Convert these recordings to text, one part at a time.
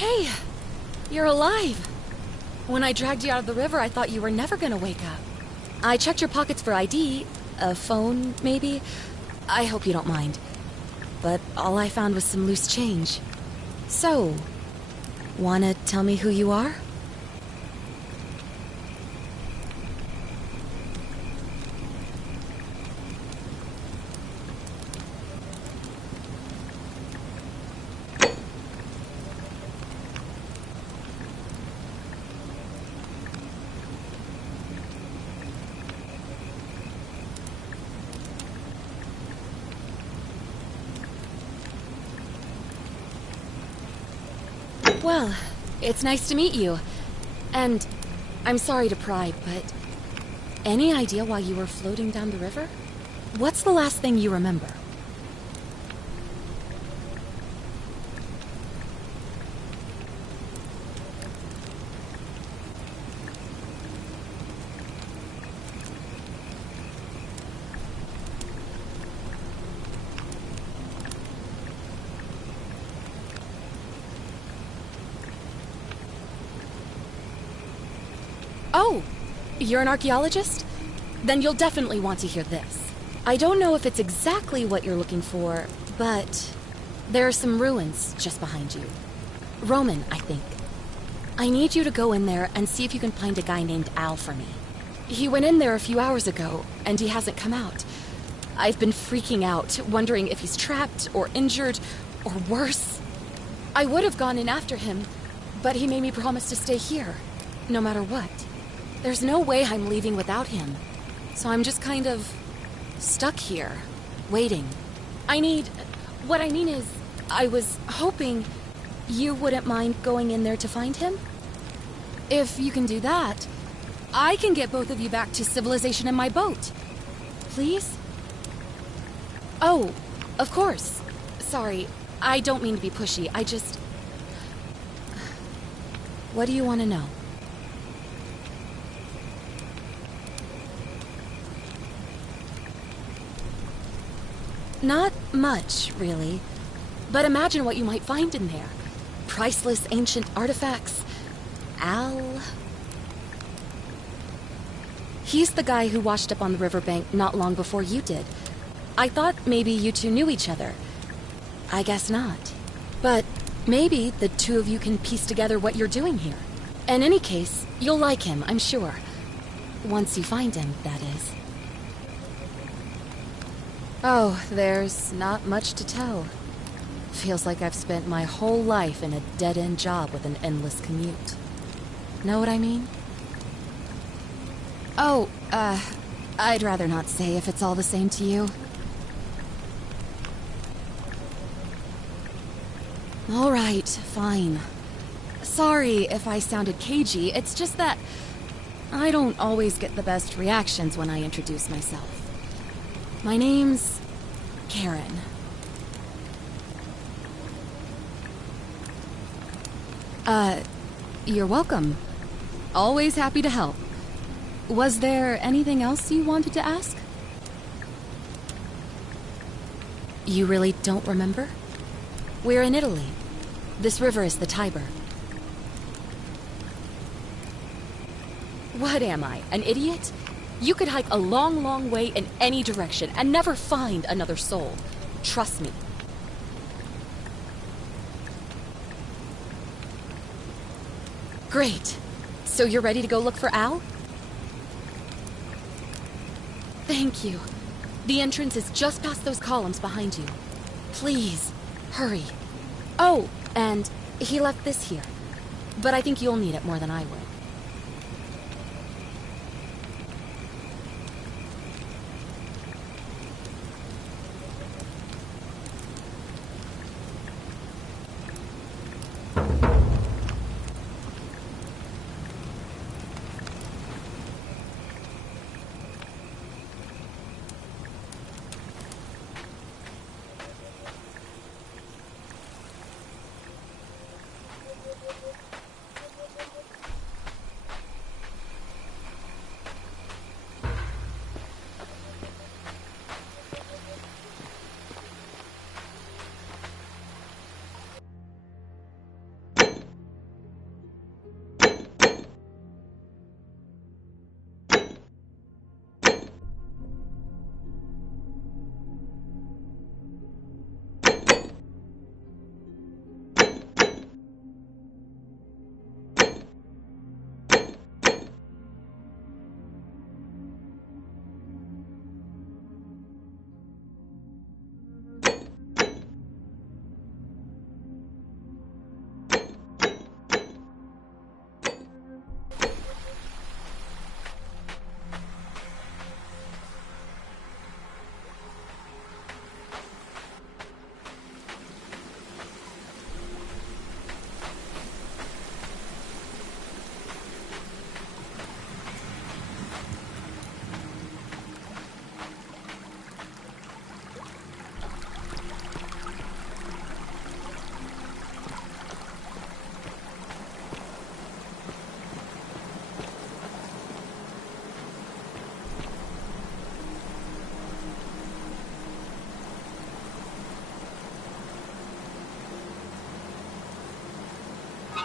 Hey, you're alive. When I dragged you out of the river, I thought you were never gonna wake up. I checked your pockets for ID, a phone, maybe. I hope you don't mind. But all I found was some loose change. So, wanna tell me who you are? Well, it's nice to meet you. And I'm sorry to pry, but any idea why you were floating down the river? What's the last thing you remember? Oh, you're an archaeologist? Then you'll definitely want to hear this. I don't know if it's exactly what you're looking for, but there are some ruins just behind you. Roman, I think. I need you to go in there and see if you can find a guy named Al for me. He went in there a few hours ago, and he hasn't come out. I've been freaking out, wondering if he's trapped or injured, or worse. I would have gone in after him, but he made me promise to stay here, no matter what. There's no way I'm leaving without him, so I'm just kind of stuck here, waiting. What I mean is, I was hoping you wouldn't mind going in there to find him? If you can do that, I can get both of you back to civilization in my boat. Please? Oh, of course. Sorry, I don't mean to be pushy, I just... What do you want to know? Not much, really. But imagine what you might find in there. Priceless ancient artifacts. Al... He's the guy who washed up on the riverbank not long before you did. I thought maybe you two knew each other. I guess not. But maybe the two of you can piece together what you're doing here. In any case, you'll like him, I'm sure. Once you find him, that is. Oh, there's not much to tell. Feels like I've spent my whole life in a dead-end job with an endless commute. Know what I mean? Oh, I'd rather not say if it's all the same to you. All right, fine. Sorry if I sounded cagey, it's just that I don't always get the best reactions when I introduce myself. My name's Karen. You're welcome. Always happy to help. Was there anything else you wanted to ask? You really don't remember? We're in Italy. This river is the Tiber. What am I, an idiot? You could hike a long, long way in any direction and never find another soul. Trust me. Great. So you're ready to go look for Al? Thank you. The entrance is just past those columns behind you. Please, hurry. Oh, and he left this here. But I think you'll need it more than I will.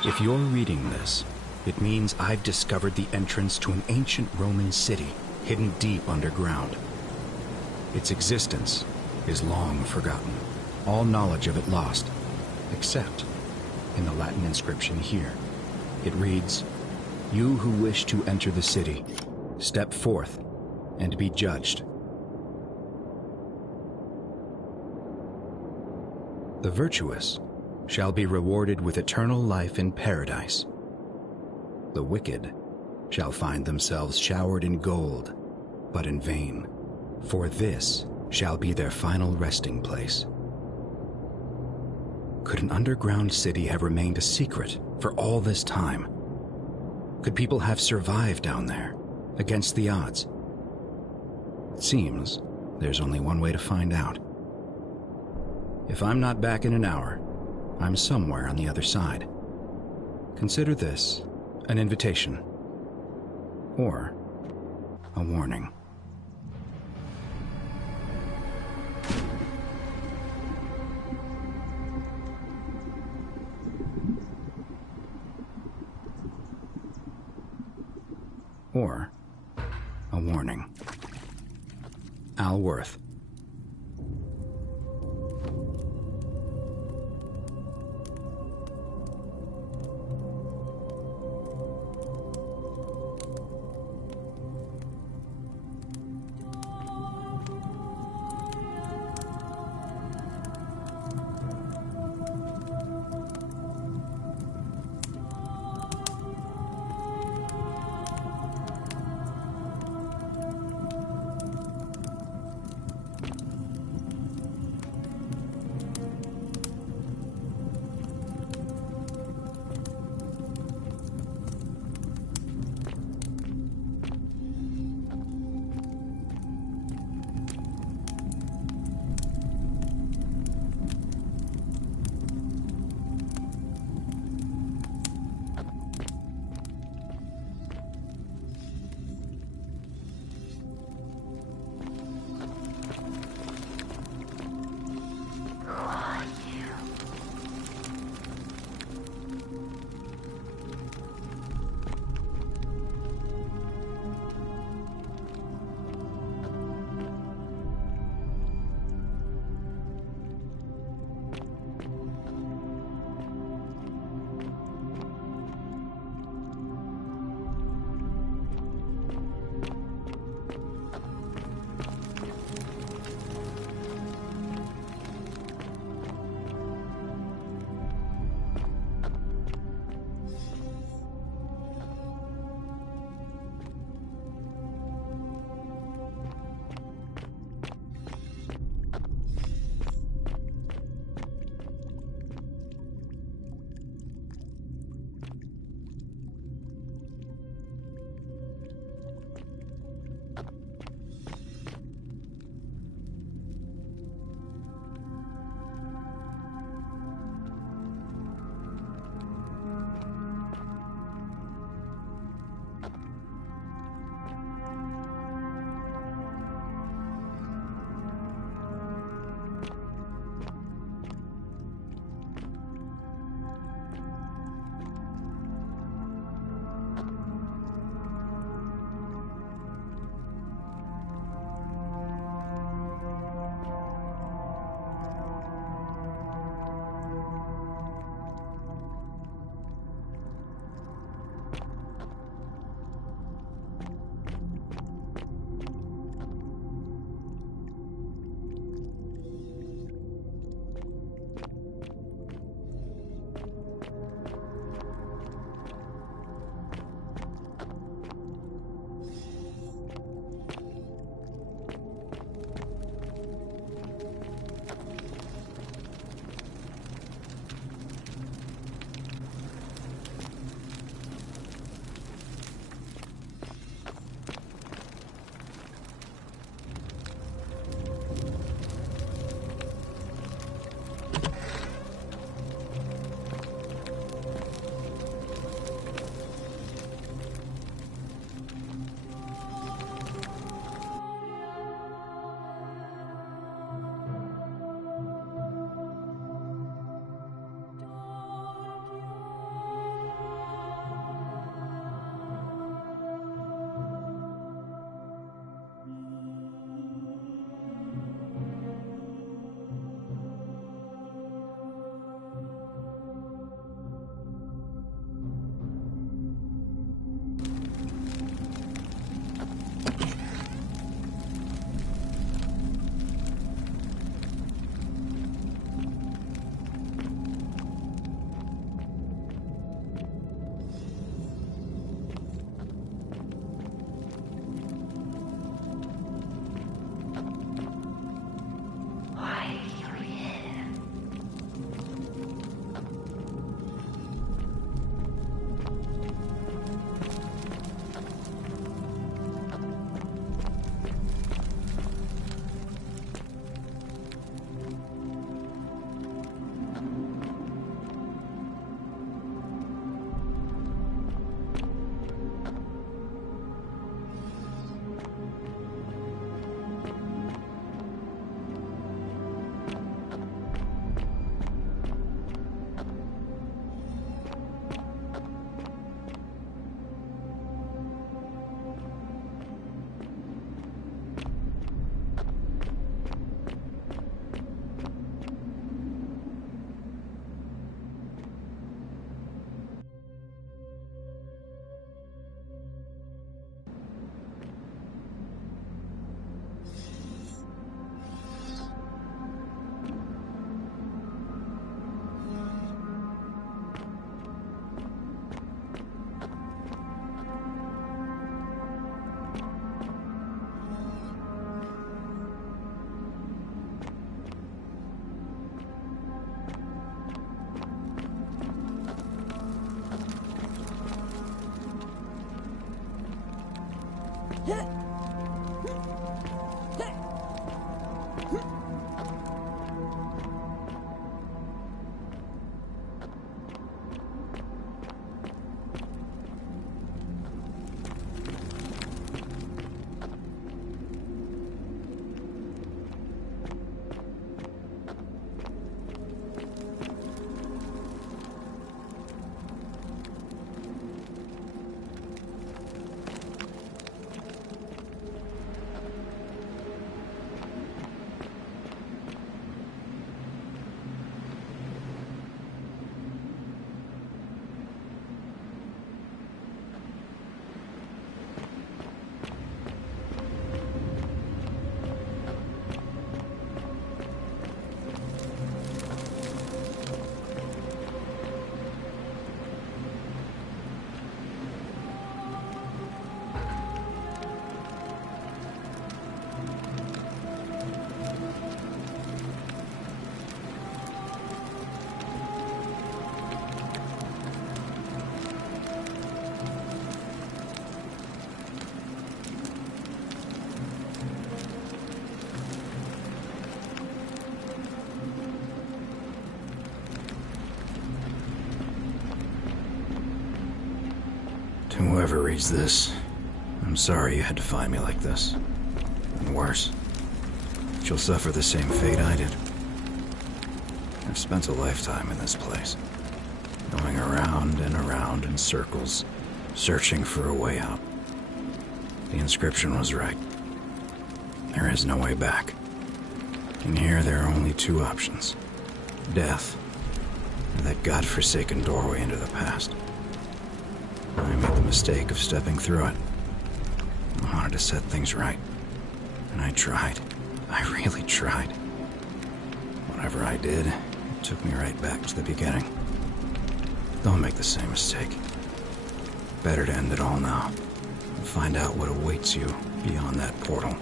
If you're reading this, it means I've discovered the entrance to an ancient Roman city hidden deep underground. Its existence is long forgotten, all knowledge of it lost, except in the Latin inscription here. It reads, "You who wish to enter the city, step forth and be judged." The virtuous shall be rewarded with eternal life in paradise. The wicked shall find themselves showered in gold, but in vain, for this shall be their final resting place. Could an underground city have remained a secret for all this time? Could people have survived down there, against the odds? It seems there's only one way to find out. If I'm not back in an hour, I'm somewhere on the other side. Consider this an invitation, or a warning. Or a warning. Al Worth. To whoever reads this, I'm sorry you had to find me like this. And worse, you'll suffer the same fate I did. I've spent a lifetime in this place, going around and around in circles, searching for a way out. The inscription was right. There is no way back. In here, there are only two options: death, or that godforsaken doorway into the past. I made the mistake of stepping through it. I wanted to set things right. And I tried. I really tried. Whatever I did, it took me right back to the beginning. Don't make the same mistake. Better to end it all now, and find out what awaits you beyond that portal.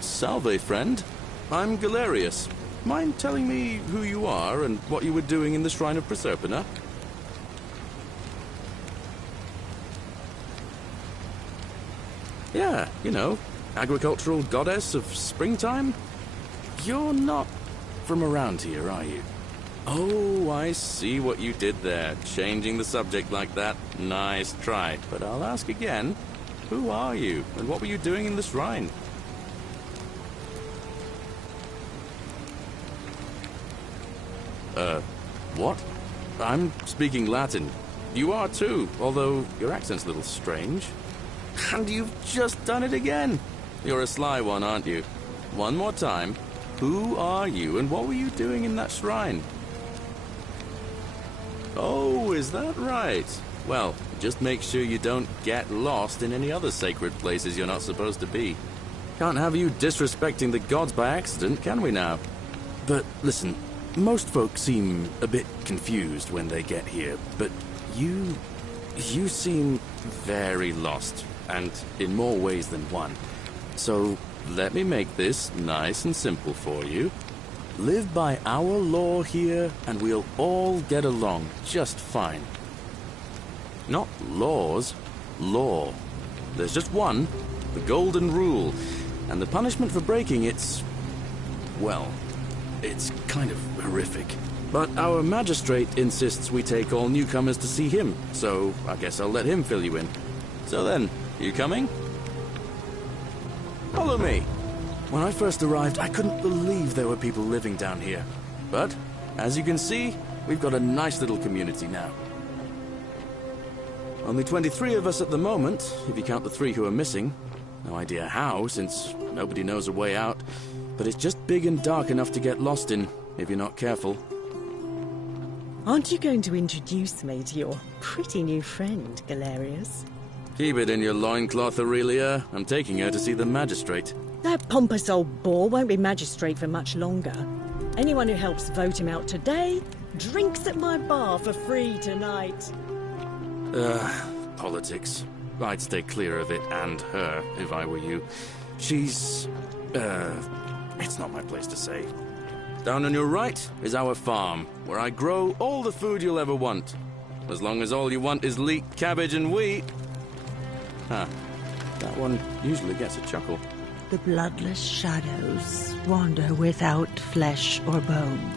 Salve, friend. I'm Galerius. Mind telling me who you are and what you were doing in the Shrine of Proserpina? Yeah, you know, agricultural goddess of springtime? You're not from around here, are you? Oh, I see what you did there, changing the subject like that. Nice try. But I'll ask again, who are you, and what were you doing in the shrine? What? I'm speaking Latin. You are too, although your accent's a little strange. And you've just done it again. You're a sly one, aren't you? One more time. Who are you, and what were you doing in that shrine? Oh, is that right? Well, just make sure you don't get lost in any other sacred places you're not supposed to be. Can't have you disrespecting the gods by accident, can we now? But listen, most folks seem a bit confused when they get here, but you seem very lost, and in more ways than one. So let me make this nice and simple for you. Live by our law here, and we'll all get along just fine. Not laws, law. There's just one, the golden rule, and the punishment for breaking it's, well, it's kind of horrific. But our magistrate insists we take all newcomers to see him, so I guess I'll let him fill you in. So then, you coming? Follow me. When I first arrived, I couldn't believe there were people living down here. But, as you can see, we've got a nice little community now. Only 23 of us at the moment, if you count the 3 who are missing. No idea how, since nobody knows a way out. But it's just big and dark enough to get lost in, if you're not careful. Aren't you going to introduce me to your pretty new friend, Galerius? Keep it in your loincloth, Aurelia. I'm taking her to see the magistrate. That pompous old bore won't be magistrate for much longer. Anyone who helps vote him out today drinks at my bar for free tonight. Politics. I'd stay clear of it and her, if I were you. She's... it's not my place to say. Down on your right is our farm, where I grow all the food you'll ever want. As long as all you want is leek, cabbage, and wheat. Huh. That one usually gets a chuckle. The bloodless shadows wander without flesh or bone.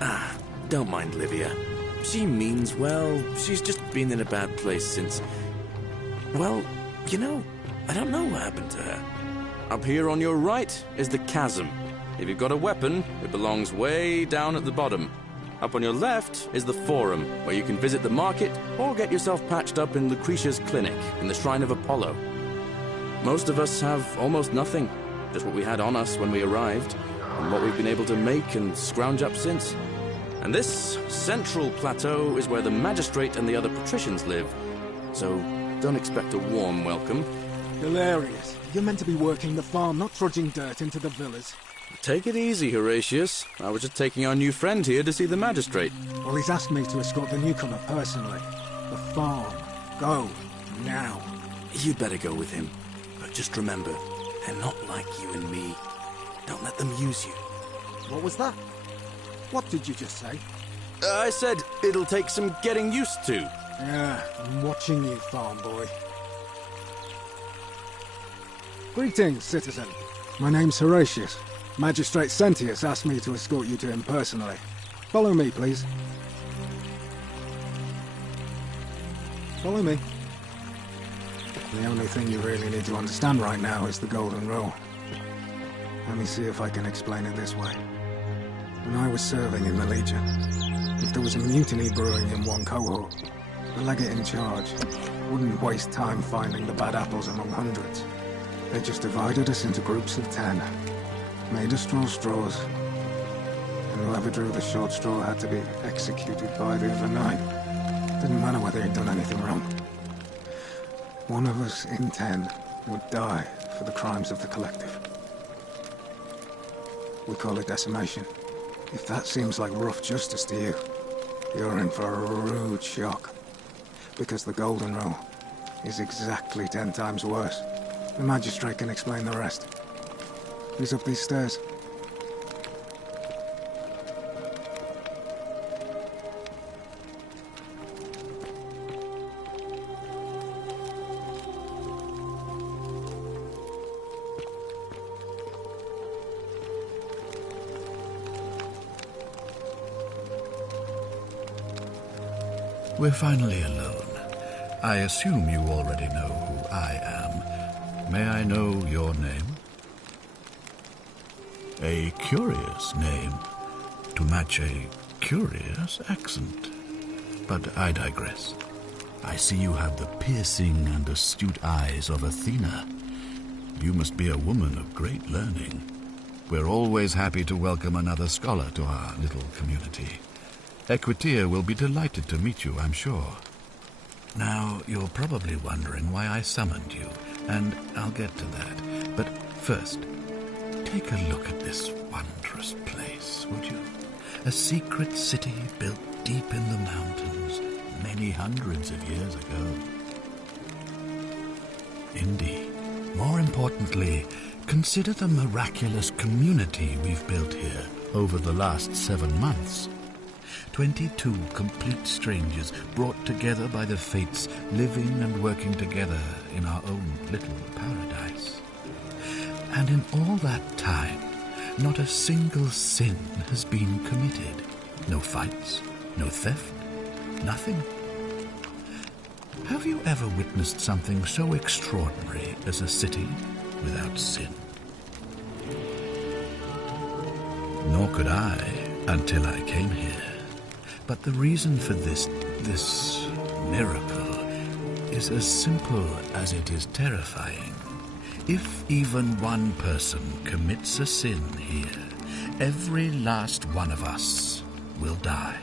Ah, don't mind Livia. She means well. She's just been in a bad place since... Well, you know, I don't know what happened to her. Up here on your right is the chasm. If you've got a weapon, it belongs way down at the bottom. Up on your left is the Forum, where you can visit the market or get yourself patched up in Lucretia's clinic in the Shrine of Apollo. Most of us have almost nothing, just what we had on us when we arrived, and what we've been able to make and scrounge up since. And this central plateau is where the magistrate and the other patricians live, so don't expect a warm welcome. Hilarious. You're meant to be working the farm, not trudging dirt into the villas. Take it easy, Horatius. I was just taking our new friend here to see the magistrate. Well, he's asked me to escort the newcomer personally. The farm. Go. Now. You'd better go with him. But just remember, they're not like you and me. Don't let them use you. What was that? What did you just say? I said it'll take some getting used to. Yeah, I'm watching you, farm boy. Greetings, citizen. My name's Horatius. Magistrate Sentius asked me to escort you to him personally. Follow me, please. Follow me. The only thing you really need to understand right now is the Golden Rule. Let me see if I can explain it this way. When I was serving in the Legion, if there was a mutiny brewing in one cohort, the legate in charge wouldn't waste time finding the bad apples among hundreds. They just divided us into groups of 10, made us draw straws, and whoever drew the short straw had to be executed by the other 9. Didn't matter whether he'd done anything wrong. One of us in 10 would die for the crimes of the collective. We call it decimation. If that seems like rough justice to you, you're in for a rude shock. Because the Golden Rule is exactly 10 times worse. The magistrate can explain the rest. He's up these stairs. We're finally alone. I assume you already know who I am. May I know your name? A curious name to match a curious accent. But I digress. I see you have the piercing and astute eyes of Athena. You must be a woman of great learning. We're always happy to welcome another scholar to our little community. Equitia will be delighted to meet you, I'm sure. Now, you're probably wondering why I summoned you, and I'll get to that. But first, take a look at this wondrous place, would you? A secret city built deep in the mountains, many hundreds of years ago. Indeed. More importantly, consider the miraculous community we've built here over the last 7 months. 22 complete strangers brought together by the fates, living and working together in our own little paradise. And in all that time, not a single sin has been committed. No fights, no theft, nothing. Have you ever witnessed something so extraordinary as a city without sin? Nor could I until I came here. But the reason for this miracle is as simple as it is terrifying. If even one person commits a sin here, every last one of us will die.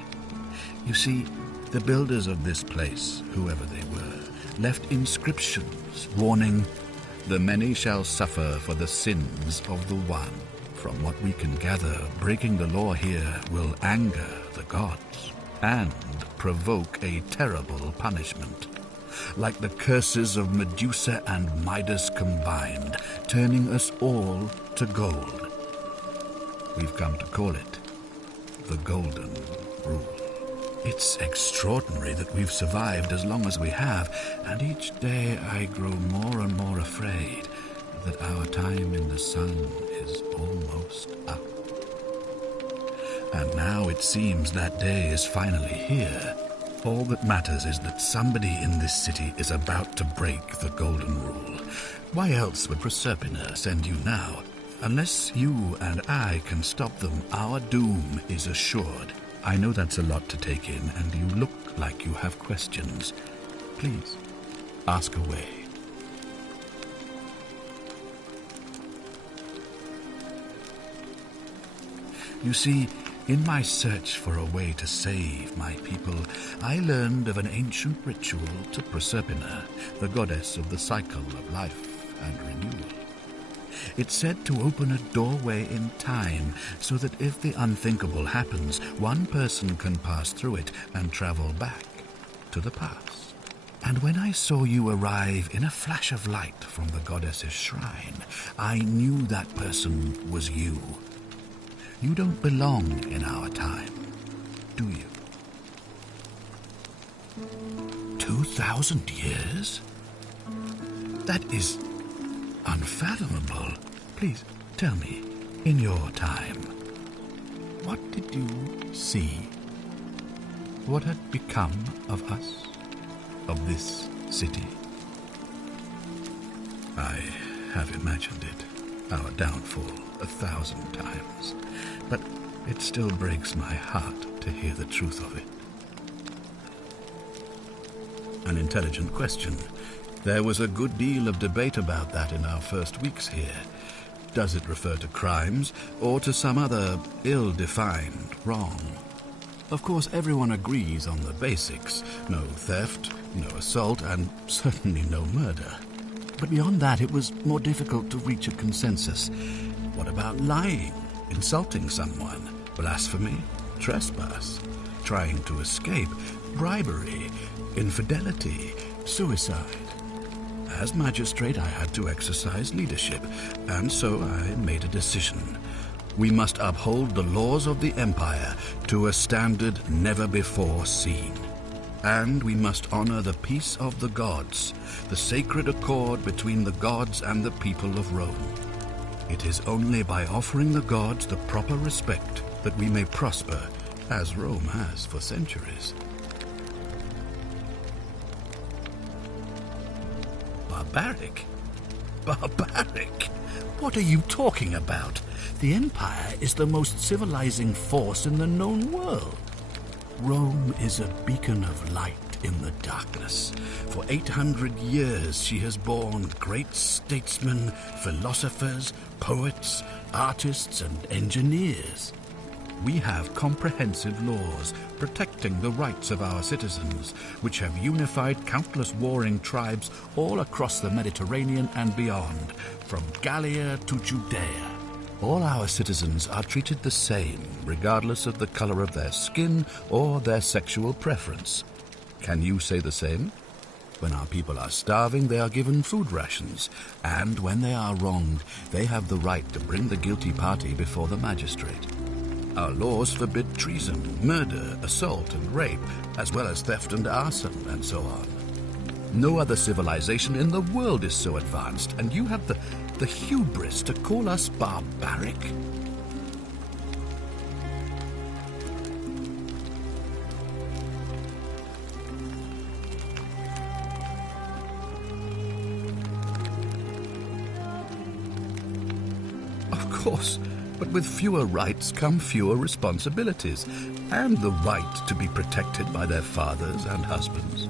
You see, the builders of this place, whoever they were, left inscriptions warning, "The many shall suffer for the sins of the one." From what we can gather, breaking the law here will anger the gods and provoke a terrible punishment. Like the curses of Medusa and Midas combined, turning us all to gold. We've come to call it the Golden Rule. It's extraordinary that we've survived as long as we have, and each day I grow more and more afraid that our time in the sun is almost up. And now it seems that day is finally here. All that matters is that somebody in this city is about to break the Golden Rule. Why else would Proserpina send you now? Unless you and I can stop them, our doom is assured. I know that's a lot to take in, and you look like you have questions. Please, ask away. You see, in my search for a way to save my people, I learned of an ancient ritual to Proserpina, the goddess of the cycle of life and renewal. It's said to open a doorway in time so that if the unthinkable happens, one person can pass through it and travel back to the past. And when I saw you arrive in a flash of light from the goddess's shrine, I knew that person was you. You don't belong in our time, do you? 2,000 years? That is unfathomable. Please, tell me, in your time, what did you see? What had become of us, of this city? I have imagined it, our downfall, 1,000 times, but it still breaks my heart to hear the truth of it. An intelligent question. There was a good deal of debate about that in our first weeks here. Does it refer to crimes or to some other ill-defined wrong? Of course, everyone agrees on the basics. No theft, no assault, and certainly no murder. But beyond that, it was more difficult to reach a consensus. What about lying, insulting someone, blasphemy, trespass, trying to escape, bribery, infidelity, suicide? As magistrate, I had to exercise leadership, and so I made a decision. We must uphold the laws of the Empire to a standard never before seen. And we must honor the peace of the gods, the sacred accord between the gods and the people of Rome. It is only by offering the gods the proper respect that we may prosper, as Rome has for centuries. Barbaric? Barbaric? What are you talking about? The Empire is the most civilizing force in the known world. Rome is a beacon of light in the darkness. For 800 years she has borne great statesmen, philosophers, poets, artists, and engineers. We have comprehensive laws protecting the rights of our citizens, which have unified countless warring tribes all across the Mediterranean and beyond, from Gallia to Judea. All our citizens are treated the same, regardless of the color of their skin or their sexual preference. Can you say the same? When our people are starving, they are given food rations, and when they are wronged, they have the right to bring the guilty party before the magistrate. Our laws forbid treason, murder, assault, and rape, as well as theft and arson, and so on. No other civilization in the world is so advanced, and you have the hubris to call us barbaric? Of course, but with fewer rights come fewer responsibilities, and the right to be protected by their fathers and husbands.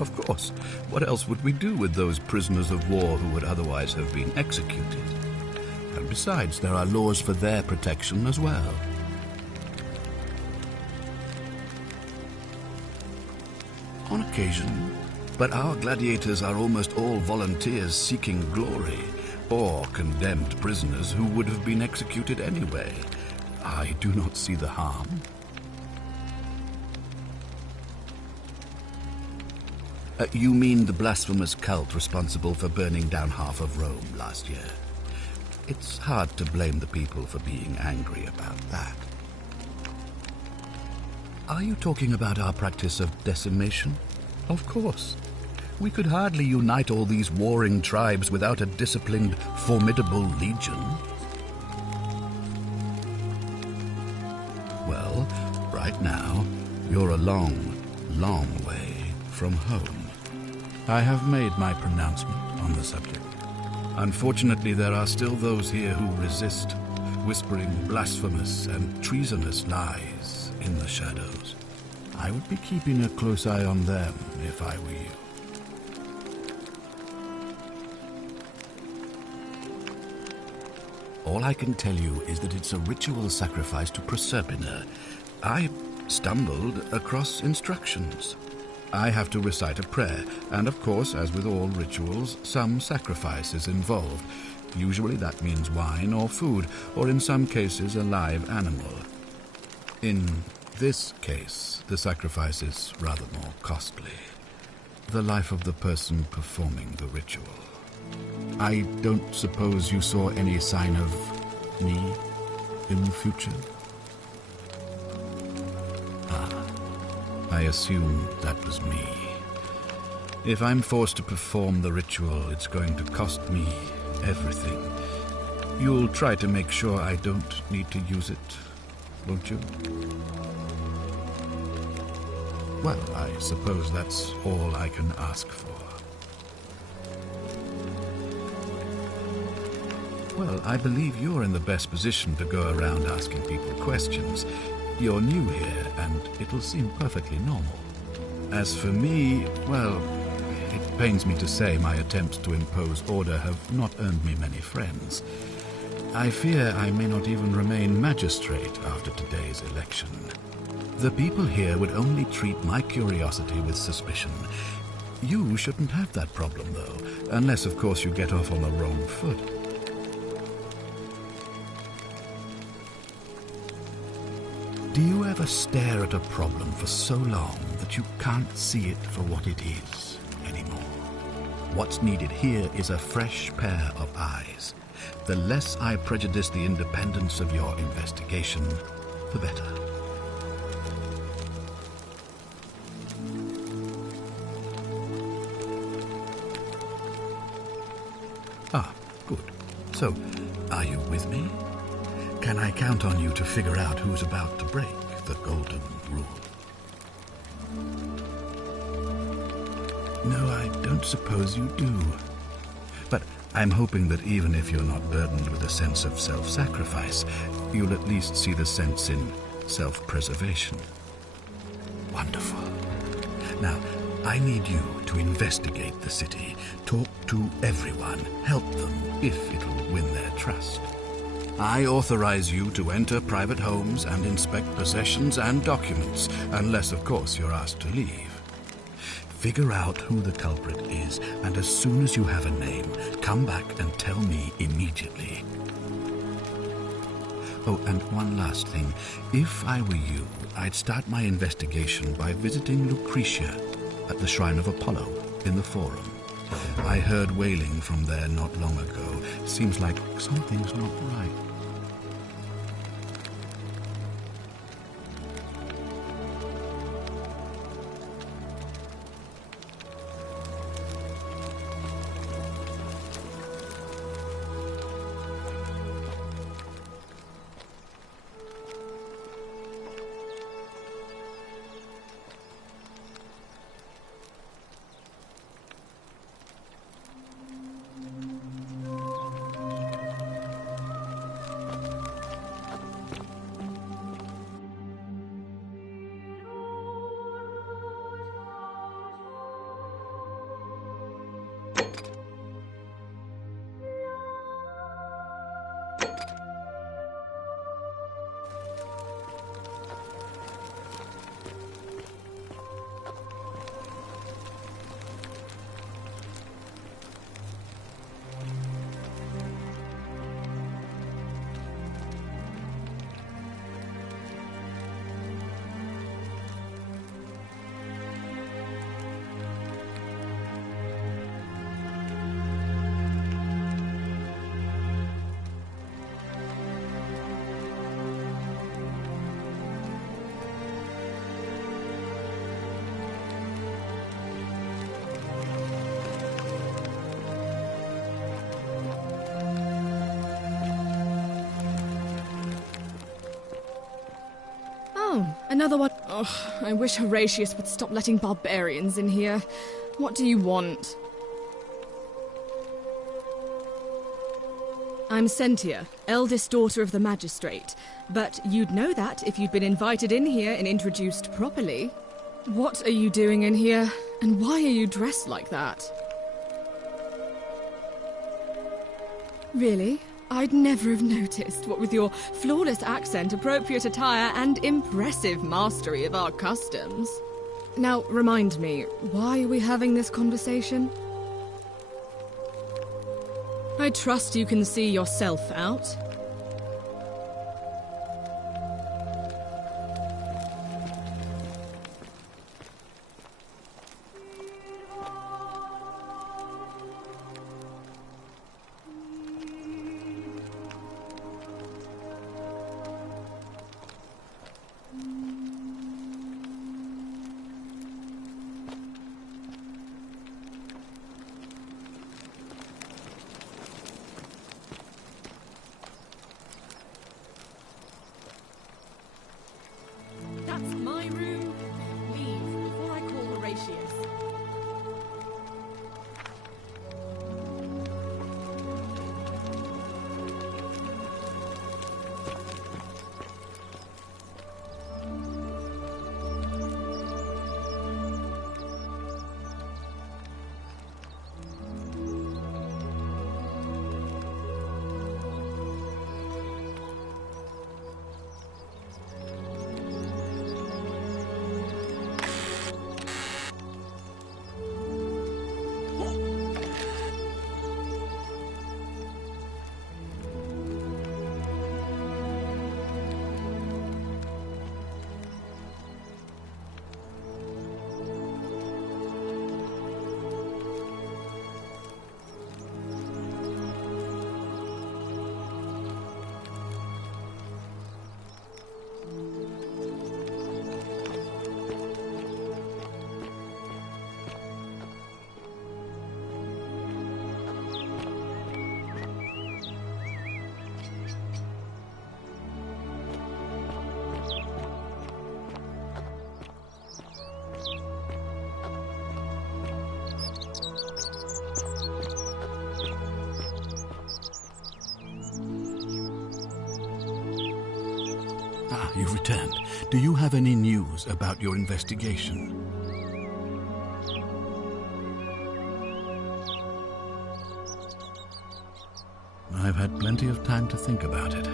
Of course, what else would we do with those prisoners of war who would otherwise have been executed? And besides, there are laws for their protection as well. On occasion, but our gladiators are almost all volunteers seeking glory, or condemned prisoners who would have been executed anyway. I do not see the harm. You mean the blasphemous cult responsible for burning down half of Rome last year? It's hard to blame the people for being angry about that. Are you talking about our practice of decimation? Of course. We could hardly unite all these warring tribes without a disciplined, formidable legion. Well, right now, you're a long, long way from home. I have made my pronouncement on the subject. Unfortunately, there are still those here who resist, whispering blasphemous and treasonous lies in the shadows. I would be keeping a close eye on them if I were you. All I can tell you is that it's a ritual sacrifice to Proserpina. I stumbled across instructions. I have to recite a prayer, and of course, as with all rituals, some sacrifice is involved. Usually that means wine or food, or in some cases a live animal. In this case, the sacrifice is rather more costly. The life of the person performing the ritual. I don't suppose you saw any sign of me in the future? I assume that was me. If I'm forced to perform the ritual, it's going to cost me everything. You'll try to make sure I don't need to use it, won't you? Well, I suppose that's all I can ask for. Well, I believe you're in the best position to go around asking people questions. You're new here, and it'll seem perfectly normal. As for me, well, it pains me to say my attempts to impose order have not earned me many friends. I fear I may not even remain magistrate after today's election. The people here would only treat my curiosity with suspicion. You shouldn't have that problem, though, unless, of course, you get off on the wrong foot. Do you ever stare at a problem for so long that you can't see it for what it is anymore? What's needed here is a fresh pair of eyes. The less I prejudice the independence of your investigation, the better. Ah, good. So, are you with me? Can I count on you to figure out who's about to break the golden rule? No, I don't suppose you do. But I'm hoping that even if you're not burdened with a sense of self-sacrifice, you'll at least see the sense in self-preservation. Wonderful. Now, I need you to investigate the city, talk to everyone, help them, if it'll win their trust. I authorize you to enter private homes and inspect possessions and documents, unless, of course, you're asked to leave. Figure out who the culprit is, and as soon as you have a name, come back and tell me immediately. Oh, and one last thing. If I were you, I'd start my investigation by visiting Lucretia at the Shrine of Apollo in the Forum. I heard wailing from there not long ago. Seems like something's not right. Another one. Oh, I wish Horatius would stop letting barbarians in here. What do you want? I'm Sentia, eldest daughter of the magistrate. But you'd know that if you'd been invited in here and introduced properly. What are you doing in here? And why are you dressed like that? Really? I'd never have noticed, what with your flawless accent, appropriate attire, and impressive mastery of our customs. Now, remind me, why are we having this conversation? I trust you can see yourself out. Ah, you've returned. Do you have any news about your investigation? I've had plenty of time to think about it.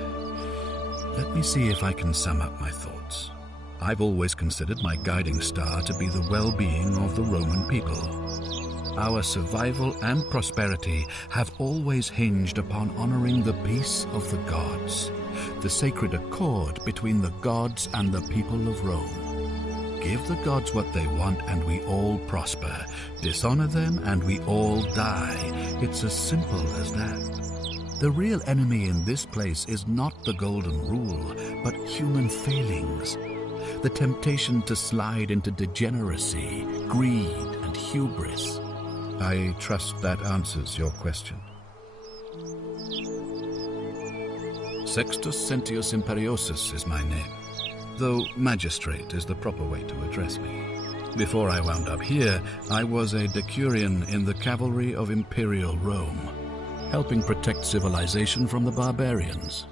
Let me see if I can sum up my thoughts. I've always considered my guiding star to be the well-being of the Roman people. Our survival and prosperity have always hinged upon honoring the peace of the gods, the sacred accord between the gods and the people of Rome. Give the gods what they want and we all prosper. Dishonor them and we all die. It's as simple as that. The real enemy in this place is not the Golden Rule, but human failings. The temptation to slide into degeneracy, greed, and hubris. I trust that answers your question. Sextus Sentius Imperiosus is my name, though magistrate is the proper way to address me. Before I wound up here, I was a decurion in the cavalry of Imperial Rome, helping protect civilization from the barbarians.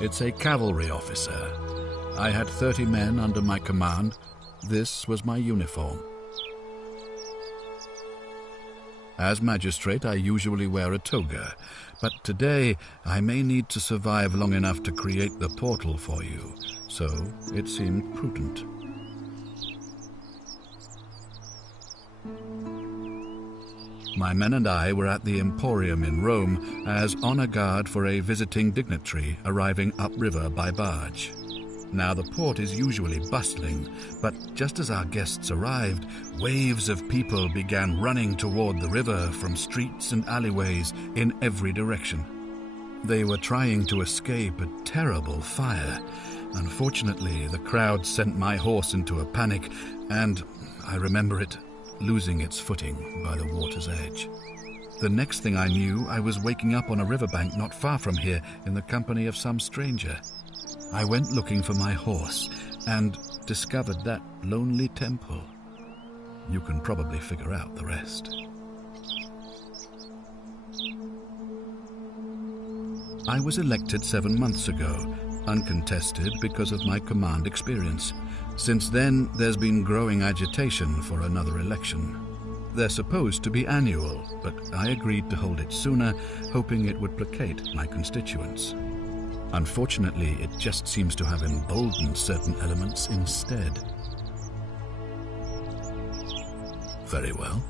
It's a cavalry officer. I had 30 men under my command. This was my uniform. As magistrate, I usually wear a toga, but today I may need to survive long enough to create the portal for you, so it seemed prudent. My men and I were at the Emporium in Rome as honor guard for a visiting dignitary arriving upriver by barge. Now the port is usually bustling, but just as our guests arrived, waves of people began running toward the river from streets and alleyways in every direction. They were trying to escape a terrible fire. Unfortunately, the crowd sent my horse into a panic, and, I remember it, losing its footing by the water's edge. The next thing I knew, I was waking up on a riverbank not far from here in the company of some stranger. I went looking for my horse and discovered that lonely temple. You can probably figure out the rest. I was elected 7 months ago, uncontested because of my command experience. Since then, there's been growing agitation for another election. They're supposed to be annual, but I agreed to hold it sooner, hoping it would placate my constituents. Unfortunately, it just seems to have emboldened certain elements instead. Very well.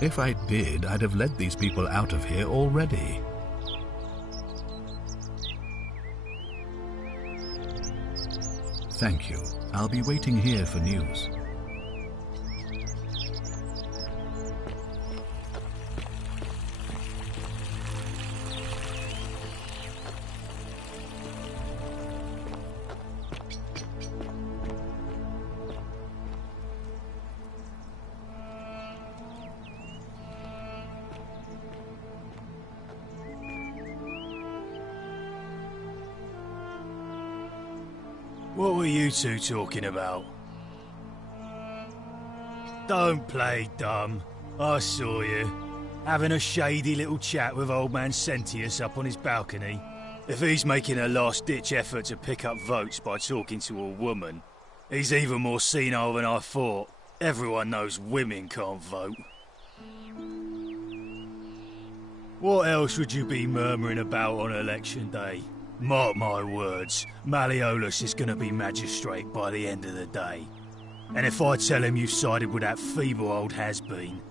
If I did, I'd have led these people out of here already. Thank you. I'll be waiting here for news. What were you two talking about? Don't play dumb. I saw you. Having a shady little chat with old man Sentius up on his balcony. If he's making a last-ditch effort to pick up votes by talking to a woman, he's even more senile than I thought. Everyone knows women can't vote. What else would you be murmuring about on election day? Mark my words, Malleolus is going to be magistrate by the end of the day. And if I tell him you sided with that feeble old has-been,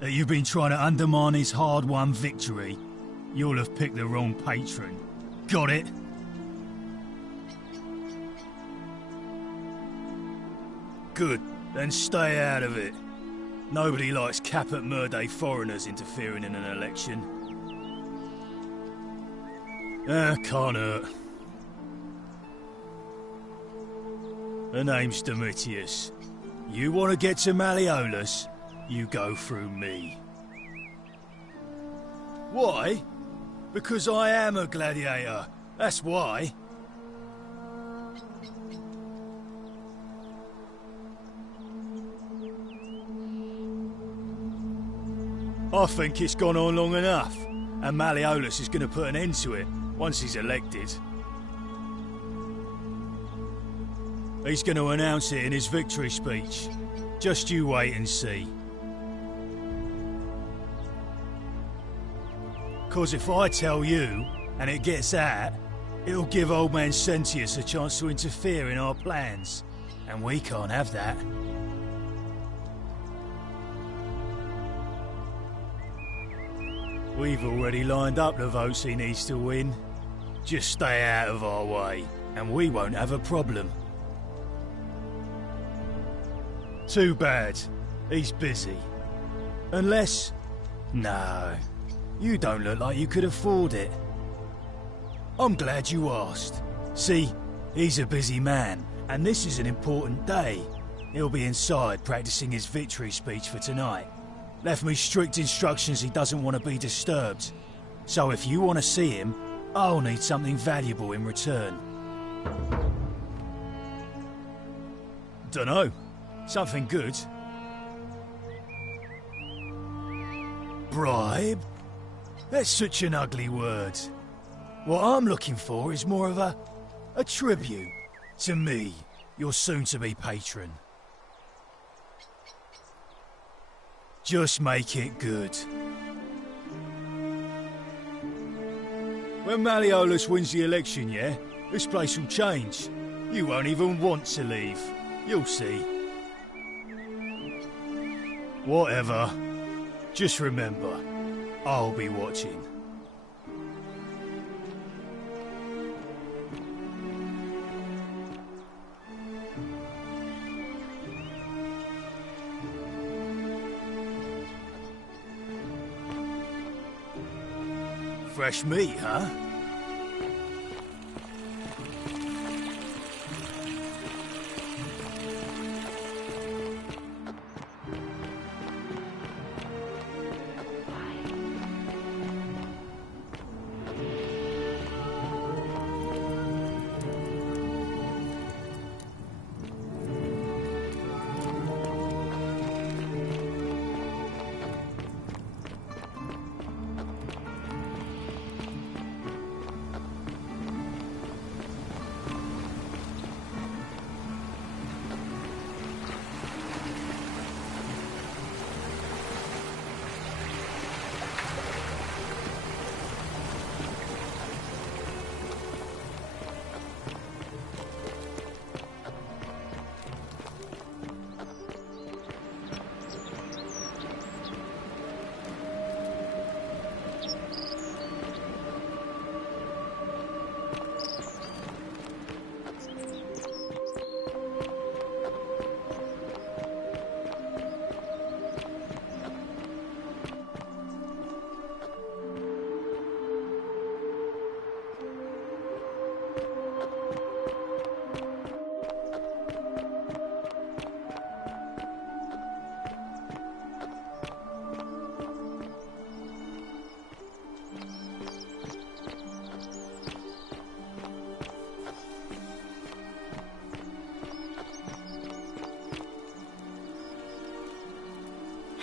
that you've been trying to undermine his hard-won victory, you'll have picked the wrong patron. Got it? Good, then stay out of it. Nobody likes Caput Murdae foreigners interfering in an election. Can't hurt. The name's Domitius. You want to get to Malleolus, you go through me. Why? Because I am a gladiator. That's why. I think it's gone on long enough, and Malleolus is going to put an end to it once he's elected. He's going to announce it in his victory speech. Just you wait and see. 'Cause if I tell you, and it gets out, it'll give old man Sentius a chance to interfere in our plans, and we can't have that. We've already lined up the votes he needs to win. Just stay out of our way, and we won't have a problem. Too bad. He's busy. Unless... No. You don't look like you could afford it. I'm glad you asked. See, he's a busy man, and this is an important day. He'll be inside practicing his victory speech for tonight. Left me strict instructions he doesn't want to be disturbed. So if you want to see him, I'll need something valuable in return. Dunno. Something good. Bribe? That's such an ugly word. What I'm looking for is more of a tribute to me, your soon-to-be patron. Just make it good. When Malleolus wins the election, yeah, this place will change. You won't even want to leave. You'll see. Whatever. Just remember, I'll be watching. Fresh meat, huh?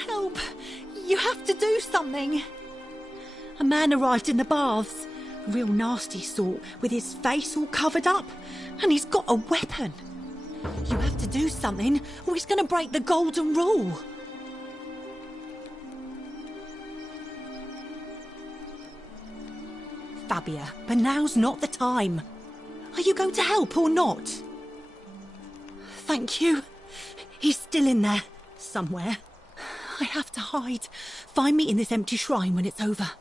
Help! You have to do something! A man arrived in the baths. A real nasty sort, with his face all covered up. And he's got a weapon. You have to do something, or he's going to break the golden rule. Fabia, but now's not the time. Are you going to help or not? Thank you. He's still in there, somewhere. I have to hide. Find me in this empty shrine when it's over.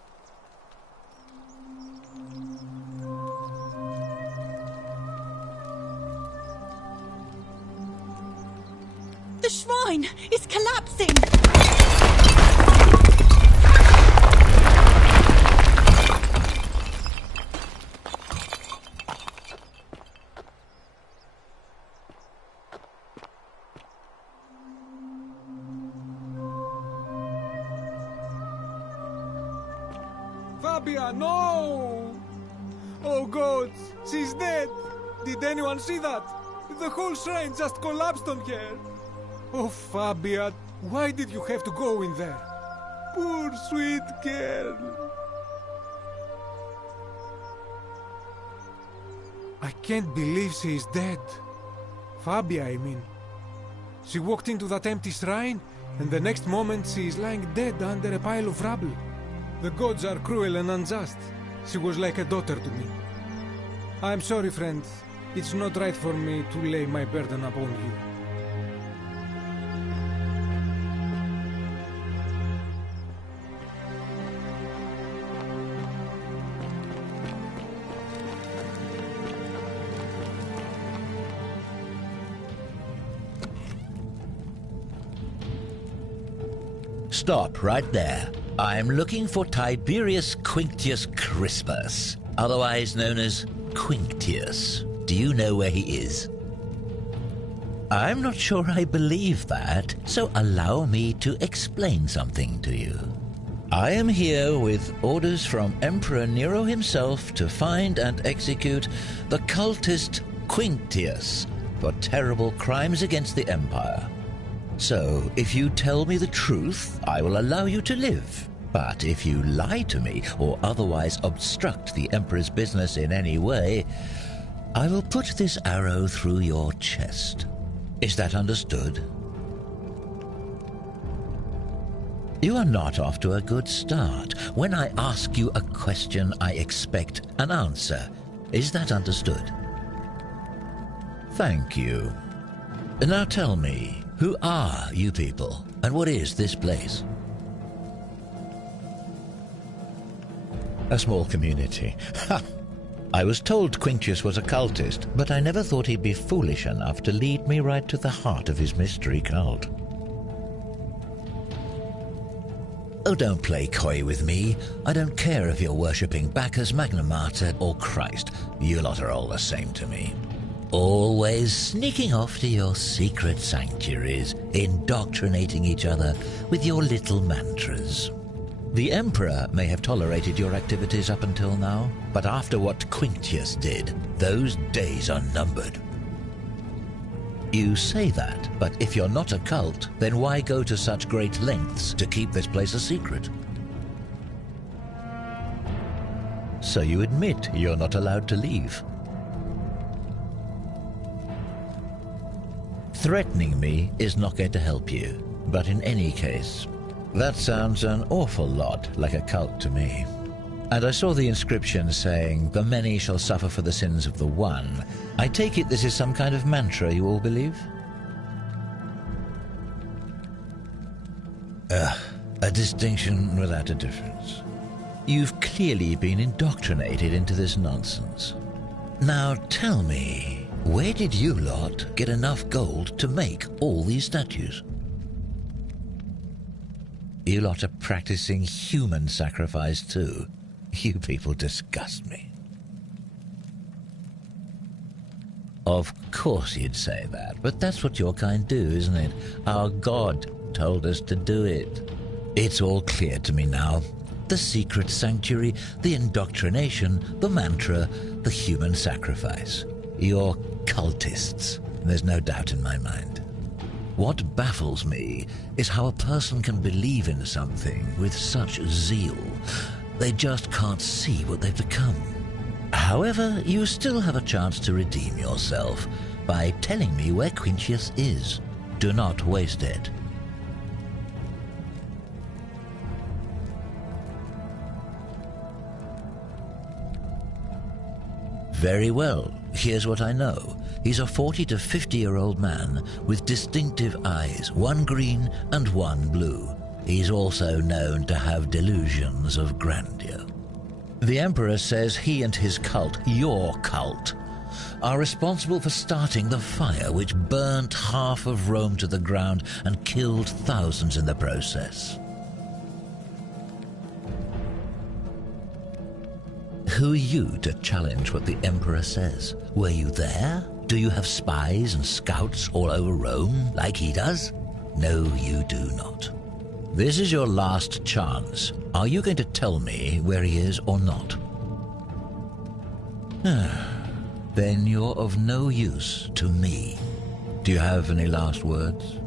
The shrine is collapsing! Fabia, no! Oh God, she's dead! Did anyone see that? The whole shrine just collapsed on her! Oh, Fabia, why did you have to go in there? Poor sweet girl. I can't believe she is dead. Fabia, I mean. She walked into that empty shrine, and the next moment she is lying dead under a pile of rubble. The gods are cruel and unjust. She was like a daughter to me. I'm sorry, friend. It's not right for me to lay my burden upon you. Stop right there. I'm looking for Tiberius Quinctius Crispus, otherwise known as Quinctius. Do you know where he is? I'm not sure I believe that, so allow me to explain something to you. I am here with orders from Emperor Nero himself to find and execute the cultist Quinctius for terrible crimes against the Empire. So, if you tell me the truth, I will allow you to live. But if you lie to me or otherwise obstruct the Emperor's business in any way, I will put this arrow through your chest. Is that understood? You are not off to a good start. When I ask you a question, I expect an answer. Is that understood? Thank you. Now tell me, who are you people, and what is this place? A small community. Ha! I was told Quinctius was a cultist, but I never thought he'd be foolish enough to lead me right to the heart of his mystery cult. Oh, don't play coy with me. I don't care if you're worshipping Bacchus, Magna Mater, or Christ. You lot are all the same to me. Always sneaking off to your secret sanctuaries, indoctrinating each other with your little mantras. The Emperor may have tolerated your activities up until now, but after what Quinctius did, those days are numbered. You say that, but if you're not a cult, then why go to such great lengths to keep this place a secret? So you admit you're not allowed to leave. Threatening me is not going to help you, but in any case, that sounds an awful lot like a cult to me. And I saw the inscription saying, "The many shall suffer for the sins of the one." I take it this is some kind of mantra you all believe? A distinction without a difference. You've clearly been indoctrinated into this nonsense. Now tell me, where did you lot get enough gold to make all these statues? You lot are practicing human sacrifice too. You people disgust me. Of course you'd say that, but that's what your kind do, isn't it? Our God told us to do it. It's all clear to me now. The secret sanctuary, the indoctrination, the mantra, the human sacrifice. You're cultists, there's no doubt in my mind. What baffles me is how a person can believe in something with such zeal. They just can't see what they've become. However, you still have a chance to redeem yourself by telling me where Quinctius is. Do not waste it. Very well. Here's what I know. He's a 40 to 50-year-old man with distinctive eyes, one green and one blue. He's also known to have delusions of grandeur. The Emperor says he and his cult, your cult, are responsible for starting the fire which burnt half of Rome to the ground and killed thousands in the process. Who are you to challenge what the Emperor says? Were you there? Do you have spies and scouts all over Rome, like he does? No, you do not. This is your last chance. Are you going to tell me where he is or not? Then you're of no use to me. Do you have any last words?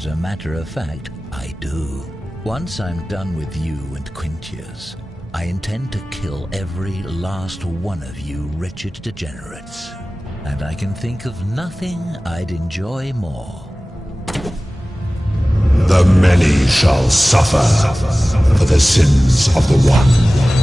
As a matter of fact, I do. Once I'm done with you and Quintius, I intend to kill every last one of you wretched degenerates. And I can think of nothing I'd enjoy more. The many shall suffer for the sins of the one.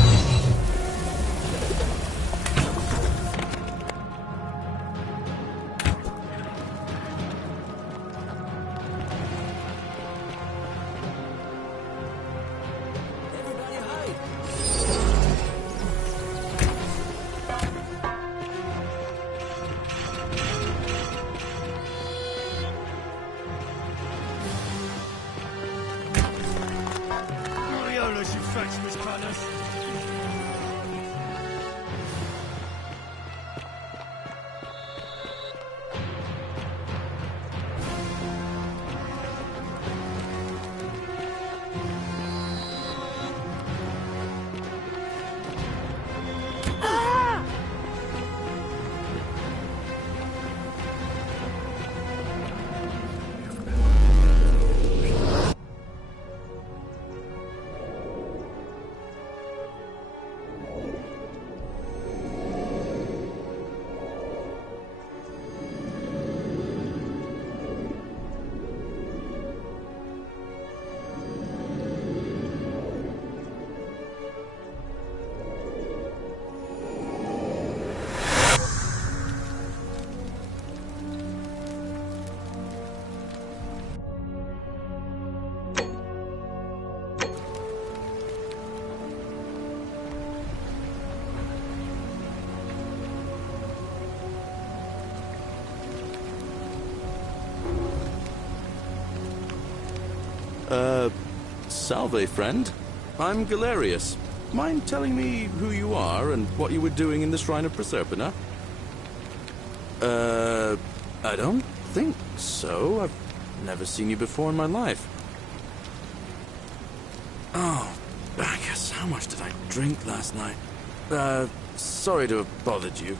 Salve, friend. I'm Galerius. Mind telling me who you are and what you were doing in the Shrine of Proserpina? I don't think so. I've never seen you before in my life. Oh, I guess how much did I drink last night? Sorry to have bothered you.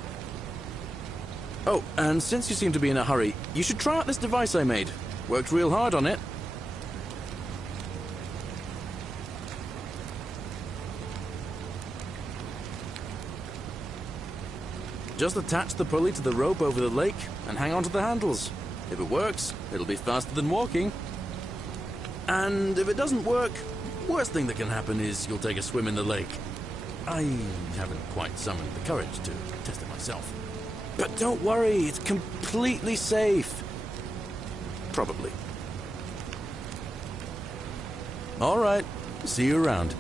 Oh, and since you seem to be in a hurry, you should try out this device I made. Worked real hard on it. Just attach the pulley to the rope over the lake and hang on to the handles. If it works, it'll be faster than walking. And if it doesn't work, worst thing that can happen is you'll take a swim in the lake. I haven't quite summoned the courage to test it myself. But don't worry, it's completely safe. Probably. All right, see you around.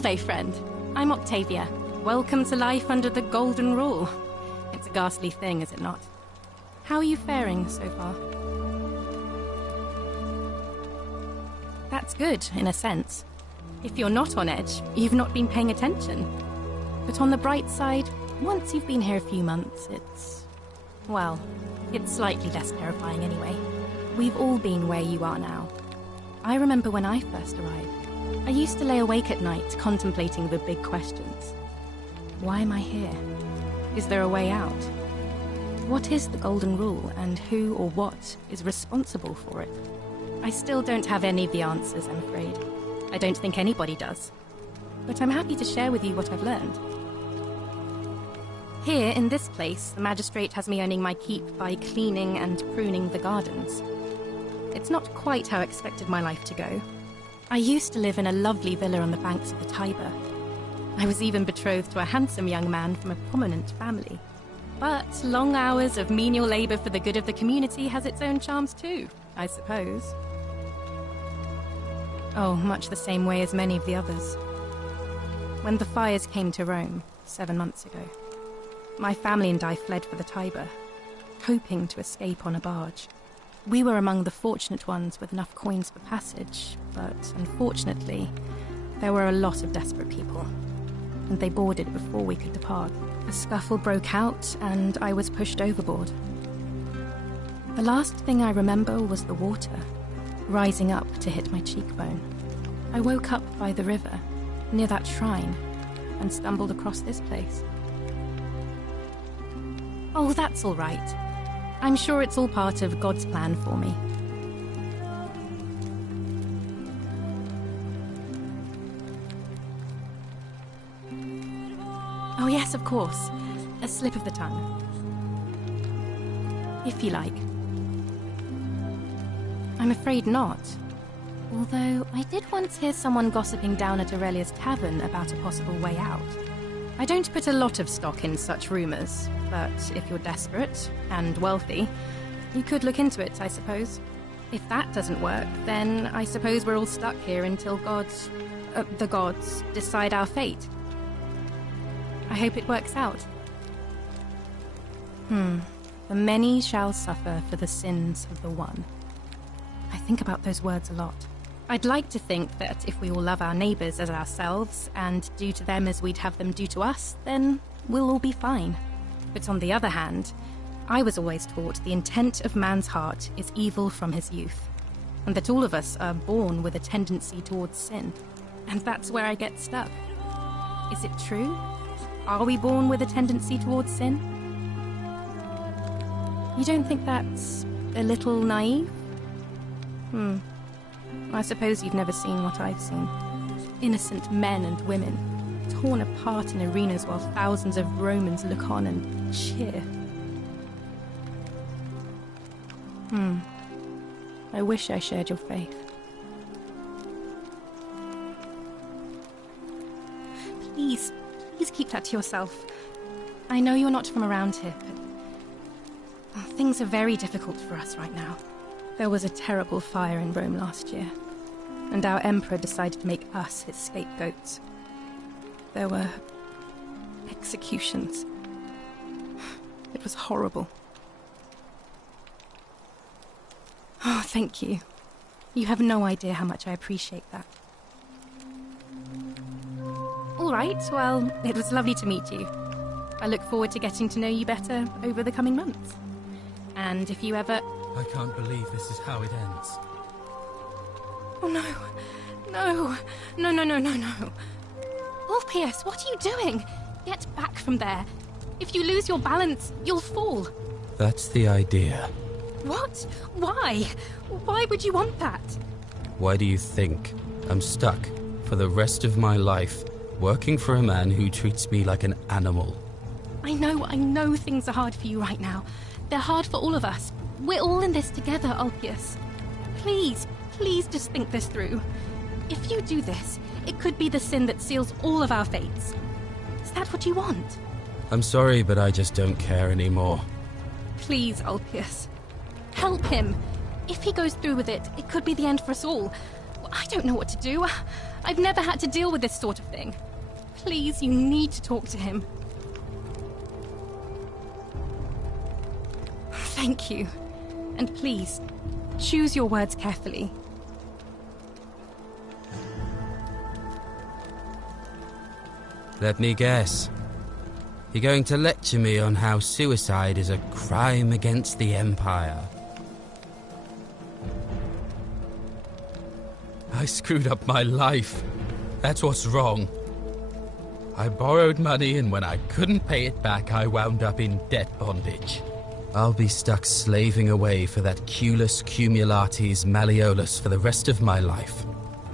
Salve, friend. I'm Octavia. Welcome to life under the Golden Rule. It's a ghastly thing, is it not? How are you faring so far? That's good, in a sense. If you're not on edge, you've not been paying attention. But on the bright side, once you've been here a few months, it's slightly less terrifying anyway. We've all been where you are now. I remember when I first arrived. I used to lay awake at night contemplating the big questions. Why am I here? Is there a way out? What is the Golden Rule, and who or what is responsible for it? I still don't have any of the answers, I'm afraid. I don't think anybody does. But I'm happy to share with you what I've learned. Here, in this place, the magistrate has me earning my keep by cleaning and pruning the gardens. It's not quite how I expected my life to go. I used to live in a lovely villa on the banks of the Tiber. I was even betrothed to a handsome young man from a prominent family. But long hours of menial labor for the good of the community has its own charms too, I suppose. Oh, much the same way as many of the others. When the fires came to Rome 7 months ago, my family and I fled for the Tiber, hoping to escape on a barge. We were among the fortunate ones with enough coins for passage, but unfortunately, there were a lot of desperate people, and they boarded before we could depart. A scuffle broke out, and I was pushed overboard. The last thing I remember was the water, rising up to hit my cheekbone. I woke up by the river, near that shrine, and stumbled across this place. Oh, that's all right. I'm sure it's all part of God's plan for me. Oh yes, of course. A slip of the tongue. If you like. I'm afraid not. Although, I did once hear someone gossiping down at Aurelia's tavern about a possible way out. I don't put a lot of stock in such rumors, but if you're desperate and wealthy, you could look into it, I suppose. If that doesn't work, then I suppose we're all stuck here until the gods decide our fate. I hope it works out. The many shall suffer for the sins of the one. I think about those words a lot. I'd like to think that if we all love our neighbours as ourselves, and do to them as we'd have them do to us, then we'll all be fine. But on the other hand, I was always taught the intent of man's heart is evil from his youth, and that all of us are born with a tendency towards sin. And that's where I get stuck. Is it true? Are we born with a tendency towards sin? You don't think that's a little naive? I suppose you've never seen what I've seen. Innocent men and women, torn apart in arenas while thousands of Romans look on and cheer. I wish I shared your faith. Please keep that to yourself. I know you're not from around here, but things are very difficult for us right now. There was a terrible fire in Rome last year, and our emperor decided to make us his scapegoats. There were executions. It was horrible. Oh, thank you. You have no idea how much I appreciate that. All right, well, it was lovely to meet you. I look forward to getting to know you better over the coming months. And if you ever... I can't believe this is how it ends. Oh, no. No. Ulpius, what are you doing? Get back from there. If you lose your balance, you'll fall. That's the idea. What? Why? Why would you want that? Why do you think I'm stuck for the rest of my life working for a man who treats me like an animal? I know things are hard for you right now. They're hard for all of us. We're all in this together, Ulpius. Please just think this through. If you do this, it could be the sin that seals all of our fates. Is that what you want? I'm sorry, but I just don't care anymore. Please, Ulpius. Help him. If he goes through with it, it could be the end for us all. I don't know what to do. I've never had to deal with this sort of thing. Please, you need to talk to him. Thank you. And please, choose your words carefully. Let me guess. You're going to lecture me on how suicide is a crime against the Empire. I screwed up my life. That's what's wrong. I borrowed money, and when I couldn't pay it back, I wound up in debt bondage. I'll be stuck slaving away for that Culus Cumulatis Malleolus for the rest of my life.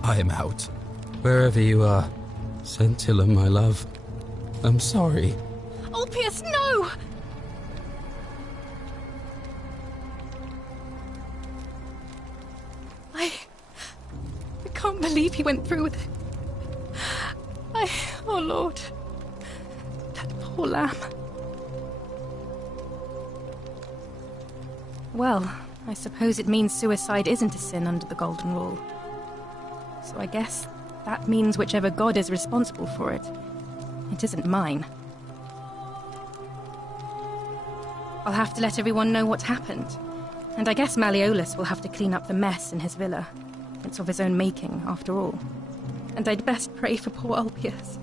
I'm out. Wherever you are, Scintilla, my love, I'm sorry. Ulpius, no! I can't believe he went through with it. Oh Lord, that poor lamb. Well, I suppose it means suicide isn't a sin under the Golden Rule. So I guess that means whichever god is responsible for it, it isn't mine. I'll have to let everyone know what's happened. And I guess Malleolus will have to clean up the mess in his villa. It's of his own making, after all. And I'd best pray for poor Ulpius.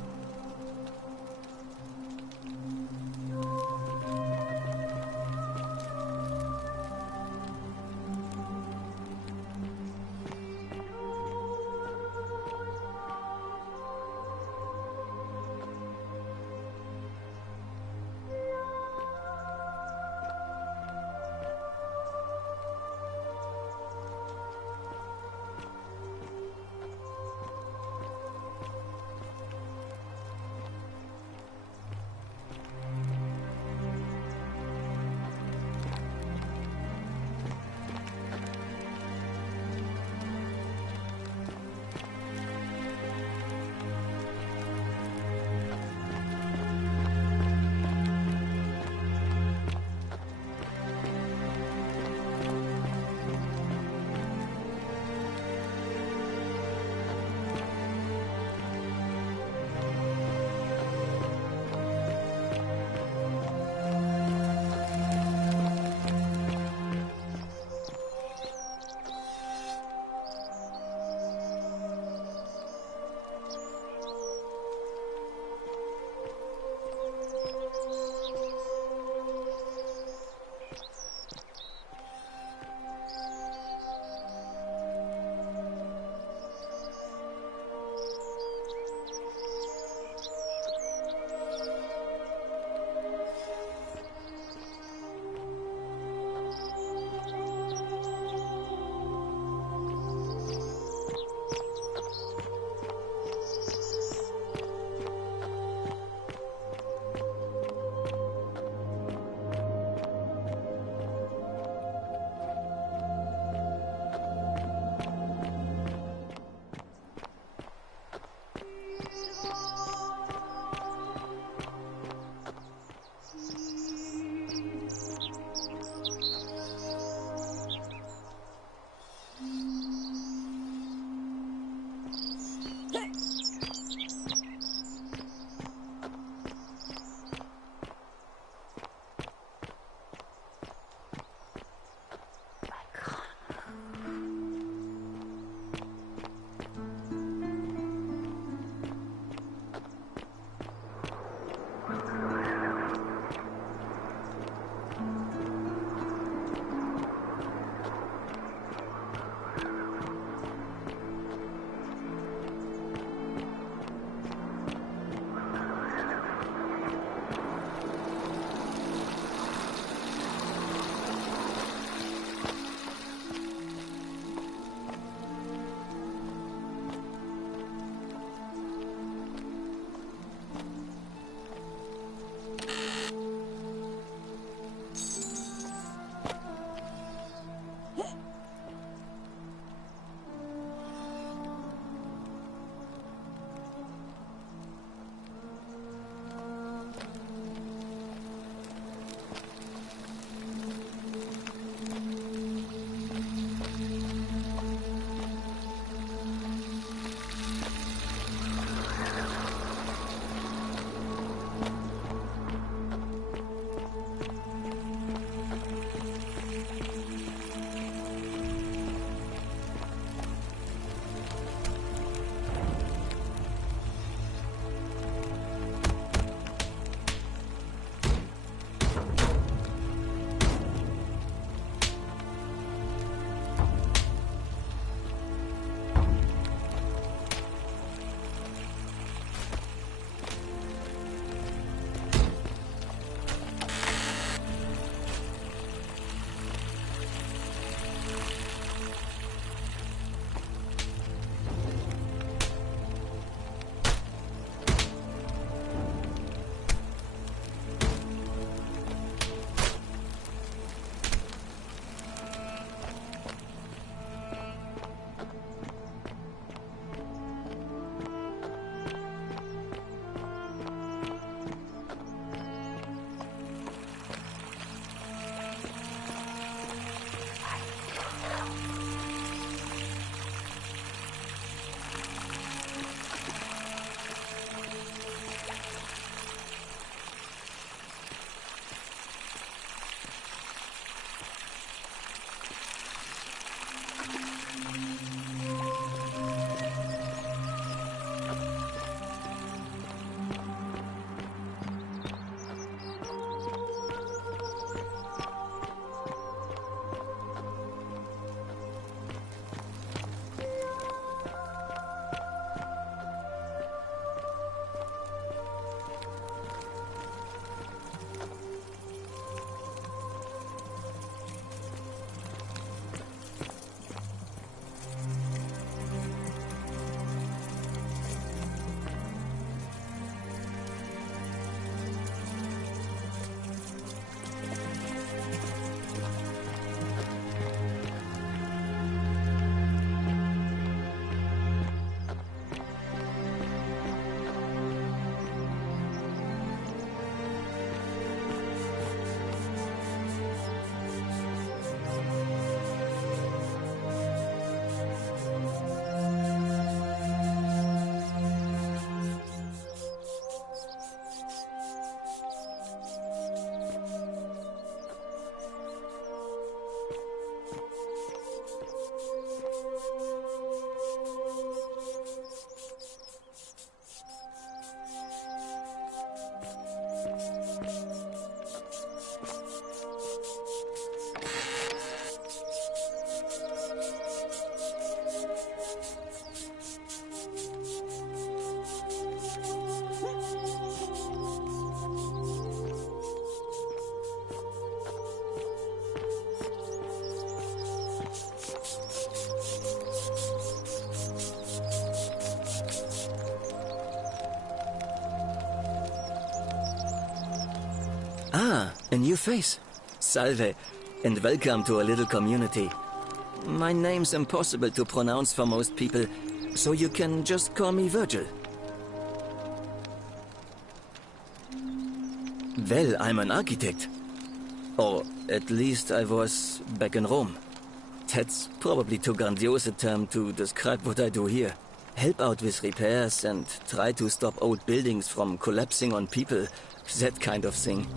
Ah, a new face. Salve, and welcome to a little community. My name's impossible to pronounce for most people, so you can just call me Virgil. Well, I'm an architect. Or at least I was back in Rome. That's probably too grandiose a term to describe what I do here. Help out with repairs and try to stop old buildings from collapsing on people. That kind of thing.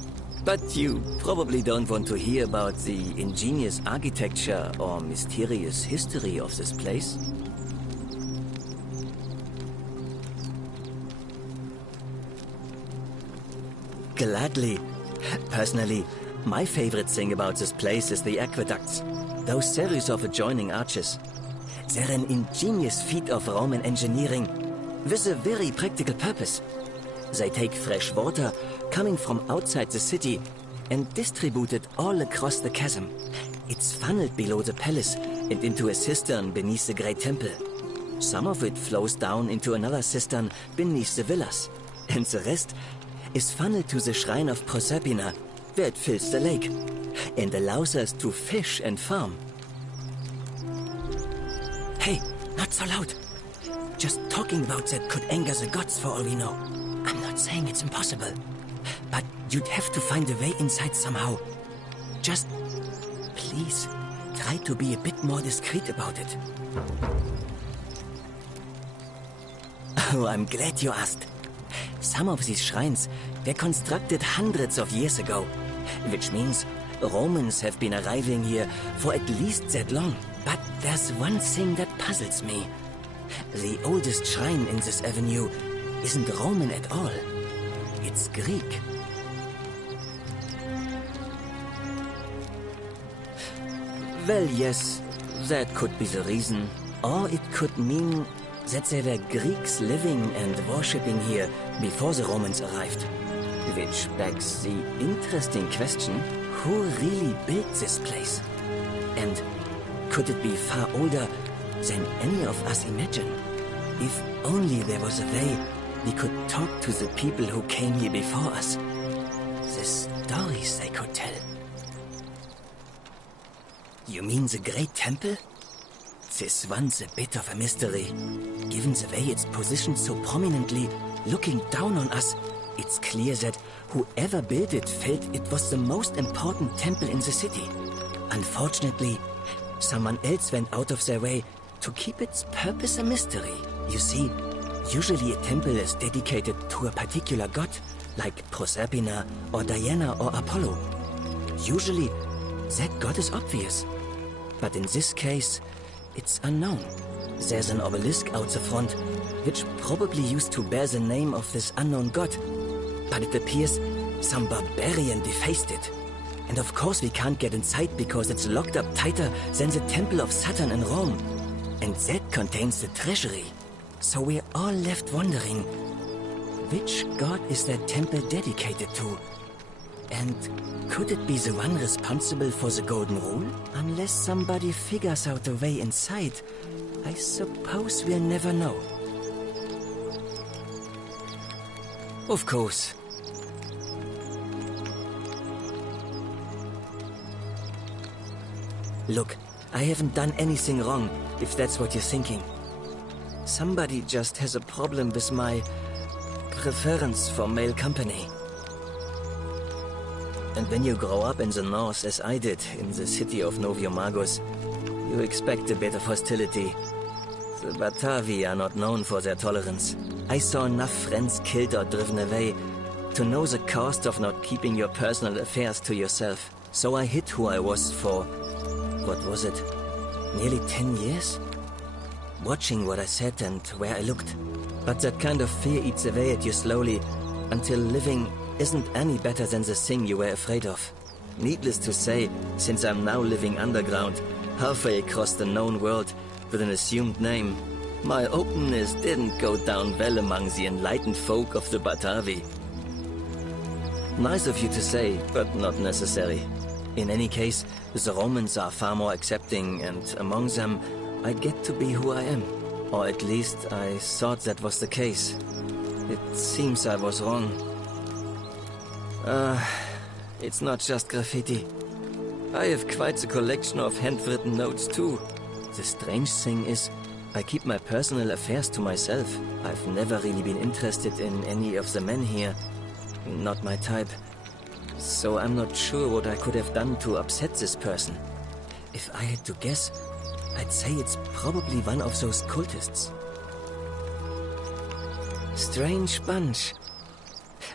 But you probably don't want to hear about the ingenious architecture or mysterious history of this place. Gladly. Personally, my favorite thing about this place is the aqueducts. Those series of adjoining arches. They're an ingenious feat of Roman engineering with a very practical purpose. They take fresh water coming from outside the city and distribute it all across the chasm. It's funneled below the palace and into a cistern beneath the great temple. Some of it flows down into another cistern beneath the villas, and the rest is funneled to the shrine of Proserpina, where it fills the lake and allows us to fish and farm. Hey, not so loud. Just talking about that could anger the gods for all we know. I'm not saying it's impossible, but you'd have to find a way inside somehow. Just, please, try to be a bit more discreet about it. Oh, I'm glad you asked. Some of these shrines were constructed hundreds of years ago, which means Romans have been arriving here for at least that long. But there's one thing that puzzles me. The oldest shrine in this avenue isn't Roman at all. It's Greek. Well, yes, that could be the reason. Or it could mean that there were Greeks living and worshipping here before the Romans arrived. Which begs the interesting question, who really built this place? And could it be far older than any of us imagine? If only there was a way we could talk to the people who came here before us. The stories they could tell. You mean the Great Temple? This one's a bit of a mystery. Given the way it's positioned so prominently, looking down on us, it's clear that whoever built it felt it was the most important temple in the city. Unfortunately, someone else went out of their way to keep its purpose a mystery. You see, usually a temple is dedicated to a particular god, like Proserpina or Diana or Apollo. Usually, that god is obvious. But in this case, it's unknown. There's an obelisk out the front, which probably used to bear the name of this unknown god. But it appears some barbarian defaced it. And of course we can't get inside because it's locked up tighter than the Temple of Saturn in Rome. And that contains the treasury. So we're all left wondering, which god is that temple dedicated to? And could it be the one responsible for the Golden Rule? Unless somebody figures out a way inside, I suppose we'll never know. Of course. Look, I haven't done anything wrong, if that's what you're thinking. Somebody just has a problem with my preference for male company. And when you grow up in the north, as I did, in the city of Noviomagus, you expect a bit of hostility. The Batavi are not known for their tolerance. I saw enough friends killed or driven away to know the cost of not keeping your personal affairs to yourself. So I hid who I was for, what was it, nearly 10 years? Watching what I said and where I looked. But that kind of fear eats away at you slowly, until living isn't any better than the thing you were afraid of. Needless to say, since I'm now living underground, halfway across the known world, with an assumed name, my openness didn't go down well among the enlightened folk of the Batavi. Nice of you to say, but not necessary. In any case, the Romans are far more accepting, and among them, I get to be who I am. Or at least, I thought that was the case. It seems I was wrong. It's not just graffiti. I have quite a collection of handwritten notes too. The strange thing is, I keep my personal affairs to myself. I've never really been interested in any of the men here. Not my type. So I'm not sure what I could have done to upset this person. If I had to guess, I'd say it's probably one of those cultists. Strange bunch.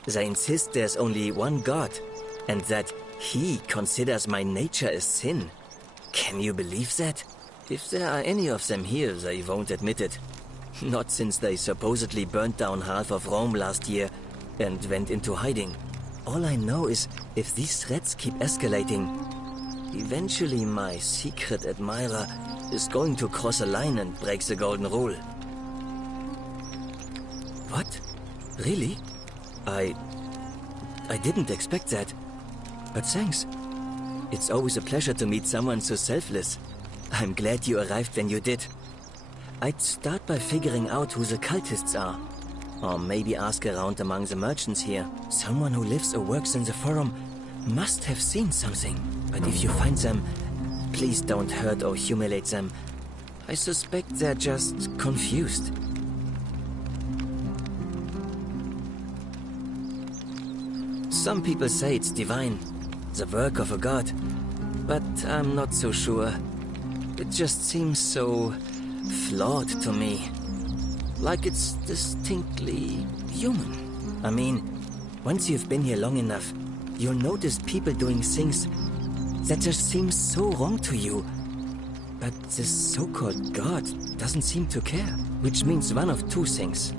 They insist there's only one God, and that he considers my nature a sin. Can you believe that? If there are any of them here, they won't admit it. Not since they supposedly burnt down half of Rome last year and went into hiding. All I know is, if these threats keep escalating, eventually my secret admirer is going to cross a line and break the golden rule. What? Really? I didn't expect that. But thanks. It's always a pleasure to meet someone so selfless. I'm glad you arrived when you did. I'd start by figuring out who the cultists are. Or maybe ask around among the merchants here. Someone who lives or works in the forum must have seen something. But if you find them, please don't hurt or humiliate them. I suspect they're just confused. Some people say it's divine, the work of a god, but I'm not so sure. It just seems so flawed to me. Like it's distinctly human. I mean, once you've been here long enough, you'll notice people doing things that just seem so wrong to you. But this so-called god doesn't seem to care, which means one of two things.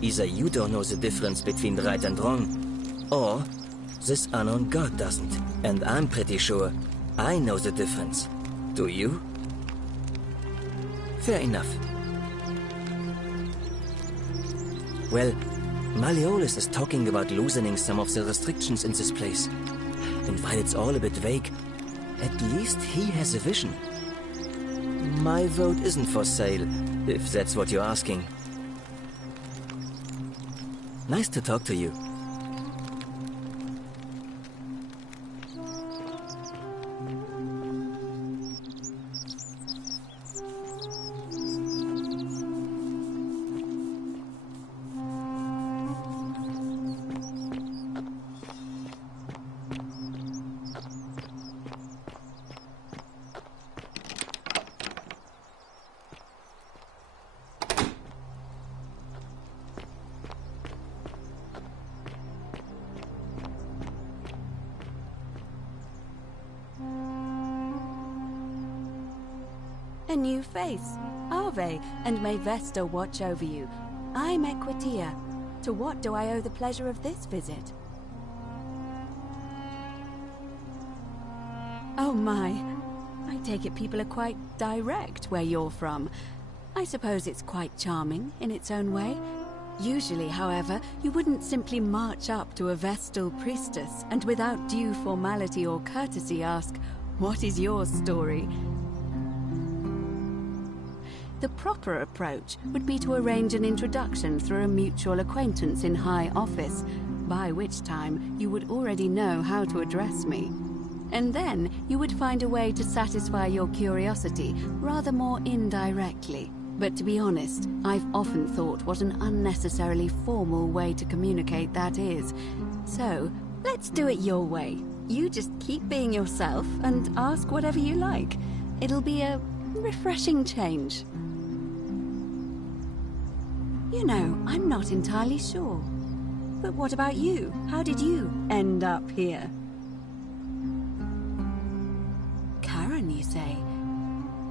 Either you don't know the difference between right and wrong, or this unknown god doesn't. And I'm pretty sure I know the difference. Do you? Fair enough. Well, Malleolus is talking about loosening some of the restrictions in this place. And while it's all a bit vague, at least he has a vision. My vote isn't for sale, if that's what you're asking. Nice to talk to you. A new face. Ave, and may Vesta watch over you. I'm Equitia. To what do I owe the pleasure of this visit? Oh my. I take it people are quite direct where you're from. I suppose it's quite charming in its own way. Usually, however, you wouldn't simply march up to a Vestal priestess and without due formality or courtesy ask, "What is your story?" The proper approach would be to arrange an introduction through a mutual acquaintance in high office, by which time you would already know how to address me. And then you would find a way to satisfy your curiosity rather more indirectly. But to be honest, I've often thought what an unnecessarily formal way to communicate that is. So, let's do it your way. You just keep being yourself and ask whatever you like. It'll be a refreshing change. You know, I'm not entirely sure. But what about you? How did you end up here? Karen, you say?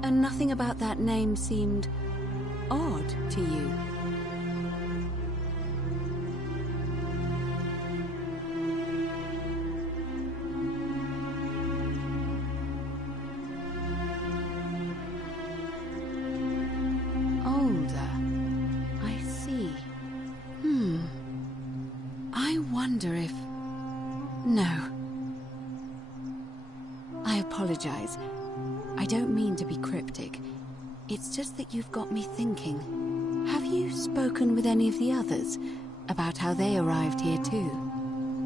And nothing about that name seemed odd to you? I don't mean to be cryptic. It's just that you've got me thinking. Have you spoken with any of the others about how they arrived here too?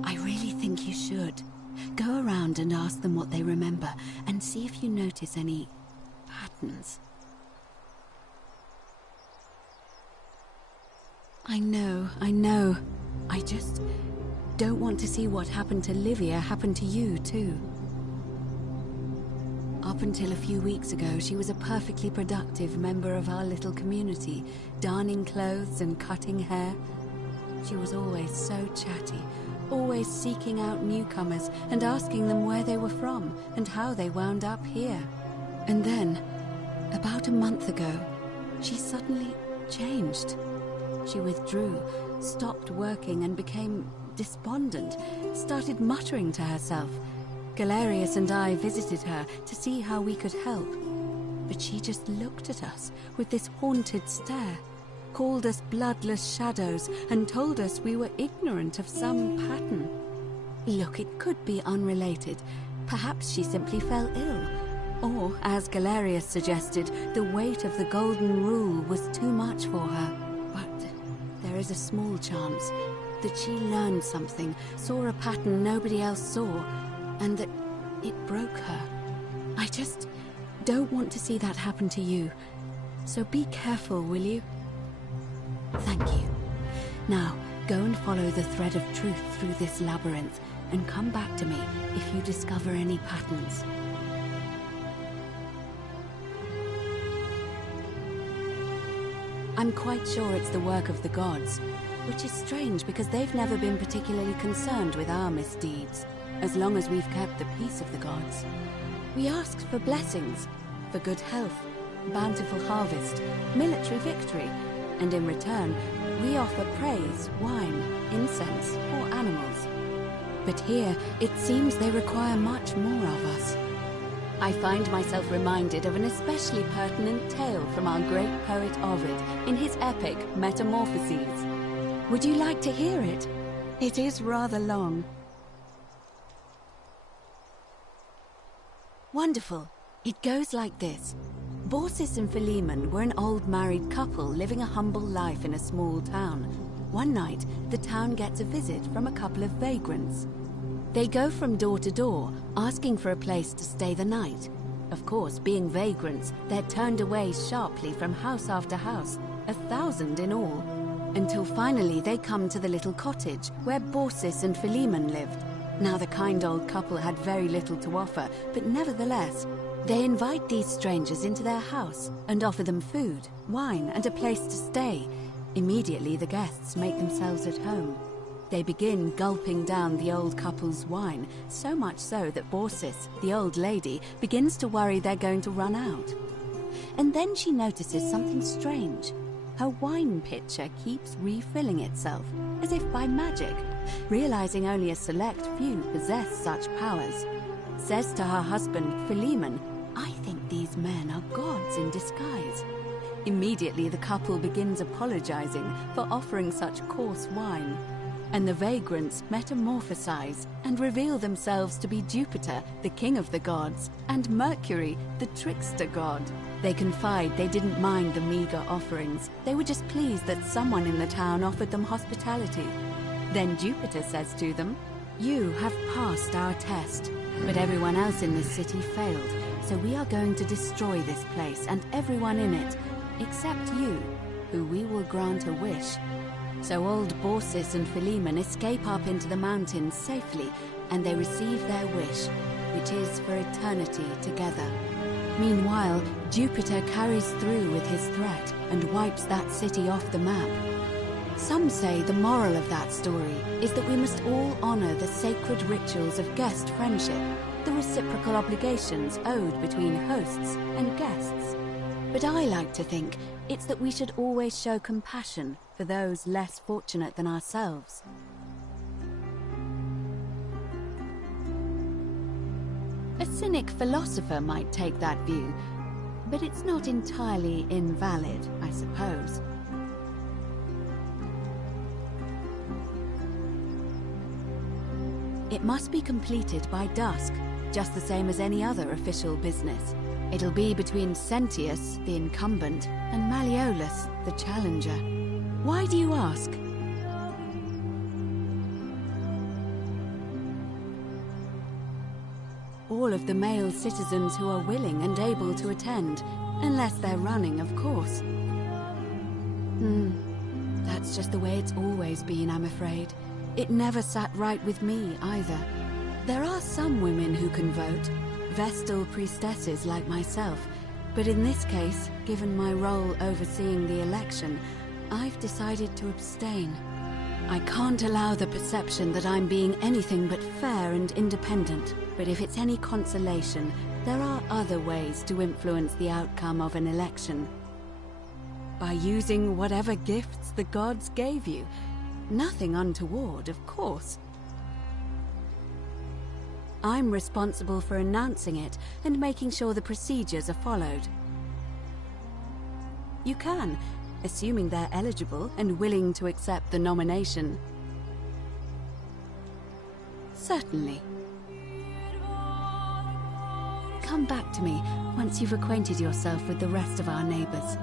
I really think you should. Go around and ask them what they remember, and see if you notice any patterns. I know. I just don't want to see what happened to Livia happen to you too. Up until a few weeks ago, she was a perfectly productive member of our little community, darning clothes and cutting hair. She was always so chatty, always seeking out newcomers and asking them where they were from and how they wound up here. And then, about a month ago, she suddenly changed. She withdrew, stopped working and became despondent, started muttering to herself. Galerius and I visited her to see how we could help. But she just looked at us with this haunted stare, called us bloodless shadows, and told us we were ignorant of some pattern. Look, it could be unrelated. Perhaps she simply fell ill. Or, as Galerius suggested, the weight of the Golden Rule was too much for her. But there is a small chance that she learned something, saw a pattern nobody else saw, and that it broke her. I just don't want to see that happen to you. So be careful, will you? Thank you. Now, go and follow the thread of truth through this labyrinth, and come back to me if you discover any patterns. I'm quite sure it's the work of the gods, which is strange because they've never been particularly concerned with our misdeeds, as long as we've kept the peace of the gods. We asked for blessings, for good health, bountiful harvest, military victory, and in return, we offer praise, wine, incense, or animals. But here, it seems they require much more of us. I find myself reminded of an especially pertinent tale from our great poet Ovid in his epic Metamorphoses. Would you like to hear it? It is rather long. Wonderful. It goes like this. Baucis and Philemon were an old married couple living a humble life in a small town. One night, the town gets a visit from a couple of vagrants. They go from door to door, asking for a place to stay the night. Of course, being vagrants, they're turned away sharply from house after house, 1,000 in all, until finally they come to the little cottage where Baucis and Philemon lived. Now, the kind old couple had very little to offer, but nevertheless, they invite these strangers into their house and offer them food, wine, and a place to stay. Immediately, the guests make themselves at home. They begin gulping down the old couple's wine, so much so that Baucis, the old lady, begins to worry they're going to run out. And then she notices something strange. Her wine pitcher keeps refilling itself, as if by magic, realizing only a select few possess such powers. Says to her husband, Philemon, "I think these men are gods in disguise." Immediately the couple begins apologizing for offering such coarse wine. And the vagrants metamorphosize and reveal themselves to be Jupiter, the king of the gods, and Mercury, the trickster god. They confide they didn't mind the meager offerings. They were just pleased that someone in the town offered them hospitality. Then Jupiter says to them, "You have passed our test, but everyone else in this city failed, so we are going to destroy this place and everyone in it, except you, who we will grant a wish." So old Baucis and Philemon escape up into the mountains safely, and they receive their wish, which is for eternity together. Meanwhile, Jupiter carries through with his threat and wipes that city off the map. Some say the moral of that story is that we must all honor the sacred rituals of guest friendship, the reciprocal obligations owed between hosts and guests. But I like to think it's that we should always show compassion for those less fortunate than ourselves. A cynic philosopher might take that view, but it's not entirely invalid, I suppose. It must be completed by dusk, just the same as any other official business. It'll be between Sentius, the incumbent, and Malleolus, the challenger. Why do you ask? All of the male citizens who are willing and able to attend, unless they're running, of course. That's just the way it's always been, I'm afraid. It never sat right with me, either. There are some women who can vote, Vestal priestesses like myself, but in this case, given my role overseeing the election, I've decided to abstain. I can't allow the perception that I'm being anything but fair and independent, but if it's any consolation, there are other ways to influence the outcome of an election. By using whatever gifts the gods gave you. Nothing untoward, of course. I'm responsible for announcing it and making sure the procedures are followed. You can, assuming they're eligible and willing to accept the nomination. Certainly. Come back to me once you've acquainted yourself with the rest of our neighbors.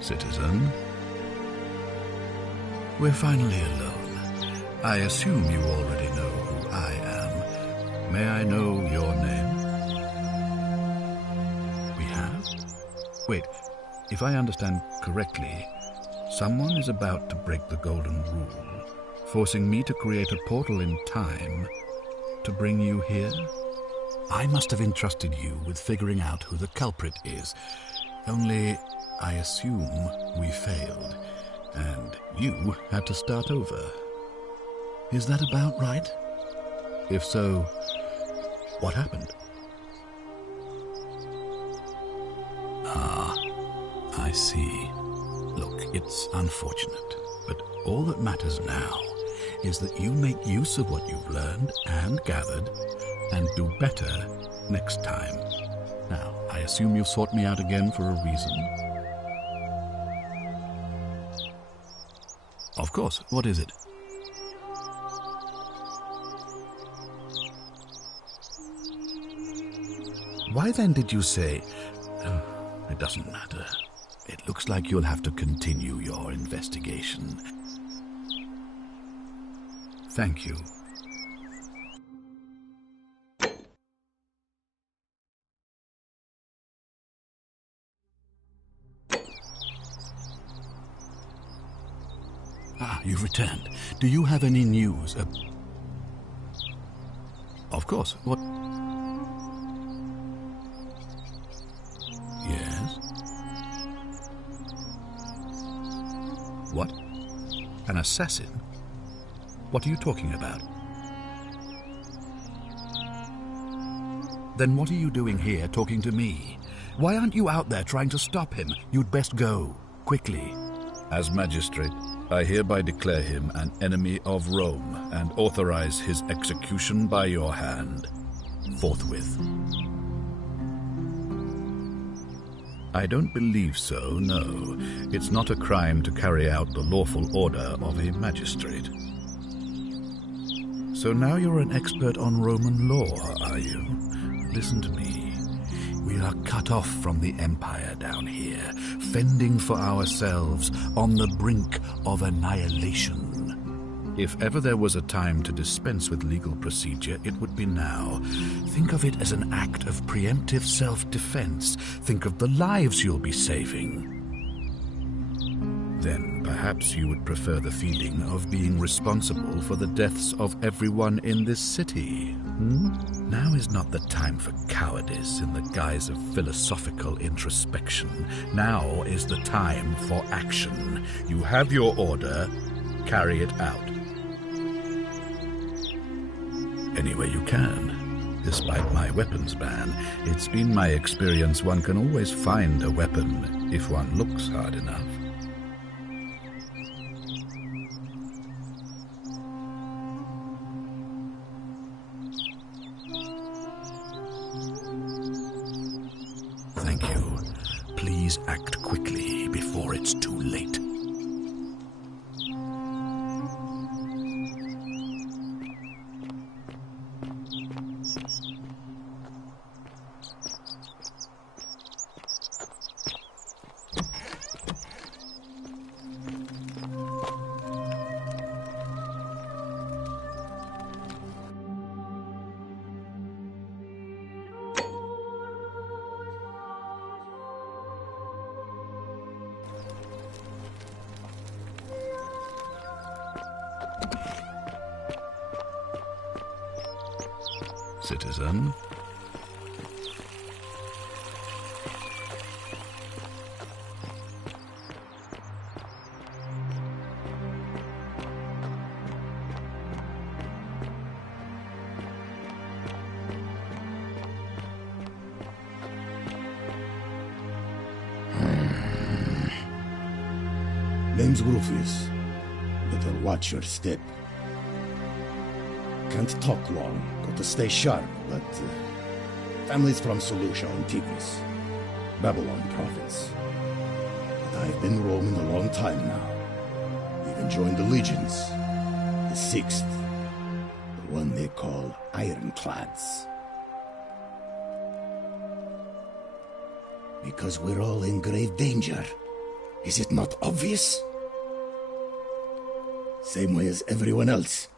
Citizen, we're finally alone. I assume you already know who I am. May I know your name? We have? Wait, if I understand correctly, someone is about to break the Golden Rule, forcing me to create a portal in time to bring you here? I must have entrusted you with figuring out who the culprit is. Only I assume we failed, and you had to start over. Is that about right? If so, what happened? Ah, I see. Look, it's unfortunate, but all that matters now is that you make use of what you've learned and gathered, and do better next time. Now, I assume you've sought me out again for a reason. Of course. What is it? Why then did you say... it doesn't matter. It looks like you'll have to continue your investigation. Thank you. Ah, you've returned. Do you have any news? Of course. What? Yes? What? An assassin? What are you talking about? Then what are you doing here talking to me? Why aren't you out there trying to stop him? You'd best go, quickly. As magistrate, I hereby declare him an enemy of Rome and authorize his execution by your hand, forthwith. I don't believe so, no. It's not a crime to carry out the lawful order of a magistrate. So now you're an expert on Roman law, are you? Listen to me. We are cut off from the Empire down here, fending for ourselves on the brink of annihilation. If ever there was a time to dispense with legal procedure, it would be now. Think of it as an act of preemptive self-defense. Think of the lives you'll be saving. Then perhaps you would prefer the feeling of being responsible for the deaths of everyone in this city. Now is not the time for cowardice in the guise of philosophical introspection. Now is the time for action. You have your order. Carry it out. Any way you can. Despite my weapons ban, it's been my experience one can always find a weapon if one looks hard enough. Thank you. Please act quickly before it's too late. Citizen. Name's Rufius. Better watch your step. Can't talk long, got to stay sharp, but family's from Seleucia in Tigris, Babylon province. But I've been roaming a long time now. Even joined the legions, the 6th, the one they call Ironclads. Because we're all in grave danger. Is it not obvious? Same way as everyone else.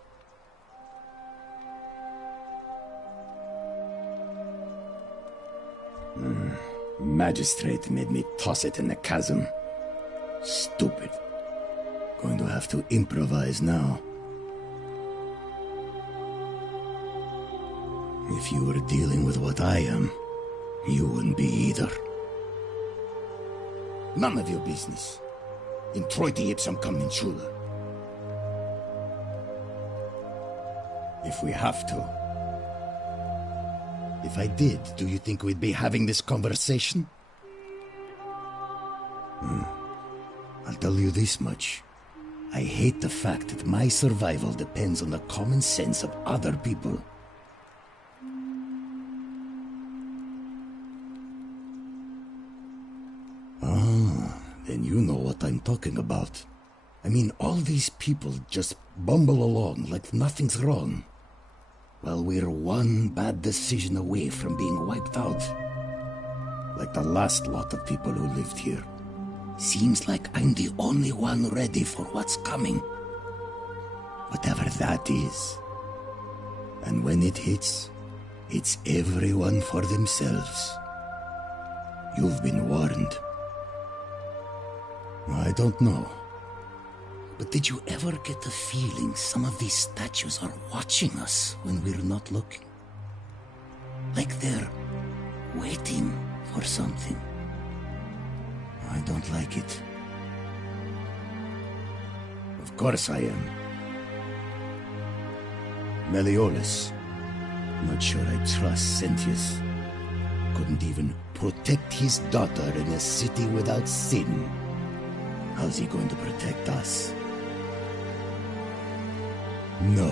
Magistrate made me toss it in the chasm. Stupid. Going to have to improvise now. If you were dealing with what I am, you wouldn't be either. None of your business. Introiti ipsum commensula. If we have to. If I did, do you think we'd be having this conversation? I'll tell you this much. I hate the fact that my survival depends on the common sense of other people. Then you know what I'm talking about. I mean, all these people just bumble along like nothing's wrong. Well, we're one bad decision away from being wiped out. Like the last lot of people who lived here. Seems like I'm the only one ready for what's coming. Whatever that is. And when it hits, it's everyone for themselves. You've been warned. I don't know. But did you ever get the feeling some of these statues are watching us when we're not looking? Like they're waiting for something. I don't like it. Of course I am. Meliodas. Not sure I trust Sentius. couldn't even protect his daughter in a city without sin. How's he going to protect us? No.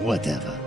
Whatever.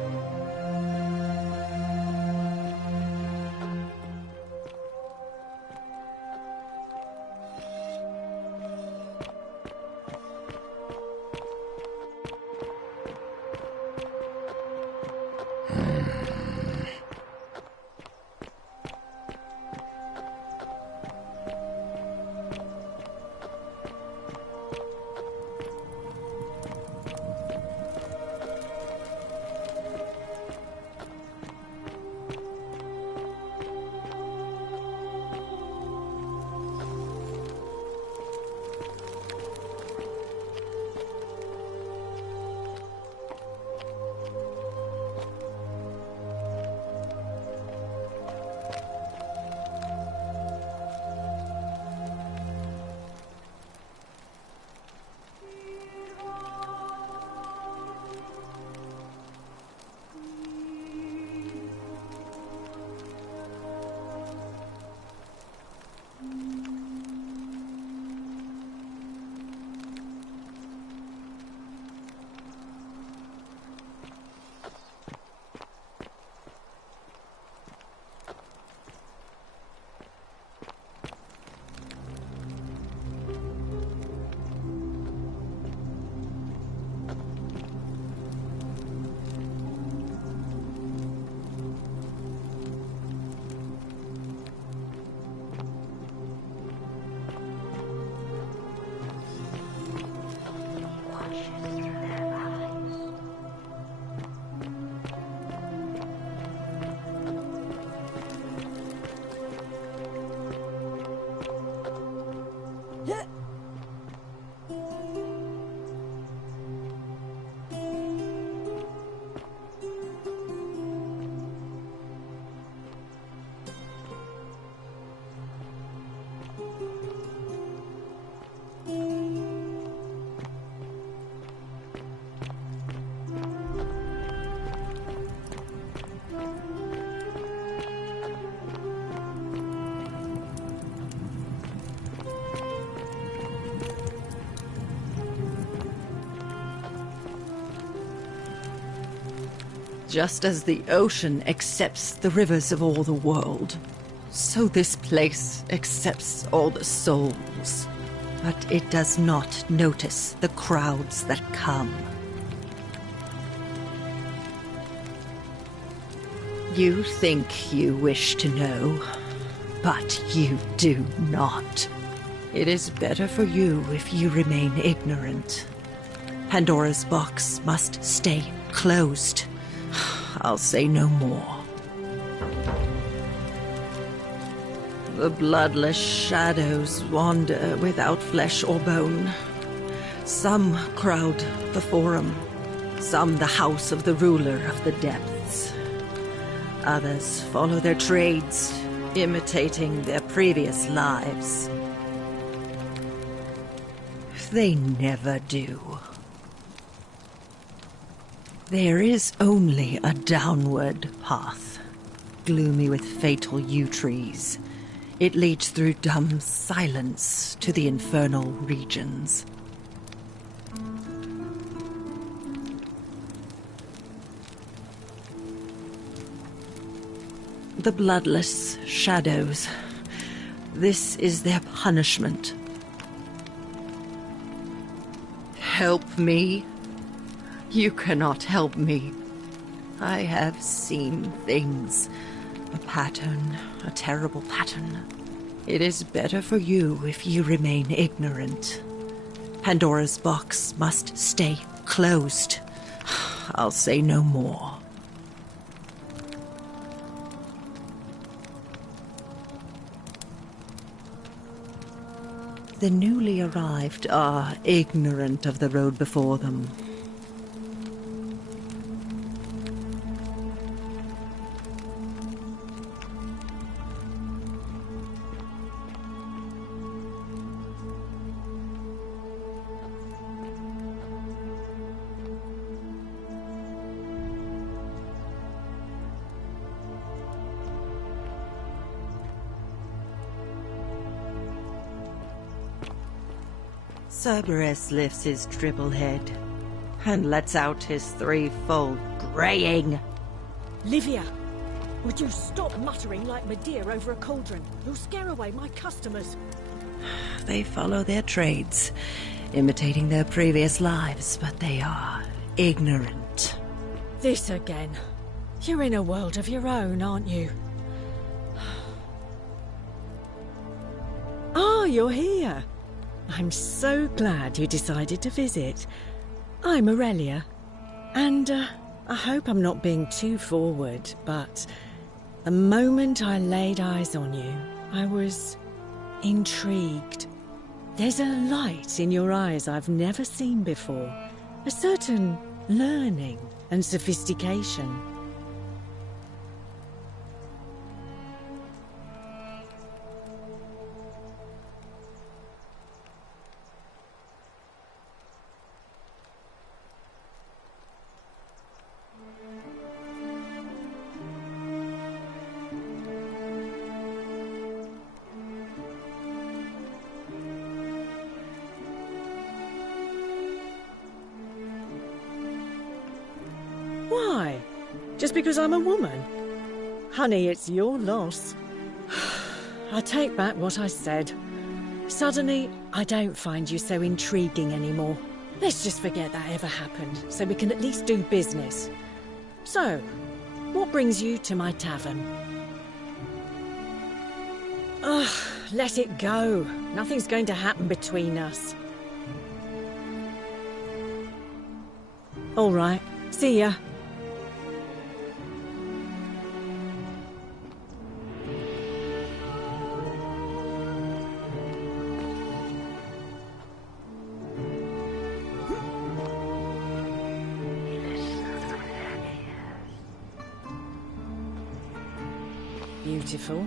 Just as the ocean accepts the rivers of all the world, so this place accepts all the souls. But it does not notice the crowds that come. You think you wish to know, but you do not. It is better for you if you remain ignorant. Pandora's box must stay closed. I'll say no more. The bloodless shadows wander without flesh or bone. Some crowd the Forum, some the house of the ruler of the depths. Others follow their trades, imitating their previous lives. They never do. There is only a downward path, gloomy with fatal yew trees. It leads through dumb silence to the infernal regions. The bloodless shadows. This is their punishment. Help me. You cannot help me. I have seen things. A pattern, a terrible pattern. It is better for you if you remain ignorant. Pandora's box must stay closed. I'll say no more. The newly arrived are ignorant of the road before them. Cerberus lifts his triple head and lets out his threefold graying. Livia, would you stop muttering like Medea over a cauldron? You'll scare away my customers. They follow their trades, imitating their previous lives, but they are ignorant. This again. You're in a world of your own, aren't you? Ah, you're here. I'm so glad you decided to visit. I'm Aurelia, and I hope I'm not being too forward, but the moment I laid eyes on you, I was intrigued. There's a light in your eyes I've never seen before, a certain learning and sophistication. Why? Just because I'm a woman? Honey, it's your loss. I take back what I said. Suddenly, I don't find you so intriguing anymore. Let's just forget that ever happened, so we can at least do business. So, what brings you to my tavern? Ugh, let it go. Nothing's going to happen between us. All right, see ya. Beautiful.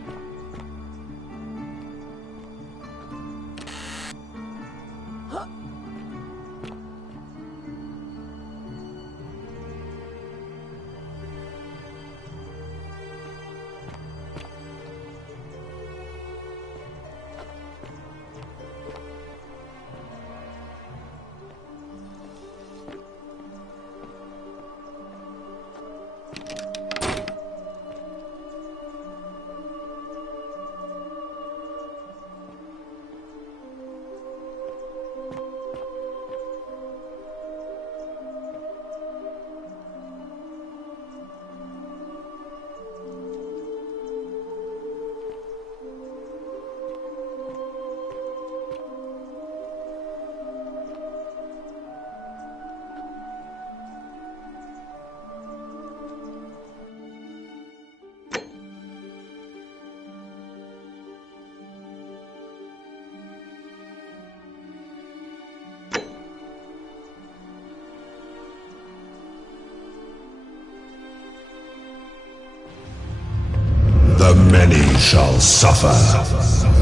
The many shall suffer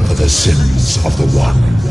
for the sins of the one.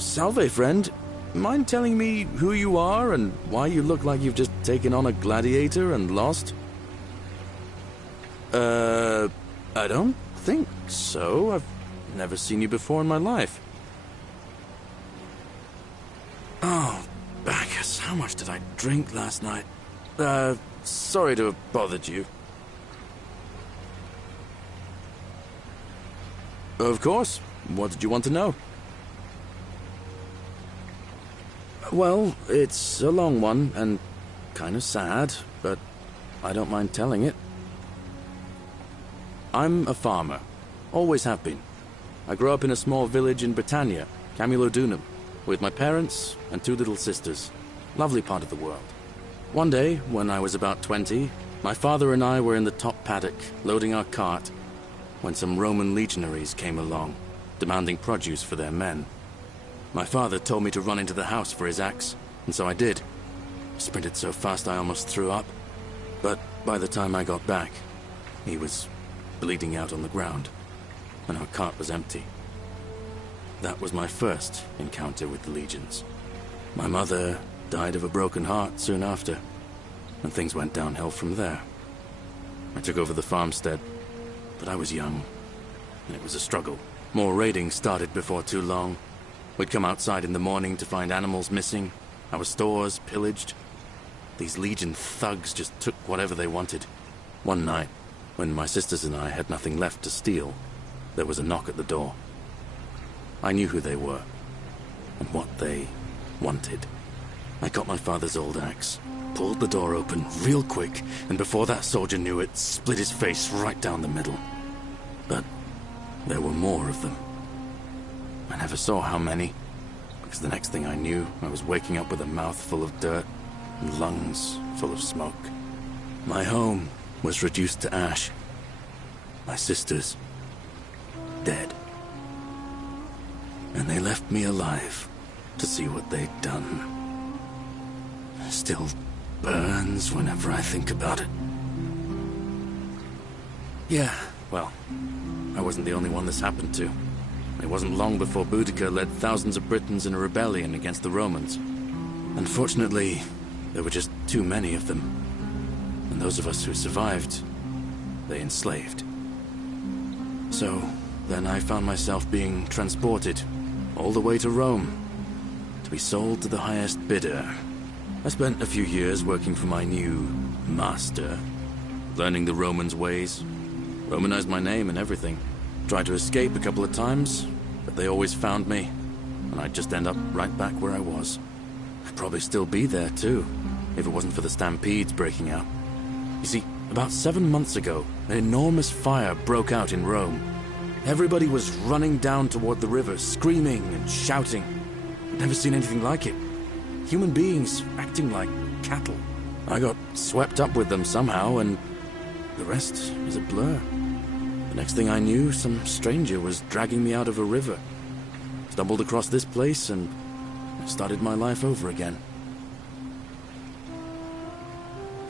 Salve, friend. Mind telling me who you are and why you look like you've just taken on a gladiator and lost? I don't think so. I've never seen you before in my life. Oh, Bacchus, how much did I drink last night? Sorry to have bothered you. Of course. What did you want to know? Well, it's a long one, and kind of sad, but I don't mind telling it. I'm a farmer. Always have been. I grew up in a small village in Britannia, Camulodunum, with my parents and 2 little sisters. Lovely part of the world. One day, when I was about 20, my father and I were in the top paddock, loading our cart, when some Roman legionaries came along, demanding produce for their men. My father told me to run into the house for his axe, and so I did. Sprinted so fast I almost threw up. But by the time I got back, he was bleeding out on the ground, and our cart was empty. That was my first encounter with the legions. My mother died of a broken heart soon after, and things went downhill from there. I took over the farmstead, but I was young, and it was a struggle. More raiding started before too long. We'd come outside in the morning to find animals missing, our stores pillaged. These Legion thugs just took whatever they wanted. One night, when my sisters and I had nothing left to steal, there was a knock at the door. I knew who they were, and what they wanted. I got my father's old axe, pulled the door open real quick, and before that soldier knew it, split his face right down the middle. But there were more of them. I never saw how many, because the next thing I knew, I was waking up with a mouth full of dirt and lungs full of smoke. My home was reduced to ash. My sisters, dead. And they left me alive to see what they'd done. It still burns whenever I think about it. Yeah, well, I wasn't the only one this happened to. It wasn't long before Boudica led thousands of Britons in a rebellion against the Romans. Unfortunately, there were just too many of them. And those of us who survived, they enslaved. So, then I found myself being transported all the way to Rome to be sold to the highest bidder. I spent a few years working for my new master, learning the Romans' ways, Romanized my name and everything. Tried to escape a couple of times, but they always found me, and I'd just end up right back where I was. I'd probably still be there too, if it wasn't for the stampedes breaking out. You see, about 7 months ago, an enormous fire broke out in Rome. Everybody was running down toward the river, screaming and shouting. I'd never seen anything like it. Human beings acting like cattle. I got swept up with them somehow, and the rest is a blur. The next thing I knew, some stranger was dragging me out of a river. Stumbled across this place and started my life over again.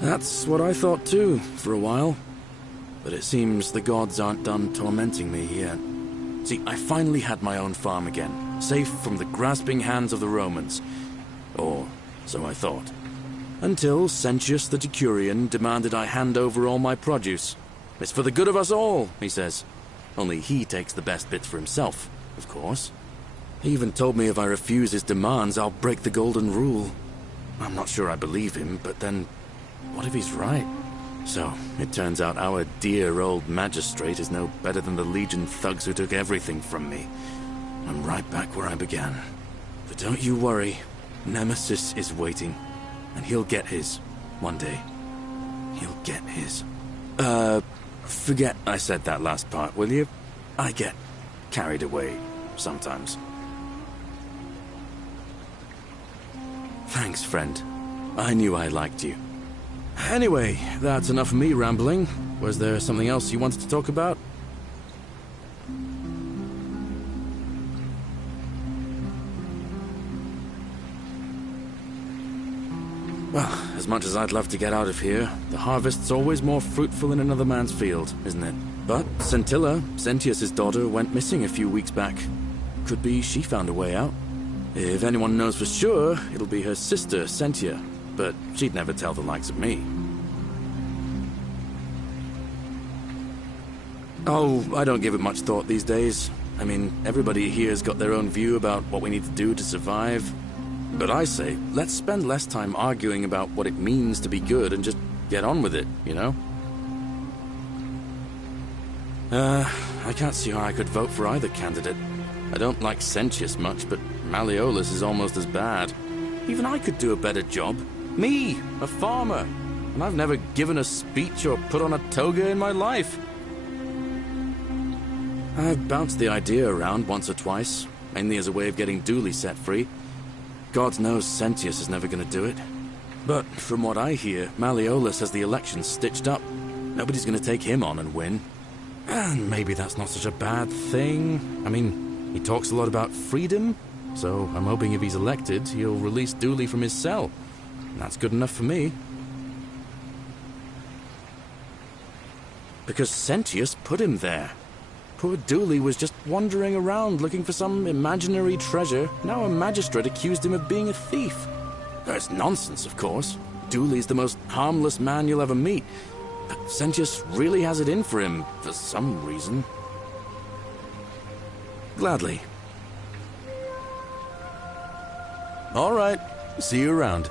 That's what I thought too, for a while. But it seems the gods aren't done tormenting me yet. See, I finally had my own farm again, safe from the grasping hands of the Romans. Or so I thought. Until Sentius the Decurion demanded I hand over all my produce. It's for the good of us all, he says. Only he takes the best bits for himself, of course. He even told me if I refuse his demands, I'll break the golden rule. I'm not sure I believe him, but then, what if he's right? So, it turns out our dear old magistrate is no better than the Legion thugs who took everything from me. I'm right back where I began. But don't you worry, Nemesis is waiting. And he'll get his, one day. He'll get his. Forget I said that last part, will you? I get carried away sometimes. Thanks, friend. I knew I liked you. Anyway, that's enough of me rambling. Was there something else you wanted to talk about? Well, as much as I'd love to get out of here, the harvest's always more fruitful in another man's field, isn't it? But Scintilla, Sentius' daughter, went missing a few weeks back. Could be she found a way out. If anyone knows for sure, it'll be her sister, Sentia. But she'd never tell the likes of me. Oh, I don't give it much thought these days. I mean, everybody here's got their own view about what we need to do to survive. But I say, let's spend less time arguing about what it means to be good and just get on with it, you know? I can't see how I could vote for either candidate. I don't like Sentius much, but Malleolus is almost as bad. Even I could do a better job. Me, a farmer. And I've never given a speech or put on a toga in my life. I've bounced the idea around once or twice, mainly as a way of getting Dooley set free. God knows Sentius is never going to do it. But from what I hear, Malleolus has the election stitched up. Nobody's going to take him on and win. And maybe that's not such a bad thing. I mean, he talks a lot about freedom, so I'm hoping if he's elected, he'll release Dooley from his cell. And that's good enough for me. Because Sentius put him there. Poor Dooley was just wandering around looking for some imaginary treasure. Now a magistrate accused him of being a thief. That's nonsense, of course. Dooley's the most harmless man you'll ever meet. But Sentius really has it in for him, for some reason. Gladly. All right. See you around.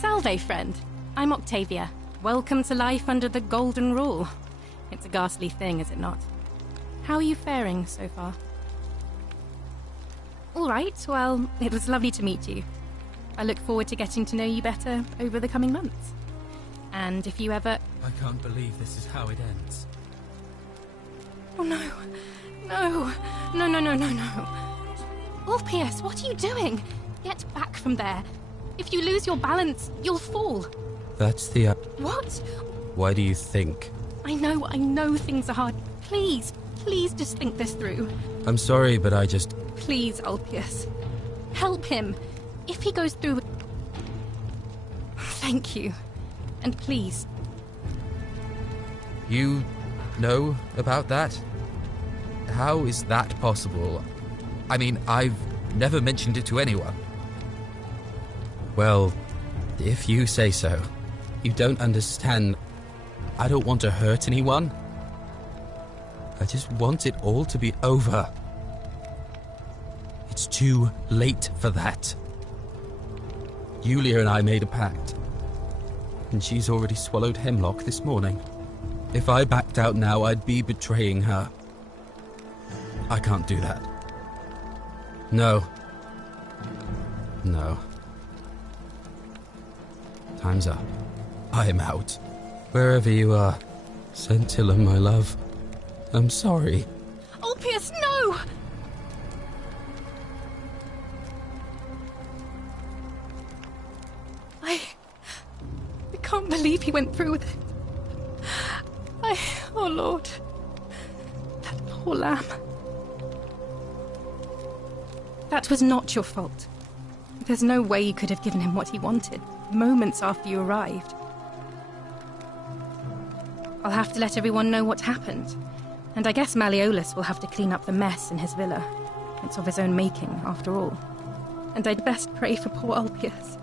Salve, friend. I'm Octavia. Welcome to life under the Golden Rule. It's a ghastly thing, is it not? How are you faring so far? All right, well, it was lovely to meet you. I look forward to getting to know you better over the coming months. And if you ever... I can't believe this is how it ends. Oh no. No. No, no, no, no, no. Ulpius, what are you doing? Get back from there. If you lose your balance, you'll fall. That's the... What? Why do you think? I know things are hard. Please just think this through. I'm sorry, but I just... Please, Ulpius. Help him. If he goes through... Thank you. And please. You know about that? How is that possible? I mean, I've never mentioned it to anyone. Well, if you say so. You don't understand. I don't want to hurt anyone. I just want it all to be over. It's too late for that. Yulia and I made a pact. And she's already swallowed hemlock this morning. If I backed out now, I'd be betraying her. I can't do that. No. No. Time's up. I'm out. Wherever you are, Scintilla, my love. I'm sorry. Ulpius, no! I can't believe he went through with it. Oh Lord. That poor lamb. That was not your fault. There's no way you could have given him what he wanted, moments after you arrived. I'll have to let everyone know what happened. And I guess Malleolus will have to clean up the mess in his villa. It's of his own making, after all. And I'd best pray for poor Ulpius.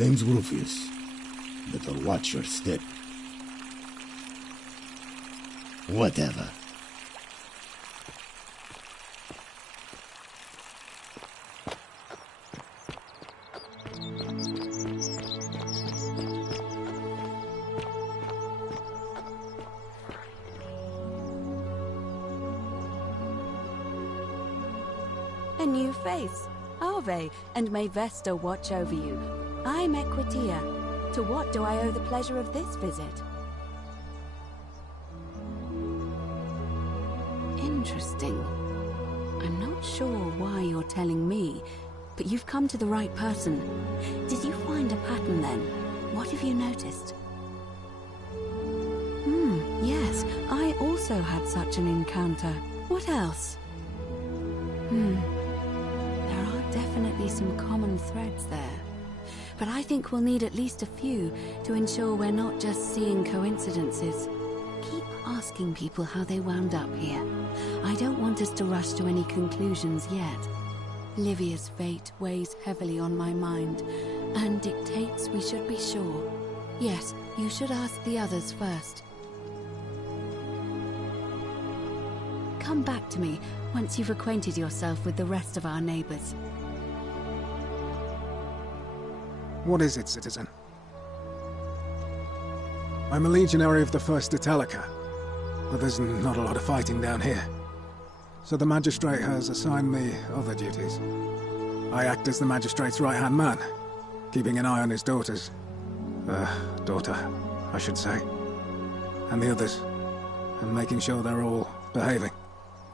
Name's Rufius. Better watch your step. Whatever. A new face. Ave, and may Vesta watch over you. I'm Equitia. To what do I owe the pleasure of this visit? Interesting. I'm not sure why you're telling me, but you've come to the right person. Did you find a pattern then? What have you noticed? Yes, I also had such an encounter. What else? There are definitely some common threads there. But I think we'll need at least a few to ensure we're not just seeing coincidences. Keep asking people how they wound up here. I don't want us to rush to any conclusions yet. Livia's fate weighs heavily on my mind, and dictates we should be sure. Yes, you should ask the others first. Come back to me once you've acquainted yourself with the rest of our neighbors. What is it, citizen? I'm a legionary of the 1st Italica, but there's not a lot of fighting down here. So the magistrate has assigned me other duties. I act as the magistrate's right-hand man, keeping an eye on his daughters. Daughter, I should say. And the others, and making sure they're all behaving.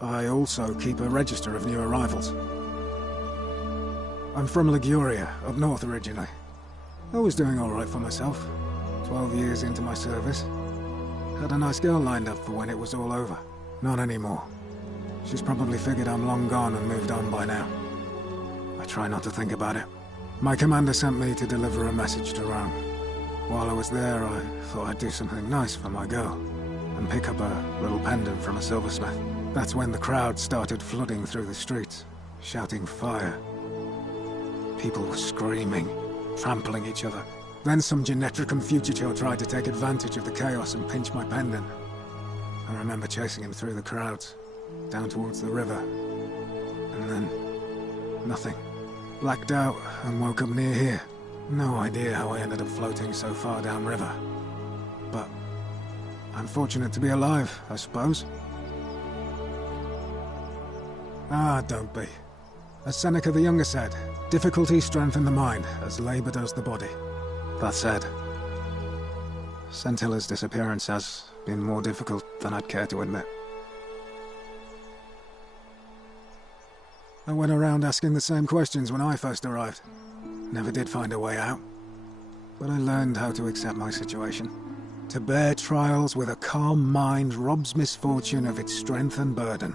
I also keep a register of new arrivals. I'm from Liguria, up north originally. I was doing all right for myself. 12 years into my service. Had a nice girl lined up for when it was all over. Not anymore. She's probably figured I'm long gone and moved on by now. I try not to think about it. My commander sent me to deliver a message to Rome. While I was there, I thought I'd do something nice for my girl, and pick up a little pendant from a silversmith. That's when the crowd started flooding through the streets, shouting fire. People were screaming, trampling each other. Then some Genetricum fugitive tried to take advantage of the chaos and pinch my pendant. I remember chasing him through the crowds, down towards the river. And then, nothing. Blacked out and woke up near here. No idea how I ended up floating so far downriver. But I'm fortunate to be alive, I suppose. Ah, don't be. As Seneca the Younger said, difficulty strengthens the mind, as labor does the body. That said, Scintilla's disappearance has been more difficult than I'd care to admit. I went around asking the same questions when I first arrived. Never did find a way out. But I learned how to accept my situation. To bear trials with a calm mind robs misfortune of its strength and burden.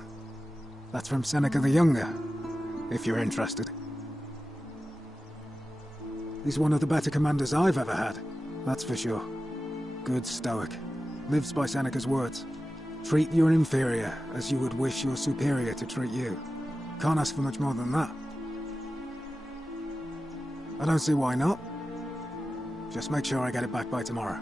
That's from Seneca the Younger, if you're interested. He's one of the better commanders I've ever had, that's for sure. Good stoic. Lives by Seneca's words. Treat your inferior as you would wish your superior to treat you. Can't ask for much more than that. I don't see why not. Just make sure I get it back by tomorrow.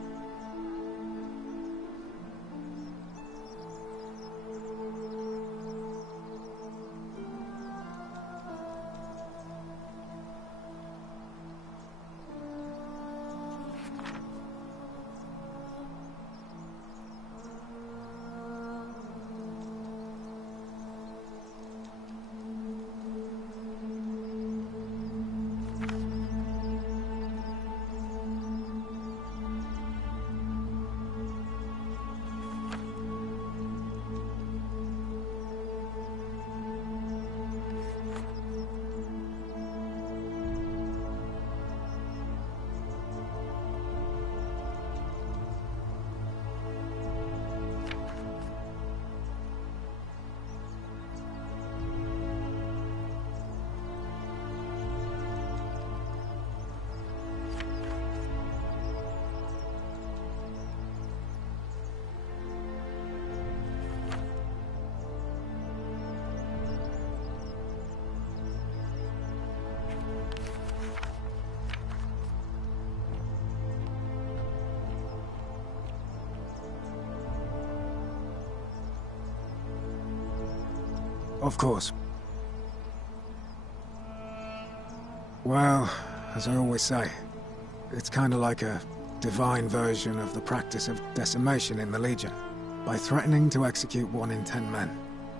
Of course. Well, as I always say, it's kind of like a divine version of the practice of decimation in the Legion. By threatening to execute 1 in 10 men,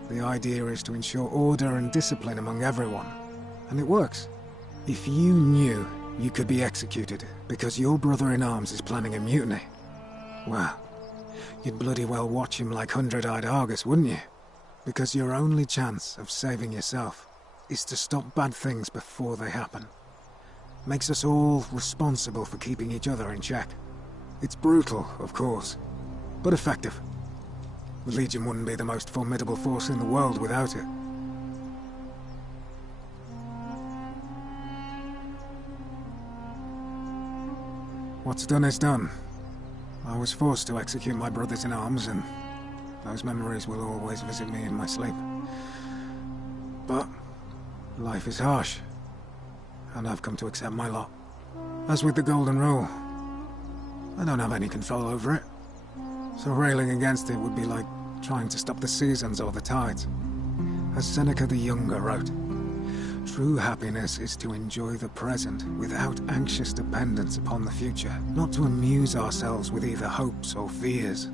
the idea is to ensure order and discipline among everyone. And it works. If you knew you could be executed because your brother-in-arms is planning a mutiny, well, you'd bloody well watch him like hundred-eyed Argus, wouldn't you? Because your only chance of saving yourself is to stop bad things before they happen. Makes us all responsible for keeping each other in check. It's brutal, of course, but effective. The Legion wouldn't be the most formidable force in the world without it. What's done is done. I was forced to execute my brothers-in-arms, and those memories will always visit me in my sleep. But life is harsh, and I've come to accept my lot. As with the Golden Rule, I don't have any control over it, so railing against it would be like trying to stop the seasons or the tides. As Seneca the Younger wrote, true happiness is to enjoy the present without anxious dependence upon the future, not to amuse ourselves with either hopes or fears,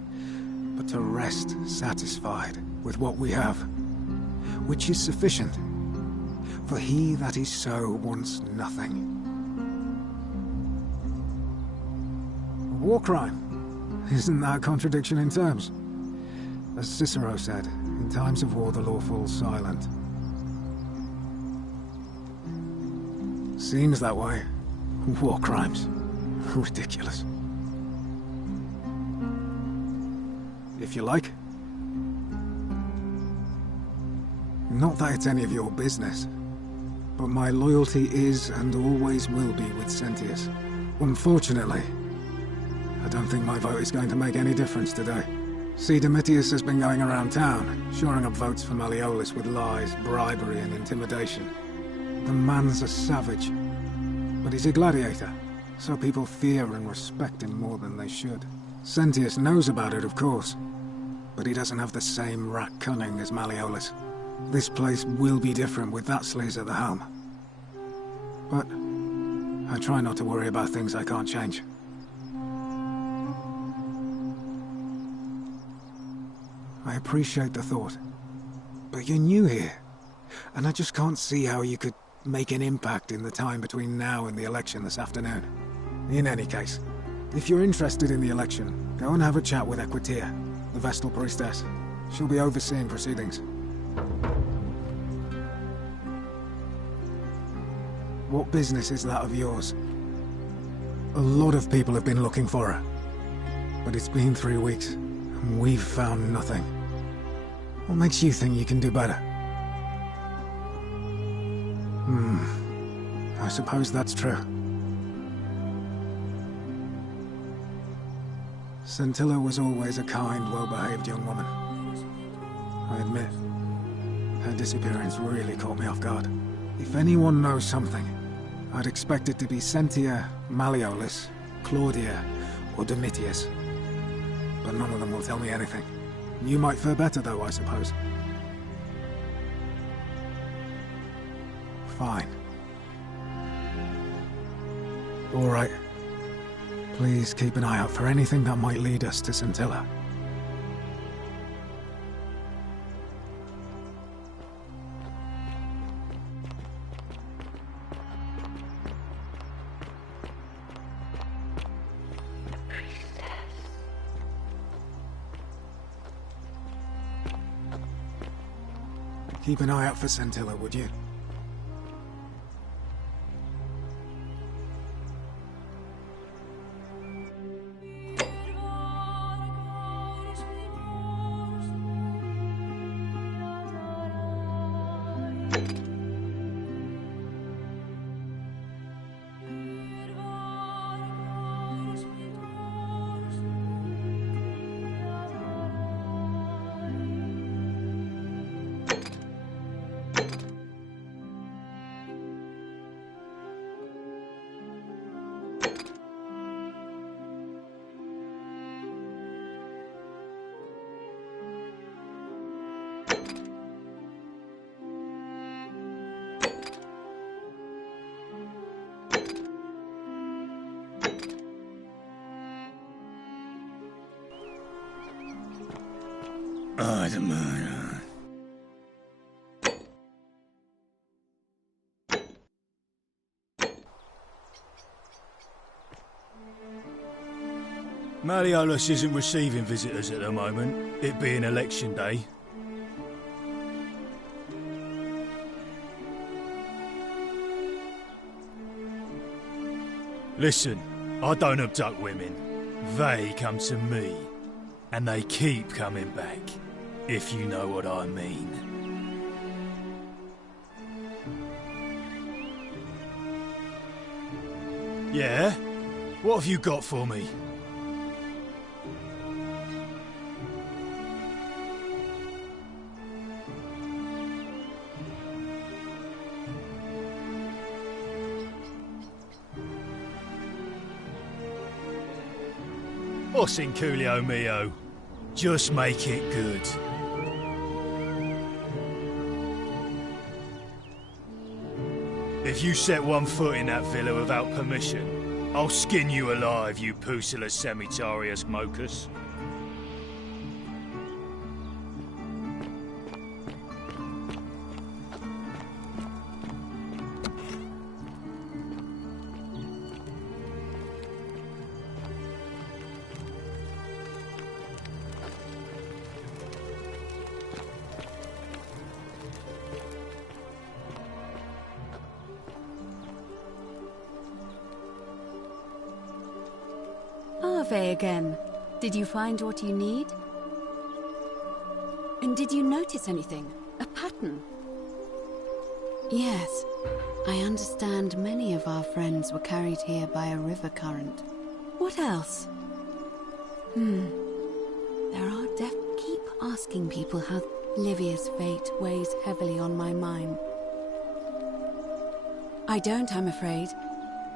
but to rest satisfied with what we have, which is sufficient. For he that is so wants nothing. A war crime? Isn't that a contradiction in terms? As Cicero said, in times of war the law falls silent. Seems that way. War crimes. Ridiculous. If you like. Not that it's any of your business, but my loyalty is and always will be with Sentius. Unfortunately, I don't think my vote is going to make any difference today. See, Domitius has been going around town, shoring up votes for Malleolus with lies, bribery, and intimidation. The man's a savage, but he's a gladiator, so people fear and respect him more than they should. Sentius knows about it, of course, but he doesn't have the same rat cunning as Malleolus. This place will be different with that sleaze at the helm. But I try not to worry about things I can't change. I appreciate the thought, but you're new here, and I just can't see how you could make an impact in the time between now and the election this afternoon. In any case, if you're interested in the election, go and have a chat with Equitia, the Vestal Priestess. She'll be overseeing proceedings. What business is that of yours? A lot of people have been looking for her, but it's been 3 weeks, and we've found nothing. What makes you think you can do better? I suppose that's true. Scintilla was always a kind, well-behaved young woman. I admit, her disappearance really caught me off guard. If anyone knows something, I'd expect it to be Sentia, Malleolus, Claudia, or Domitius. But none of them will tell me anything. You might fare better, though, I suppose. Fine. All right. Please keep an eye out for anything that might lead us to Scintilla. Keep an eye out for Scintilla, would you? Oh, the murder. Malleolus isn't receiving visitors at the moment, it being election day. Listen, I don't abduct women. They come to me. And they keep coming back, if you know what I mean. Yeah? What have you got for me? Os in Coolio mio. Just make it good. If you set one foot in that villa without permission, I'll skin you alive, you Pusillus Semitarius Mocus. Ave again. Did you find what you need? And did you notice anything? A pattern? Yes. I understand many of our friends were carried here by a river current. What else? There are keep asking people how Livia's fate weighs heavily on my mind. I don't, I'm afraid.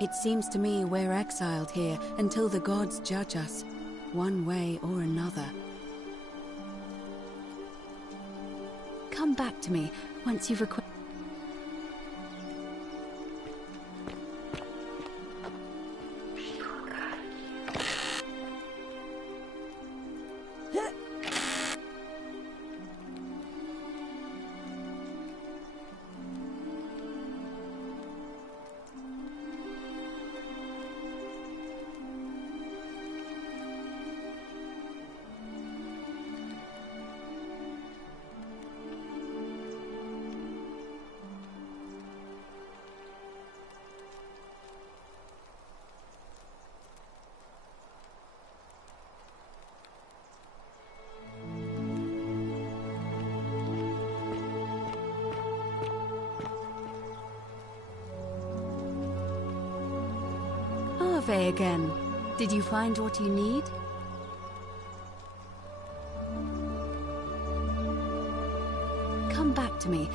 It seems to me we're exiled here until the gods judge us, one way or another. Come back to me once you've acquired... Ave again. Did you find what you need? Come back to me.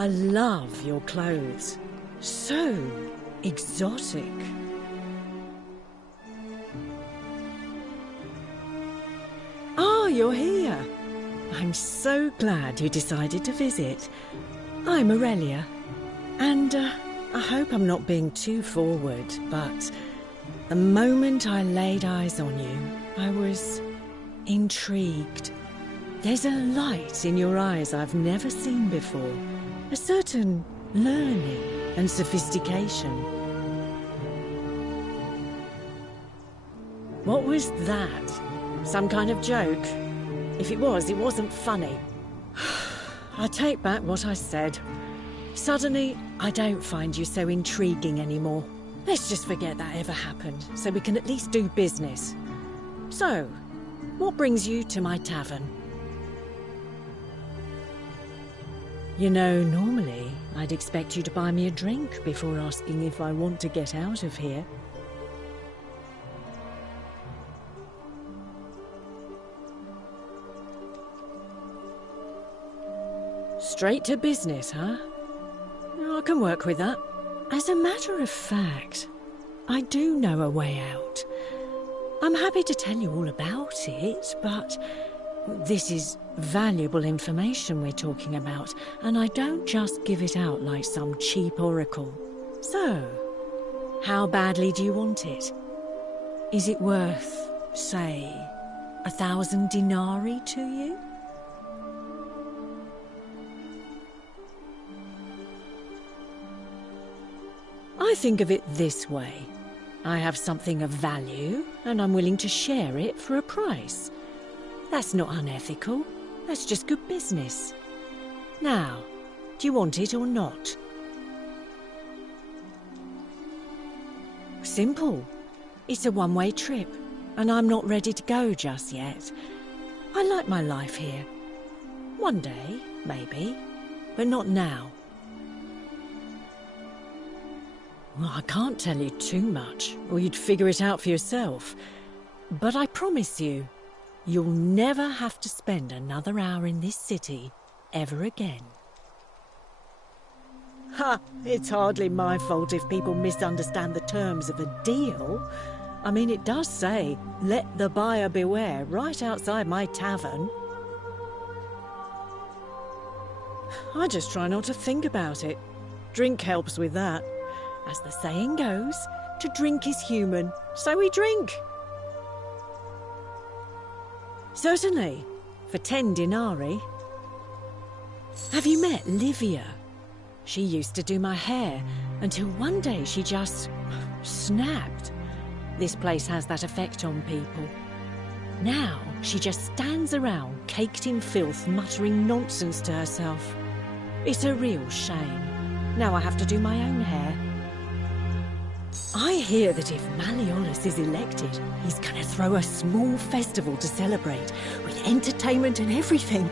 I love your clothes. So exotic. Oh, you're here. I'm so glad you decided to visit. I'm Aurelia, and I hope I'm not being too forward, but the moment I laid eyes on you, I was intrigued. There's a light in your eyes I've never seen before, a certain learning and sophistication. What was that? Some kind of joke? If it was, it wasn't funny. I take back what I said. Suddenly, I don't find you so intriguing anymore. Let's just forget that ever happened, so we can at least do business. So, what brings you to my tavern? You know, normally, I'd expect you to buy me a drink before asking if I want to get out of here. Straight to business, huh? I can work with that. As a matter of fact, I do know a way out. I'm happy to tell you all about it, but this is valuable information we're talking about, and I don't just give it out like some cheap oracle. So, how badly do you want it? Is it worth, say, 1,000 denarii to you? I think of it this way. I have something of value, and I'm willing to share it for a price. That's not unethical. That's just good business. Now, do you want it or not? Simple. It's a one-way trip, and I'm not ready to go just yet. I like my life here. One day, maybe, but not now. Well, I can't tell you too much, or you'd figure it out for yourself. But I promise you, you'll never have to spend another hour in this city ever again. Ha! It's hardly my fault if people misunderstand the terms of a deal. I mean, it does say, "Let the buyer beware," right outside my tavern. I just try not to think about it. Drink helps with that. As the saying goes, to drink is human, so we drink. Certainly, for 10 denarii. Have you met Livia? She used to do my hair, until one day she just snapped. This place has that effect on people. Now, she just stands around, caked in filth, muttering nonsense to herself. It's a real shame. Now I have to do my own hair. I hear that if Malleolus is elected, he's gonna throw a small festival to celebrate, with entertainment and everything.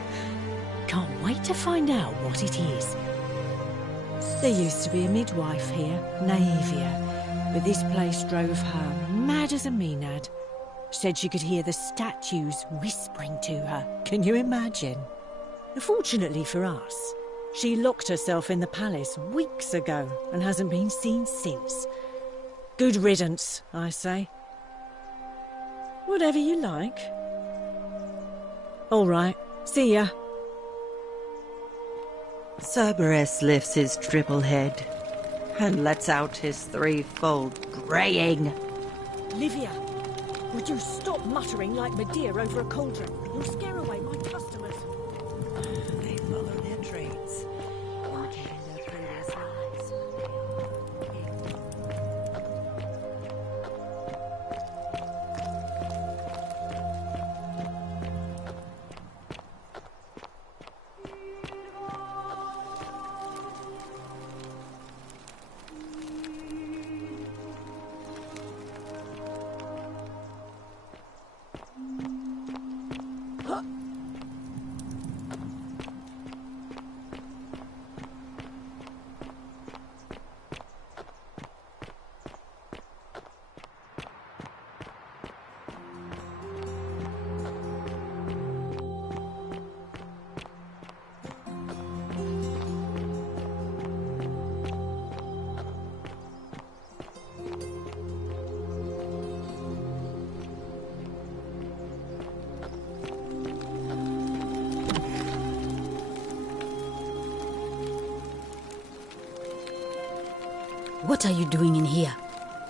Can't wait to find out what it is. There used to be a midwife here, Naevia, but this place drove her mad as a Maenad. Said she could hear the statues whispering to her. Can you imagine? Fortunately for us, she locked herself in the palace weeks ago and hasn't been seen since. Good riddance, I say. Whatever you like. All right, see ya. Cerberus lifts his triple head and lets out his threefold braying. Livia, would you stop muttering like Medea over a cauldron? You'll scare away my customers. They follow their traits, forgetting their previous lives. What are you doing in here?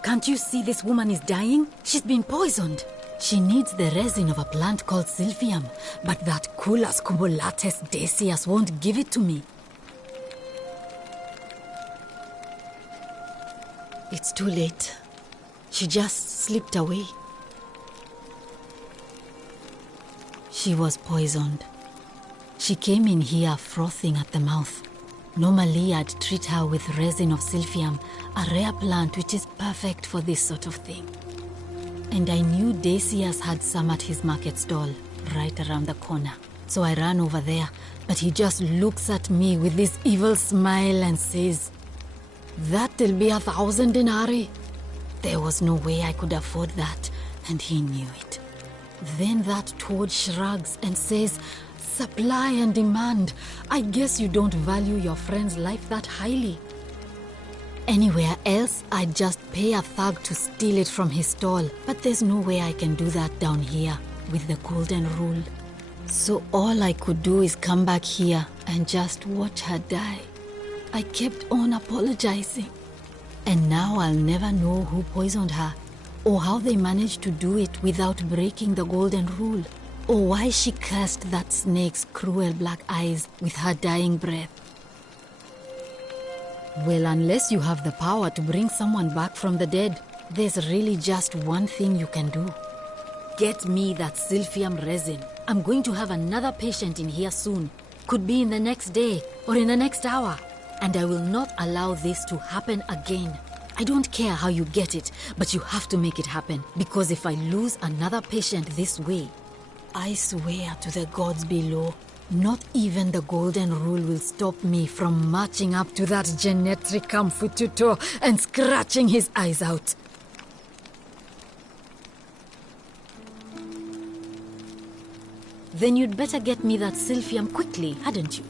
Can't you see this woman is dying? She's been poisoned. She needs the resin of a plant called Silphium, but that Culus cumulatus Decius won't give it to me. It's too late. She just slipped away. She was poisoned. She came in here frothing at the mouth. Normally I'd treat her with resin of Silphium, a rare plant which is perfect for this sort of thing. And I knew Decius had some at his market stall, right around the corner. So I ran over there, but he just looks at me with this evil smile and says, "That'll be 1,000 denarii." There was no way I could afford that, and he knew it. Then that toad shrugs and says, "Supply and demand. I guess you don't value your friend's life that highly." Anywhere else, I'd just pay a thug to steal it from his stall, but there's no way I can do that down here with the golden rule. So all I could do is come back here and just watch her die. I kept on apologizing. And now I'll never know who poisoned her, or how they managed to do it without breaking the golden rule, or why she cursed that snake's cruel black eyes with her dying breath. Well, unless you have the power to bring someone back from the dead, there's really just one thing you can do. Get me that Silphium resin. I'm going to have another patient in here soon. Could be in the next day, or in the next hour. And I will not allow this to happen again. I don't care how you get it, but you have to make it happen. Because if I lose another patient this way, I swear to the gods below, not even the golden rule will stop me from marching up to that Genetricum Fututor and scratching his eyes out. Then you'd better get me that Silphium quickly, hadn't you?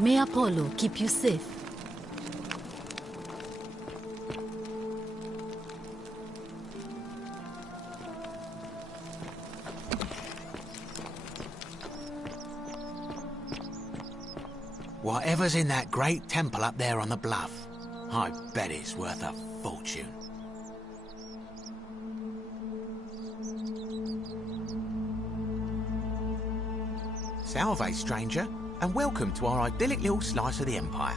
May Apollo keep you safe. Whatever's in that great temple up there on the bluff, I bet it's worth a fortune. Salve, stranger, and welcome to our idyllic little slice of the Empire.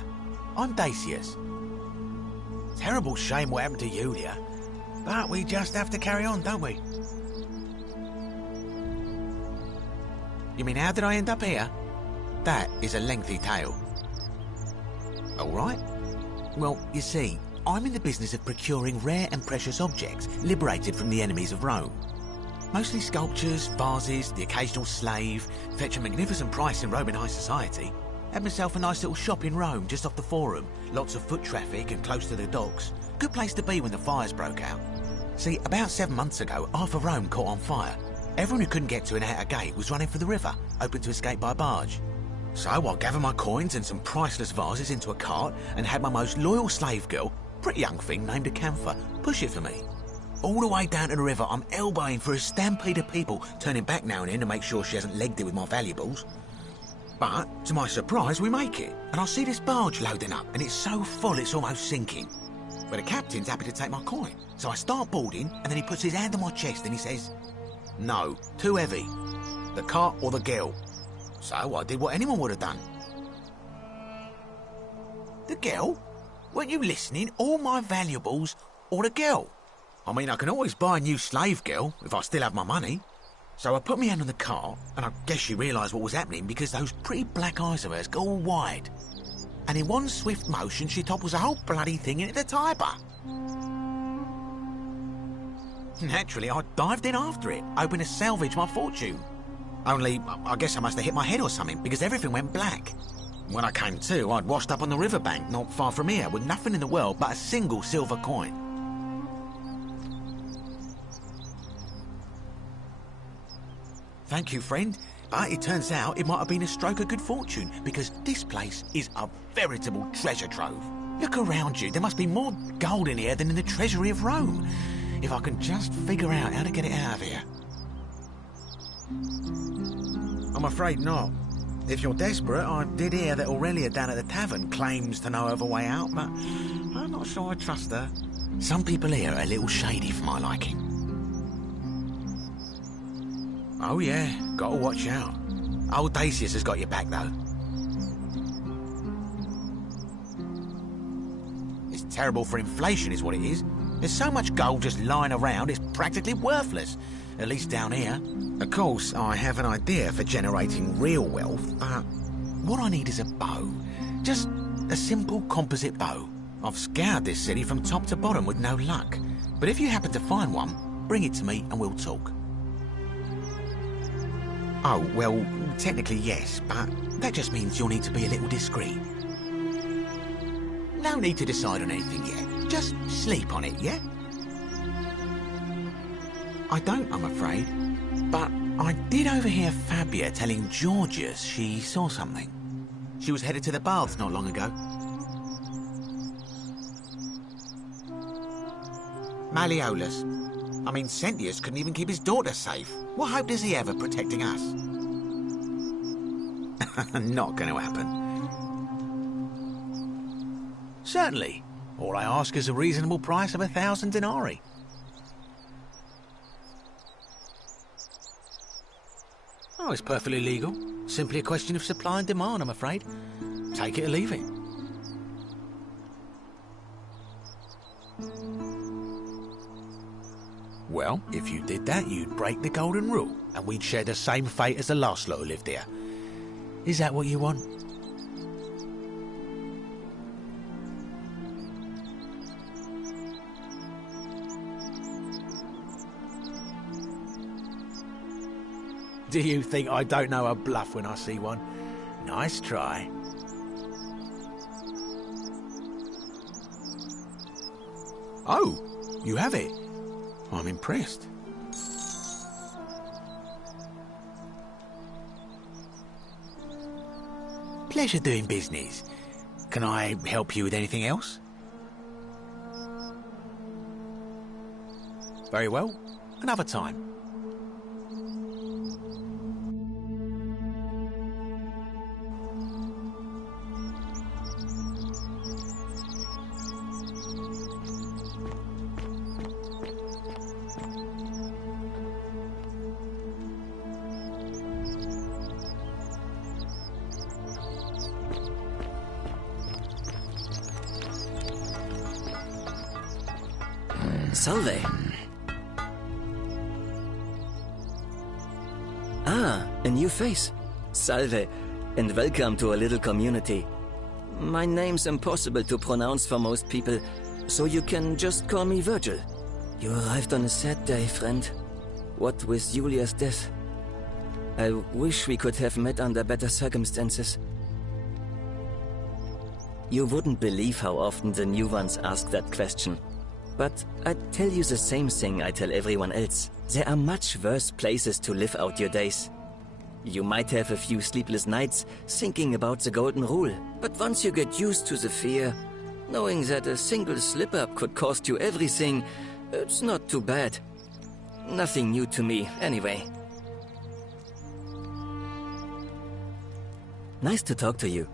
I'm Decius. Terrible shame what happened to Yulia, but we just have to carry on, don't we? You mean, how did I end up here? That is a lengthy tale. All right. Well, you see, I'm in the business of procuring rare and precious objects liberated from the enemies of Rome. Mostly sculptures, vases, the occasional slave, fetch a magnificent price in Roman high society. Had myself a nice little shop in Rome, just off the Forum. Lots of foot traffic and close to the docks. Good place to be when the fires broke out. See, about 7 months ago, half of Rome caught on fire. Everyone who couldn't get to an outer gate was running for the river, open to escape by barge. So I gathered my coins and some priceless vases into a cart and had my most loyal slave girl, pretty young thing named Acantha, push it for me. All the way down to the river, I'm elbowing for a stampede of people, turning back now and then to make sure she hasn't legged it with my valuables. But, to my surprise, we make it, and I see this barge loading up, and it's so full it's almost sinking. But the captain's happy to take my coin, so I start boarding, and then he puts his hand on my chest and he says, "No, too heavy. The cart or the girl." So I did what anyone would have done. The girl? Weren't you listening? All my valuables or the girl? I mean, I can always buy a new slave girl if I still have my money. So I put my hand on the cart, and I guess she realised what was happening because those pretty black eyes of hers go all wide. And in one swift motion, she topples the whole bloody thing into the Tiber. Naturally, I dived in after it, hoping to salvage my fortune. Only, I guess I must have hit my head or something, because everything went black. When I came to, I'd washed up on the riverbank not far from here, with nothing in the world but a single silver coin. Thank you, friend. But it turns out it might have been a stroke of good fortune, because this place is a veritable treasure trove. Look around you. There must be more gold in here than in the treasury of Rome. If I can just figure out how to get it out of here. I'm afraid not. If you're desperate, I did hear that Aurelia down at the tavern claims to know of a way out, but I'm not sure I trust her. Some people here are a little shady for my liking. Oh yeah, gotta watch out. Old Dacius has got your back, though. It's terrible for inflation, is what it is. There's so much gold just lying around, it's practically worthless. At least down here. Of course, I have an idea for generating real wealth, but what I need is a bow. Just a simple composite bow. I've scoured this city from top to bottom with no luck. But if you happen to find one, bring it to me and we'll talk. Oh, well, technically yes, but that just means you'll need to be a little discreet. No need to decide on anything yet. Just sleep on it, yeah? I don't, I'm afraid. But I did overhear Fabia telling Georgius she saw something. She was headed to the baths not long ago. Malleolus. I mean, Sentius couldn't even keep his daughter safe. What hope does he have of protecting us? Not going to happen. Certainly. All I ask is a reasonable price of 1,000 denarii. Oh, it's perfectly legal. Simply a question of supply and demand, I'm afraid. Take it or leave it. Well, if you did that, you'd break the golden rule, and we'd share the same fate as the last lot who lived here. Is that what you want? Do you think I don't know a bluff when I see one? Nice try. Oh, you have it. I'm impressed. Pleasure doing business. Can I help you with anything else? Very well. Another time. Salve. Ah, a new face. Salve, and welcome to a little community. My name's impossible to pronounce for most people, so you can just call me Virgil. You arrived on a sad day, friend. What with Julia's death. I wish we could have met under better circumstances. You wouldn't believe how often the new ones ask that question. But I'd tell you the same thing I tell everyone else. There are much worse places to live out your days. You might have a few sleepless nights thinking about the golden rule, but once you get used to the fear, knowing that a single slip-up could cost you everything, it's not too bad. Nothing new to me, anyway. Nice to talk to you.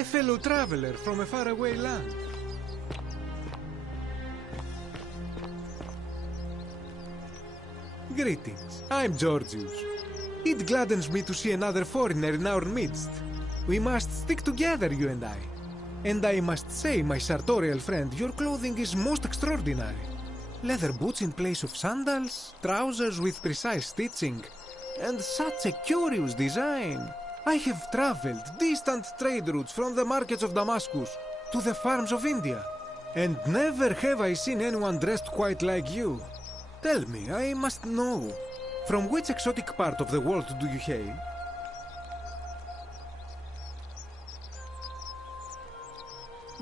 A fellow traveler from a faraway land. Greetings, I'm Georgius. It gladdens me to see another foreigner in our midst. We must stick together, you and I. And I must say, my sartorial friend, your clothing is most extraordinary. Leather boots in place of sandals, trousers with precise stitching, and such a curious design. I have traveled distant trade routes from the markets of Damascus to the farms of India, and never have I seen anyone dressed quite like you. Tell me, I must know, from which exotic part of the world do you hail?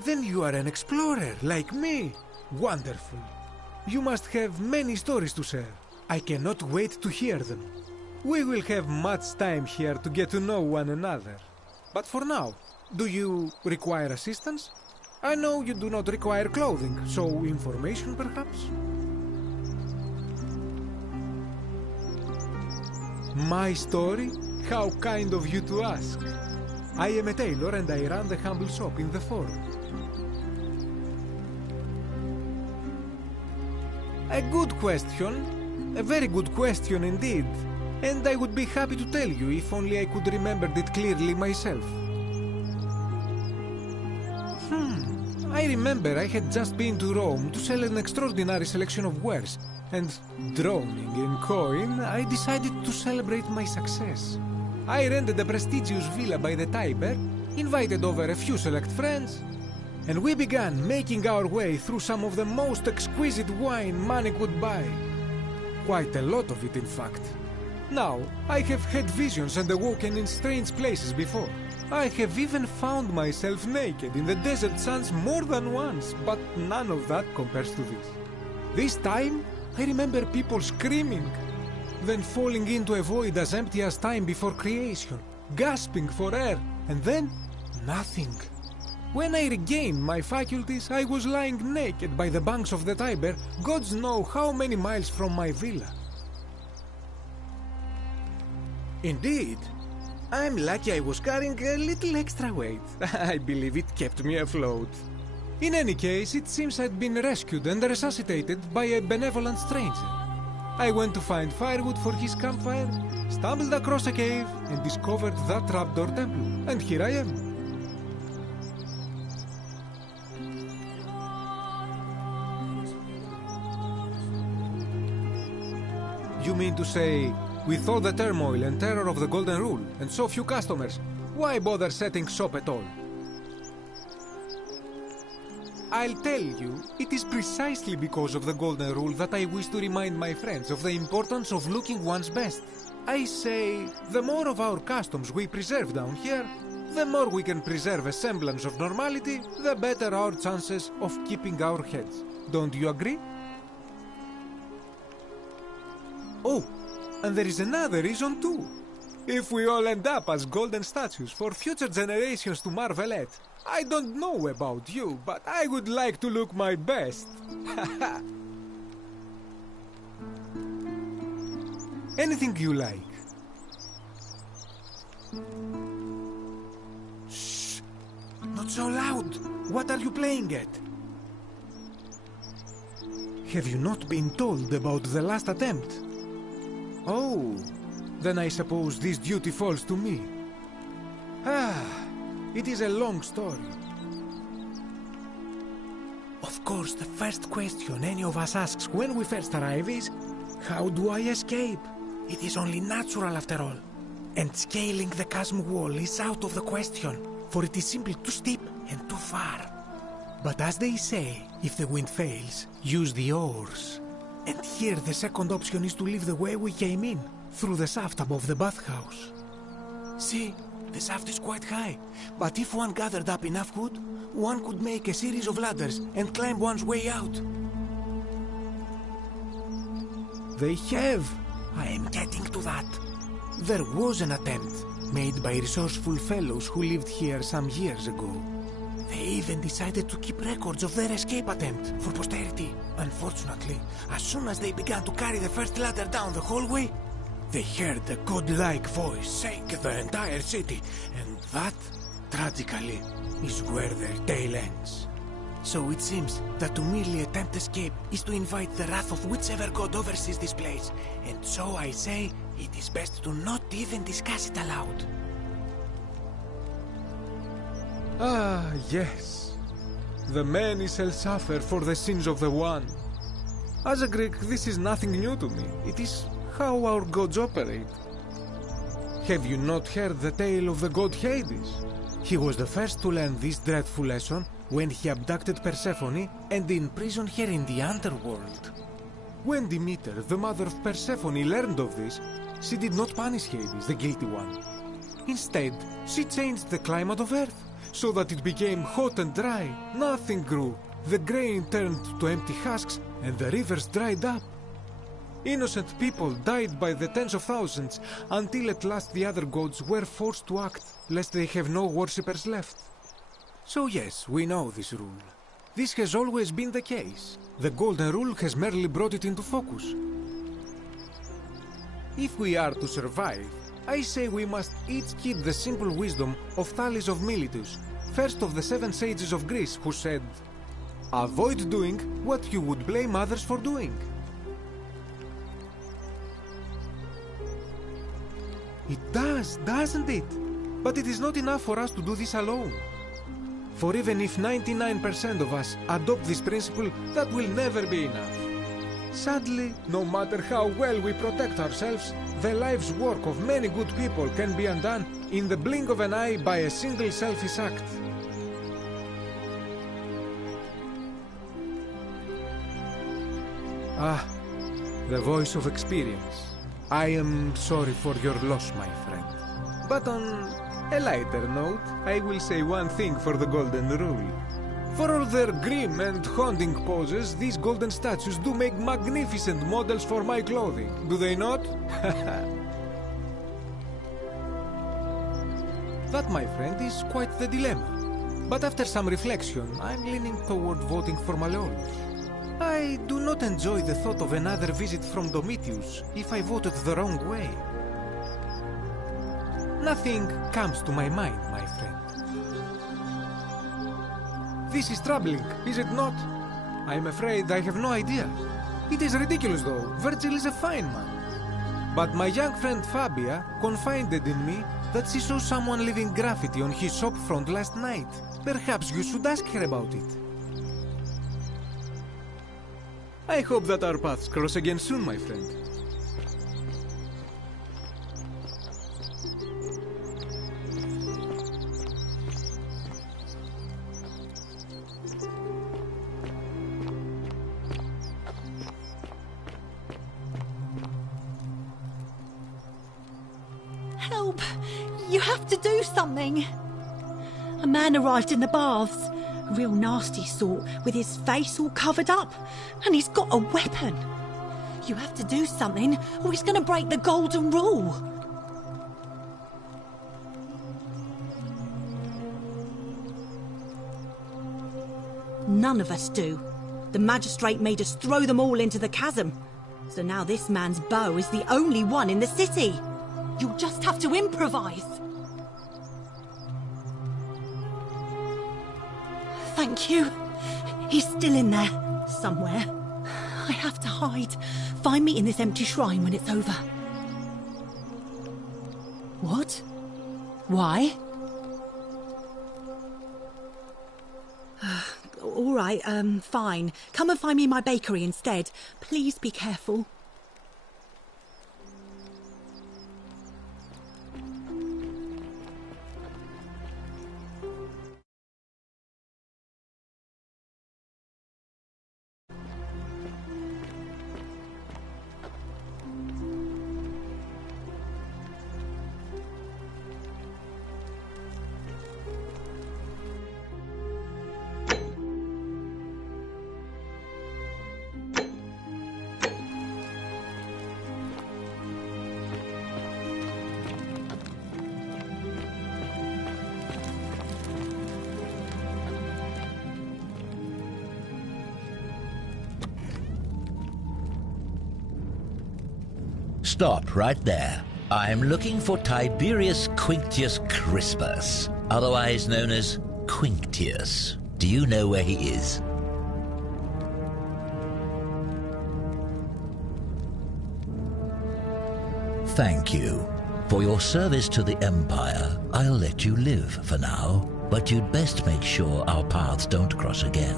Then you are an explorer, like me. Wonderful. You must have many stories to share. I cannot wait to hear them. We will have much time here to get to know one another. But for now, do you require assistance? I know you do not require clothing, so information perhaps? My story? How kind of you to ask. I am a tailor and I run the humble shop in the forum. A good question. A very good question indeed. And I would be happy to tell you if only I could remember it clearly myself. I remember I had just been to Rome to sell an extraordinary selection of wares, and drowning in coin, I decided to celebrate my success. I rented a prestigious villa by the Tiber, invited over a few select friends, and we began making our way through some of the most exquisite wine money could buy. Quite a lot of it, in fact. Now, I have had visions and awoken in strange places before. I have even found myself naked in the desert sands more than once, but none of that compares to this. This time, I remember people screaming, then falling into a void as empty as time before creation, gasping for air, and then nothing. When I regained my faculties, I was lying naked by the banks of the Tiber, gods know how many miles from my villa. Indeed. I'm lucky I was carrying a little extra weight. I believe it kept me afloat. In any case, it seems I'd been rescued and resuscitated by a benevolent stranger. I went to find firewood for his campfire, stumbled across a cave, and discovered that trapdoor temple. And here I am. You mean to say, with all the turmoil and terror of the Golden Rule, and so few customers, why bother setting shop at all? I'll tell you, it is precisely because of the Golden Rule that I wish to remind my friends of the importance of looking one's best. I say, the more of our customs we preserve down here, the more we can preserve a semblance of normality, the better our chances of keeping our heads. Don't you agree? Oh, and there is another reason too. If we all end up as golden statues for future generations to marvel at, I don't know about you, but I would like to look my best. Anything you like. Shh! Not so loud! What are you playing at? Have you not been told about the last attempt? Oh, then I suppose this duty falls to me. It is a long story. Of course, the first question any of us asks when we first arrive is, how do I escape? It is only natural after all. And scaling the chasm wall is out of the question, for it is simply too steep and too far. But as they say, if the wind fails, use the oars. And here the second option is to leave the way we came in, through the shaft above the bathhouse. See, the shaft is quite high, but if one gathered up enough wood, one could make a series of ladders and climb one's way out. They have. I am getting to that. There was an attempt, made by resourceful fellows who lived here some years ago. They even decided to keep records of their escape attempt for posterity. Unfortunately, as soon as they began to carry the first ladder down the hallway, they heard a godlike voice shake the entire city, and that tragically, is where their tale ends. So it seems that to merely attempt escape is to invite the wrath of whichever god oversees this place. And so I say, it is best to not even discuss it aloud. Ah, yes. The many shall suffer for the sins of the one. As a Greek, this is nothing new to me. It is how our gods operate. Have you not heard the tale of the god Hades? He was the first to learn this dreadful lesson when he abducted Persephone and imprisoned her in the underworld. When Demeter, the mother of Persephone, learned of this, she did not punish Hades, the guilty one. Instead, she changed the climate of Earth, so that it became hot and dry. Nothing grew. The grain turned to empty husks, and the rivers dried up. Innocent people died by the tens of thousands, until at last the other gods were forced to act, lest they have no worshippers left. So yes, we know this rule. This has always been the case. The Golden Rule has merely brought it into focus. If we are to survive, I say we must each keep the simple wisdom of Thales of Miletus, first of the 7 sages of Greece, who said, "Avoid doing what you would blame others for doing." It does, doesn't it? But it is not enough for us to do this alone. For even if 99% of us adopt this principle, that will never be enough. Sadly, no matter how well we protect ourselves, the life's work of many good people can be undone in the blink of an eye by a single selfish act. Ah, the voice of experience. I am sorry for your loss, my friend. But on a lighter note, I will say one thing for the Golden Rule. For all their grim and haunting poses, these golden statues do make magnificent models for my clothing, do they not? That, my friend, is quite the dilemma. But after some reflection, I'm leaning toward voting for Malleolus. I do not enjoy the thought of another visit from Domitius if I voted the wrong way. Nothing comes to my mind, my friend. This is troubling, is it not? I'm afraid I have no idea. It is ridiculous, though. Virgil is a fine man. But my young friend Fabia confided in me that she saw someone leaving graffiti on his shop front last night. Perhaps you should ask her about it. I hope that our paths cross again soon, my friend. Help! You have to do something! A man arrived in the baths. A real nasty sort, with his face all covered up. And he's got a weapon. You have to do something, or he's going to break the Golden Rule. None of us do. The magistrate made us throw them all into the chasm. So now this man's bow is the only one in the city. You'll just have to improvise. Thank you. He's still in there, somewhere. I have to hide. Find me in this empty shrine when it's over. What? Why? All right, fine. Come and find me in my bakery instead. Please be careful. Stop right there. I'm looking for Tiberius Quinctius Crispus. otherwise known as Quinctius. Do you know where he is? Thank you. For your service to the Empire, I'll let you live for now, but you'd best make sure our paths don't cross again.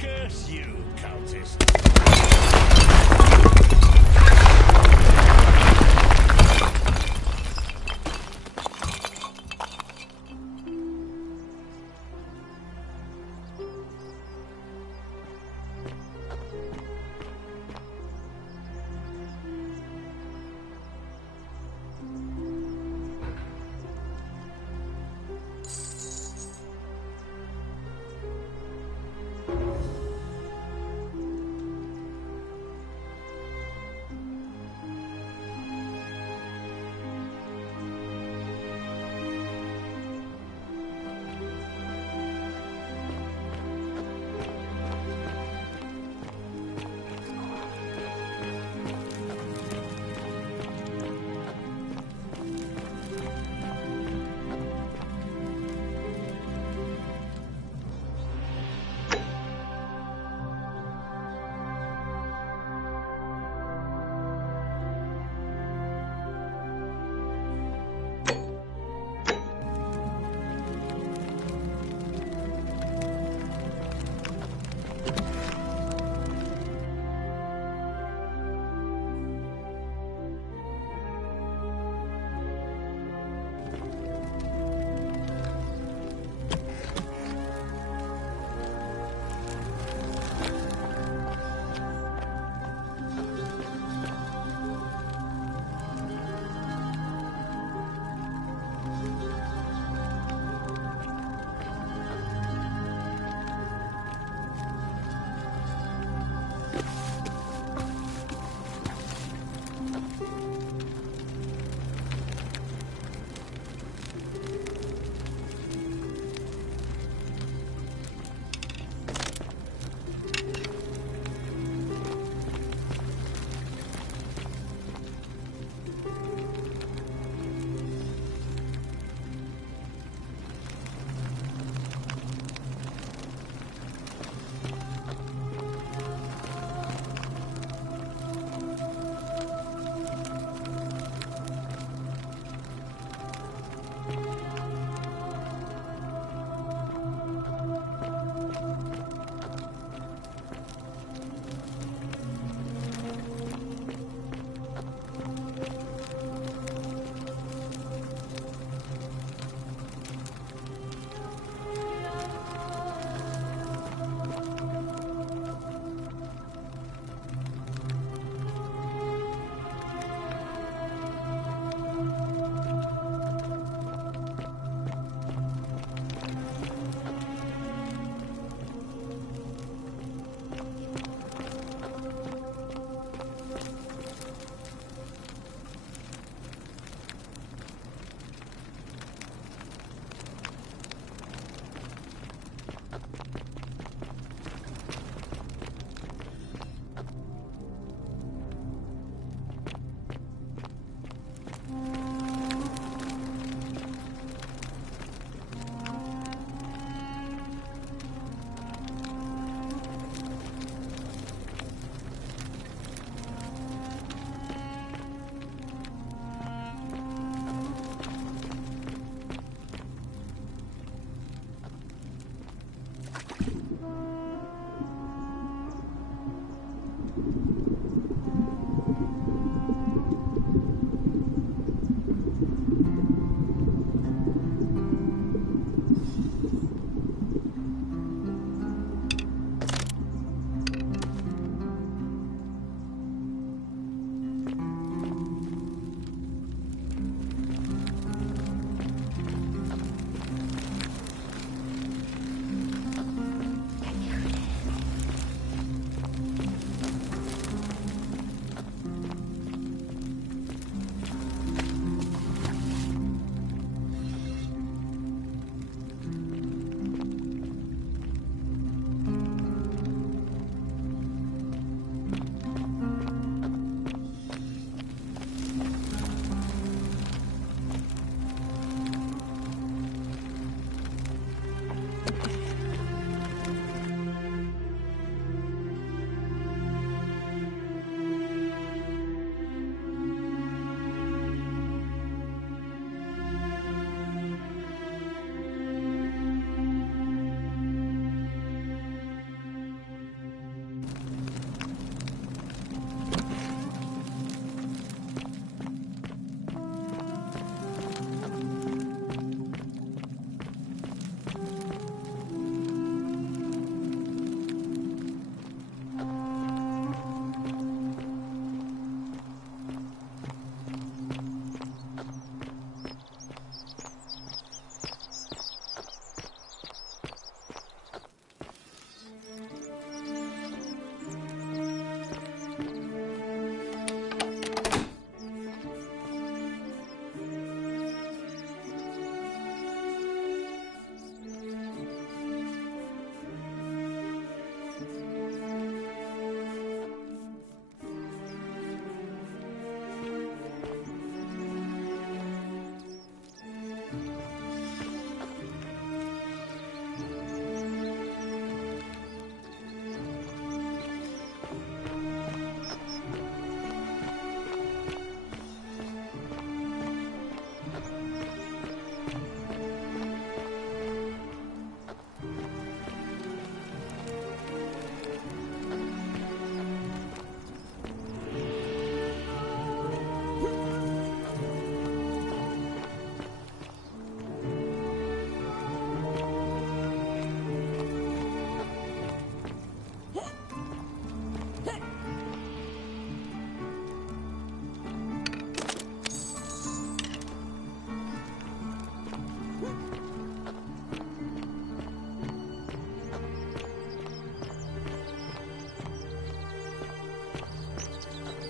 Curse you, cultist.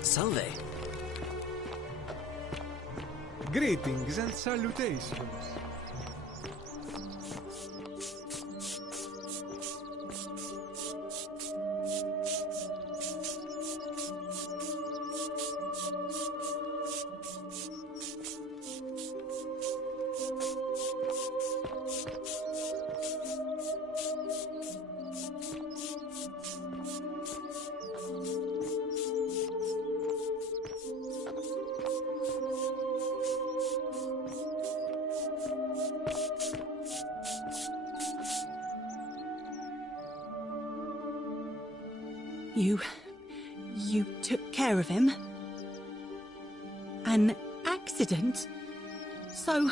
Salve. Greetings and salutations. You took care of him? An accident? So,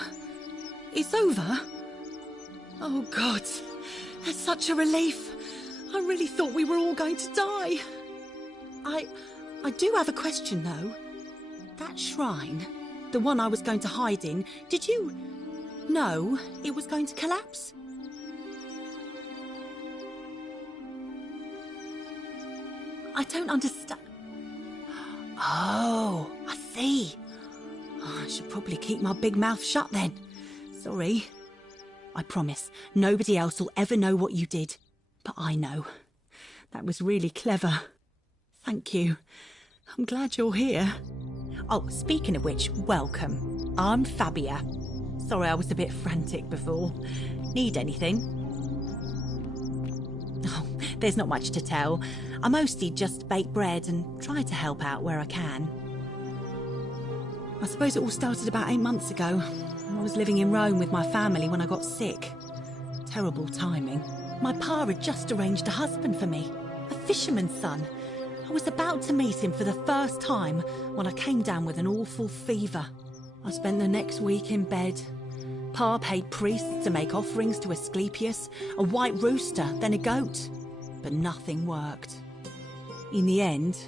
it's over? Oh God, that's such a relief. I really thought we were all going to die. I do have a question though. That shrine, the one I was going to hide in, did you know it was going to collapse? I don't understand. Oh, I see. Oh, I should probably keep my big mouth shut then. Sorry. I promise, nobody else will ever know what you did. But I know. That was really clever. Thank you. I'm glad you're here. Oh, speaking of which, welcome. I'm Fabia. Sorry I was a bit frantic before. Need anything? Oh, there's not much to tell. I mostly just bake bread and try to help out where I can. I suppose it all started about 8 months ago. I was living in Rome with my family when I got sick. Terrible timing. My pa had just arranged a husband for me, a fisherman's son. I was about to meet him for the first time when I came down with an awful fever. I spent the next week in bed. Pa paid priests to make offerings to Asclepius, a white rooster, then a goat. But nothing worked. In the end,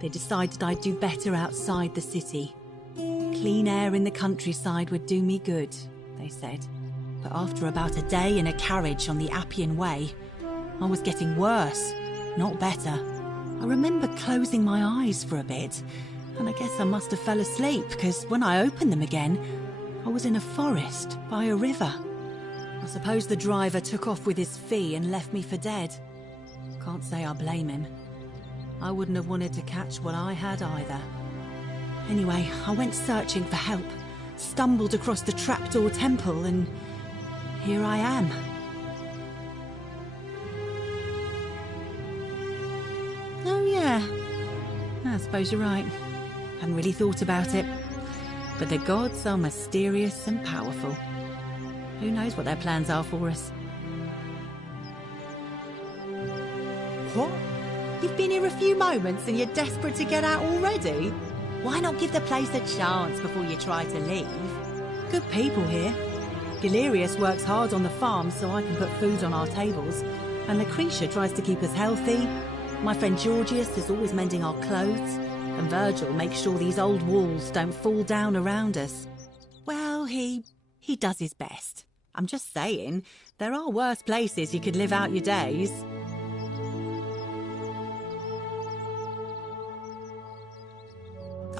they decided I'd do better outside the city. Clean air in the countryside would do me good, they said. But after about a day in a carriage on the Appian Way, I was getting worse, not better. I remember closing my eyes for a bit, and I guess I must have fell asleep, because when I opened them again, I was in a forest by a river. I suppose the driver took off with his fee and left me for dead. Can't say I blame him. I wouldn't have wanted to catch what I had either. Anyway, I went searching for help, stumbled across the trapdoor temple, and here I am. Oh yeah, I suppose you're right. Hadn't really thought about it. But the gods are mysterious and powerful. Who knows what their plans are for us? What? You've been here a few moments and you're desperate to get out already? Why not give the place a chance before you try to leave? Good people here. Galerius works hard on the farm so I can put food on our tables. And Lucretia tries to keep us healthy. My friend Georgius is always mending our clothes. And Virgil makes sure these old walls don't fall down around us. Well, he does his best. I'm just saying, there are worse places you could live out your days.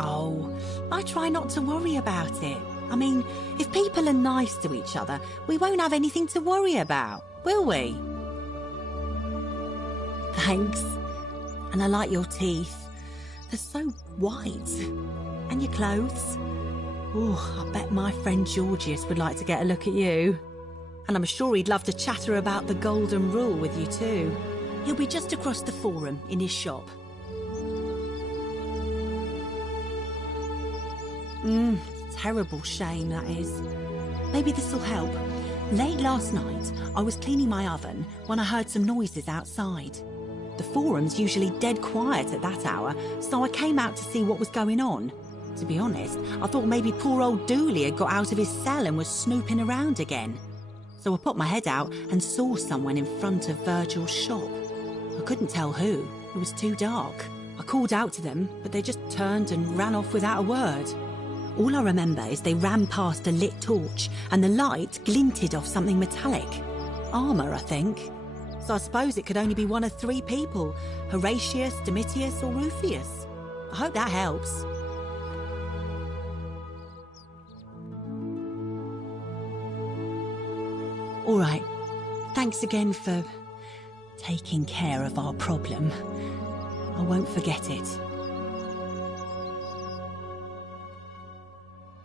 Oh, I try not to worry about it. I mean, if people are nice to each other, we won't have anything to worry about, will we? Thanks. And I like your teeth. They're so white. And your clothes. Oh, I bet my friend Georgius would like to get a look at you. And I'm sure he'd love to chatter about the Golden Rule with you too. He'll be just across the forum in his shop. Terrible shame, that is. Maybe this'll help. Late last night, I was cleaning my oven when I heard some noises outside. The forum's usually dead quiet at that hour, so I came out to see what was going on. To be honest, I thought maybe poor old Dooley had got out of his cell and was snooping around again. So I put my head out and saw someone in front of Virgil's shop. I couldn't tell who. It was too dark. I called out to them, but they just turned and ran off without a word. All I remember is they ran past a lit torch and the light glinted off something metallic. Armour, I think. So I suppose it could only be one of three people, Horatius, Domitius or Rufius. I hope that helps. All right. Thanks again for taking care of our problem. I won't forget it.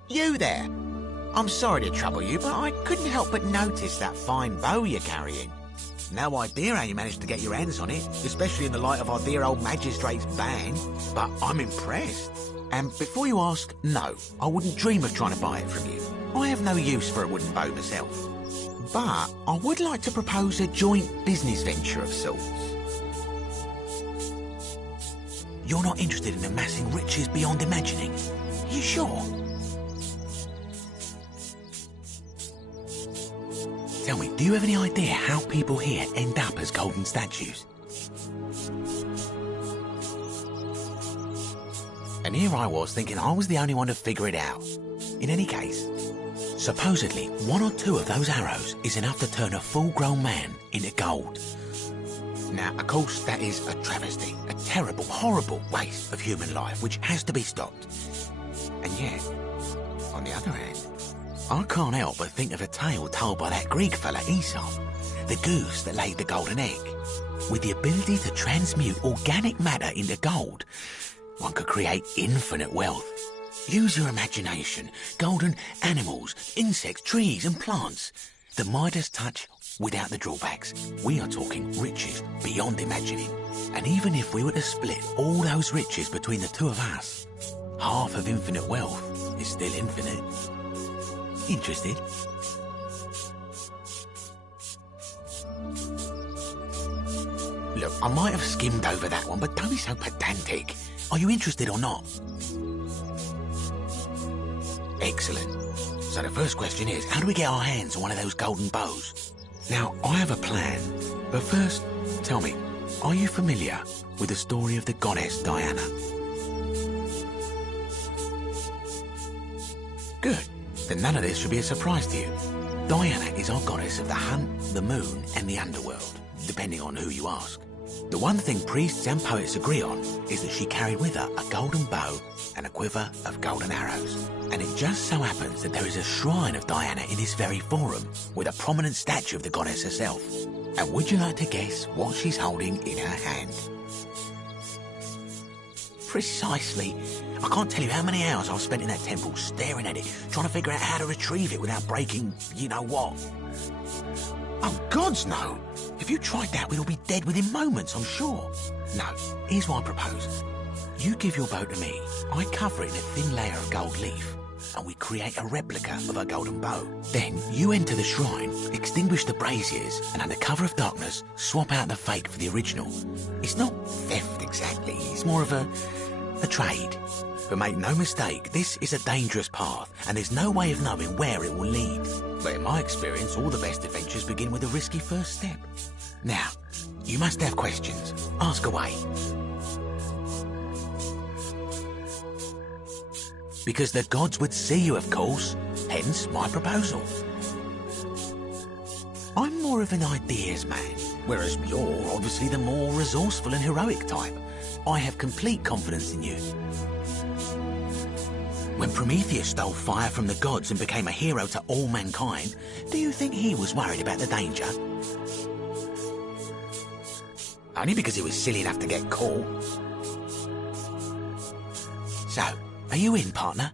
You there! I'm sorry to trouble you, but I couldn't help but notice that fine bow you're carrying. No idea how you managed to get your hands on it, especially in the light of our dear old magistrate's ban, but I'm impressed. And before you ask, no, I wouldn't dream of trying to buy it from you. I have no use for a wooden bow myself. But I would like to propose a joint business venture of sorts. You're not interested in amassing riches beyond imagining? You sure? Tell me, do you have any idea how people here end up as golden statues? And here I was thinking I was the only one to figure it out. In any case, supposedly 1 or 2 of those arrows is enough to turn a full-grown man into gold. Now, of course, that is a travesty, a terrible, horrible waste of human life which has to be stopped. And yet, on the other hand, I can't help but think of a tale told by that Greek fella Aesop, the goose that laid the golden egg. With the ability to transmute organic matter into gold, one could create infinite wealth. Use your imagination. Golden animals, insects, trees and plants. The Midas touch without the drawbacks. We are talking riches beyond imagining. And even if we were to split all those riches between the 2 of us, half of infinite wealth is still infinite. Interested? Look, I might have skimmed over that one, but don't be so pedantic. Are you interested or not? Excellent. So the first question is, how do we get our hands on one of those golden bows? Now, I have a plan, but first, tell me, are you familiar with the story of the goddess Diana? Good. Then none of this should be a surprise to you. Diana is our goddess of the hunt, the moon, and the underworld, depending on who you ask. The one thing priests and poets agree on is that she carried with her a golden bow and a quiver of golden arrows. And it just so happens that there is a shrine of Diana in this very forum, with a prominent statue of the goddess herself. And would you like to guess what she's holding in her hand? Precisely. I can't tell you how many hours I've spent in that temple staring at it, trying to figure out how to retrieve it without breaking you-know-what. Oh, gods, no! If you tried that, we'd all be dead within moments, I'm sure. No, here's what I propose. You give your bow to me, I cover it in a thin layer of gold leaf, and we create a replica of a golden bow. Then you enter the shrine, extinguish the braziers, and under cover of darkness, swap out the fake for the original. It's not theft exactly, it's more of a trade. But make no mistake, this is a dangerous path, and there's no way of knowing where it will lead. But in my experience, all the best adventures begin with a risky first step. Now, you must have questions. Ask away. Because the gods would see you, of course. Hence my proposal. I'm more of an ideas man, whereas you're obviously the more resourceful and heroic type. I have complete confidence in you. When Prometheus stole fire from the gods and became a hero to all mankind, do you think he was worried about the danger? Only because he was silly enough to get caught. So, are you in, partner?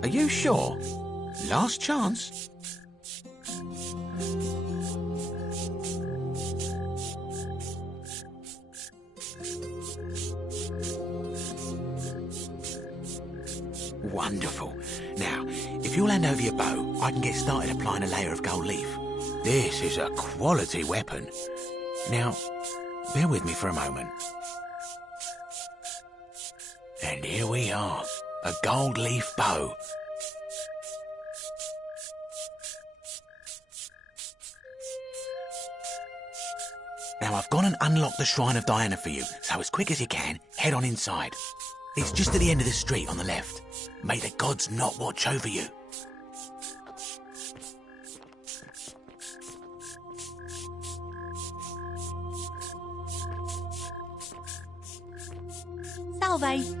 Are you sure? Last chance? Wonderful. Now, if you'll hand over your bow, I can get started applying a layer of gold leaf. This is a quality weapon. Now, bear with me for a moment. And here we are, a gold leaf bow. Now I've gone and unlocked the Shrine of Diana for you, so as quick as you can, head on inside. It's just at the end of the street on the left. May the gods not watch over you. Salve.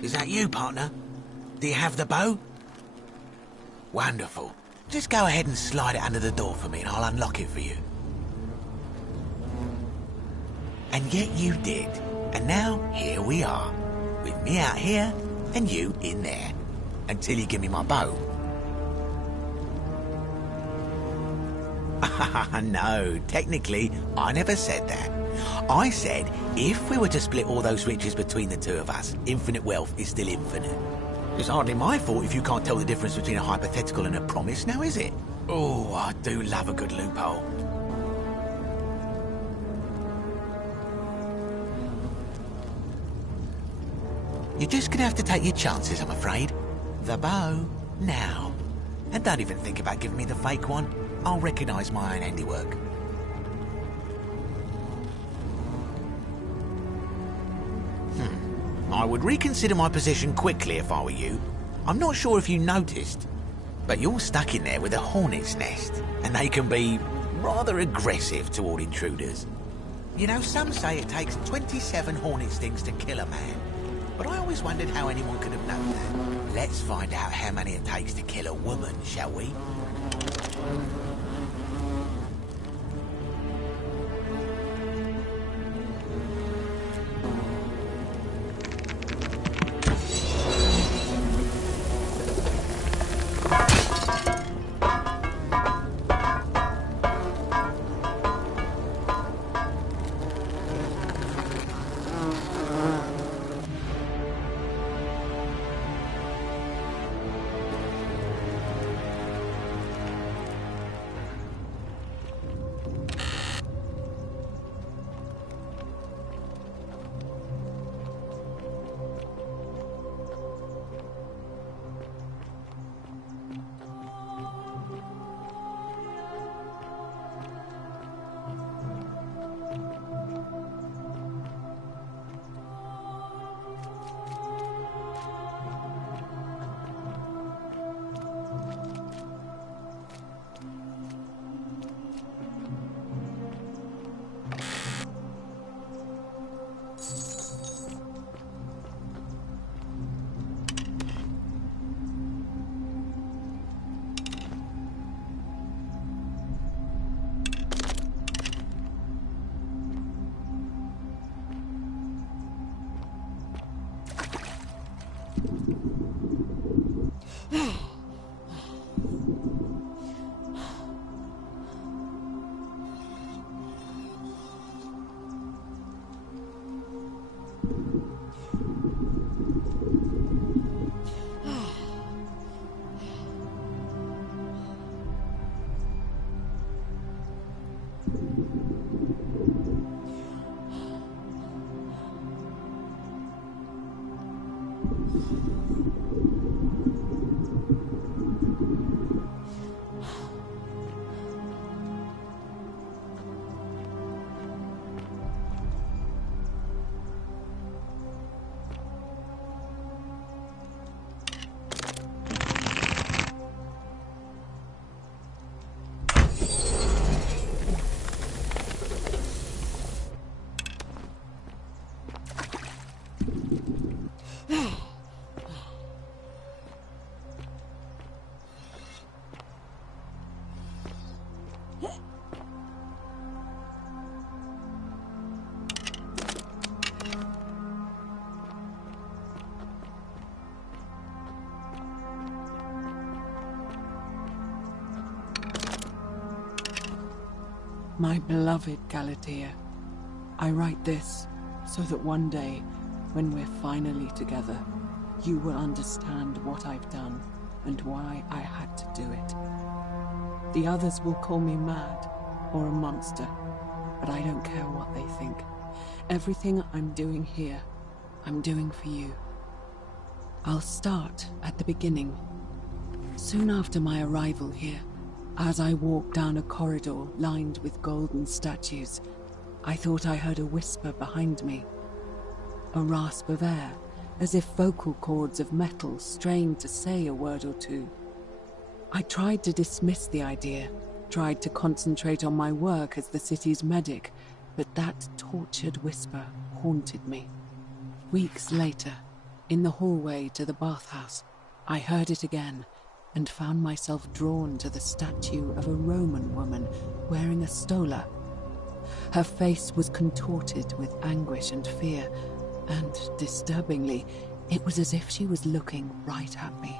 Is that you, partner? Do you have the bow? Wonderful. Just go ahead and slide it under the door for me and I'll unlock it for you. And yet you did. And now, here we are. With me out here and you in there. Until you give me my bow. No, technically, I never said that. I said, if we were to split all those riches between the two of us, infinite wealth is still infinite. It's hardly my fault if you can't tell the difference between a hypothetical and a promise, now is it? Oh, I do love a good loophole. You're just gonna have to take your chances, I'm afraid. The bow, now. And don't even think about giving me the fake one. I'll recognise my own handiwork. I would reconsider my position quickly if I were you. I'm not sure if you noticed, but you're stuck in there with a hornet's nest, and they can be rather aggressive toward intruders. You know, some say it takes 27 hornet stings to kill a man, but I always wondered how anyone could have known that. Let's find out how many it takes to kill a woman, shall we? My beloved Galatea, I write this so that one day, when we're finally together, you will understand what I've done and why I had to do it. The others will call me mad or a monster, but I don't care what they think. Everything I'm doing here, I'm doing for you. I'll start at the beginning. Soon after my arrival here, as I walked down a corridor lined with golden statues, I thought I heard a whisper behind me. A rasp of air, as if vocal cords of metal strained to say a word or two. I tried to dismiss the idea, tried to concentrate on my work as the city's medic, but that tortured whisper haunted me. Weeks later, in the hallway to the bathhouse, I heard it again, and found myself drawn to the statue of a Roman woman wearing a stola. Her face was contorted with anguish and fear, and, disturbingly, it was as if she was looking right at me.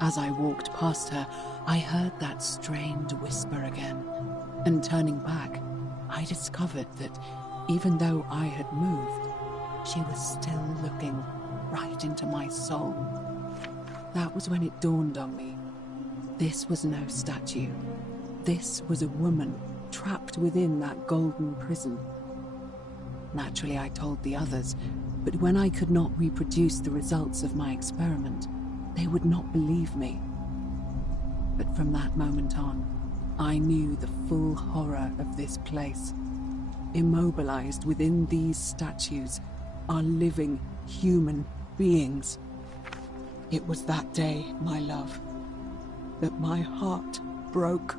As I walked past her, I heard that strained whisper again, and turning back, I discovered that, even though I had moved, she was still looking right into my soul. That was when it dawned on me. This was no statue. This was a woman trapped within that golden prison. Naturally, I told the others, but when I could not reproduce the results of my experiment, they would not believe me. But from that moment on, I knew the full horror of this place. Immobilized within these statues are living human beings. It was that day, my love, that my heart broke.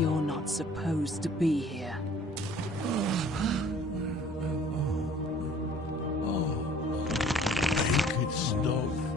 You're not supposed to be here. Make it stop.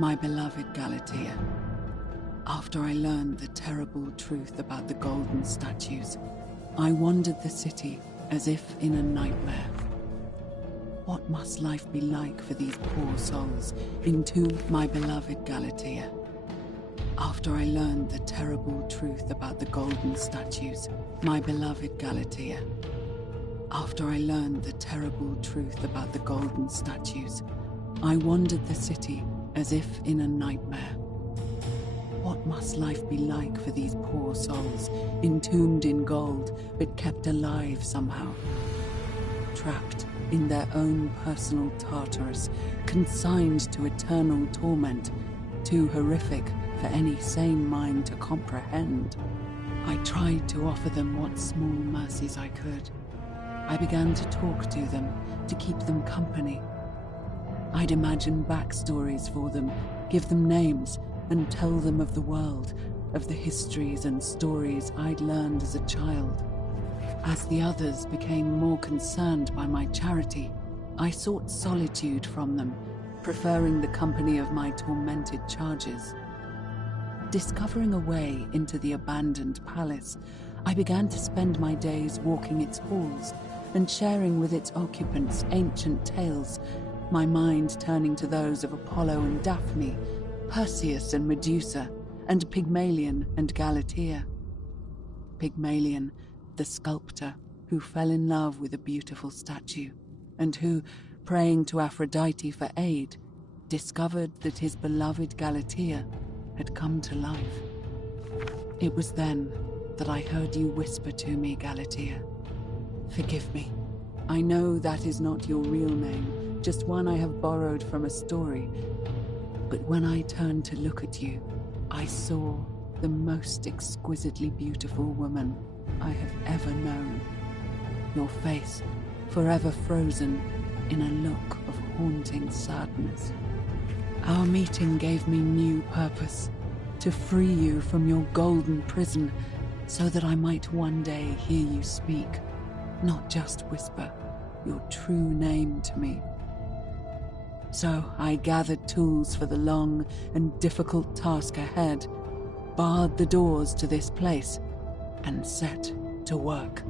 my beloved Galatea. After I learned the terrible truth about the golden statues, I wandered the city as if in a nightmare. What must life be like for these poor souls entombed, my beloved Galatea? After I learned the terrible truth about the golden statues, my beloved Galatea. After I learned the terrible truth about the golden statues, I wandered the city as if in a nightmare. What must life be like for these poor souls, entombed in gold, but kept alive somehow? Trapped in their own personal Tartarus, consigned to eternal torment, too horrific for any sane mind to comprehend. I tried to offer them what small mercies I could. I began to talk to them, to keep them company. I'd imagine backstories for them, give them names, and tell them of the world, of the histories and stories I'd learned as a child. As the others became more concerned by my charity, I sought solitude from them, preferring the company of my tormented charges. Discovering a way into the abandoned palace, I began to spend my days walking its halls and sharing with its occupants ancient tales, my mind turning to those of Apollo and Daphne, Perseus and Medusa, and Pygmalion and Galatea. Pygmalion, the sculptor who fell in love with a beautiful statue, and who, praying to Aphrodite for aid, discovered that his beloved Galatea had come to life. It was then that I heard you whisper to me, Galatea. Forgive me. I know that is not your real name, just one I have borrowed from a story. But when I turned to look at you, I saw the most exquisitely beautiful woman I have ever known. Your face, forever frozen in a look of haunting sadness. Our meeting gave me new purpose, to free you from your golden prison, so that I might one day hear you speak, not just whisper your true name to me. So I gathered tools for the long and difficult task ahead, barred the doors to this place, and set to work.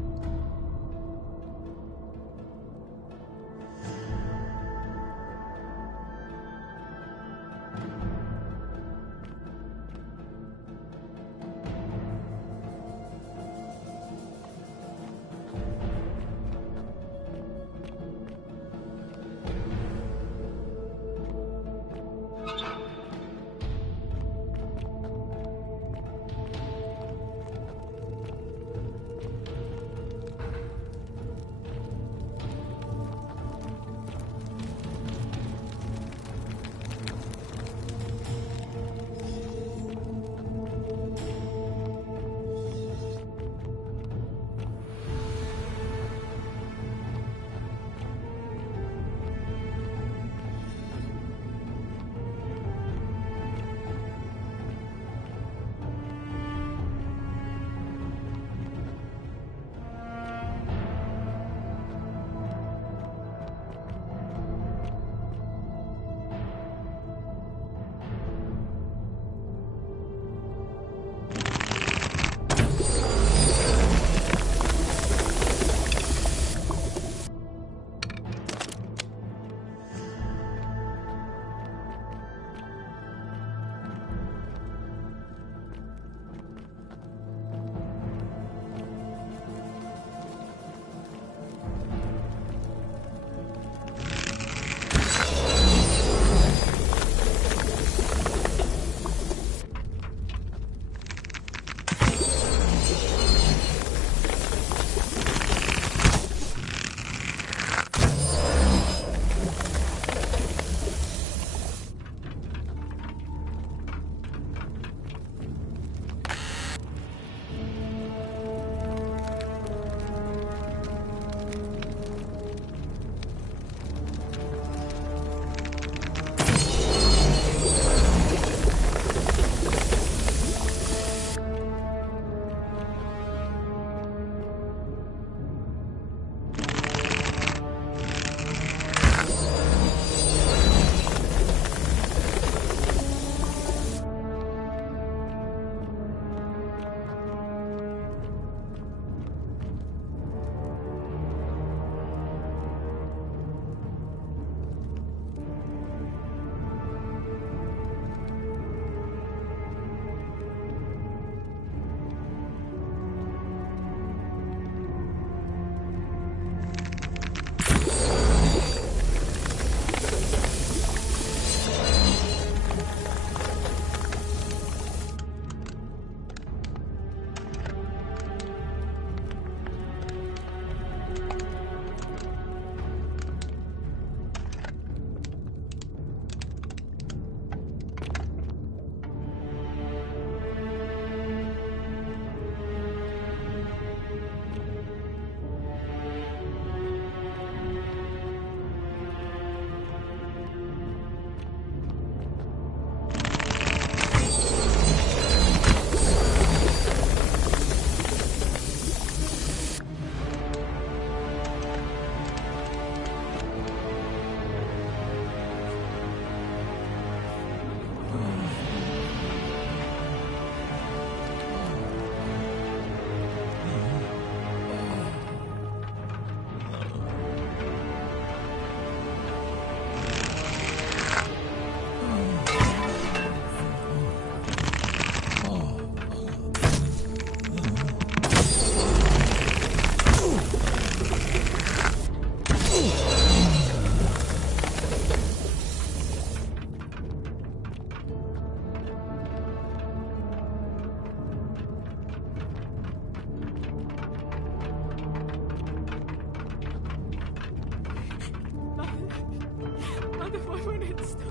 can't stop.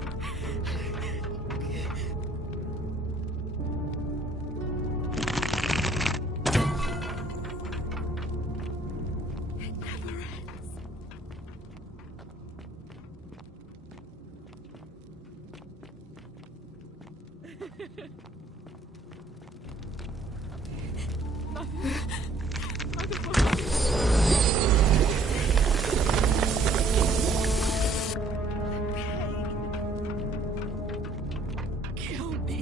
It never ends. Kill me.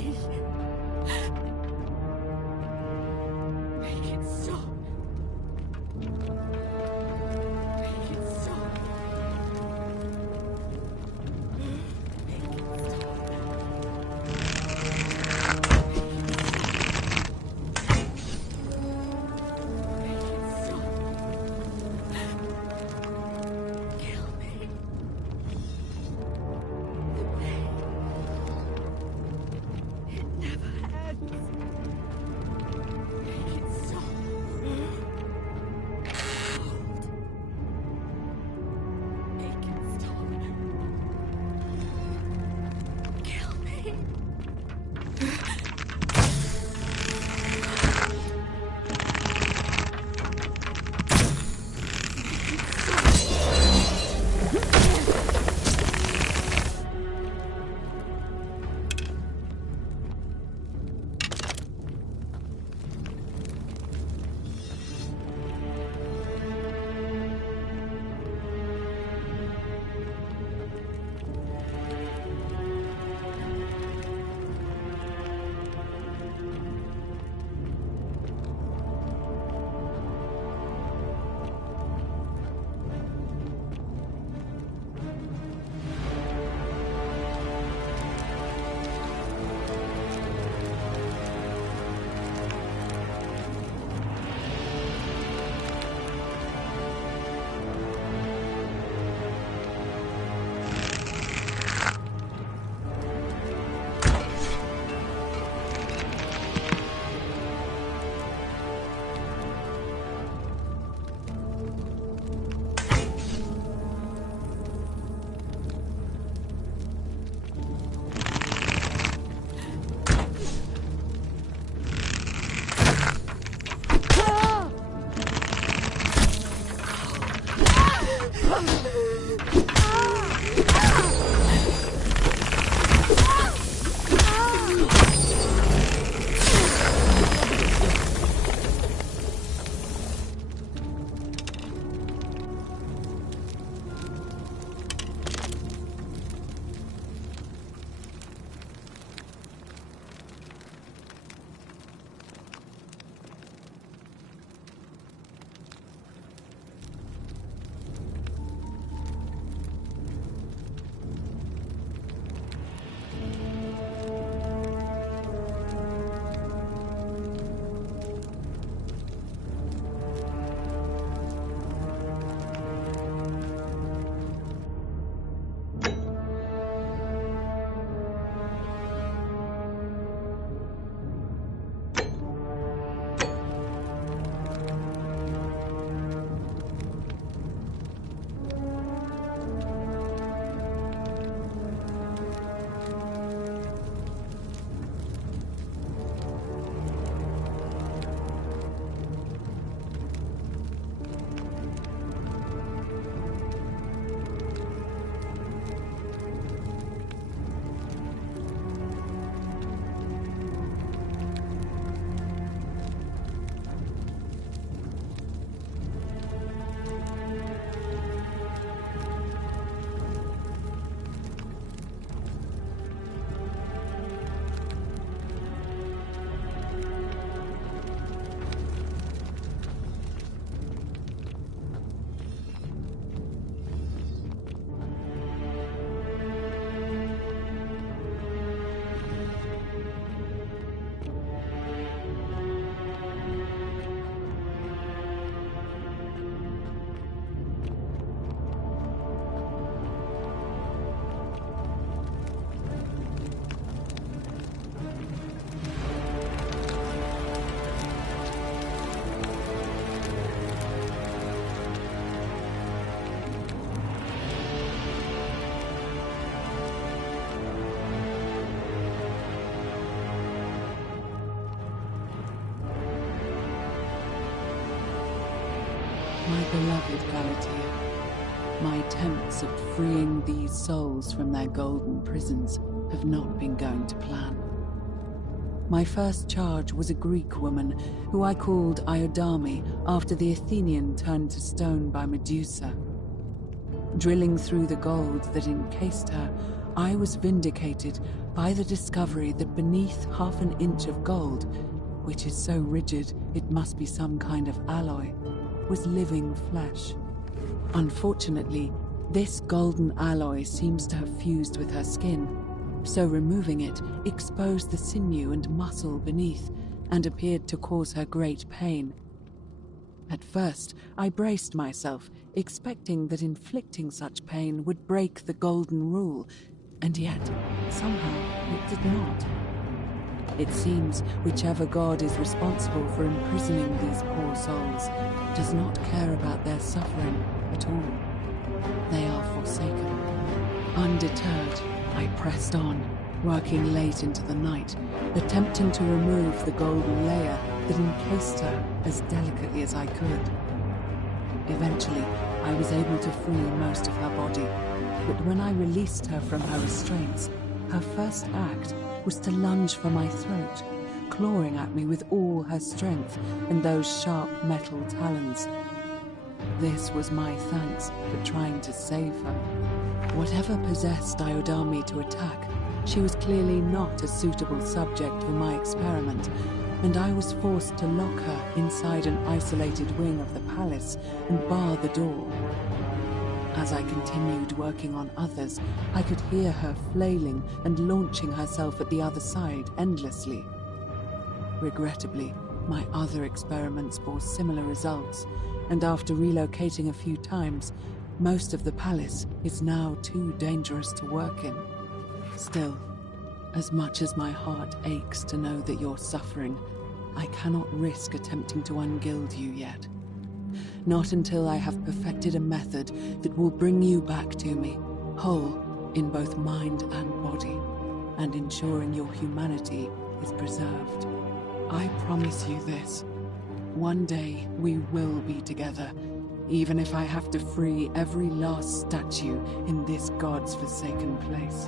Make it stop. Make it stop. Make it stop. Beloved Galatea, my attempts at freeing these souls from their golden prisons have not been going to plan. My first charge was a Greek woman who I called Iodame after the Athenian turned to stone by Medusa. Drilling through the gold that encased her, I was vindicated by the discovery that beneath half an inch of gold, which is so rigid it must be some kind of alloy, was living flesh. Unfortunately, this golden alloy seems to have fused with her skin, so removing it exposed the sinew and muscle beneath and appeared to cause her great pain. At first, I braced myself, expecting that inflicting such pain would break the golden rule, and yet, somehow, it did not. It seems whichever god is responsible for imprisoning these poor souls does not care about their suffering at all. They are forsaken. Undeterred, I pressed on, working late into the night, attempting to remove the golden layer that encased her as delicately as I could. Eventually, I was able to free most of her body, but when I released her from her restraints, her first act was to lunge for my throat, clawing at me with all her strength and those sharp metal talons. This was my thanks for trying to save her. Whatever possessed Iodame to attack, she was clearly not a suitable subject for my experiment, and I was forced to lock her inside an isolated wing of the palace and bar the door. As I continued working on others, I could hear her flailing and launching herself at the other side endlessly. Regrettably, my other experiments bore similar results, and after relocating a few times, most of the palace is now too dangerous to work in. Still, as much as my heart aches to know that you're suffering, I cannot risk attempting to ungild you yet. Not until I have perfected a method that will bring you back to me, whole in both mind and body, and ensuring your humanity is preserved. I promise you this. One day we will be together, even if I have to free every last statue in this god's forsaken place.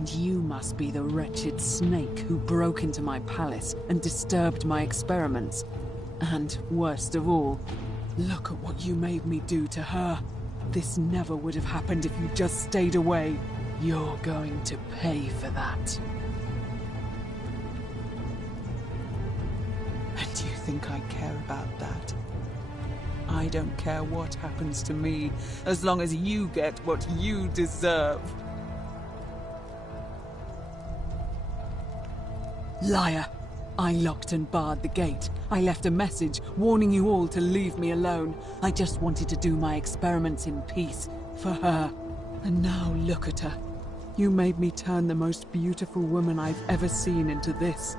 And you must be the wretched snake who broke into my palace and disturbed my experiments. And worst of all, look at what you made me do to her. This never would have happened if you just stayed away. You're going to pay for that. And do you think I care about that? I don't care what happens to me, as long as you get what you deserve. Liar! I locked and barred the gate. I left a message warning you all to leave me alone. I just wanted to do my experiments in peace, for her. And now look at her. You made me turn the most beautiful woman I've ever seen into this.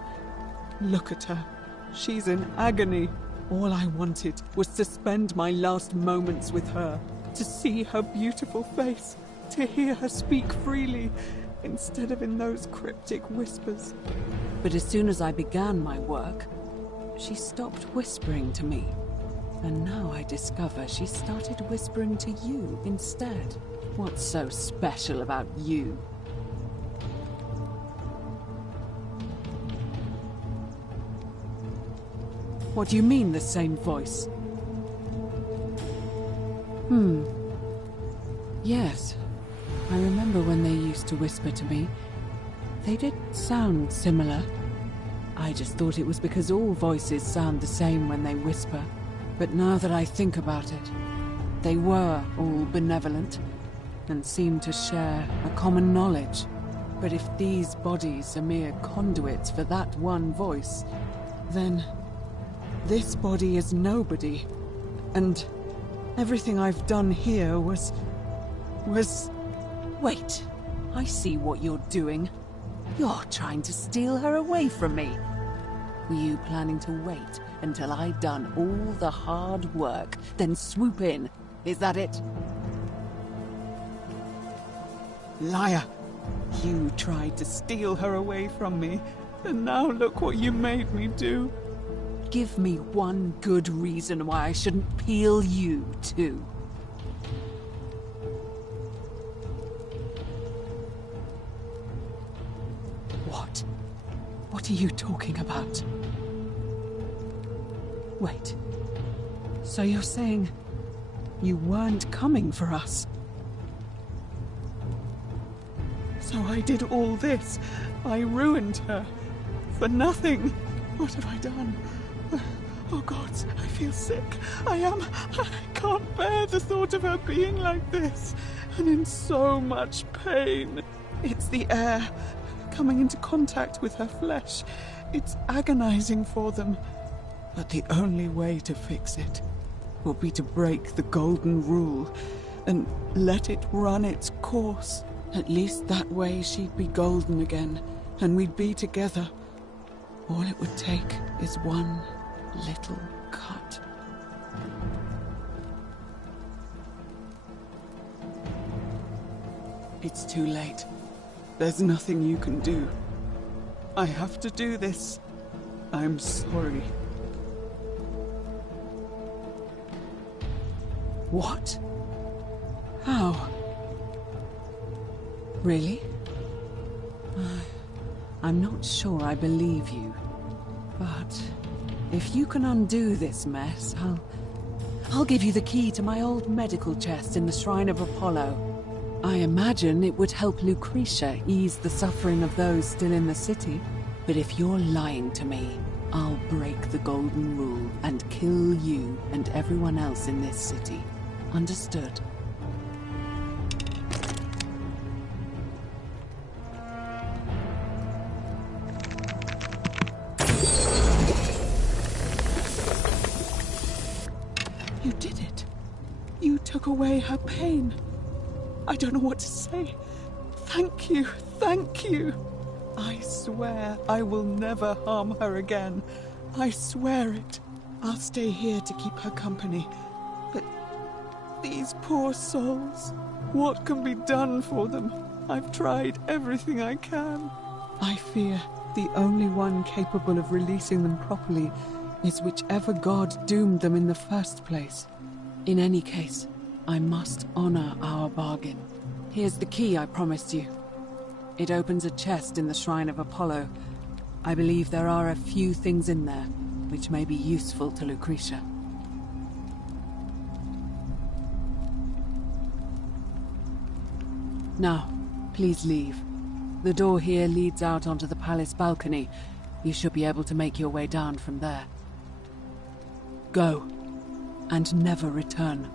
Look at her. She's in agony. All I wanted was to spend my last moments with her, to see her beautiful face, to hear her speak freely, instead of in those cryptic whispers. But as soon as I began my work, she stopped whispering to me. And now I discover she started whispering to you instead. What's so special about you? What do you mean, the same voice? Yes. I remember when they used to whisper to me. They did sound similar. I just thought it was because all voices sound the same when they whisper. But now that I think about it, they were all benevolent and seemed to share a common knowledge. But if these bodies are mere conduits for that one voice, then this body is nobody. And everything I've done here was... Wait, I see what you're doing. You're trying to steal her away from me. Were you planning to wait until I'd done all the hard work, then swoop in? Is that it? Liar! You tried to steal her away from me, and now look what you made me do. Give me one good reason why I shouldn't peel you, too. What? What are you talking about? Wait. So you're saying you weren't coming for us? So I did all this. I ruined her. For nothing. What have I done? Oh God, I feel sick. I can't bear the thought of her being like this. And in so much pain. It's the air coming into contact with her flesh. It's agonizing for them. But the only way to fix it will be to break the golden rule and let it run its course. At least that way she'd be golden again, and we'd be together. All it would take is one little cut. It's too late. There's nothing you can do. I have to do this. I'm sorry. What? How? Really? I'm not sure I believe you. But if you can undo this mess, I'll give you the key to my old medical chest in the Shrine of Apollo. I imagine it would help Lucretia ease the suffering of those still in the city. But if you're lying to me, I'll break the golden rule and kill you and everyone else in this city. Understood? You did it. You took away her pain. I don't know what to say. Thank you, thank you. I swear I will never harm her again. I swear it. I'll stay here to keep her company. But these poor souls, what can be done for them? I've tried everything I can. I fear the only one capable of releasing them properly is whichever god doomed them in the first place. In any case, I must honor our bargain. Here's the key I promised you. It opens a chest in the Shrine of Apollo. I believe there are a few things in there which may be useful to Lucretia. Now, please leave. The door here leads out onto the palace balcony. You should be able to make your way down from there. Go, and never return.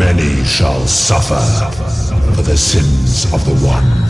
Many shall suffer for the sins of the One.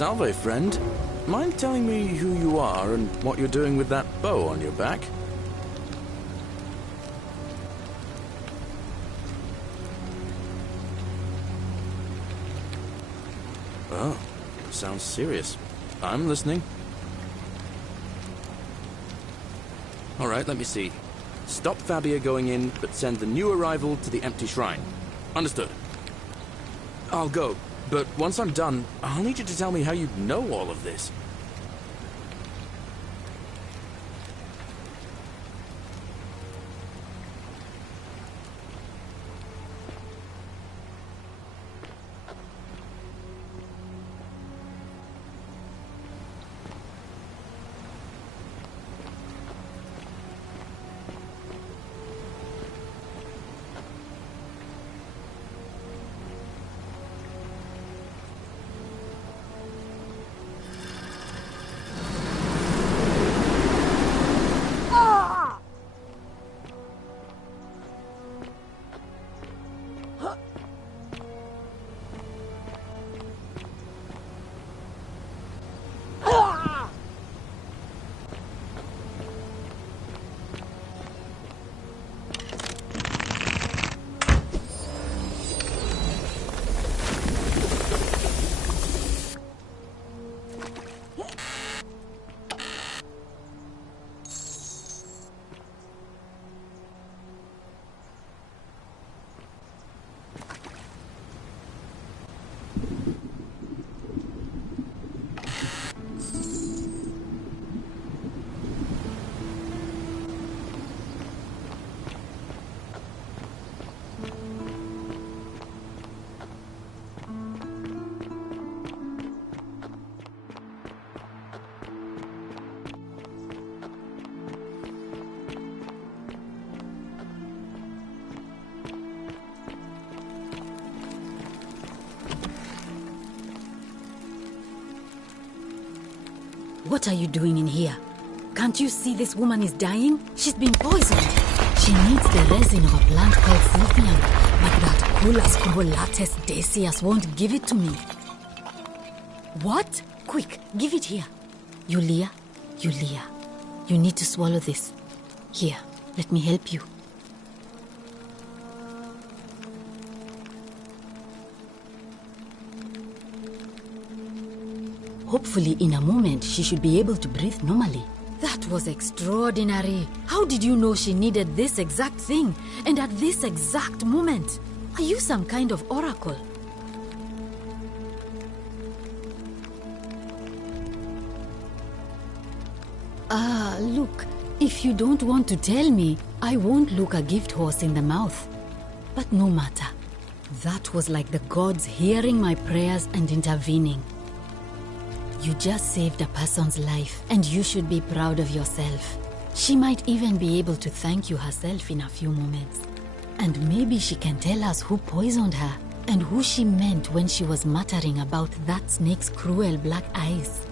Salve, friend. Mind telling me who you are and what you're doing with that bow on your back? Oh, sounds serious. I'm listening. All right, let me see. Stop Fabia going in, but send the new arrival to the empty shrine. Understood. I'll go, but once I'm done, I'll need you to tell me how you know all of this. What are you doing in here? Can't you see this woman is dying? She's been poisoned. She needs the resin of a plant called Silphium, but that Culus cubulatus Decius won't give it to me. What? Quick, give it here. Yulia, you need to swallow this. Here, let me help you. Hopefully, in a moment, she should be able to breathe normally. That was extraordinary. How did you know she needed this exact thing, and at this exact moment? Are you some kind of oracle? Look, if you don't want to tell me, I won't look a gift horse in the mouth. But no matter. That was like the gods hearing my prayers and intervening. You just saved a person's life, and you should be proud of yourself. She might even be able to thank you herself in a few moments. And maybe she can tell us who poisoned her, and who she meant when she was muttering about that snake's cruel black eyes.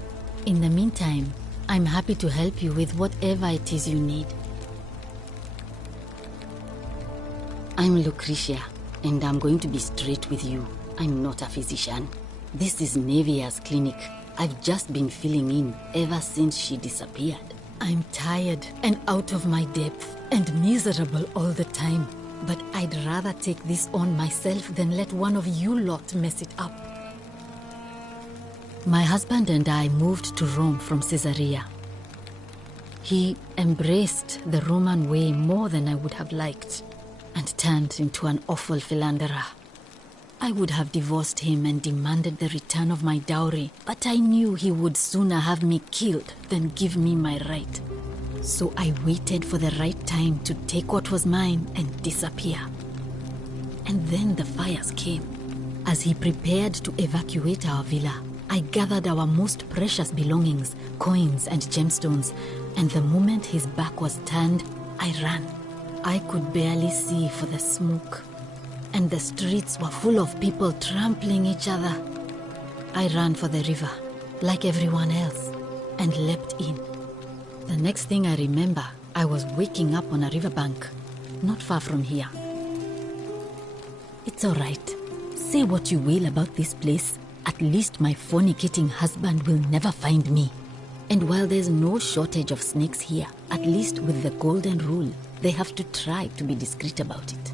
In the meantime, I'm happy to help you with whatever it is you need. I'm Lucretia, and I'm going to be straight with you. I'm not a physician. This is Nevia's clinic. I've just been filling in ever since she disappeared. I'm tired and out of my depth and miserable all the time. But I'd rather take this on myself than let one of you lot mess it up. My husband and I moved to Rome from Caesarea. He embraced the Roman way more than I would have liked and turned into an awful philanderer. I would have divorced him and demanded the return of my dowry, but I knew he would sooner have me killed than give me my right. So I waited for the right time to take what was mine and disappear. And then the fires came. As he prepared to evacuate our villa, I gathered our most precious belongings, coins and gemstones, and the moment his back was turned, I ran. I could barely see for the smoke, and the streets were full of people trampling each other. I ran for the river, like everyone else, and leapt in. The next thing I remember, I was waking up on a riverbank, not far from here. It's all right. Say what you will about this place. At least my fornicating husband will never find me. And while there's no shortage of snakes here, at least with the golden rule, they have to try to be discreet about it.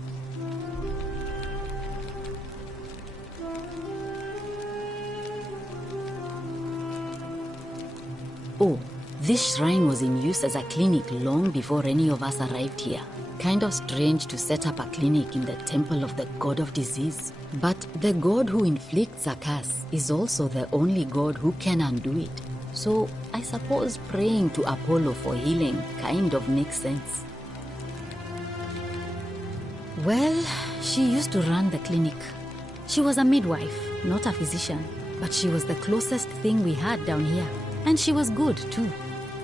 Oh, this shrine was in use as a clinic long before any of us arrived here. Kind of strange to set up a clinic in the temple of the god of disease. But the god who inflicts a curse is also the only god who can undo it. So I suppose praying to Apollo for healing kind of makes sense. Well, she used to run the clinic. She was a midwife, not a physician, but she was the closest thing we had down here. And she was good too,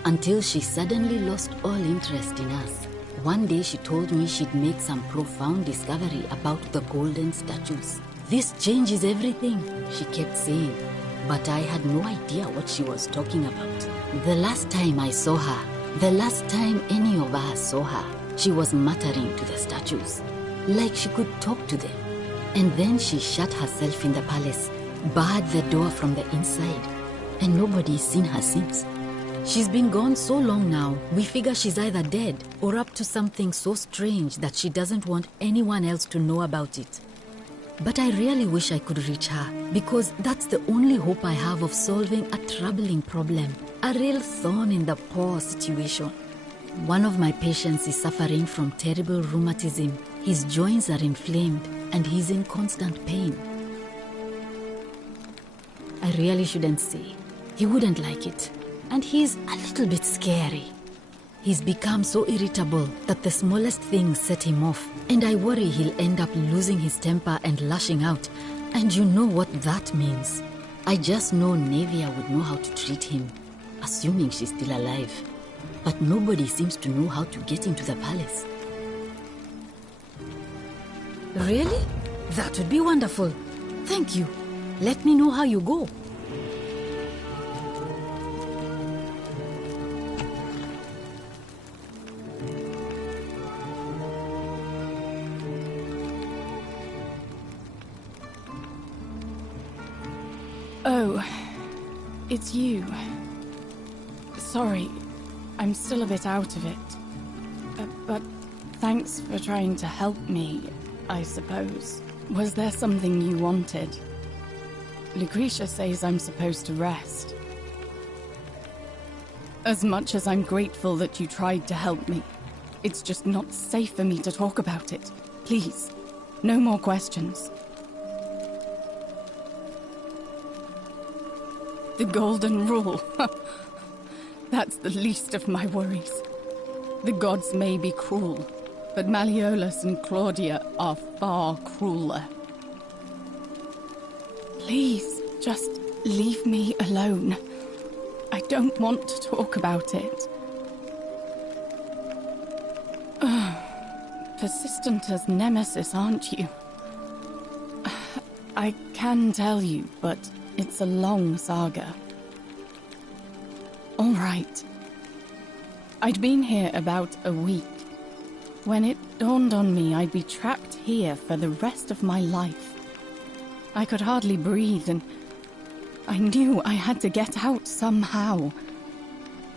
until she suddenly lost all interest in us. One day she told me she'd made some profound discovery about the golden statues. This changes everything, she kept saying. But I had no idea what she was talking about. The last time I saw her, the last time any of us saw her, she was muttering to the statues, like she could talk to them. And then she shut herself in the palace, barred the door from the inside, and nobody's seen her since. She's been gone so long now, we figure she's either dead or up to something so strange that she doesn't want anyone else to know about it. But I really wish I could reach her, because that's the only hope I have of solving a troubling problem, a real thorn in the paw situation. One of my patients is suffering from terrible rheumatism. His joints are inflamed and he's in constant pain. I really shouldn't say. He wouldn't like it. And he's a little bit scary. He's become so irritable that the smallest things set him off, and I worry he'll end up losing his temper and lashing out, and you know what that means. I just know Nevia would know how to treat him, assuming she's still alive. But nobody seems to know how to get into the palace. Really? That would be wonderful. Thank you. Let me know how you go. Oh, it's you. Sorry, I'm still a bit out of it. But thanks for trying to help me, I suppose. Was there something you wanted? Lucretia says I'm supposed to rest. As much as I'm grateful that you tried to help me, it's just not safe for me to talk about it. Please, no more questions. The Golden Rule. That's the least of my worries. The gods may be cruel, but Malleolus and Claudia are far crueler. Please, just leave me alone. I don't want to talk about it. Persistent as Nemesis, aren't you? I can tell you, but it's a long saga. All right. I'd been here about a week when it dawned on me I'd be trapped here for the rest of my life. I could hardly breathe, and I knew I had to get out somehow.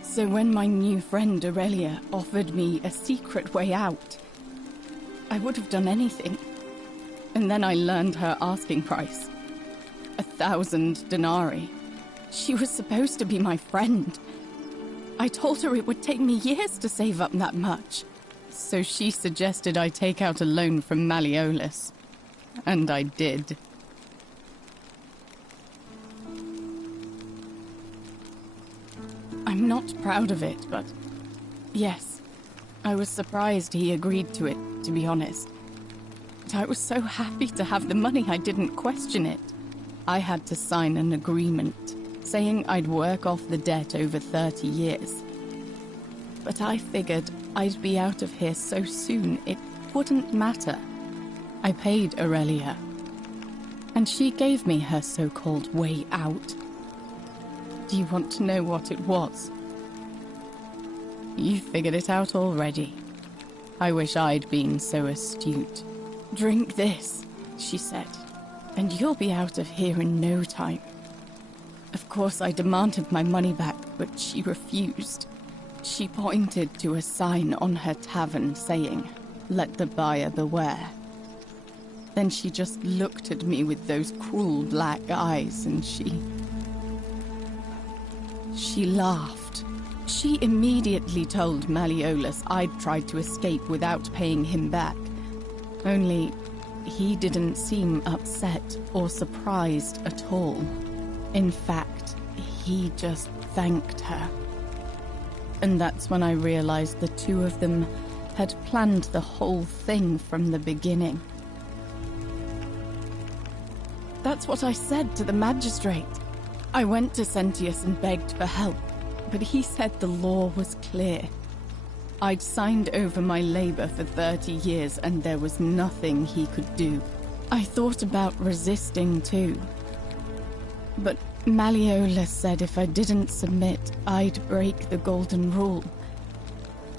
So when my new friend Aurelia offered me a secret way out, I would have done anything. And then I learned her asking price. 1,000 denarii. She was supposed to be my friend. I told her it would take me years to save up that much. So she suggested I take out a loan from Malleolus. And I did. I'm not proud of it, but yes, I was surprised he agreed to it, to be honest. But I was so happy to have the money I didn't question it. I had to sign an agreement, saying I'd work off the debt over 30 years. But I figured I'd be out of here so soon it wouldn't matter. I paid Aurelia, and she gave me her so-called way out. Do you want to know what it was? You figured it out already. I wish I'd been so astute. Drink this, she said, and you'll be out of here in no time. Of course, I demanded my money back, but she refused. She pointed to a sign on her tavern saying, "Let the buyer beware." Then she just looked at me with those cruel black eyes and she laughed. She immediately told Malleolus I'd tried to escape without paying him back. Only, he didn't seem upset or surprised at all. In fact, he just thanked her. And that's when I realized the two of them had planned the whole thing from the beginning. That's what I said to the magistrate. I went to Sentius and begged for help, but he said the law was clear. I'd signed over my labor for 30 years and there was nothing he could do. I thought about resisting too. But Malleolus said if I didn't submit, I'd break the Golden Rule.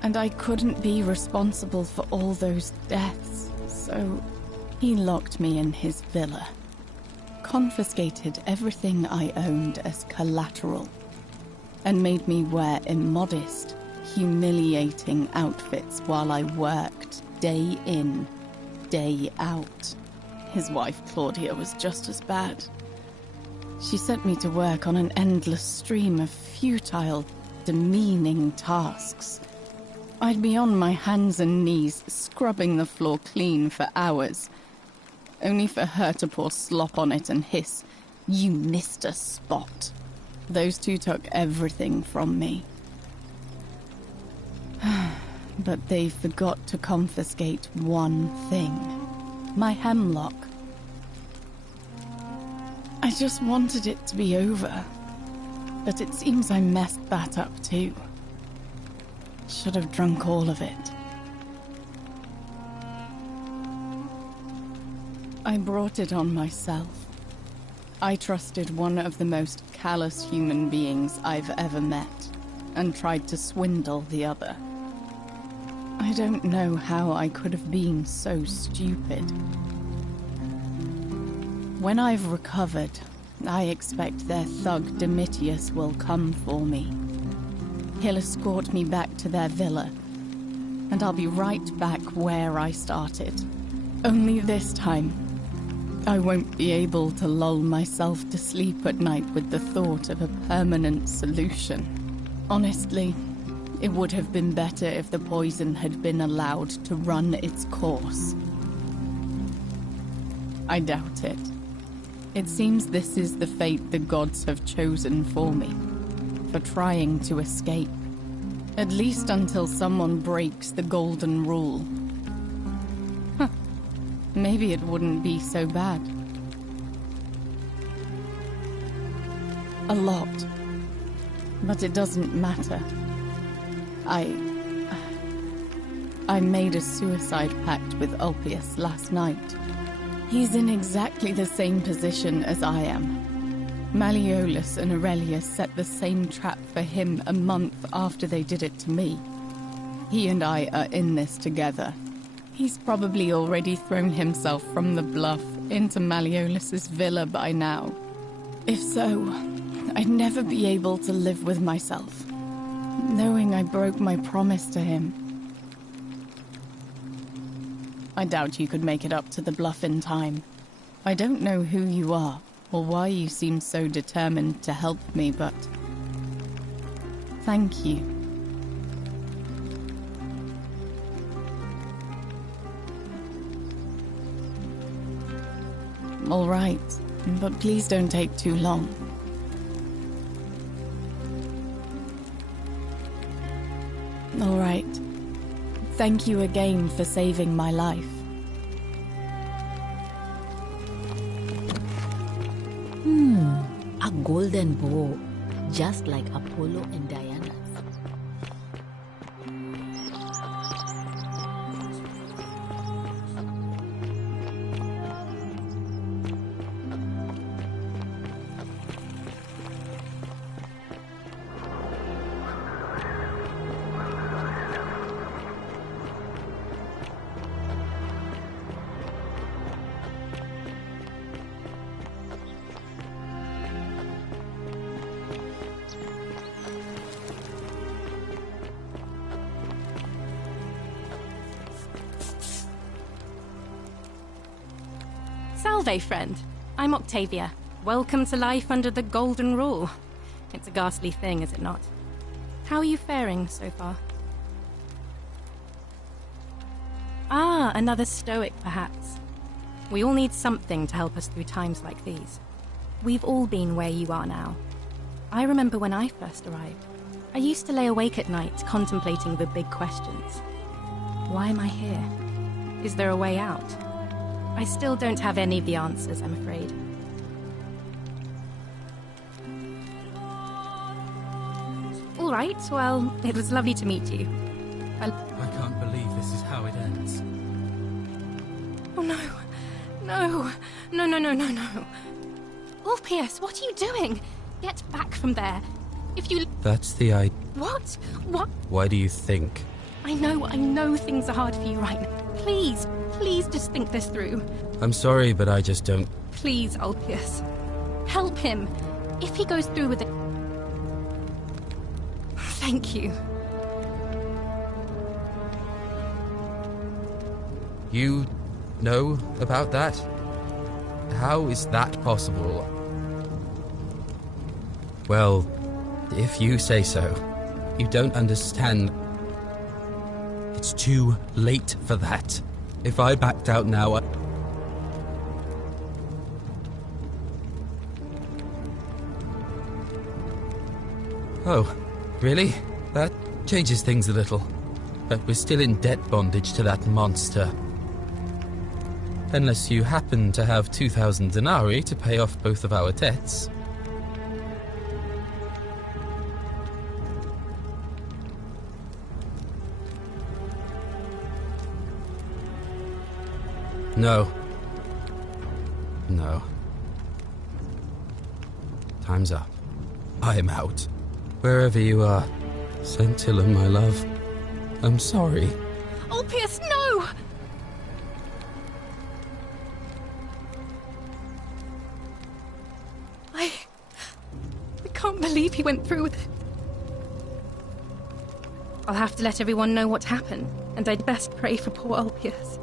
And I couldn't be responsible for all those deaths, so he locked me in his villa. Confiscated everything I owned as collateral, and made me wear immodest, humiliating outfits while I worked day in, day out. His wife Claudia was just as bad. She sent me to work on an endless stream of futile, demeaning tasks. I'd be on my hands and knees, scrubbing the floor clean for hours, only for her to pour slop on it and hiss, "You missed a spot." Those two took everything from me. But they forgot to confiscate one thing. My hemlock. I just wanted it to be over. But it seems I messed that up too. Should have drunk all of it. I brought it on myself. I trusted one of the most callous human beings I've ever met, and tried to swindle the other. I don't know how I could have been so stupid. When I've recovered, I expect their thug Domitius will come for me. He'll escort me back to their villa, and I'll be right back where I started. Only this time, I won't be able to lull myself to sleep at night with the thought of a permanent solution. Honestly, it would have been better if the poison had been allowed to run its course. I doubt it. It seems this is the fate the gods have chosen for me, for trying to escape. At least until someone breaks the Golden Rule. Maybe it wouldn't be so bad. A lot. But it doesn't matter. I made a suicide pact with Ulpius last night. He's in exactly the same position as I am. Malleolus and Aurelius set the same trap for him a month after they did it to me. He and I are in this together. He's probably already thrown himself from the bluff into Malleolus's villa by now. If so, I'd never be able to live with myself, knowing I broke my promise to him. I doubt you could make it up to the bluff in time. I don't know who you are, or why you seem so determined to help me, but thank you. All right, but please don't take too long. All right. Thank you again for saving my life. A golden bow, just like Apollo and Diana. Salve, friend. I'm Octavia. Welcome to life under the Golden Rule. It's a ghastly thing, is it not? How are you faring so far? Ah, another stoic, perhaps. We all need something to help us through times like these. We've all been where you are now. I remember when I first arrived. I used to lay awake at night contemplating the big questions. Why am I here? Is there a way out? I still don't have any of the answers, I'm afraid. All right, well, it was lovely to meet you. I can't believe this is how it ends. Oh no. No. No, no, no, no, no. Ulpius, what are you doing? Get back from there. If you... That's the idea. What? What? Why do you think? I know things are hard for you right now. Please, please just think this through. I'm sorry, but I just don't... Please, Ulpius. Help him. If he goes through with it... Thank you. You know about that? How is that possible? Well, if you say so. You don't understand. It's too late for that. If I backed out now, Oh, really? That changes things a little. But we're still in debt bondage to that monster. Unless you happen to have 2,000 denarii to pay off both of our debts. No. No. Time's up. I'm out. Wherever you are, Scintilla, my love. I'm sorry. Ulpius, no! I can't believe he went through with it. I'll have to let everyone know what happened, and I'd best pray for poor Ulpius.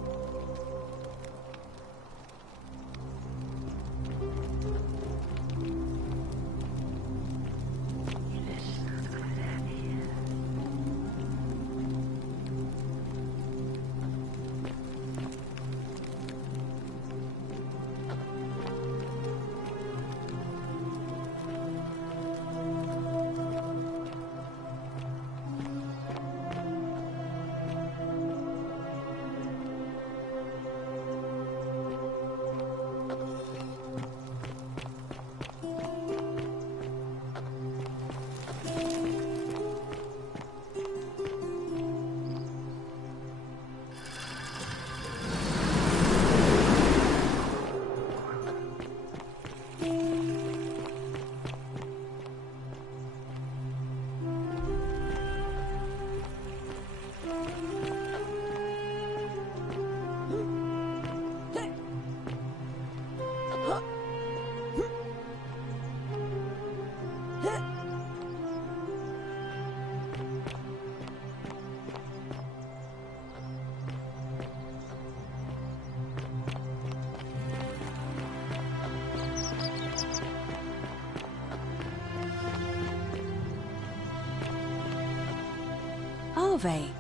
Arve.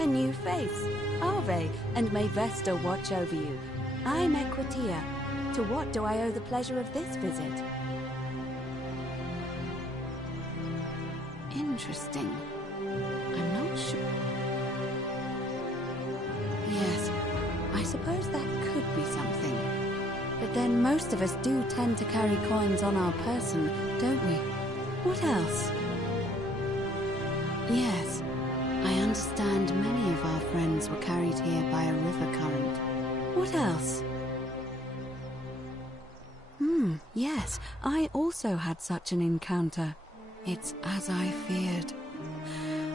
A new face. Arve, and may Vesta watch over you. I'm Equitia. To what do I owe the pleasure of this visit? Interesting. I'm not sure. Yes, I suppose that could be something. But then most of us do tend to carry coins on our person, don't we? What else? Yes, I understand many of our friends were carried here by a river current. What else? Yes, I also had such an encounter. It's as I feared.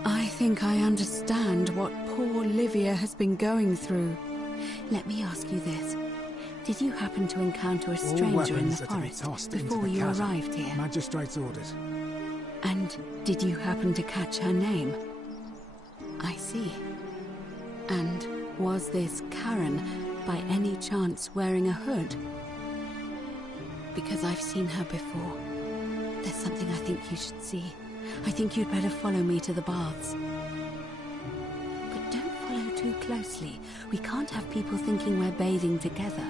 I think I understand what poor Livia has been going through. Let me ask you this. Did you happen to encounter a stranger in the forest before you arrived here? Magistrate's orders. And did you happen to catch her name? I see. And Was this Karen, by any chance, wearing a hood? Because I've seen her before. There's something I think you should see. I think you'd better follow me to the baths. But don't follow too closely. We can't have people thinking we're bathing together.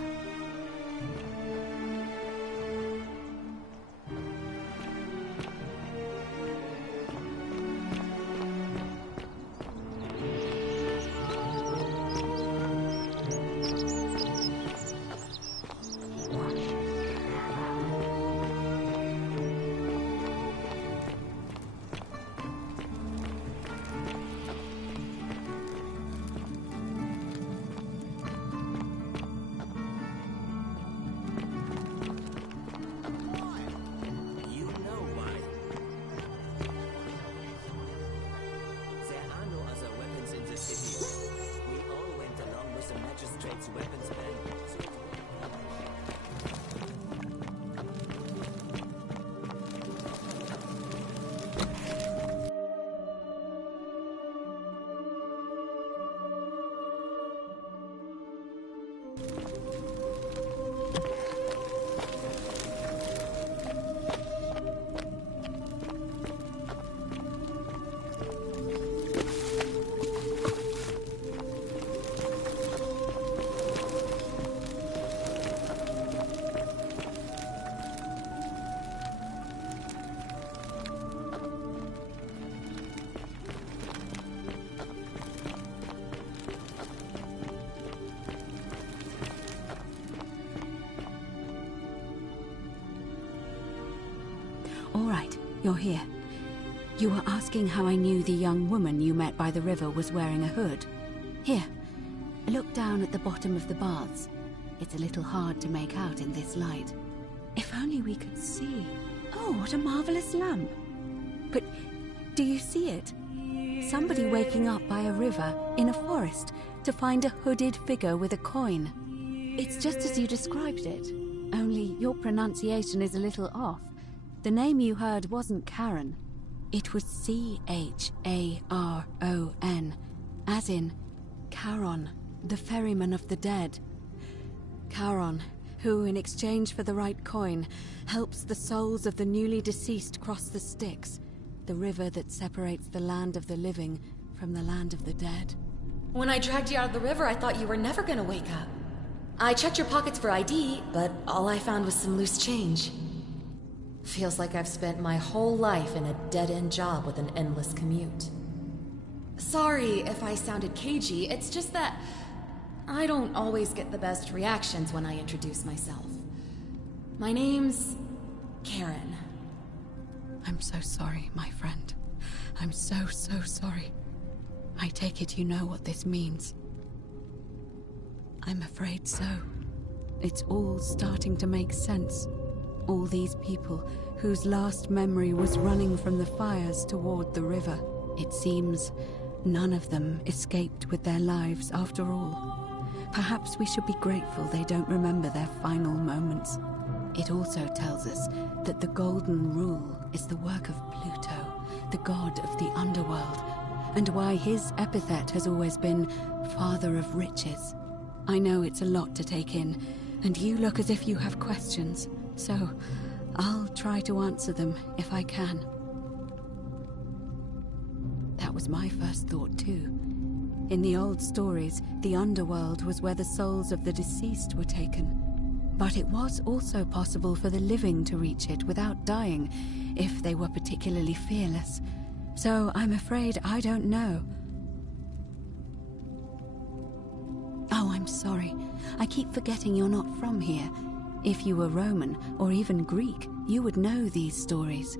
All right, you're here. You were asking how I knew the young woman you met by the river was wearing a hood. Here, look down at the bottom of the baths. It's a little hard to make out in this light. If only we could see. Oh, what a marvelous lamp. But do you see it? Somebody waking up by a river in a forest to find a hooded figure with a coin. It's just as you described it, only your pronunciation is a little off. The name you heard wasn't Karen. It was C-H-A-R-O-N, as in Charon, the ferryman of the dead. Charon, who, in exchange for the right coin, helps the souls of the newly deceased cross the Styx, the river that separates the land of the living from the land of the dead. When I dragged you out of the river, I thought you were never gonna wake up. I checked your pockets for ID, but all I found was some loose change. Feels like I've spent my whole life in a dead-end job with an endless commute. Sorry if I sounded cagey, it's just that I don't always get the best reactions when I introduce myself. My name's Karen. I'm so sorry, my friend. I'm so sorry. I take it you know what this means. I'm afraid so. It's all starting to make sense. All these people whose last memory was running from the fires toward the river. It seems none of them escaped with their lives after all. Perhaps we should be grateful they don't remember their final moments. It also tells us that the Golden Rule is the work of Pluto, the god of the underworld, and why his epithet has always been Father of Riches. I know it's a lot to take in, and you look as if you have questions. So, I'll try to answer them if I can. That was my first thought too. In the old stories, the underworld was where the souls of the deceased were taken. But it was also possible for the living to reach it without dying, if they were particularly fearless. So I'm afraid I don't know. Oh, I'm sorry. I keep forgetting you're not from here. If you were Roman, or even Greek, you would know these stories.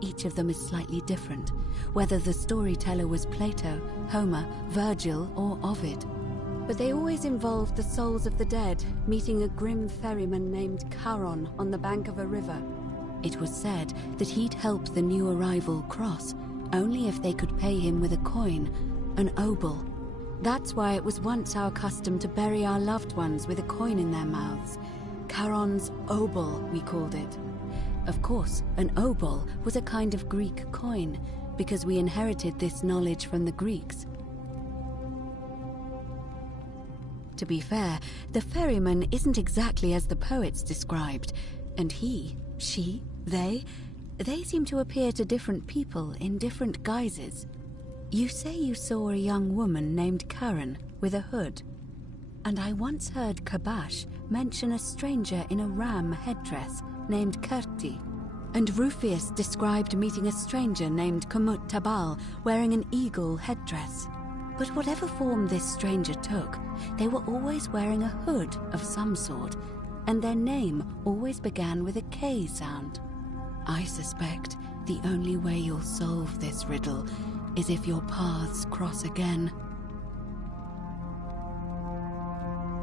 Each of them is slightly different, whether the storyteller was Plato, Homer, Virgil, or Ovid. But they always involved the souls of the dead meeting a grim ferryman named Charon on the bank of a river. It was said that he'd help the new arrival cross, only if they could pay him with a coin, an obol. That's why it was once our custom to bury our loved ones with a coin in their mouths. Charon's obol, we called it. Of course, an obol was a kind of Greek coin, because we inherited this knowledge from the Greeks. To be fair, the ferryman isn't exactly as the poets described, and he, she, they seem to appear to different people in different guises. You say you saw a young woman named Karen with a hood, and I once heard Kabash mention a stranger in a ram headdress named Kerti, and Rufius described meeting a stranger named Kumut Tabal wearing an eagle headdress. But whatever form this stranger took, they were always wearing a hood of some sort, and their name always began with a K sound. I suspect the only way you'll solve this riddle is if your paths cross again.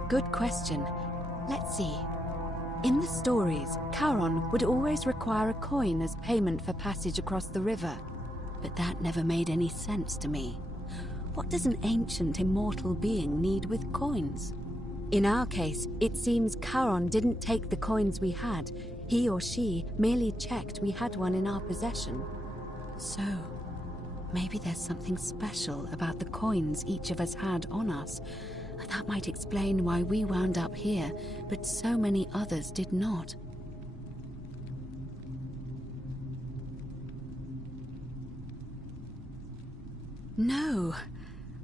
Good question. Let's see. In the stories, Charon would always require a coin as payment for passage across the river, but that never made any sense to me. What does an ancient immortal being need with coins? In our case, it seems Charon didn't take the coins we had. He or she merely checked we had one in our possession. So, maybe there's something special about the coins each of us had on us. That might explain why we wound up here, but so many others did not. No.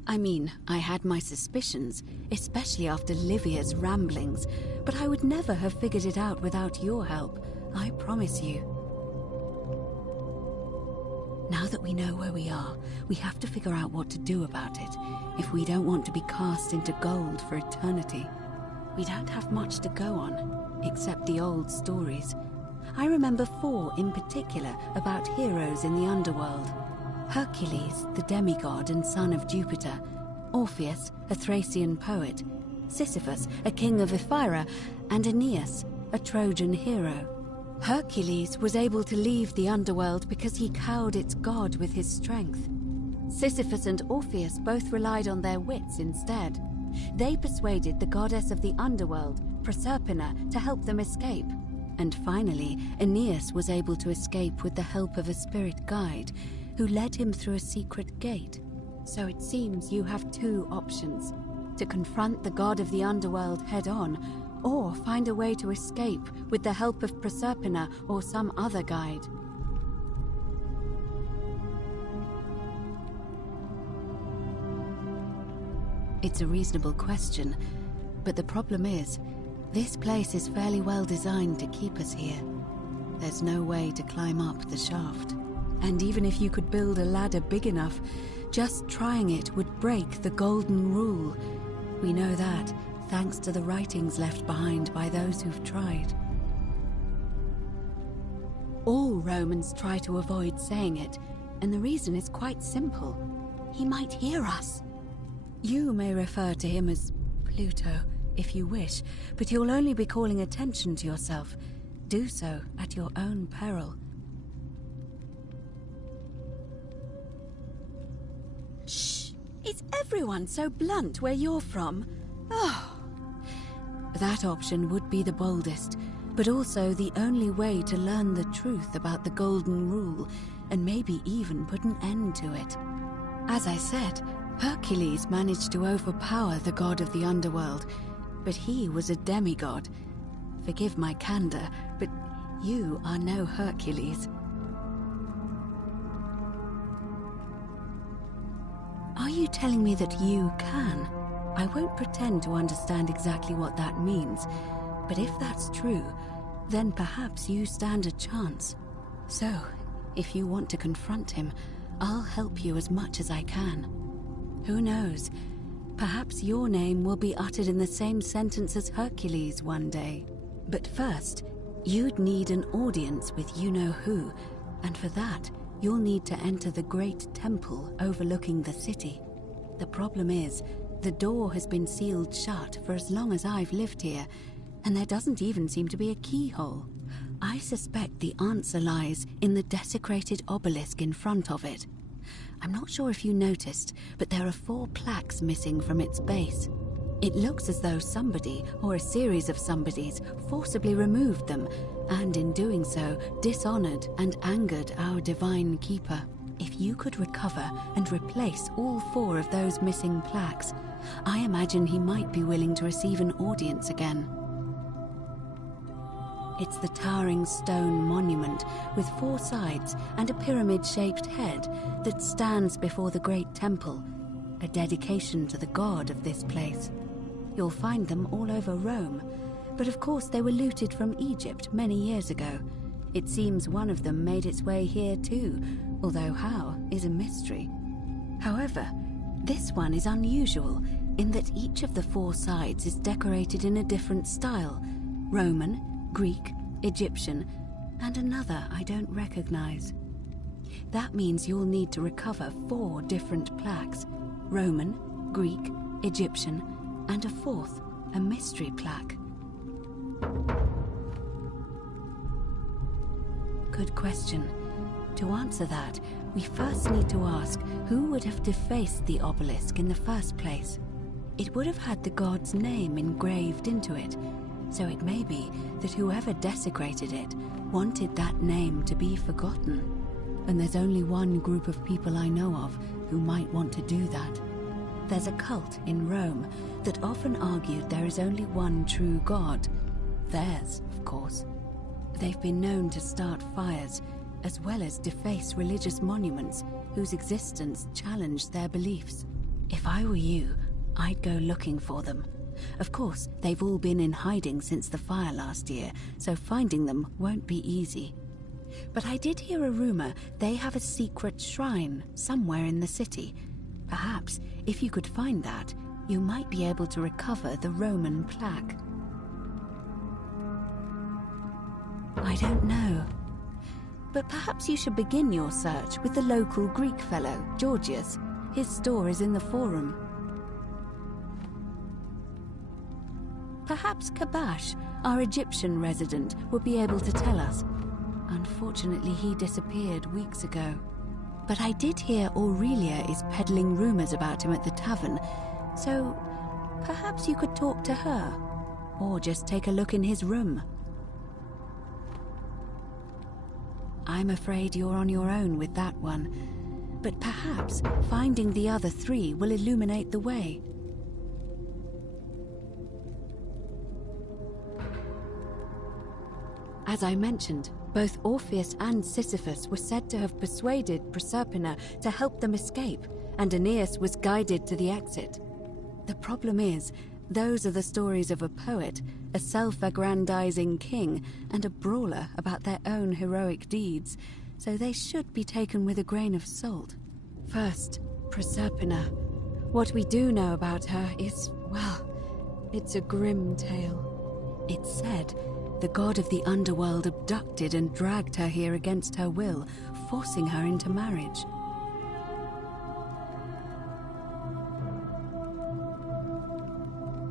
I mean, I had my suspicions, especially after Livia's ramblings, but I would never have figured it out without your help, I promise you. Now that we know where we are, we have to figure out what to do about it, if we don't want to be cast into gold for eternity. We don't have much to go on, except the old stories. I remember 4 in particular about heroes in the underworld. Hercules, the demigod and son of Jupiter, Orpheus, a Thracian poet, Sisyphus, a king of Ephyra, and Aeneas, a Trojan hero. Hercules was able to leave the underworld because he cowed its god with his strength. Sisyphus and Orpheus both relied on their wits instead. They persuaded the goddess of the underworld, Proserpina, to help them escape. And finally, Aeneas was able to escape with the help of a spirit guide, who led him through a secret gate. So it seems you have 2 options: to confront the god of the underworld head-on, or find a way to escape with the help of Proserpina or some other guide. It's a reasonable question, but the problem is, this place is fairly well designed to keep us here. There's no way to climb up the shaft. And even if you could build a ladder big enough, just trying it would break the golden rule. We know that, thanks to the writings left behind by those who've tried. All Romans try to avoid saying it, and the reason is quite simple. He might hear us. You may refer to him as Pluto, if you wish, but you'll only be calling attention to yourself. Do so at your own peril. Shh! Is everyone so blunt where you're from? Oh. That option would be the boldest, but also the only way to learn the truth about the Golden Rule, and maybe even put an end to it. As I said, Hercules managed to overpower the god of the underworld, but he was a demigod. Forgive my candor, but you are no Hercules. Are you telling me that you can? I won't pretend to understand exactly what that means, but if that's true, then perhaps you stand a chance. So, if you want to confront him, I'll help you as much as I can. Who knows? Perhaps your name will be uttered in the same sentence as Hercules one day. But first, you'd need an audience with you-know-who, and for that, you'll need to enter the great temple overlooking the city. The problem is, the door has been sealed shut for as long as I've lived here, and there doesn't even seem to be a keyhole. I suspect the answer lies in the desecrated obelisk in front of it. I'm not sure if you noticed, but there are 4 plaques missing from its base. It looks as though somebody, or a series of somebodies, forcibly removed them, and in doing so, dishonored and angered our divine keeper. If you could recover and replace all 4 of those missing plaques, I imagine he might be willing to receive an audience again. It's the towering stone monument with 4 sides and a pyramid-shaped head that stands before the great temple, a dedication to the god of this place. You'll find them all over Rome, but of course they were looted from Egypt many years ago. It seems one of them made its way here too, although how is a mystery. However, this one is unusual in that each of the 4 sides is decorated in a different style: Roman, Greek, Egyptian, and another I don't recognize. That means you'll need to recover 4 different plaques: Roman, Greek, Egyptian, and a 4th, a mystery plaque. Good question. To answer that, we first need to ask who would have defaced the obelisk in the first place. It would have had the god's name engraved into it, so it may be that whoever desecrated it wanted that name to be forgotten. And there's only one group of people I know of who might want to do that. There's a cult in Rome that often argued there is only one true god. Theirs, of course. They've been known to start fires, as well as deface religious monuments whose existence challenged their beliefs. If I were you, I'd go looking for them. Of course, they've all been in hiding since the fire last year, so finding them won't be easy. But I did hear a rumor they have a secret shrine somewhere in the city. Perhaps, if you could find that, you might be able to recover the Roman plaque. I don't know. But perhaps you should begin your search with the local Greek fellow, Georgius. His store is in the Forum. Perhaps Kabash, our Egyptian resident, would be able to tell us. Unfortunately, he disappeared weeks ago. But I did hear Aurelia is peddling rumors about him at the tavern, so perhaps you could talk to her, or just take a look in his room. I'm afraid you're on your own with that one, but perhaps finding the other 3 will illuminate the way. As I mentioned, both Orpheus and Sisyphus were said to have persuaded Proserpina to help them escape, and Aeneas was guided to the exit. The problem is, those are the stories of a poet, a self-aggrandizing king, and a brawler about their own heroic deeds, so they should be taken with a grain of salt. First, Proserpina. What we do know about her is, well, it's a grim tale. It's said the god of the underworld abducted and dragged her here against her will, forcing her into marriage.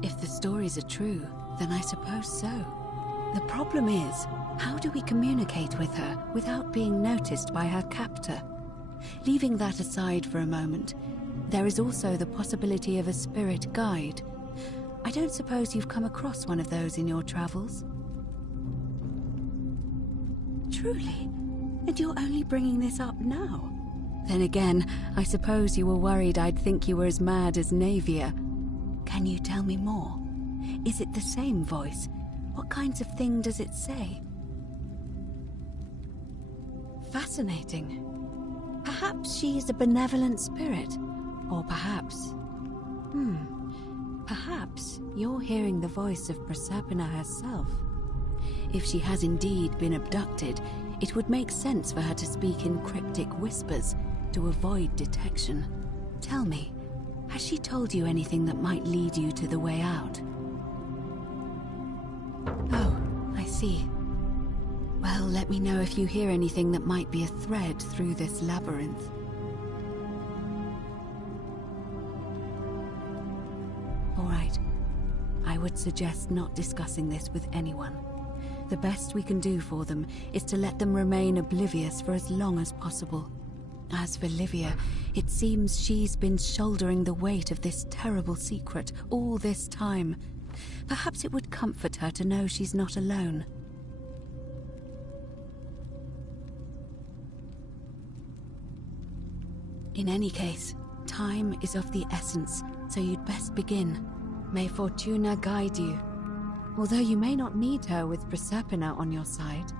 If the stories are true, then I suppose so. The problem is, how do we communicate with her without being noticed by her captor? Leaving that aside for a moment, there is also the possibility of a spirit guide. I don't suppose you've come across one of those in your travels? Truly? And you're only bringing this up now? Then again, I suppose you were worried I'd think you were as mad as Navia. Can you tell me more? Is it the same voice? What kinds of thing does it say? Fascinating. Perhaps she is a benevolent spirit. Or perhaps... Perhaps you're hearing the voice of Proserpina herself. If she has indeed been abducted, it would make sense for her to speak in cryptic whispers to avoid detection. Tell me, has she told you anything that might lead you to the way out? Oh, I see. Well, let me know if you hear anything that might be a thread through this labyrinth. All right. I would suggest not discussing this with anyone. The best we can do for them is to let them remain oblivious for as long as possible. As for Livia, it seems she's been shouldering the weight of this terrible secret all this time. Perhaps it would comfort her to know she's not alone. In any case, time is of the essence, so you'd best begin. May Fortuna guide you. Although you may not need her with Proserpina on your side.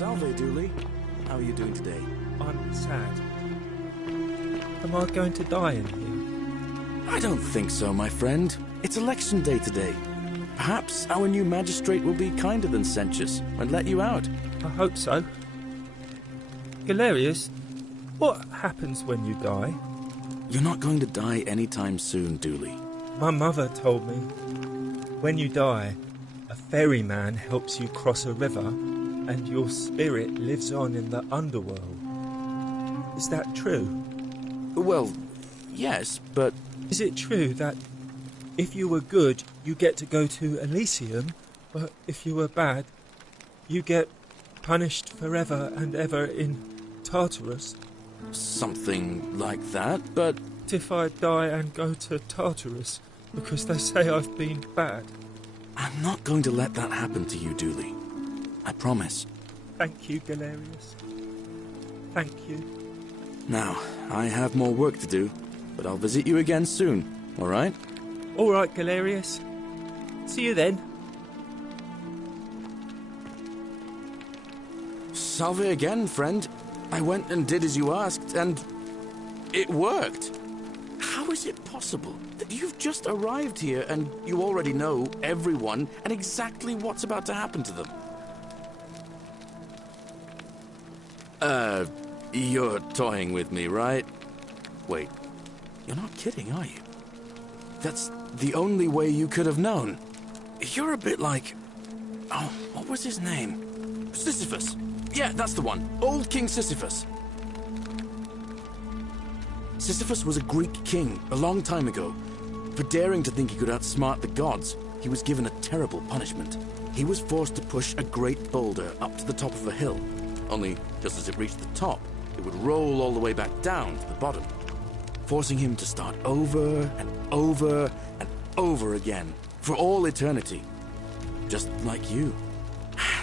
Salve, Dooley. How are you doing today? I'm sad. Am I going to die in here? I don't think so, my friend. It's election day today. Perhaps our new magistrate will be kinder than Sentius and let you out. I hope so. Galerius, what happens when you die? You're not going to die anytime soon, Dooley. My mother told me, when you die, a ferryman helps you cross a river and your spirit lives on in the underworld. Is that true? Well, yes, but... Is it true that if you were good, you get to go to Elysium, but if you were bad, you get punished forever and ever in Tartarus? Something like that, but... If I die and go to Tartarus because they say I've been bad? I'm not going to let that happen to you, Dooley. I promise. Thank you, Galerius. Thank you. Now, I have more work to do, but I'll visit you again soon, all right? All right, Galerius. See you then. Salve again, friend. I went and did as you asked, and it worked. How is it possible that you've just arrived here and you already know everyone and exactly what's about to happen to them? You're toying with me, right? Wait, you're not kidding, are you? That's the only way you could have known. You're a bit like... Oh, what was his name? Sisyphus. Yeah, that's the one. Old King Sisyphus. Sisyphus was a Greek king a long time ago. For daring to think he could outsmart the gods, he was given a terrible punishment. He was forced to push a great boulder up to the top of a hill. Only, just as it reached the top, it would roll all the way back down to the bottom, forcing him to start over and over and over again, for all eternity. Just like you.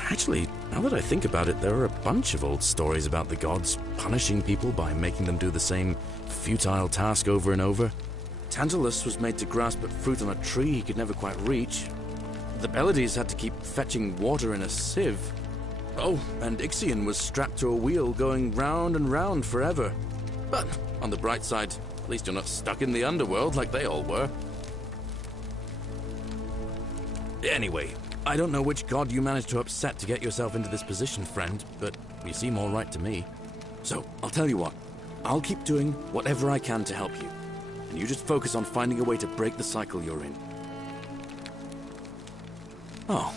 Actually, now that I think about it, there are a bunch of old stories about the gods punishing people by making them do the same futile task over and over. Tantalus was made to grasp at fruit on a tree he could never quite reach. The Pleiades had to keep fetching water in a sieve. Oh, and Ixion was strapped to a wheel going round and round forever. But on the bright side, at least you're not stuck in the underworld like they all were. Anyway, I don't know which god you managed to upset to get yourself into this position, friend, but you seem all right to me. So, I'll tell you what. I'll keep doing whatever I can to help you. And you just focus on finding a way to break the cycle you're in. Oh,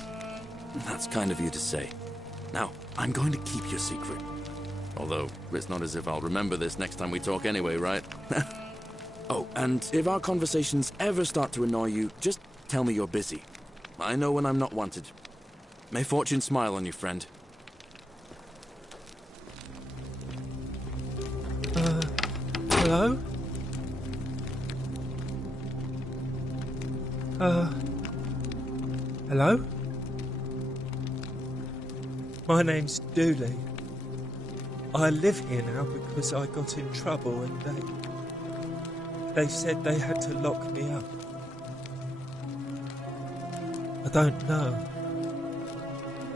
that's kind of you to say. Now, I'm going to keep your secret. Although, it's not as if I'll remember this next time we talk anyway, right? Oh, and if our conversations ever start to annoy you, just tell me you're busy. I know when I'm not wanted. May fortune smile on you, friend. Hello? Hello? My name's Dooley. I live here now because I got in trouble and they said they had to lock me up. I don't know.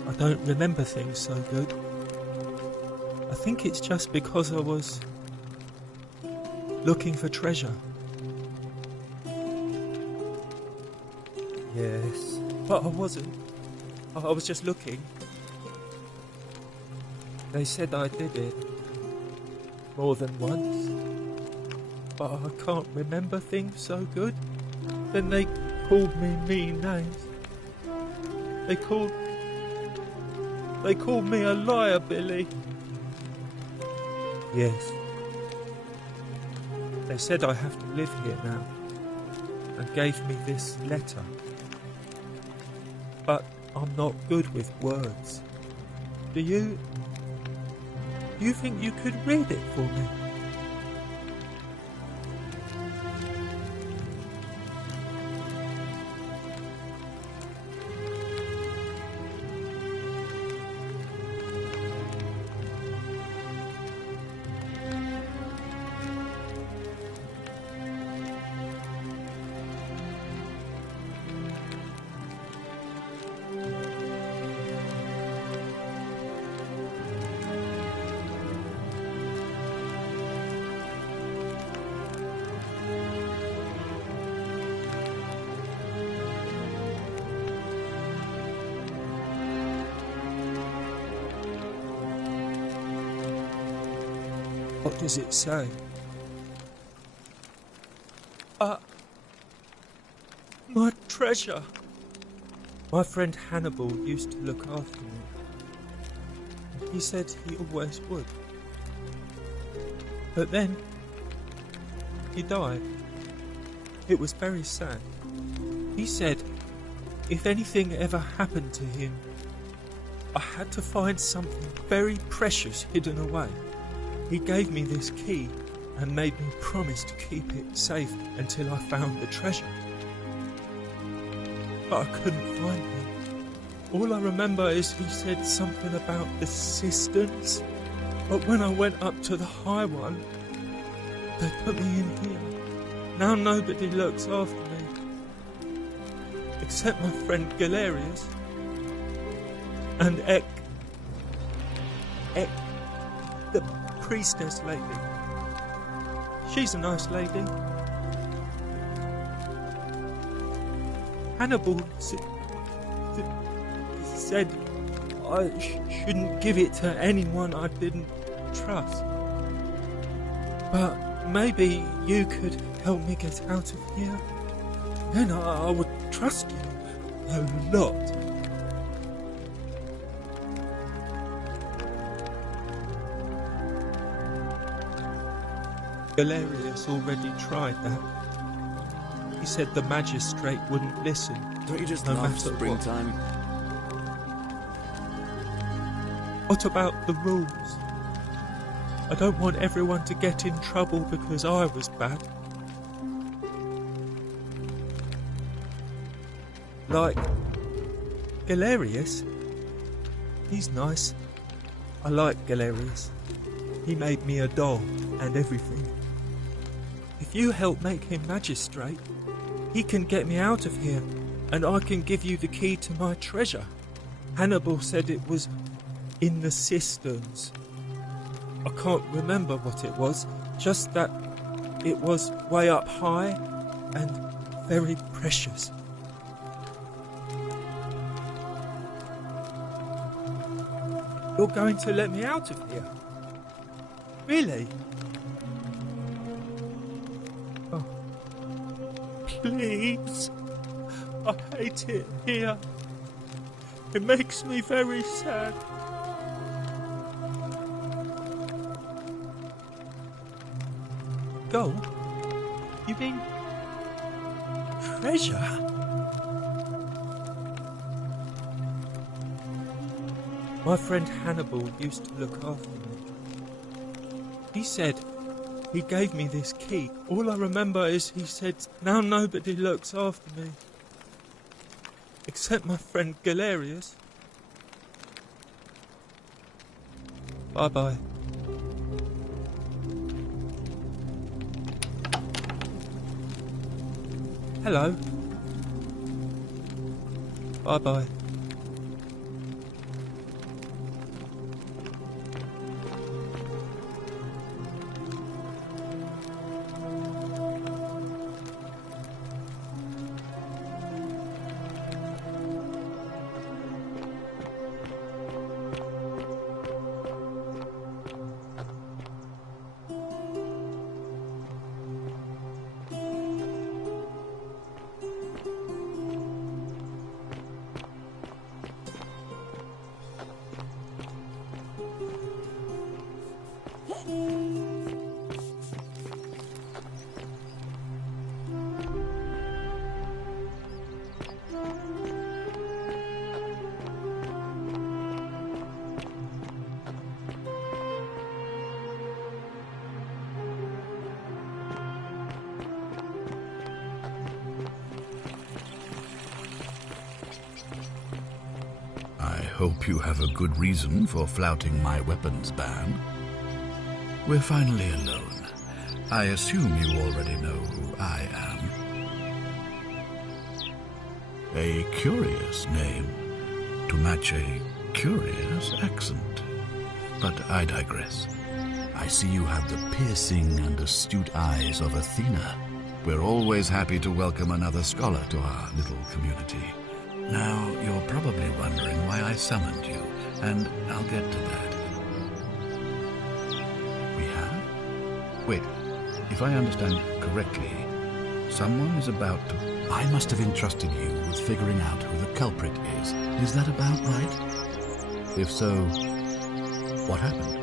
I don't remember things so good. I think it's just because I was looking for treasure. Yes, but I wasn't. I was just looking. They said I did it more than once, but I can't remember things so good. Then they called me mean names. They called me a liar, Billy. Yes. They said I have to live here now, and gave me this letter. But I'm not good with words. Do you think you could read it for me? What does it say? My treasure! My friend Hannibal used to look after me. He said he always would. But then, he died. It was very sad. He said if anything ever happened to him, I had to find something very precious hidden away. He gave me this key and made me promise to keep it safe until I found the treasure. But I couldn't find it. All I remember is he said something about the cisterns, but when I went up to the high one, they put me in here. Now nobody looks after me, except my friend Galerius and Ek, the priestess lady. She's a nice lady. Hannibal said I shouldn't give it to anyone I didn't trust. But maybe you could help me get out of here. Then I would trust you a lot. Galerius already tried that. He said the magistrate wouldn't listen. Don't you just no love matter springtime? What about the rules? I don't want everyone to get in trouble because I was bad. Like Galerius. He's nice. I like Galerius. He made me a doll and everything. If you help make him magistrate, he can get me out of here, and I can give you the key to my treasure. Hannibal said it was in the cisterns. I can't remember what it was, just that it was way up high and very precious. You're going to let me out of here? Really? Oh. Please. I hate it here. It makes me very sad. Gold? You mean treasure? My friend Hannibal used to look after me. He said he gave me this key. All I remember is he said, now nobody looks after me. Except my friend Galerius. Bye-bye. Hello. Bye-bye. hope you have a good reason for flouting my weapons ban. We're finally alone. I assume you already know who I am. A curious name to match a curious accent. But I digress. I see you have the piercing and astute eyes of Athena. We're always happy to welcome another scholar to our little community. Now, you're probably wondering why I summoned you, and I'll get to that. We have? Wait, if I understand correctly, someone is about to... I must have entrusted you with figuring out who the culprit is. Is that about right? If so, what happened?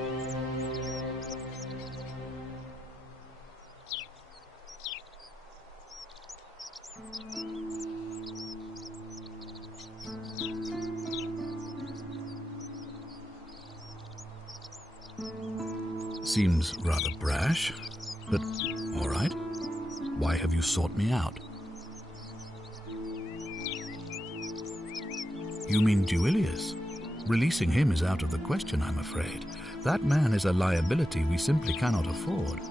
Seems rather brash, but all right. Why have you sought me out? You mean Duilius? Releasing him is out of the question, I'm afraid. That man is a liability we simply cannot afford.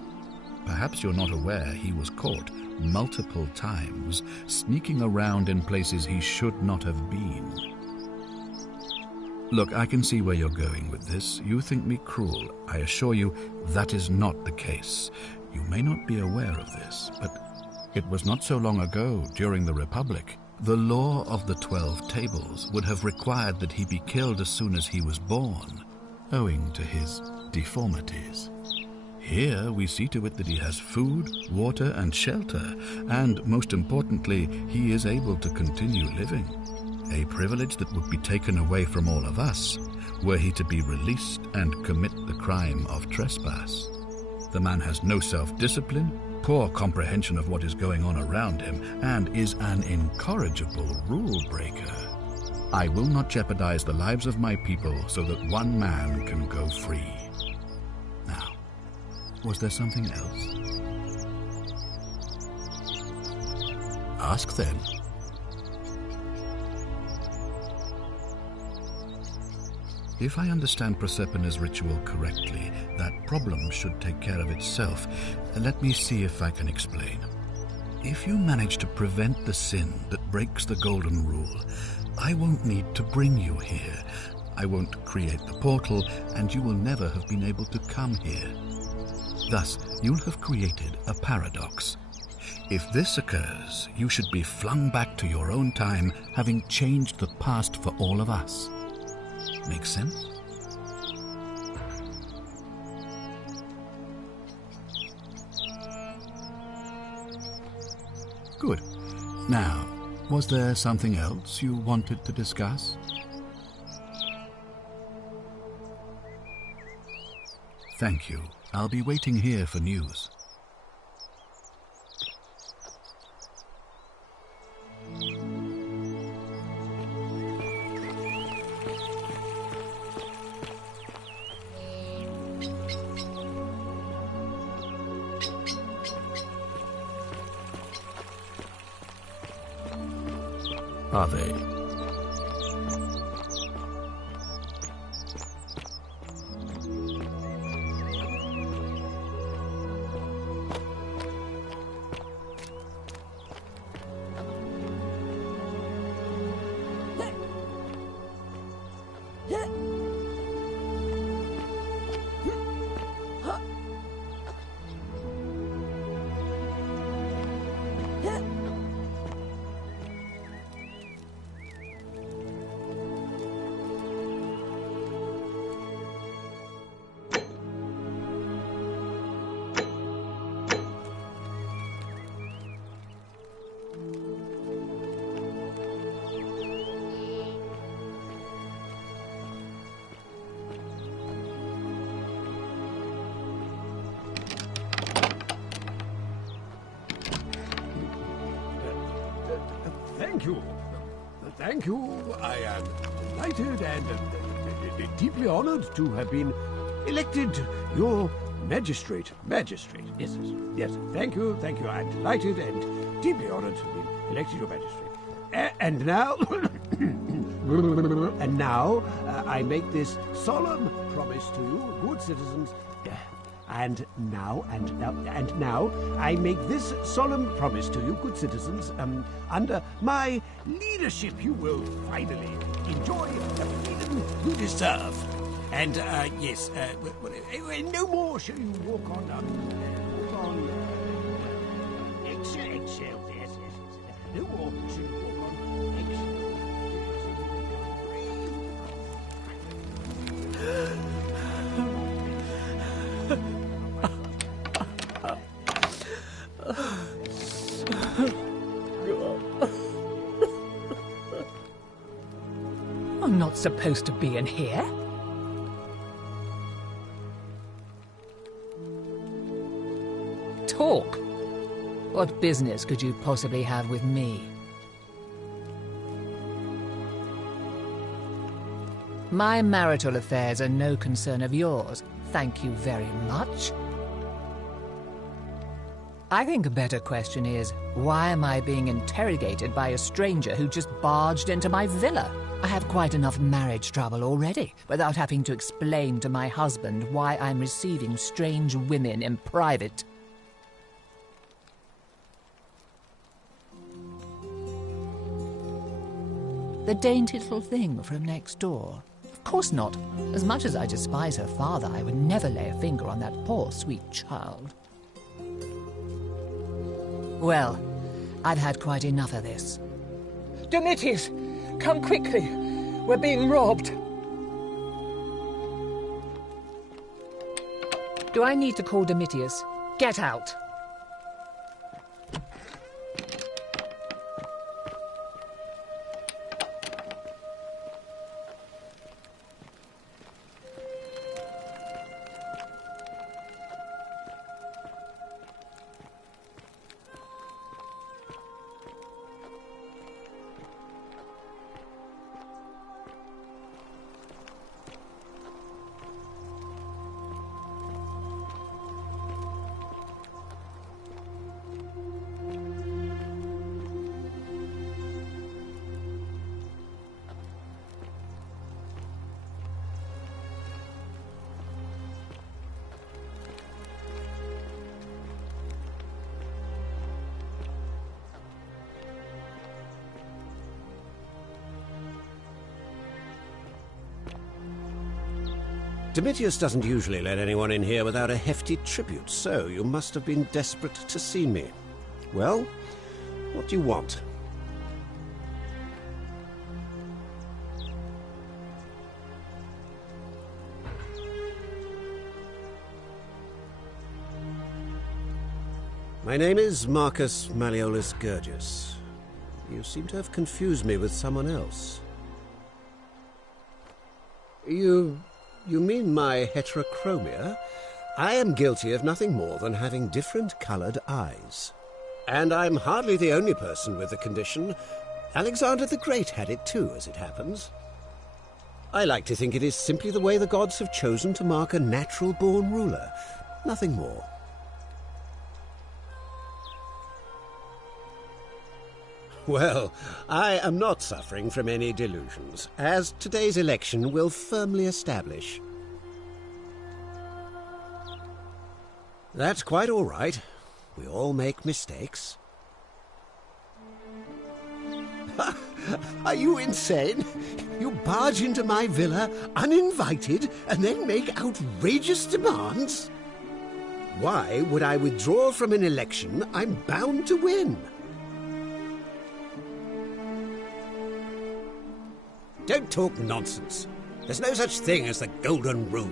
Perhaps you're not aware he was caught multiple times, sneaking around in places he should not have been. Look, I can see where you're going with this. You think me cruel. I assure you that is not the case. You may not be aware of this, but it was not so long ago, during the Republic, the law of the 12 Tables would have required that he be killed as soon as he was born, owing to his deformities. Here we see to it that he has food, water, and shelter, and most importantly, he is able to continue living. A privilege that would be taken away from all of us were he to be released and commit the crime of trespass. The man has no self-discipline, poor comprehension of what is going on around him, and is an incorrigible rule-breaker. I will not jeopardize the lives of my people so that one man can go free. Now, was there something else? Ask then. If I understand Prosperna's ritual correctly, that problem should take care of itself. Let me see if I can explain. If you manage to prevent the sin that breaks the Golden Rule, I won't need to bring you here. I won't create the portal, and you will never have been able to come here. Thus, you'll have created a paradox. If this occurs, you should be flung back to your own time, having changed the past for all of us. Make sense? Good. Now, was there something else you wanted to discuss? Thank you. I'll be waiting here for news. Are they? Thank you. I am delighted and deeply honored to have been elected your magistrate. Yes. Thank you. I'm delighted and deeply honored to be elected your magistrate. And now... and now, I make this solemn promise to you, good citizens... And now, I make this solemn promise to you, good citizens. Under my leadership, you will finally enjoy the freedom you deserve. And, yes, no more shall you walk on, eggshells, yes. No more shall you walk on I'm not supposed to be in here. Talk. What business could you possibly have with me? My marital affairs are no concern of yours. Thank you very much. I think a better question is, why am I being interrogated by a stranger who just barged into my villa? I have quite enough marriage trouble already, without having to explain to my husband why I'm receiving strange women in private. The dainty little thing from next door. Of course not. As much as I despise her father, I would never lay a finger on that poor, sweet child. Well, I've had quite enough of this. Domitius, come quickly. We're being robbed. Do I need to call Domitius? Get out. Domitius doesn't usually let anyone in here without a hefty tribute, so you must have been desperate to see me. Well, what do you want? My name is Marcus Malleolus Gurgis. You seem to have confused me with someone else. You mean my heterochromia? I am guilty of nothing more than having different-coloured eyes. And I'm hardly the only person with the condition. Alexander the Great had it too, as it happens. I like to think it is simply the way the gods have chosen to mark a natural-born ruler. Nothing more. Well, I am not suffering from any delusions, as today's election will firmly establish. That's quite all right. We all make mistakes. Are you insane? You barge into my villa uninvited and then make outrageous demands? Why would I withdraw from an election I'm bound to win? Don't talk nonsense. There's no such thing as the Golden Rule.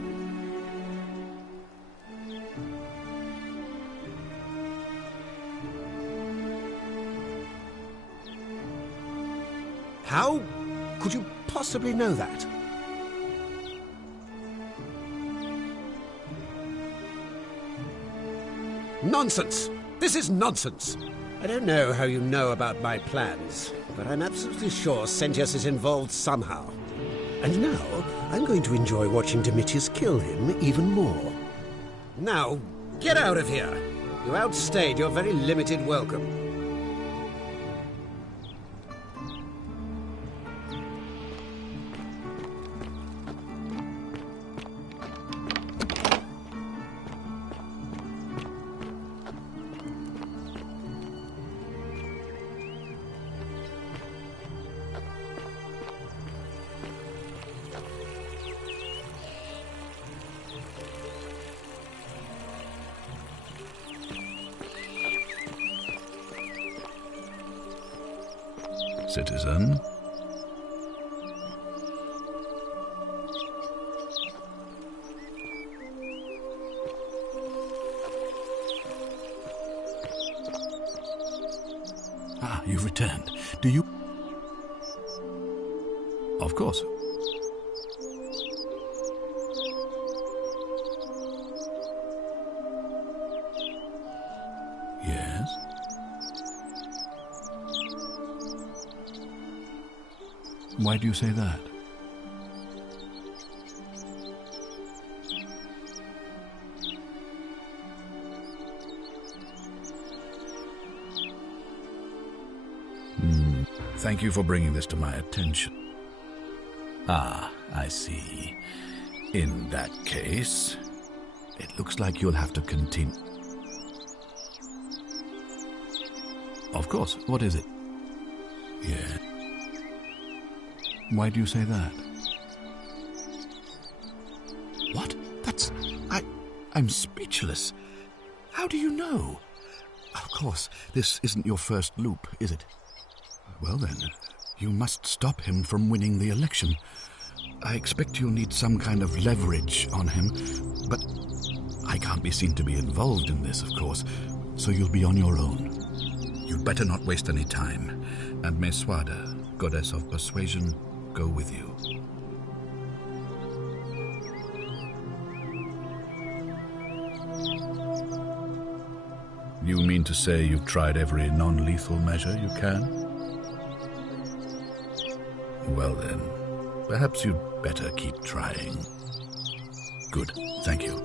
How could you possibly know that? Nonsense! This is nonsense! I don't know how you know about my plans, but I'm absolutely sure Sentius is involved somehow. And now, I'm going to enjoy watching Domitius kill him even more. Now, get out of here! You outstayed your very limited welcome. citizen. Ah, you've returned. Do you... Of course. Yes? Why do you say that? Thank you for bringing this to my attention. Ah, I see. In that case, it looks like you'll have to continue. Of course. What is it? Yeah. Why do you say that? What? That's... I'm speechless. How do you know? Of course, this isn't your first loop, is it? Well then, you must stop him from winning the election. I expect you'll need some kind of leverage on him, but I can't be seen to be involved in this, of course, so you'll be on your own. You'd better not waste any time, and may Swada, goddess of persuasion, go with you. You mean to say you've tried every non-lethal measure you can? Well then, perhaps you'd better keep trying. Good, thank you.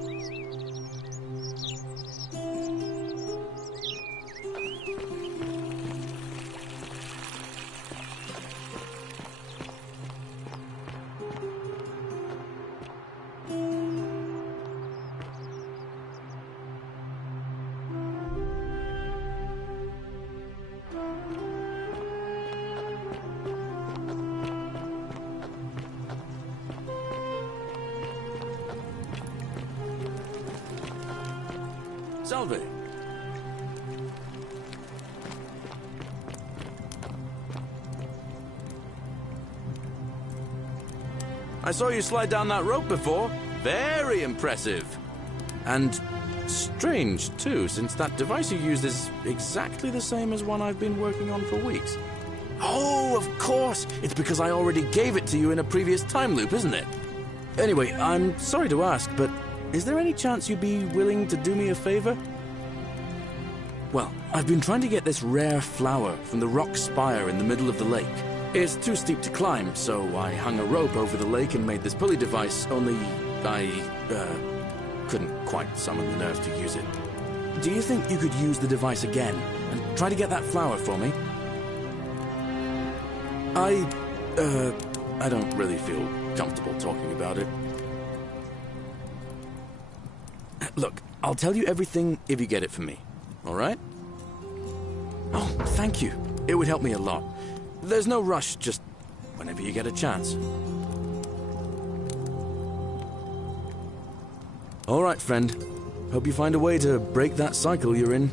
Salve. I saw you slide down that rope before. Very impressive. And strange, too, since that device you used is exactly the same as one I've been working on for weeks. Oh, of course! It's because I already gave it to you in a previous time loop, isn't it? Anyway, I'm sorry to ask, but is there any chance you'd be willing to do me a favor? Well, I've been trying to get this rare flower from the rock spire in the middle of the lake. It's too steep to climb, so I hung a rope over the lake and made this pulley device, only I couldn't quite summon the nerve to use it. Do you think you could use the device again and try to get that flower for me? I don't really feel comfortable talking about it. Look, I'll tell you everything if you get it for me, all right? Oh, thank you. It would help me a lot. There's no rush, just whenever you get a chance. All right, friend. Hope you find a way to break that cycle you're in.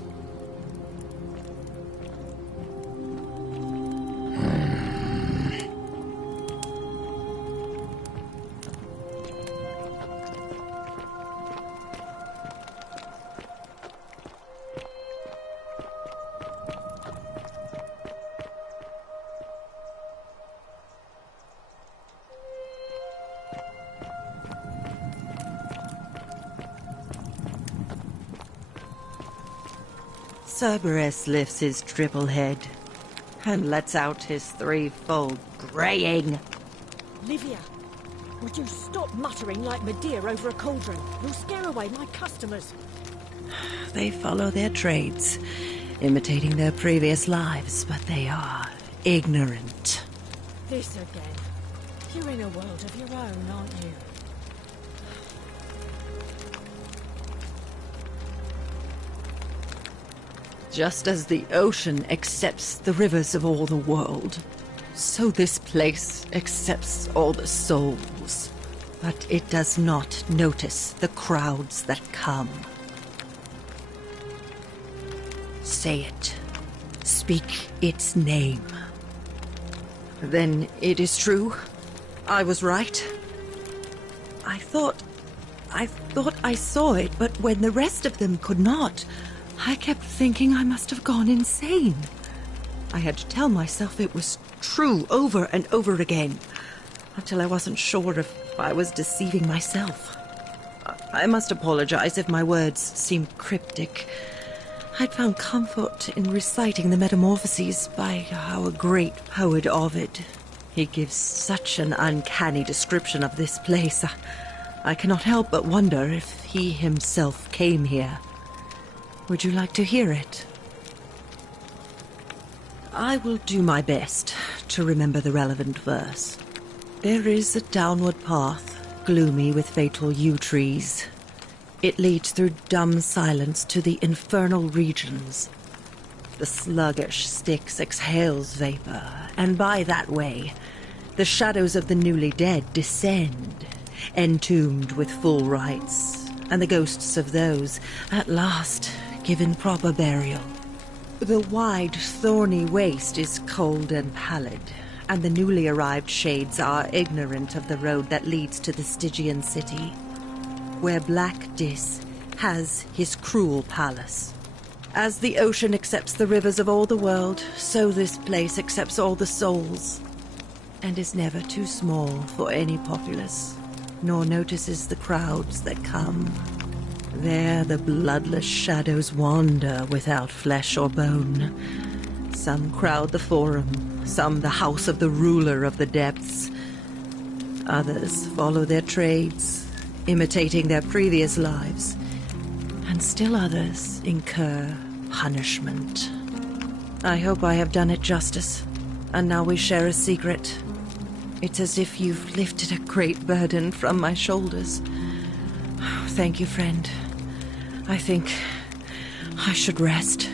Cerberus lifts his triple head and lets out his threefold braying. Livia, would you stop muttering like Medea over a cauldron? You'll scare away my customers. They follow their trades, imitating their previous lives, but they are ignorant. This again. You're in a world of your own, aren't you? Just as the ocean accepts the rivers of all the world, so this place accepts all the souls. But it does not notice the crowds that come. Say it. Speak its name. Then it is true. I was right. I thought I saw it, but when the rest of them could not, I kept thinking I must have gone insane. I had to tell myself it was true over and over again, until I wasn't sure if I was deceiving myself. I must apologize if my words seem cryptic. I'd found comfort in reciting the Metamorphoses by our great poet Ovid. He gives such an uncanny description of this place. I cannot help but wonder if he himself came here. Would you like to hear it? I will do my best to remember the relevant verse. There is a downward path, gloomy with fatal yew trees. It leads through dumb silence to the infernal regions. The sluggish Styx exhales vapor, and by that way, the shadows of the newly dead descend, entombed with full rites, and the ghosts of those, at last, given proper burial. The wide, thorny waste is cold and pallid, and the newly arrived shades are ignorant of the road that leads to the Stygian city, where Black Dis has his cruel palace. As the ocean accepts the rivers of all the world, so this place accepts all the souls, and is never too small for any populace, nor notices the crowds that come. There the bloodless shadows wander without flesh or bone. Some crowd the forum, some the house of the ruler of the depths. Others follow their trades, imitating their previous lives, and still others incur punishment. I hope I have done it justice, and now we share a secret. It's as if you've lifted a great burden from my shoulders. Thank you, friend. I think I should rest.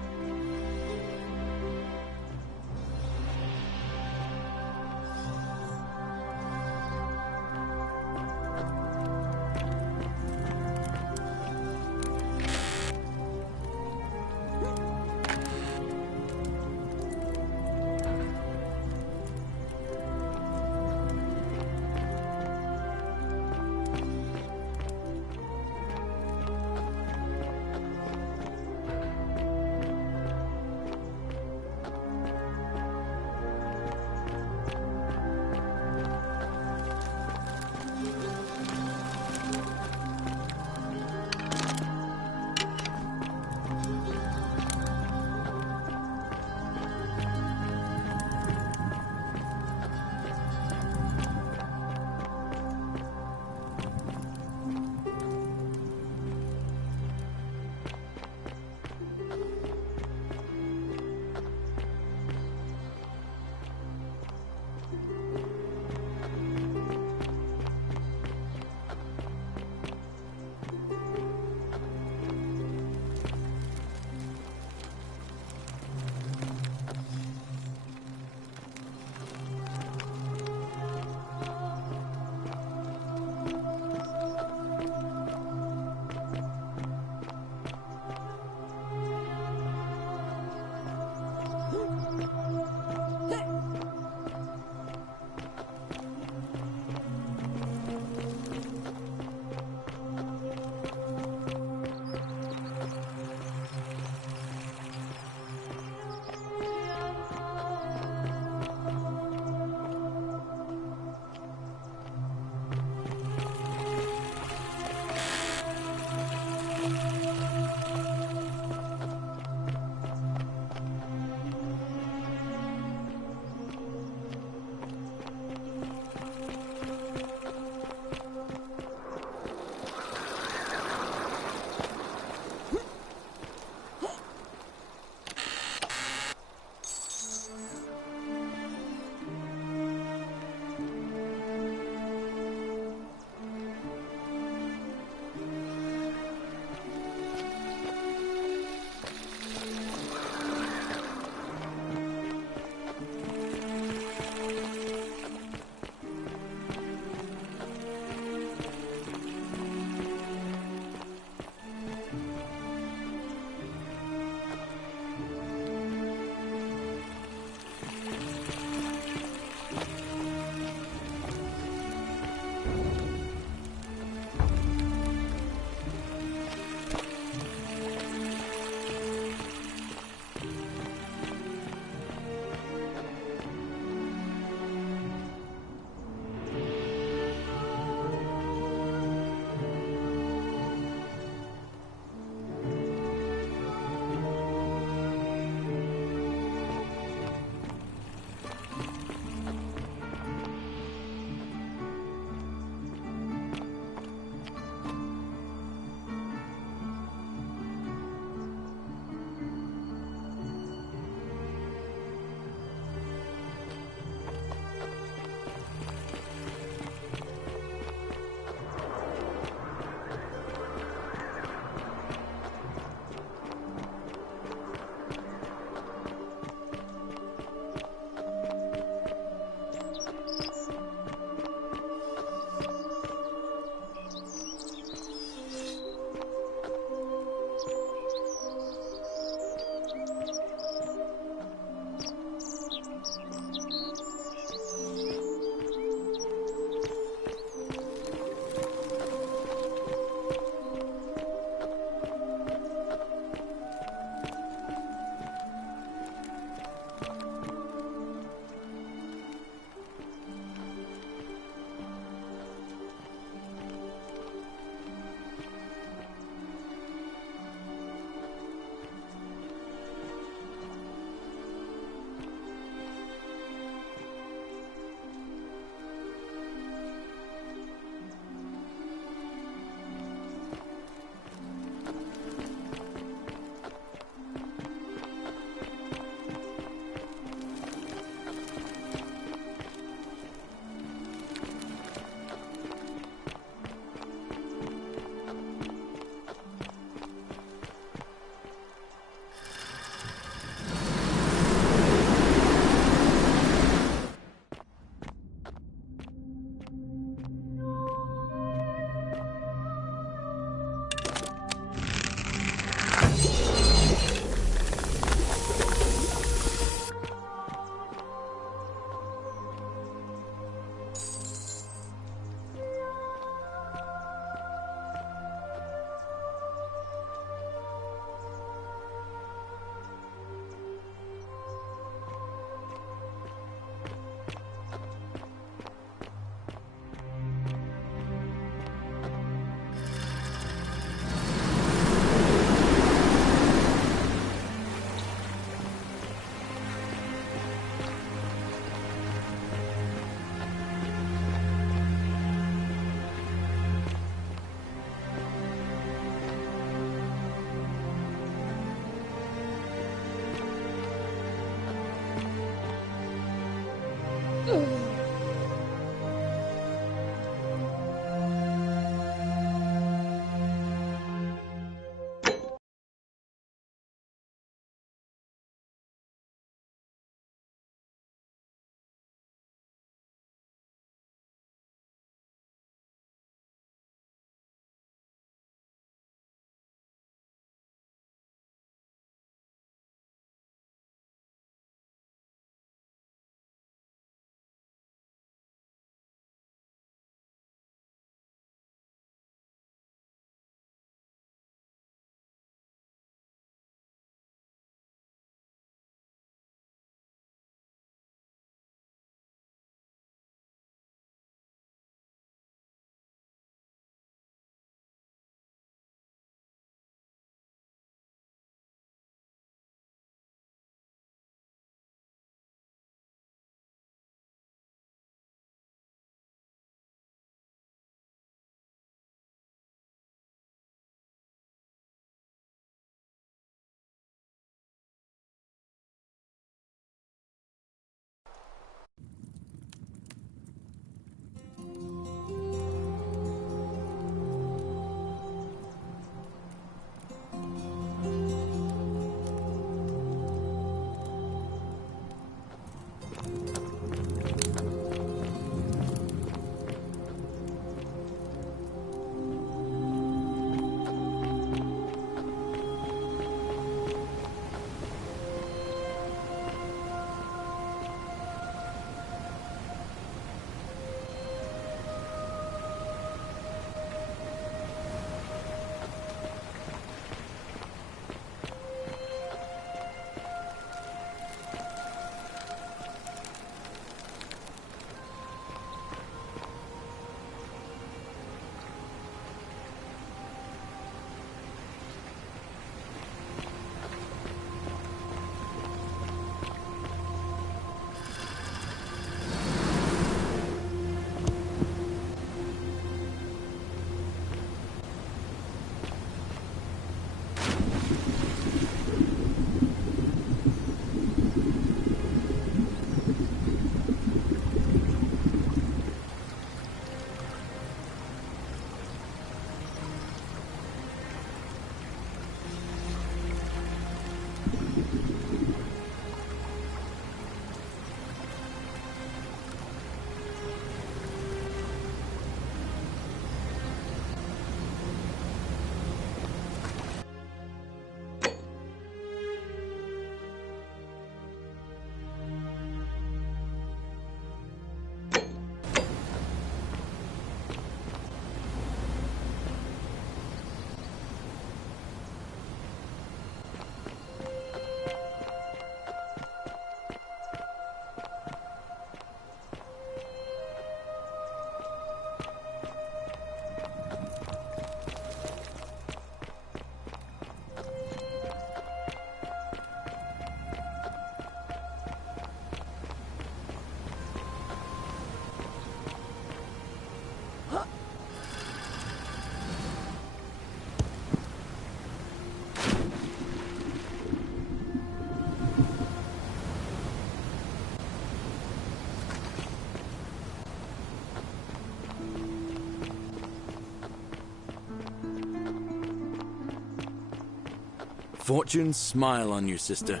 Fortune smile on you, sister.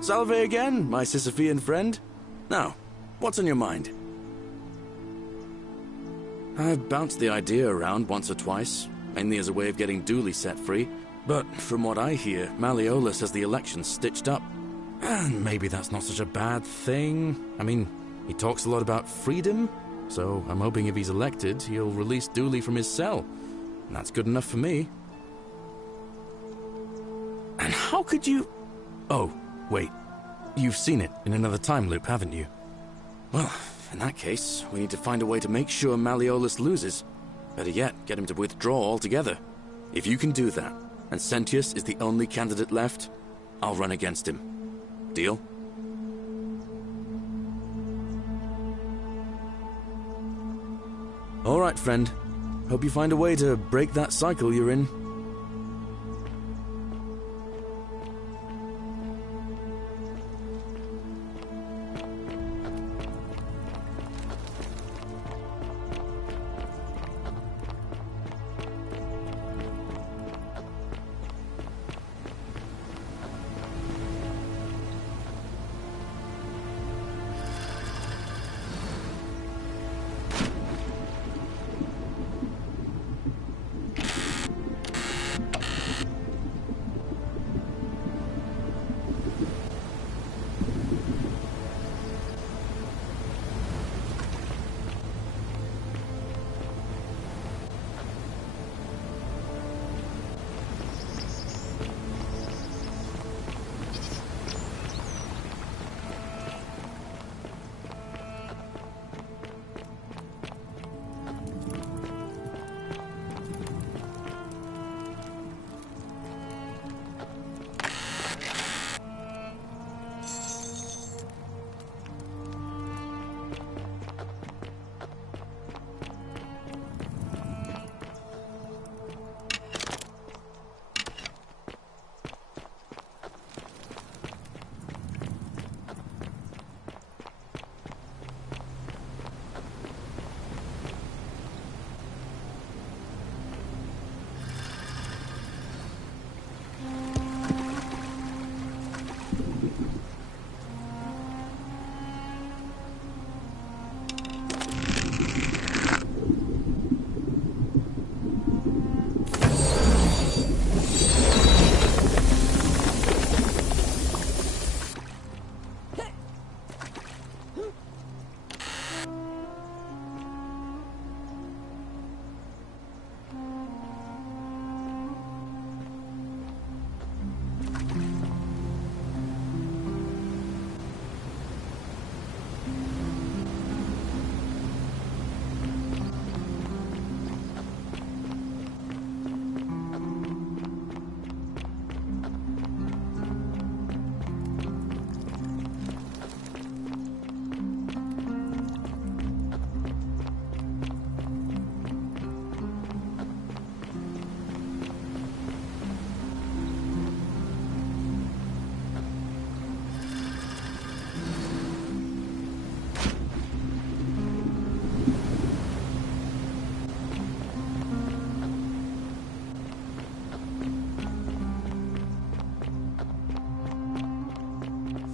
Salve again, my Sisyphean friend. Now, what's on your mind? I've bounced the idea around once or twice, mainly as a way of getting Dooley set free. But from what I hear, Malleolus has the election stitched up. And maybe that's not such a bad thing. I mean, he talks a lot about freedom, so I'm hoping if he's elected, he'll release Dooley from his cell. And that's good enough for me. And how could you... Oh, wait. You've seen it in another time loop, haven't you? Well, in that case, we need to find a way to make sure Malleolus loses. Better yet, get him to withdraw altogether. If you can do that, and Sentius is the only candidate left, I'll run against him. Deal? All right, friend. Hope you find a way to break that cycle you're in.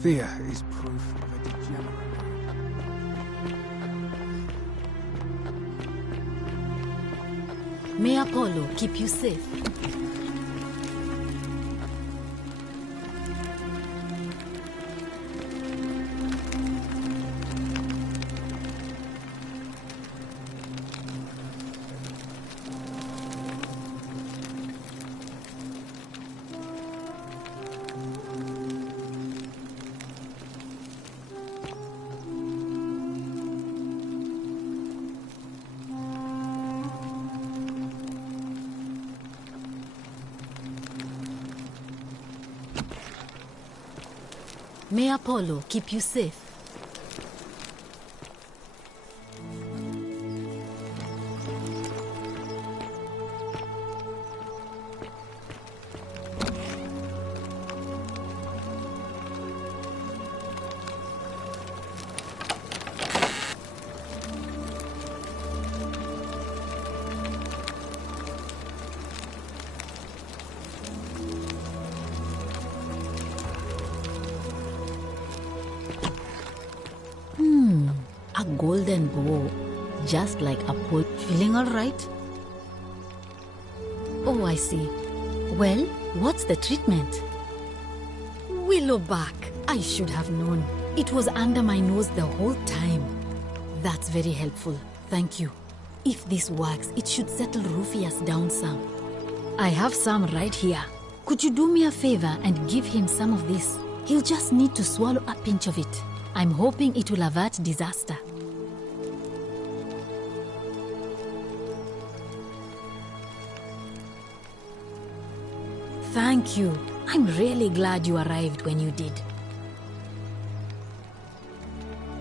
Thea is proof of a degenerate. May Apollo keep you safe. May Apollo keep you safe. A golden bow, just like Apollo. Feeling all right? Oh, I see. Well, what's the treatment? Willowback. I should have known. It was under my nose the whole time. That's very helpful. Thank you. If this works, it should settle Rufius down some. I have some right here. Could you do me a favor and give him some of this? He'll just need to swallow a pinch of it. I'm hoping it will avert disaster. Thank you. I'm really glad you arrived when you did.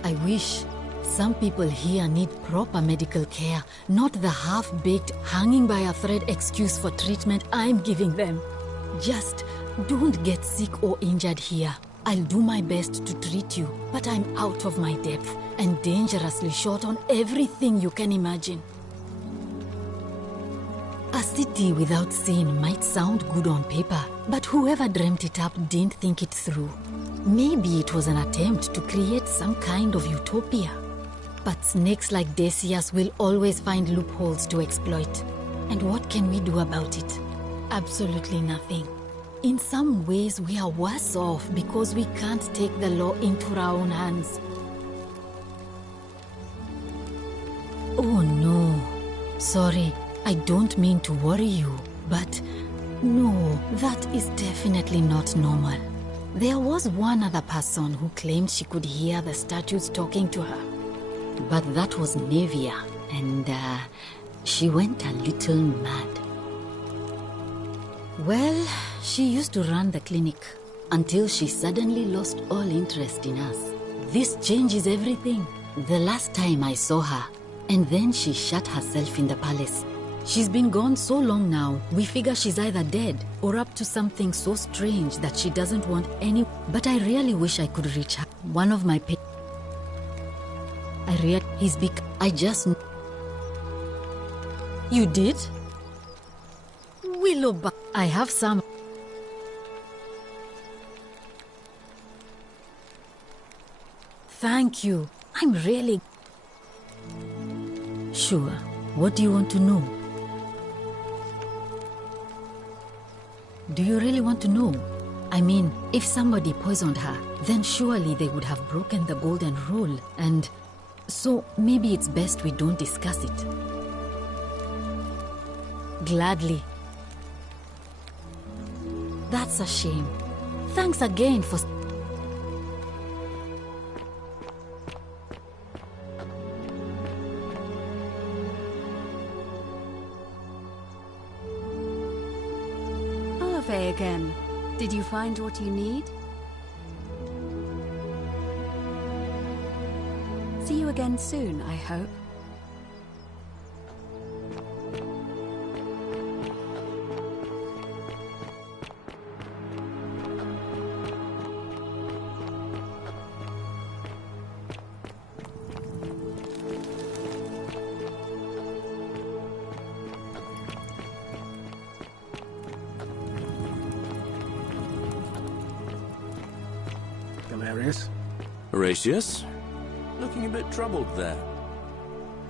I wish some people here need proper medical care, not the half-baked, hanging by a thread excuse for treatment I'm giving them. Just don't get sick or injured here. I'll do my best to treat you, but I'm out of my depth and dangerously short on everything you can imagine. A city without sin might sound good on paper, but whoever dreamt it up didn't think it through. Maybe it was an attempt to create some kind of utopia. But snakes like Decius will always find loopholes to exploit. And what can we do about it? Absolutely nothing. In some ways, we are worse off because we can't take the law into our own hands. Oh no. Sorry, I don't mean to worry you, but no, that is definitely not normal. There was one other person who claimed she could hear the statues talking to her. But that was Nevia, and she went a little mad. Well, she used to run the clinic until she suddenly lost all interest in us. This changes everything. The last time I saw her, and then she shut herself in the palace. She's been gone so long now, we figure she's either dead or up to something so strange that she doesn't want any. But I really wish I could reach her. One of my he's big. I just. You did? Willowback. I have some. Thank you. I'm really. Sure. What do you want to know? Do you really want to know? I mean, if somebody poisoned her, then surely they would have broken the golden rule, and so maybe it's best we don't discuss it. Gladly. That's a shame. Thanks again for... Olave again. Did you find what you need? See you again soon, I hope. Galerius? Horatius? Looking a bit troubled there.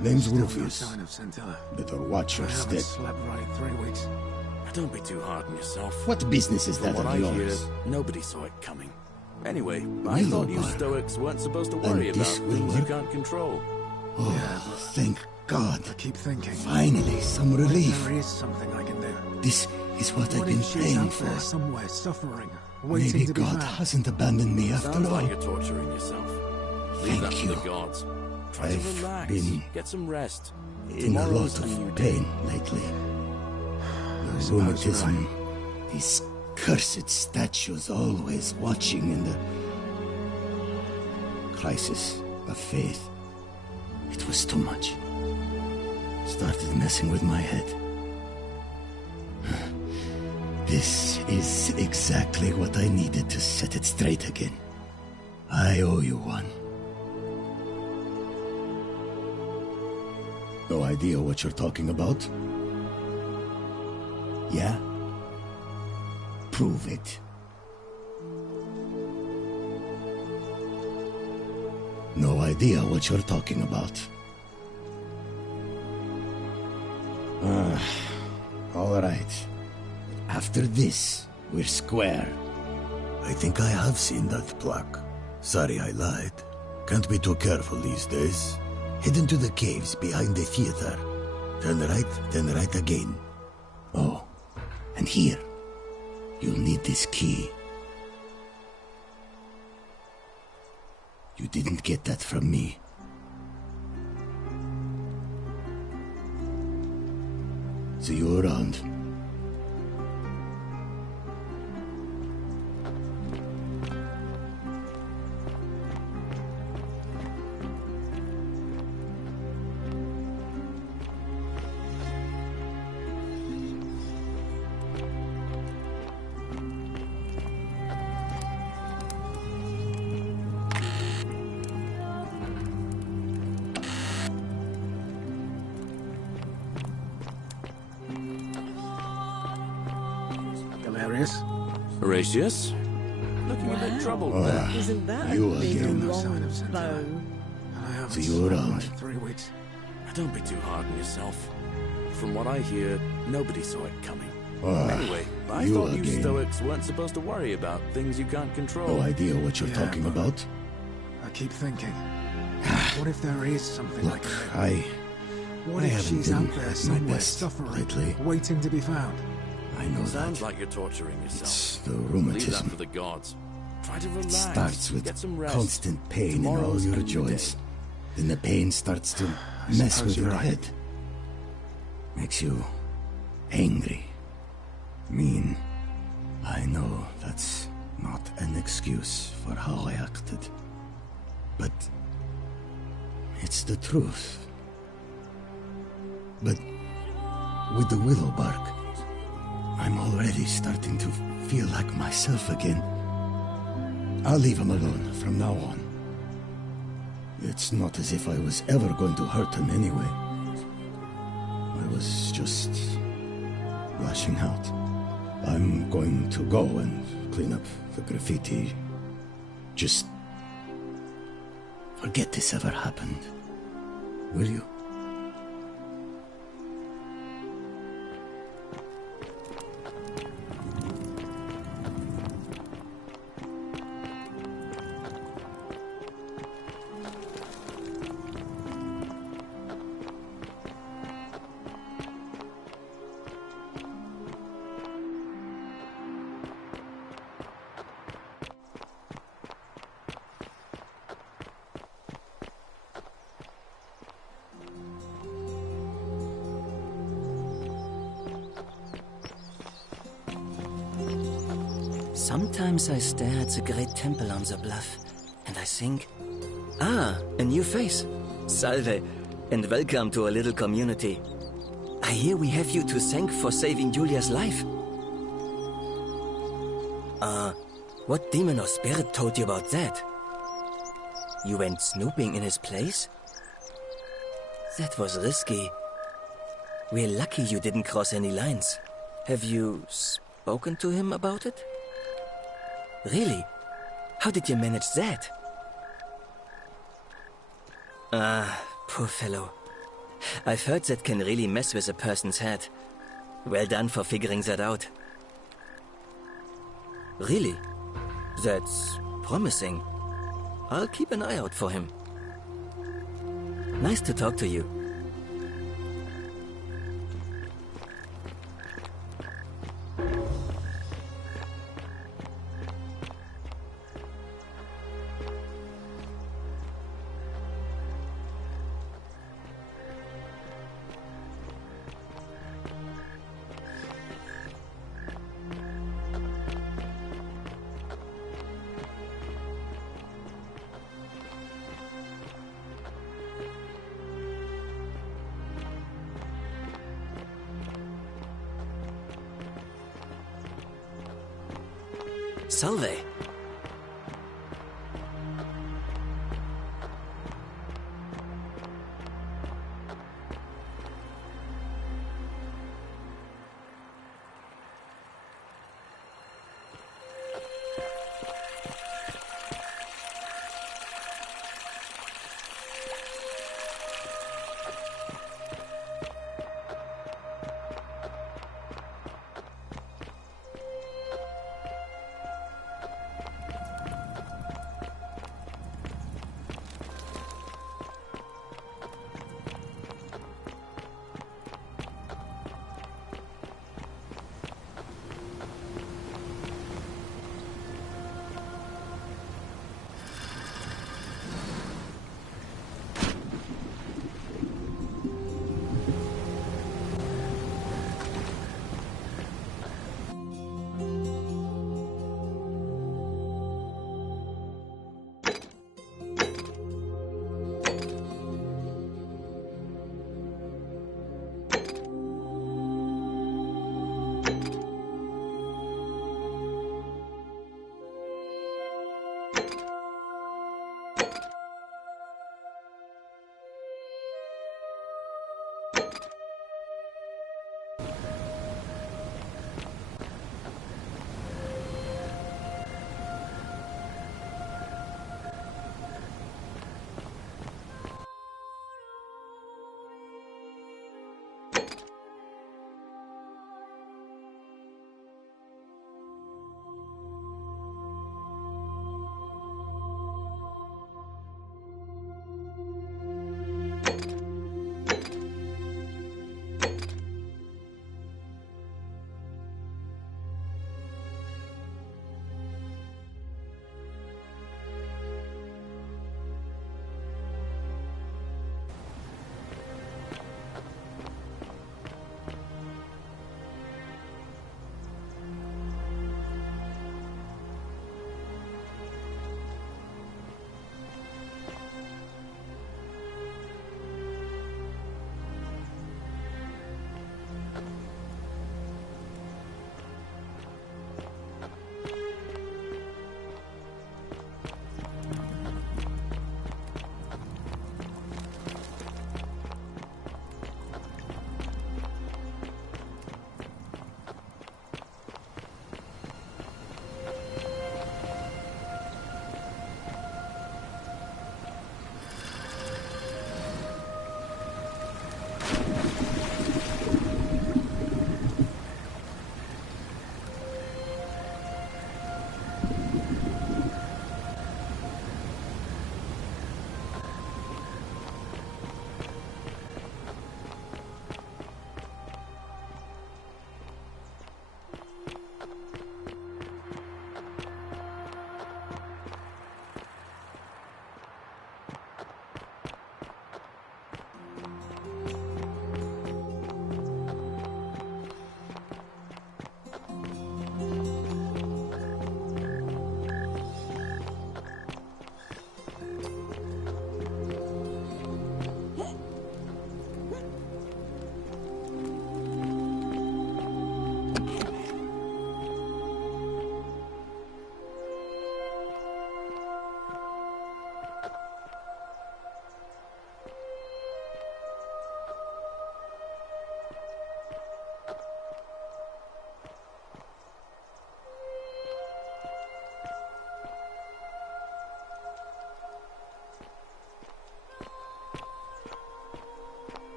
Name's Still no Rufius. sign of Scintilla. Better watch your I haven't step. slept right in 3 weeks. Don't be too hard on yourself. What business is From that what of I hear, yours? nobody saw it coming. Anyway, I thought you Willowbark. Stoics weren't supposed to worry And about this will things you work? can't control. Oh, thank God. I keep thinking. Finally, some relief. There is something I can do. This is what I've What been if she's praying out there for. somewhere suffering, waiting Maybe to be God found? hasn't abandoned me after Sounds all. like you're torturing yourself. Leave Thank that to you. the gods. Try I've to relax. been Get some rest. in a Tomorrow's lot a new of day. pain lately. I The suppose rheumatism, you're these cursed statues always watching in the crisis of faith. It was too much. Started messing with my head. This is exactly what I needed to set it straight again. I owe you one. No idea what you're talking about? Yeah? Prove it. No idea what you're talking about. All right. After this, we're square. I think I have seen that plaque. Sorry I lied. Can't be too careful these days. Head into the caves behind the theater. Turn right again. Oh, and here. You'll need this key. You didn't get that from me. See you around. Galerius? Horatius? Looking a bit troubled there. Isn't that you again? See you around. 3 weeks. Don't be too hard on yourself. From what I hear, nobody saw it coming. Ah, Anyway, I you thought you again. Stoics weren't supposed to worry about things you can't control. No idea what you're Yeah, talking but- about. I keep thinking. What if there is something I Look, can do? What I if haven't she's been out there at my somewhere best suffering, lately. waiting to be found? I know Sounds that. like you're torturing yourself. It's the Leave that rheumatism. for the gods. Try to relax. It starts with Get some rest. constant pain in all Tomorrow's your a new joints. day. Then the pain starts to I mess suppose with you're your right. head. Makes you angry, mean. I know that's not an excuse for how I acted. But it's the truth. But with the Willowbark, I'm already starting to feel like myself again. I'll leave him alone from now on. It's not as if I was ever going to hurt him anyway. I was just lashing out. I'm going to go and clean up the graffiti. Just forget this ever happened. Will you? Sometimes I stare at the great temple on the bluff, and I think, ah, a new face. Salve, and welcome to our little community. I hear we have you to thank for saving Julia's life. What demon or spirit told you about that? You went snooping in his place? That was risky. We're lucky you didn't cross any lines. Have you spoken to him about it? Really? How did you manage that? Ah, poor fellow. I've heard that can really mess with a person's head. Well done for figuring that out. Really? That's promising. I'll keep an eye out for him. Nice to talk to you. Salve.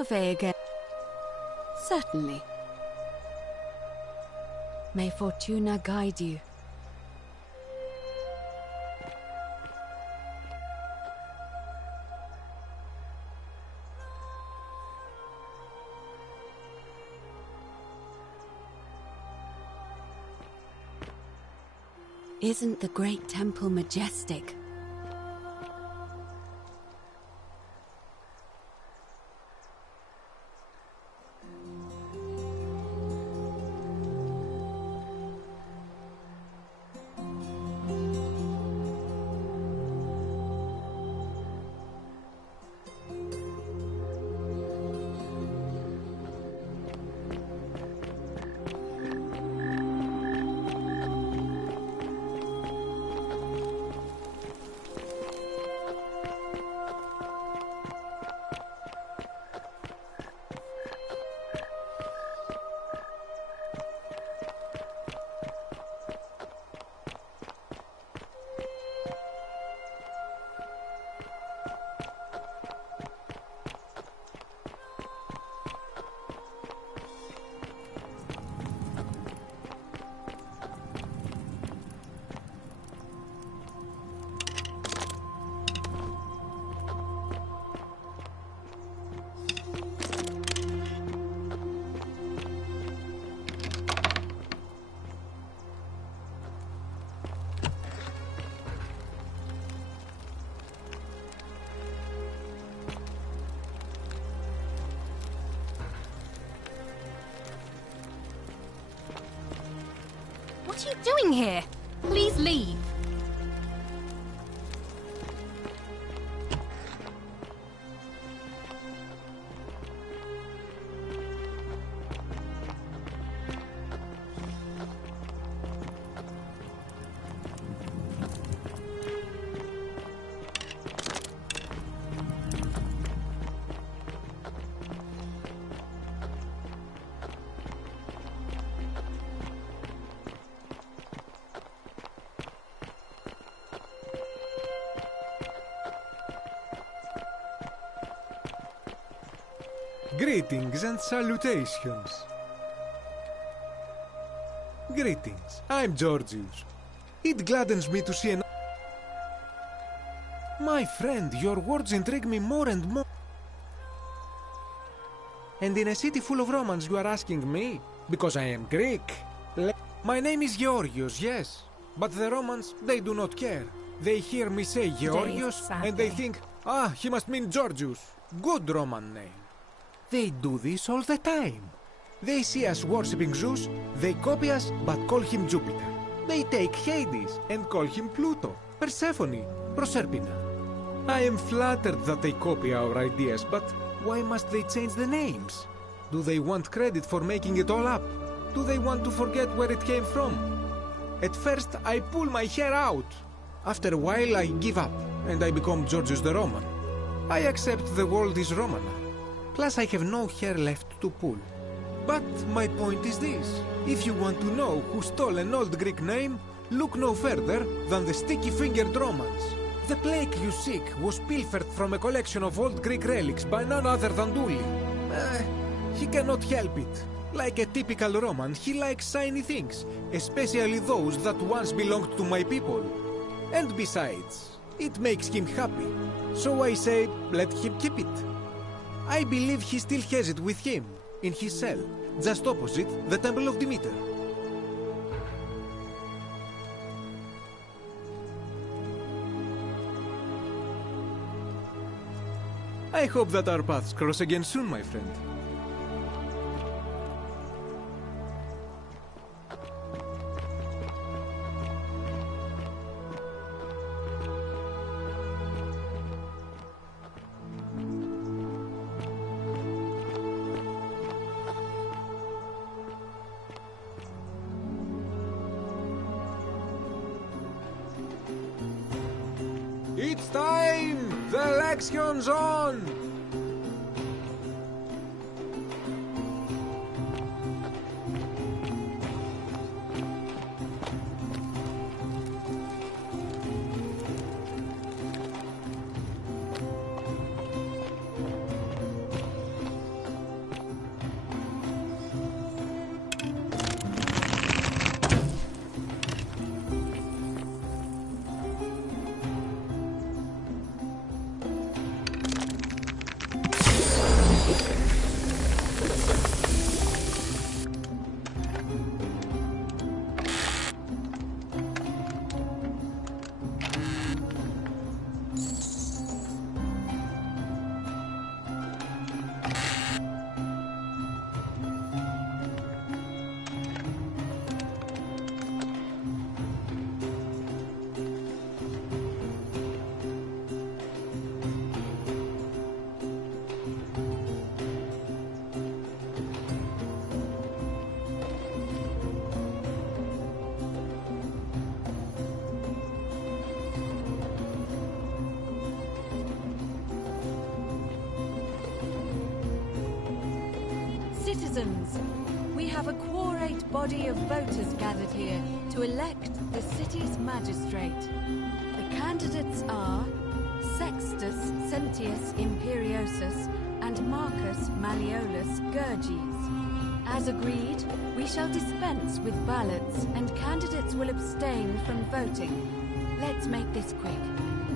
Ave again? Certainly. May Fortuna guide you. Isn't the great temple majestic? What are you doing here? Please leave. Greetings and salutations. Greetings, I'm Georgius. It gladdens me to see an... My friend, your words intrigue me more and more. And in a city full of Romans you are asking me? Because I am Greek. My name is Georgios, yes. But the Romans, they do not care. They hear me say Georgios and they think, ah, he must mean Georgius. Good Roman name. They do this all the time. They see us worshipping Zeus, they copy us but call him Jupiter. They take Hades and call him Pluto, Persephone, Proserpina. I am flattered that they copy our ideas, but why must they change the names? Do they want credit for making it all up? Do they want to forget where it came from? At first I pull my hair out. After a while I give up and I become Georgius the Roman. I accept the world is Roman. Plus I have no hair left to pull. But my point is this. If you want to know who stole an old Greek name, look no further than the sticky-fingered Romans. The plague you seek was pilfered from a collection of old Greek relics by none other than Duli. He cannot help it. Like a typical Roman, he likes shiny things, especially those that once belonged to my people. And besides, it makes him happy. So I say, let him keep it. I believe he still has it with him, in his cell, just opposite the Temple of Demeter. I hope that our paths cross again soon, my friend. It's time! The Lexion's on! Citizens, we have a quorate body of voters gathered here to elect the city's magistrate. The candidates are Sextus Sentius Imperiosus and Marcus Malleolus Gurges. As agreed, we shall dispense with ballots and candidates will abstain from voting. Let's make this quick.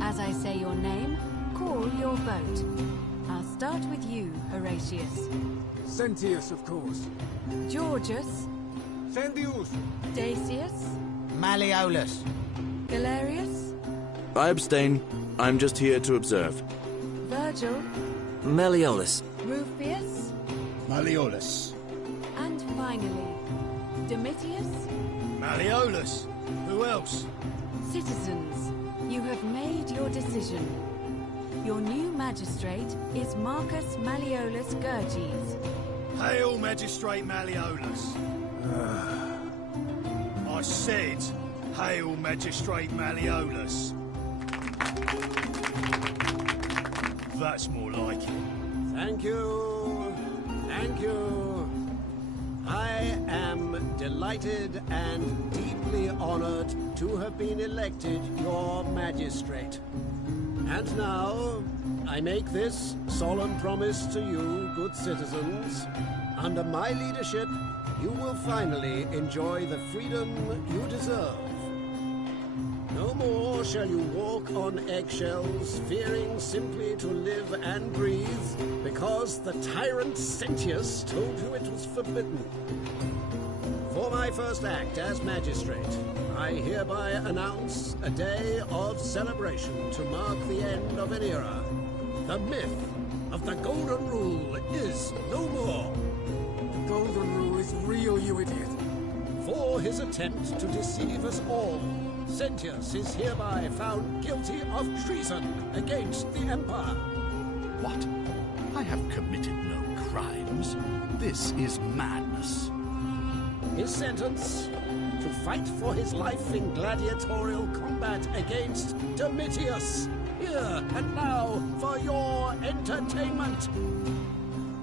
As I say your name, call your vote. I'll start with you, Horatius. Sentius, of course. Georgius. Sentius. Dacius. Malleolus. Galerius. I abstain. I'm just here to observe. Virgil. Malleolus. Rufius. Malleolus. And finally, Domitius. Malleolus. Who else? Citizens, you have made your decision. Your new magistrate is Marcus Malleolus Gurges. Hail, Magistrate Malleolus. I said, hail, Magistrate Malleolus. That's more like it. Thank you. Thank you. I am delighted and deeply honored to have been elected your magistrate. And now, I make this solemn promise to you, good citizens. Under my leadership, you will finally enjoy the freedom you deserve. No more shall you walk on eggshells, fearing simply to live and breathe, because the tyrant Sentius told you it was forbidden. For my first act as magistrate, I hereby announce a day of celebration to mark the end of an era. The myth of the Golden Rule is no more. The Golden Rule is real, you idiot. For his attempt to deceive us all, Sentius is hereby found guilty of treason against the Empire. What? I have committed no crimes. This is madness. His sentence: to fight for his life in gladiatorial combat against Domitius. Here and now for your entertainment.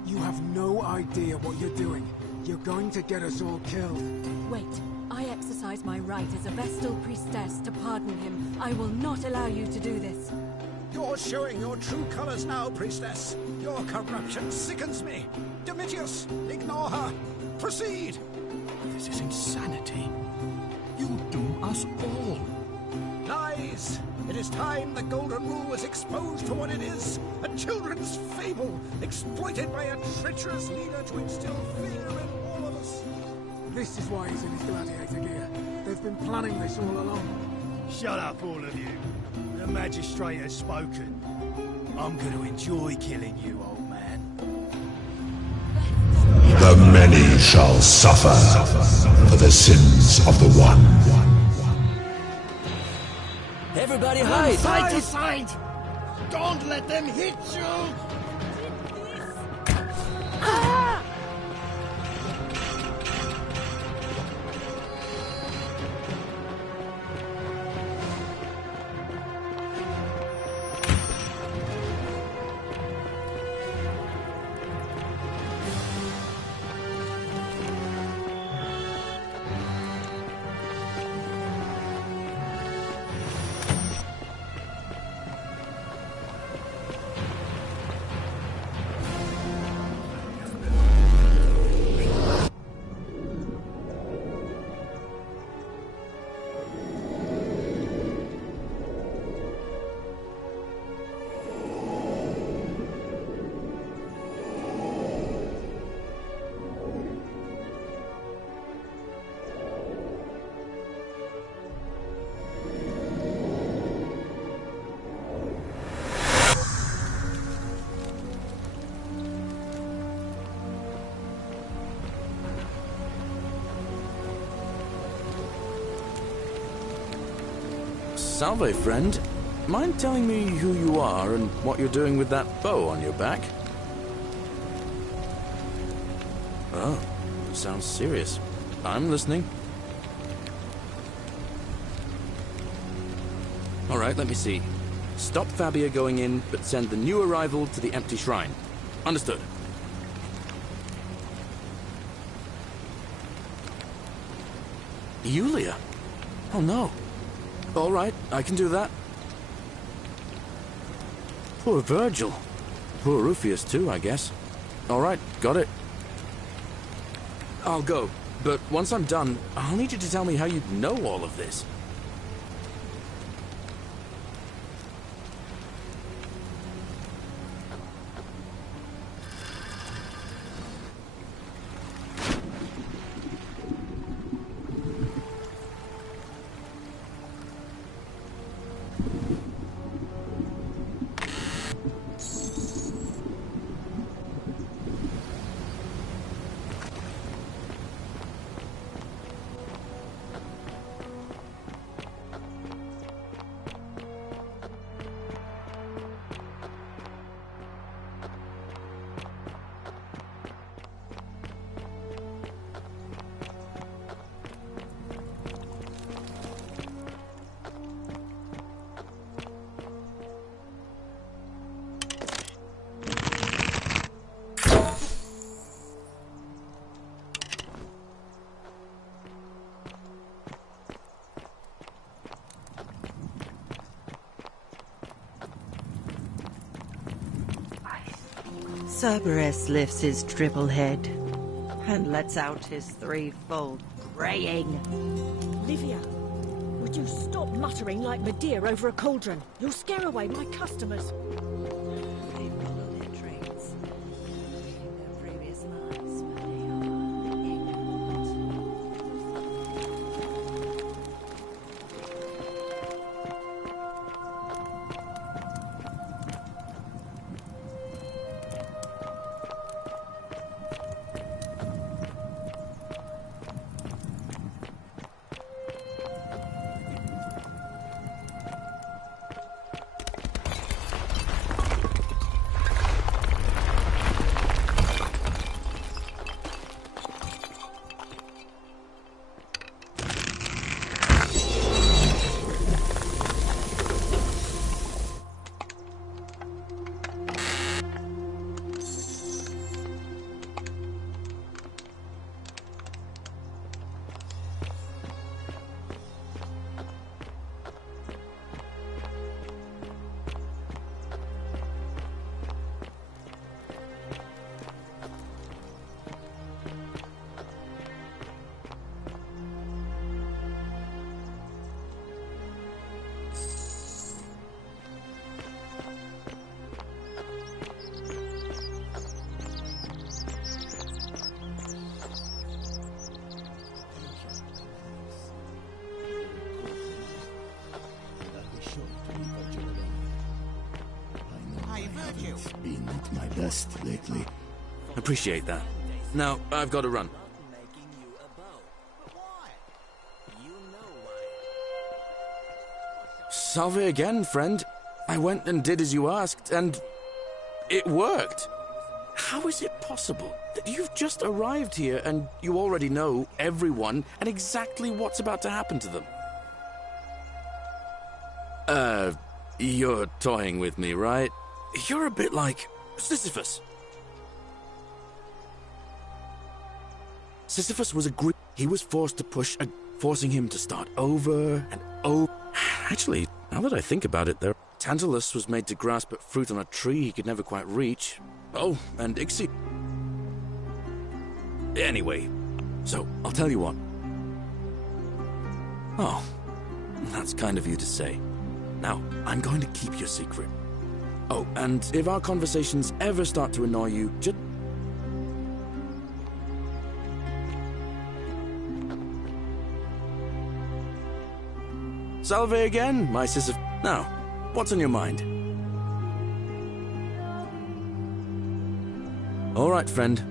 You have no idea what you're doing. You're going to get us all killed. Wait, I exercise my right as a Vestal priestess to pardon him. I will not allow you to do this. You're showing your true colors now, priestess. Your corruption sickens me. Domitius, ignore her. Proceed. This is insanity. You doom us all. Lies! It is time the Golden Rule was exposed for what it is. A children's fable, exploited by a treacherous leader to instill fear in all of us. This is why he's in his gladiator gear. They've been planning this all along. Shut up, all of you. The magistrate has spoken. I'm going to enjoy killing you, old man. The many shall suffer for the sins of the one. Everybody hide! Side to side! Don't let them hit you! Salve, friend. Mind telling me who you are and what you're doing with that bow on your back? Oh, sounds serious. I'm listening. Alright, let me see. Stop Fabia going in, but send the new arrival to the empty shrine. Understood. Yulia? Oh no. All right, I can do that. Poor Virgil. Poor Rufius too, I guess. All right, got it. I'll go, but once I'm done, I'll need you to tell me how you know all of this. Cerberus lifts his triple head and lets out his threefold braying. Livia, would you stop muttering like Medea over a cauldron? You'll scare away my customers. They follow their traits, living their previous lives, but they are ignorant. Been at my best lately. Appreciate that. Now, I've got to run. Salve again, friend. I went and did as you asked, and it worked. How is it possible that you've just arrived here and you already know everyone and exactly what's about to happen to them? You're toying with me, right? You're a bit like Sisyphus. Sisyphus was a Greek. He was forced to forcing him to start over and over. Actually, now that I think about it, Tantalus was made to grasp at fruit on a tree he could never quite reach. Oh, and Ixi. Anyway, so I'll tell you what. Oh, that's kind of you to say. Now, I'm going to keep your secret. Oh, and if our conversations ever start to annoy you, just... Salve again, my sister. Now, what's on your mind? All right, friend.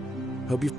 Hope you...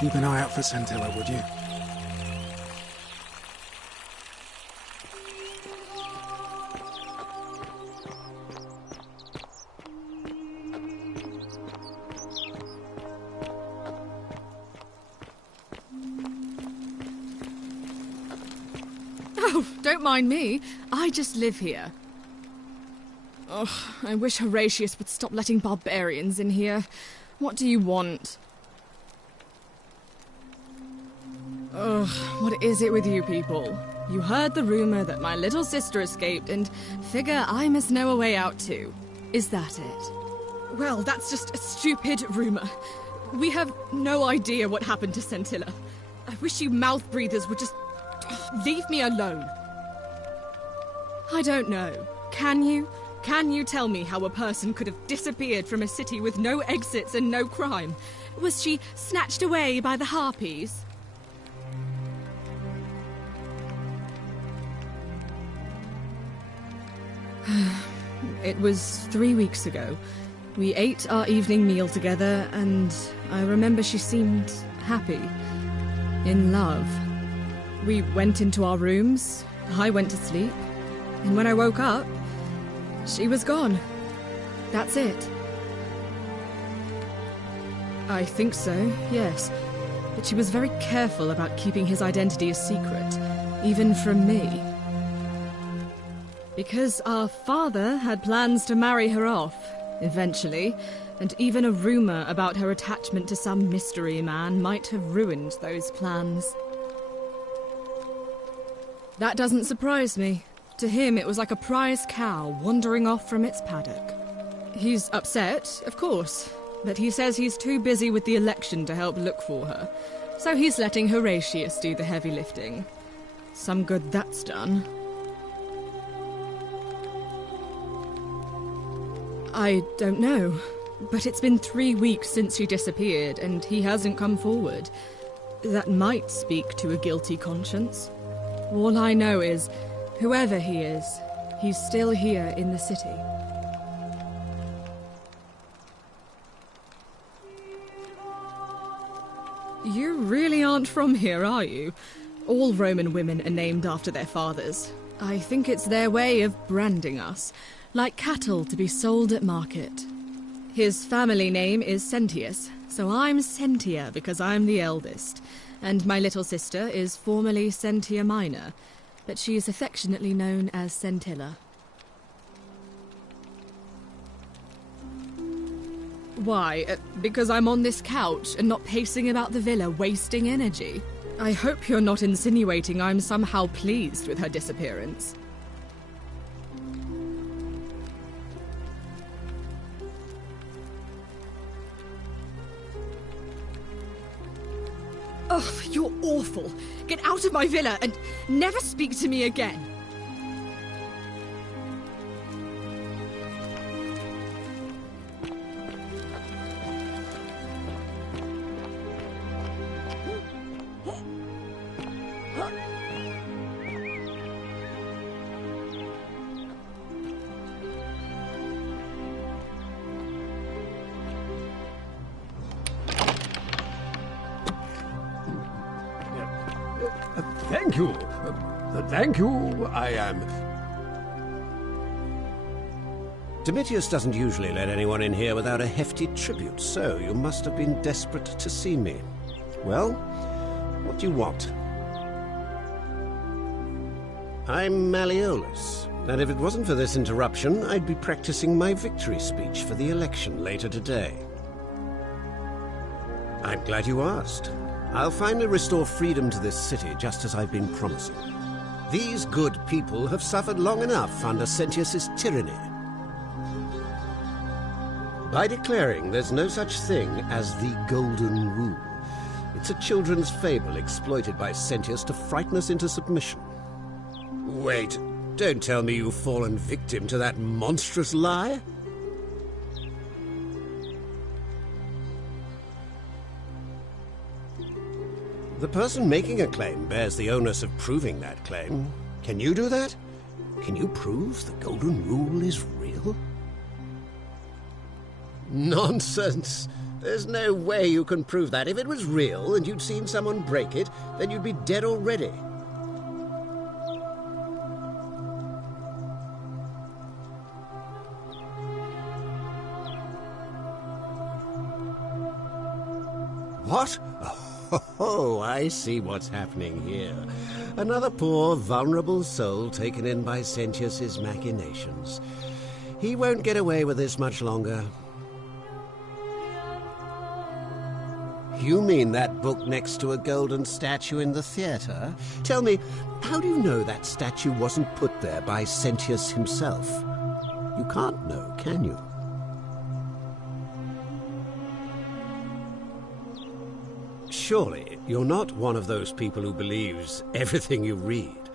Keep an eye out for Scintilla, would you? Oh, don't mind me. I just live here. Ugh, I wish Horatius would stop letting barbarians in here. What do you want? Ugh, what is it with you people? You heard the rumor that my little sister escaped and figure I must know a way out too. Is that it? Well, that's just a stupid rumor. We have no idea what happened to Scintilla. I wish you mouth breathers would just leave me alone. I don't know. Can you? Can you tell me how a person could have disappeared from a city with no exits and no crime? Was she snatched away by the Harpies? It was 3 weeks ago. We ate our evening meal together, and I remember she seemed happy. In love. We went into our rooms, I went to sleep, and when I woke up, she was gone. That's it. I think so, yes. But she was very careful about keeping his identity a secret, even from me. Because our father had plans to marry her off, eventually, and even a rumor about her attachment to some mystery man might have ruined those plans. That doesn't surprise me. To him, it was like a prize cow wandering off from its paddock. He's upset, of course, but he says he's too busy with the election to help look for her, so he's letting Horatius do the heavy lifting. Some good that's done. I don't know, but it's been 3 weeks since she disappeared, and he hasn't come forward. That might speak to a guilty conscience. All I know is, whoever he is, he's still here in the city. You really aren't from here, are you? All Roman women are named after their fathers. I think it's their way of branding us, like cattle to be sold at market. His family name is Sentius, so I'm Sentia because I'm the eldest, and my little sister is formerly Sentia Minor, but she is affectionately known as Scintilla. Why? Because I'm on this couch and not pacing about the villa, wasting energy? I hope you're not insinuating I'm somehow pleased with her disappearance. Ugh, you're awful. Get out of my villa and never speak to me again. Thank you. Thank you. I am... Domitius doesn't usually let anyone in here without a hefty tribute, so you must have been desperate to see me. Well, what do you want? I'm Malleolus, and if it wasn't for this interruption, I'd be practicing my victory speech for the election later today. I'm glad you asked. I'll finally restore freedom to this city, just as I've been promising. These good people have suffered long enough under Sentius's tyranny. By declaring there's no such thing as the Golden Rule, it's a children's fable exploited by Sentius to frighten us into submission. Wait, don't tell me you've fallen victim to that monstrous lie? The person making a claim bears the onus of proving that claim. Can you do that? Can you prove the Golden Rule is real? Nonsense! There's no way you can prove that. If it was real and you'd seen someone break it, then you'd be dead already. What? Oh, I see what's happening here. Another poor, vulnerable soul taken in by Sentius's machinations. He won't get away with this much longer. You mean that book next to a golden statue in the theatre? Tell me, how do you know that statue wasn't put there by Sentius himself? You can't know, can you? Surely, you're not one of those people who believes everything you read,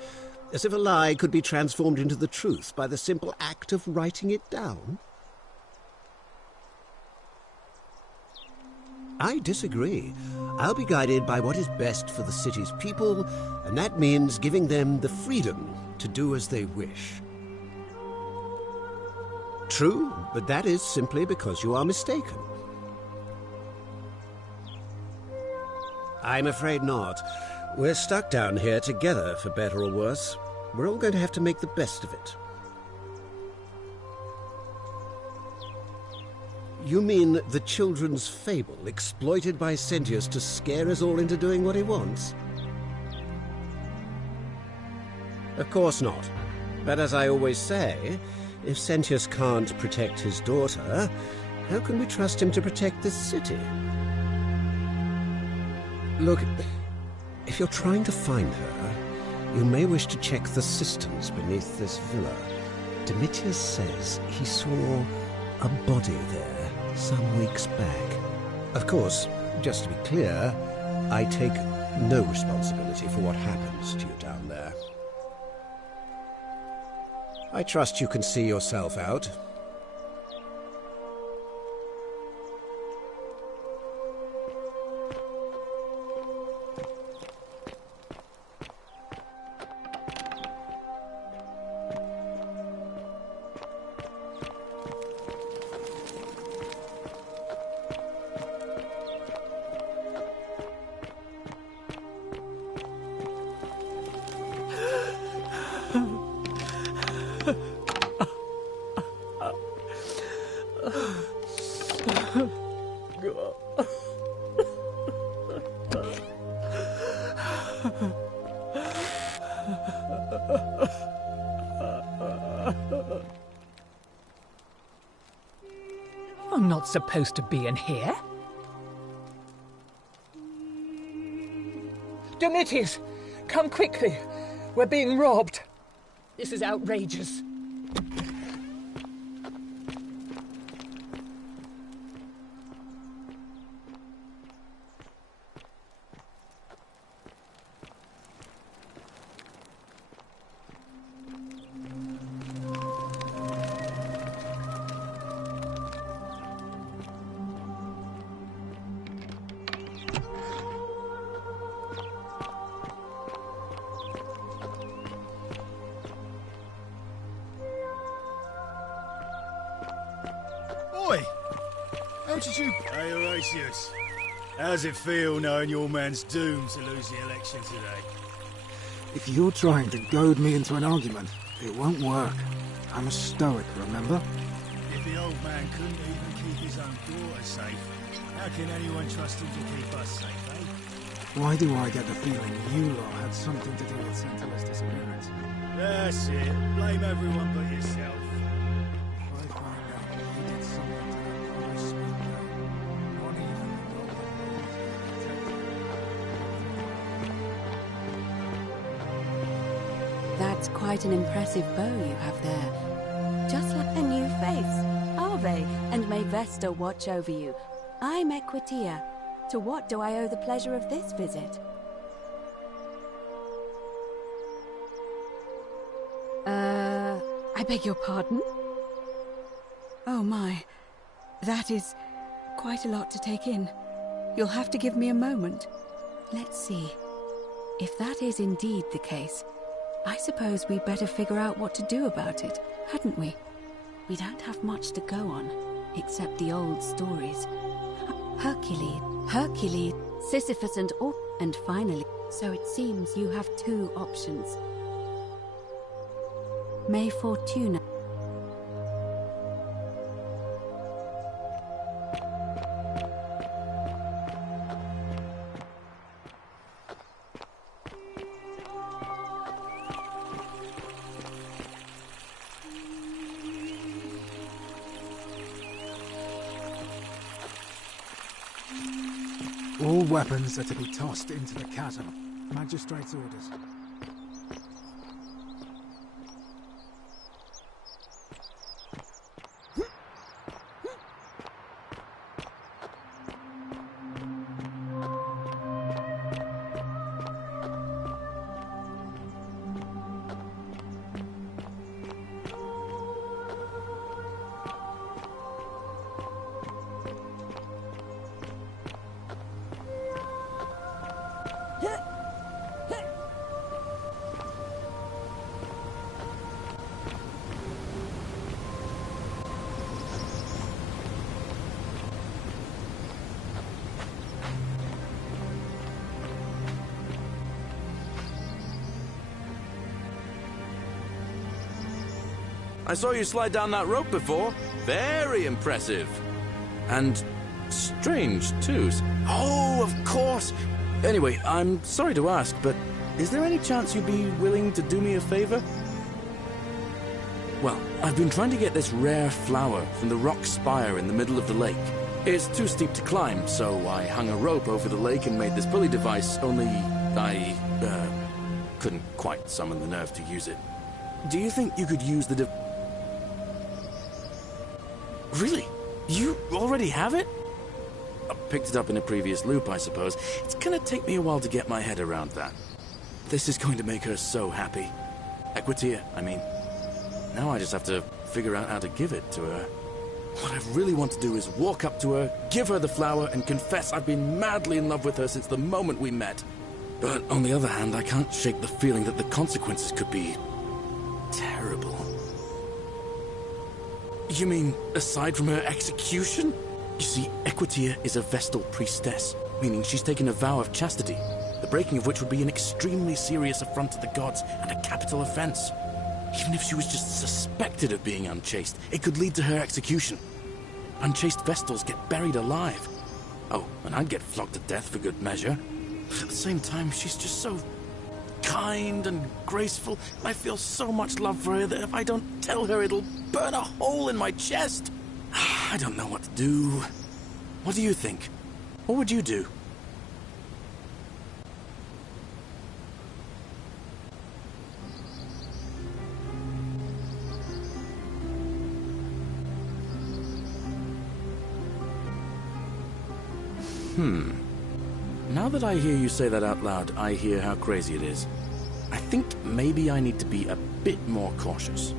as if a lie could be transformed into the truth by the simple act of writing it down? I disagree. I'll be guided by what is best for the city's people, and that means giving them the freedom to do as they wish. True, but that is simply because you are mistaken. I'm afraid not. We're stuck down here together, for better or worse. We're all going to have to make the best of it. You mean the children's fable exploited by Sentius to scare us all into doing what he wants? Of course not. But as I always say, if Sentius can't protect his daughter, how can we trust him to protect this city? Look, if you're trying to find her, you may wish to check the cisterns beneath this villa. Domitius says he saw a body there some weeks back. Of course, just to be clear, I take no responsibility for what happens to you down there. I trust you can see yourself out. I'm not supposed to be in here. Domitius, come quickly. We're being robbed. This is outrageous. How did you... Hey, Horatius. How's it feel knowing your man's doomed to lose the election today? If you're trying to goad me into an argument, it won't work. I'm a stoic, remember? If the old man couldn't even keep his own daughter safe, how can anyone trust him to keep us safe, eh? Why do I get the feeling you lot had something to do with Sentilla's disappearance? That's it. Blame everyone but yourself. That's quite an impressive bow you have there. Just like a new face. Ave, and may Vesta watch over you. I'm Equitia. To what do I owe the pleasure of this visit? I beg your pardon? Oh my, that is quite a lot to take in. You'll have to give me a moment. Let's see. If that is indeed the case, I suppose we'd better figure out what to do about it, hadn't we? We don't have much to go on, except the old stories. Hercules, Sisyphus and finally. So it seems you have two options. May Fortuna. All weapons are to be tossed into the chasm. Magistrate's orders. I saw you slide down that rope before. Very impressive. And strange, too. Oh, of course. Anyway, I'm sorry to ask, but is there any chance you'd be willing to do me a favor? Well, I've been trying to get this rare flower from the rock spire in the middle of the lake. It's too steep to climb, so I hung a rope over the lake and made this pulley device, only I couldn't quite summon the nerve to use it. Do you think you could use the Really? You already have it? I picked it up in a previous loop, I suppose. It's gonna take me a while to get my head around that. This is going to make her so happy. Equitia, I mean. Now I just have to figure out how to give it to her. What I really want to do is walk up to her, give her the flower, and confess I've been madly in love with her since the moment we met. But on the other hand, I can't shake the feeling that the consequences could be terrible. You mean, aside from her execution? You see, Equitia is a Vestal priestess, meaning she's taken a vow of chastity, the breaking of which would be an extremely serious affront to the gods and a capital offense. Even if she was just suspected of being unchaste, it could lead to her execution. Unchaste Vestals get buried alive. Oh, and I'd get flogged to death for good measure. But at the same time, she's just so kind and graceful, and I feel so much love for her that if I don't tell her, it'll burn a hole in my chest. I don't know what to do. What do you think? What would you do? Now that I hear you say that out loud, I hear how crazy it is. I think maybe I need to be a bit more cautious.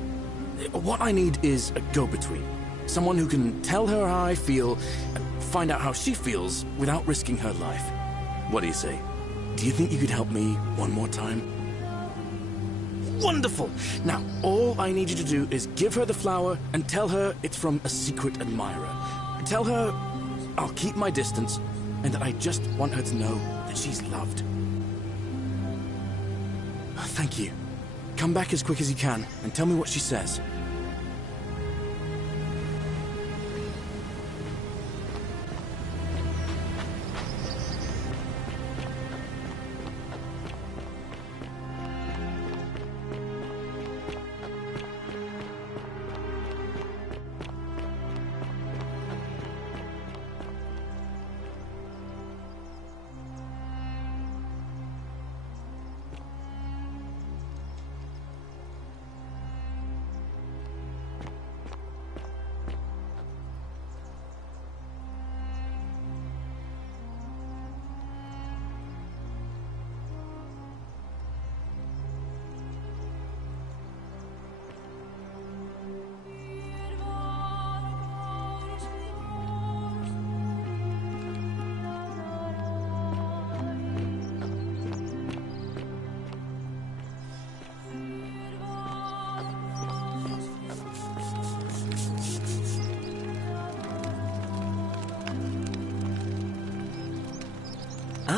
What I need is a go-between. Someone who can tell her how I feel and find out how she feels without risking her life. What do you say? Do you think you could help me one more time? Wonderful! Now, all I need you to do is give her the flower and tell her it's from a secret admirer. Tell her I'll keep my distance and that I just want her to know that she's loved. Thank you. Come back as quick as you can and tell me what she says.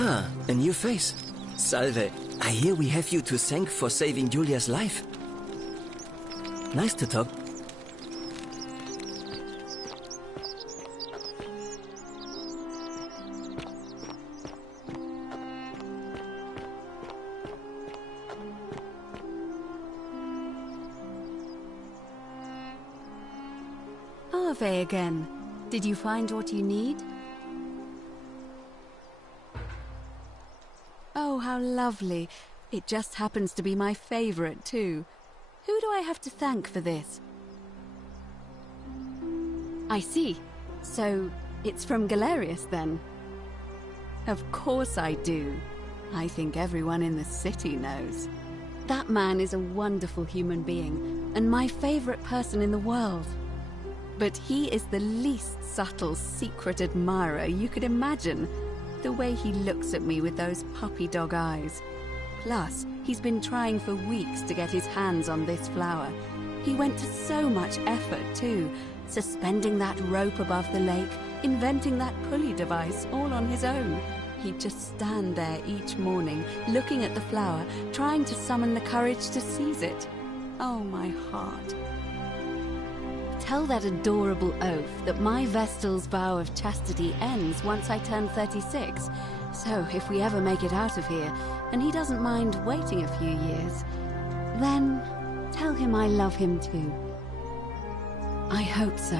Ah, a new face. Salve, I hear we have you to thank for saving Julia's life. Nice to talk. Ave again. Did you find what you need? Oh, how lovely. It just happens to be my favorite, too. Who do I have to thank for this? I see. So, it's from Galerius, then? Of course I do. I think everyone in the city knows. That man is a wonderful human being, and my favorite person in the world. But he is the least subtle, secret admirer you could imagine. The way he looks at me with those puppy dog eyes. Plus, he's been trying for weeks to get his hands on this flower. He went to so much effort, too. Suspending that rope above the lake, inventing that pulley device all on his own. He'd just stand there each morning, looking at the flower, trying to summon the courage to seize it. Oh, my heart. Tell that adorable oaf that my Vestal's vow of chastity ends once I turn 36. So if we ever make it out of here, and he doesn't mind waiting a few years, then tell him I love him too. I hope so.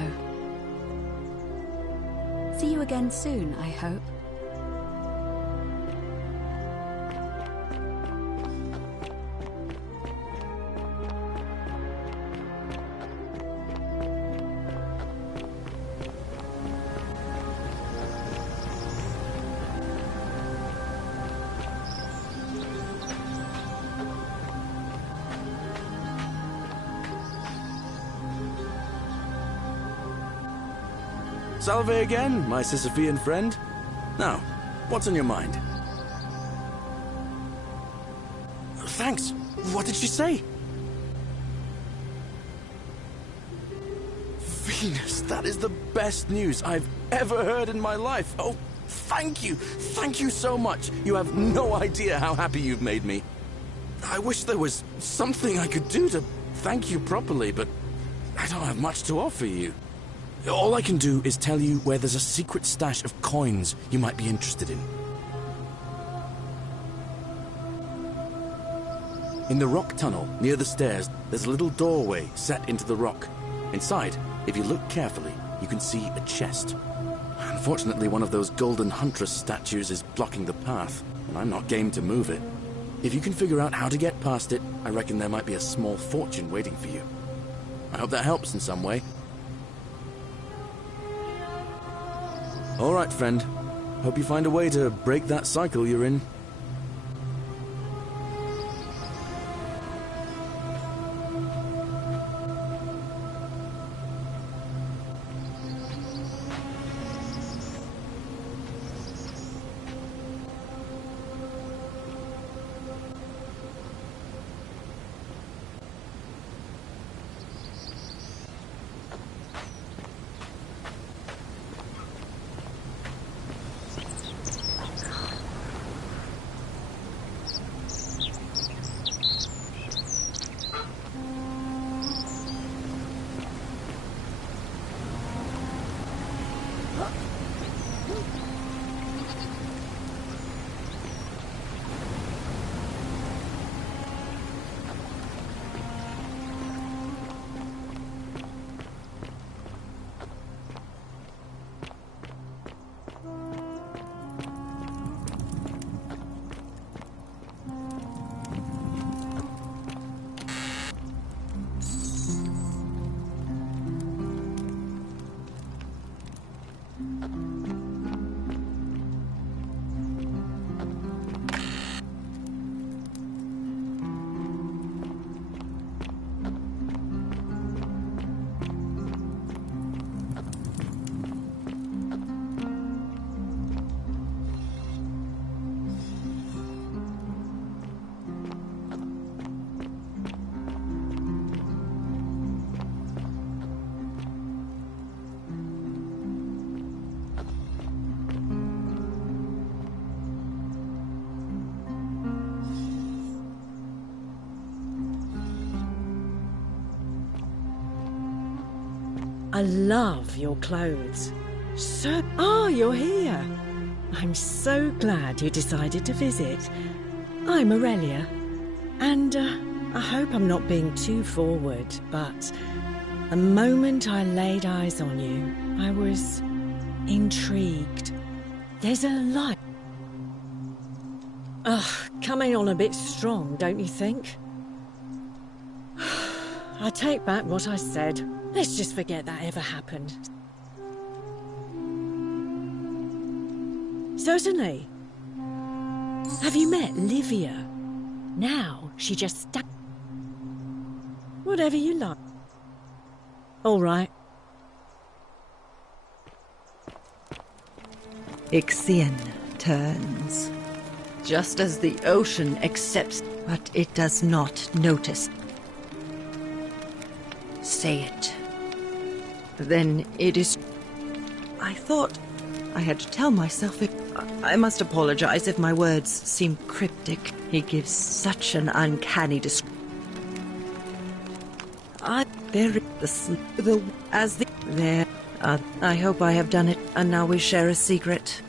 See you again soon, I hope. Salve again, my Sisyphean friend. Now, what's on your mind? Thanks. What did she say? Venus, that is the best news I've ever heard in my life. Oh, thank you. Thank you so much. You have no idea how happy you've made me. I wish there was something I could do to thank you properly, but I don't have much to offer you. All I can do is tell you where there's a secret stash of coins you might be interested in. In the rock tunnel, near the stairs, there's a little doorway set into the rock. Inside, if you look carefully, you can see a chest. Unfortunately, one of those golden huntress statues is blocking the path, and I'm not game to move it. If you can figure out how to get past it, I reckon there might be a small fortune waiting for you. I hope that helps in some way. All right, friend. Hope you find a way to break that cycle you're in. I love your clothes. You're here. I'm so glad you decided to visit. I'm Aurelia, and I hope I'm not being too forward, but the moment I laid eyes on you, I was intrigued. There's a light. Coming on a bit strong, don't you think? I take back what I said. Let's just forget that ever happened. Certainly. Have you met Livia? Now she just stuck. Whatever you like. All right. Ixion turns. Just as the ocean accepts, but it does not notice. Say it. Then it is... I thought I had to tell myself it. I must apologize if my words seem cryptic. He gives such an uncanny description. I hope I have done it, and now we share a secret.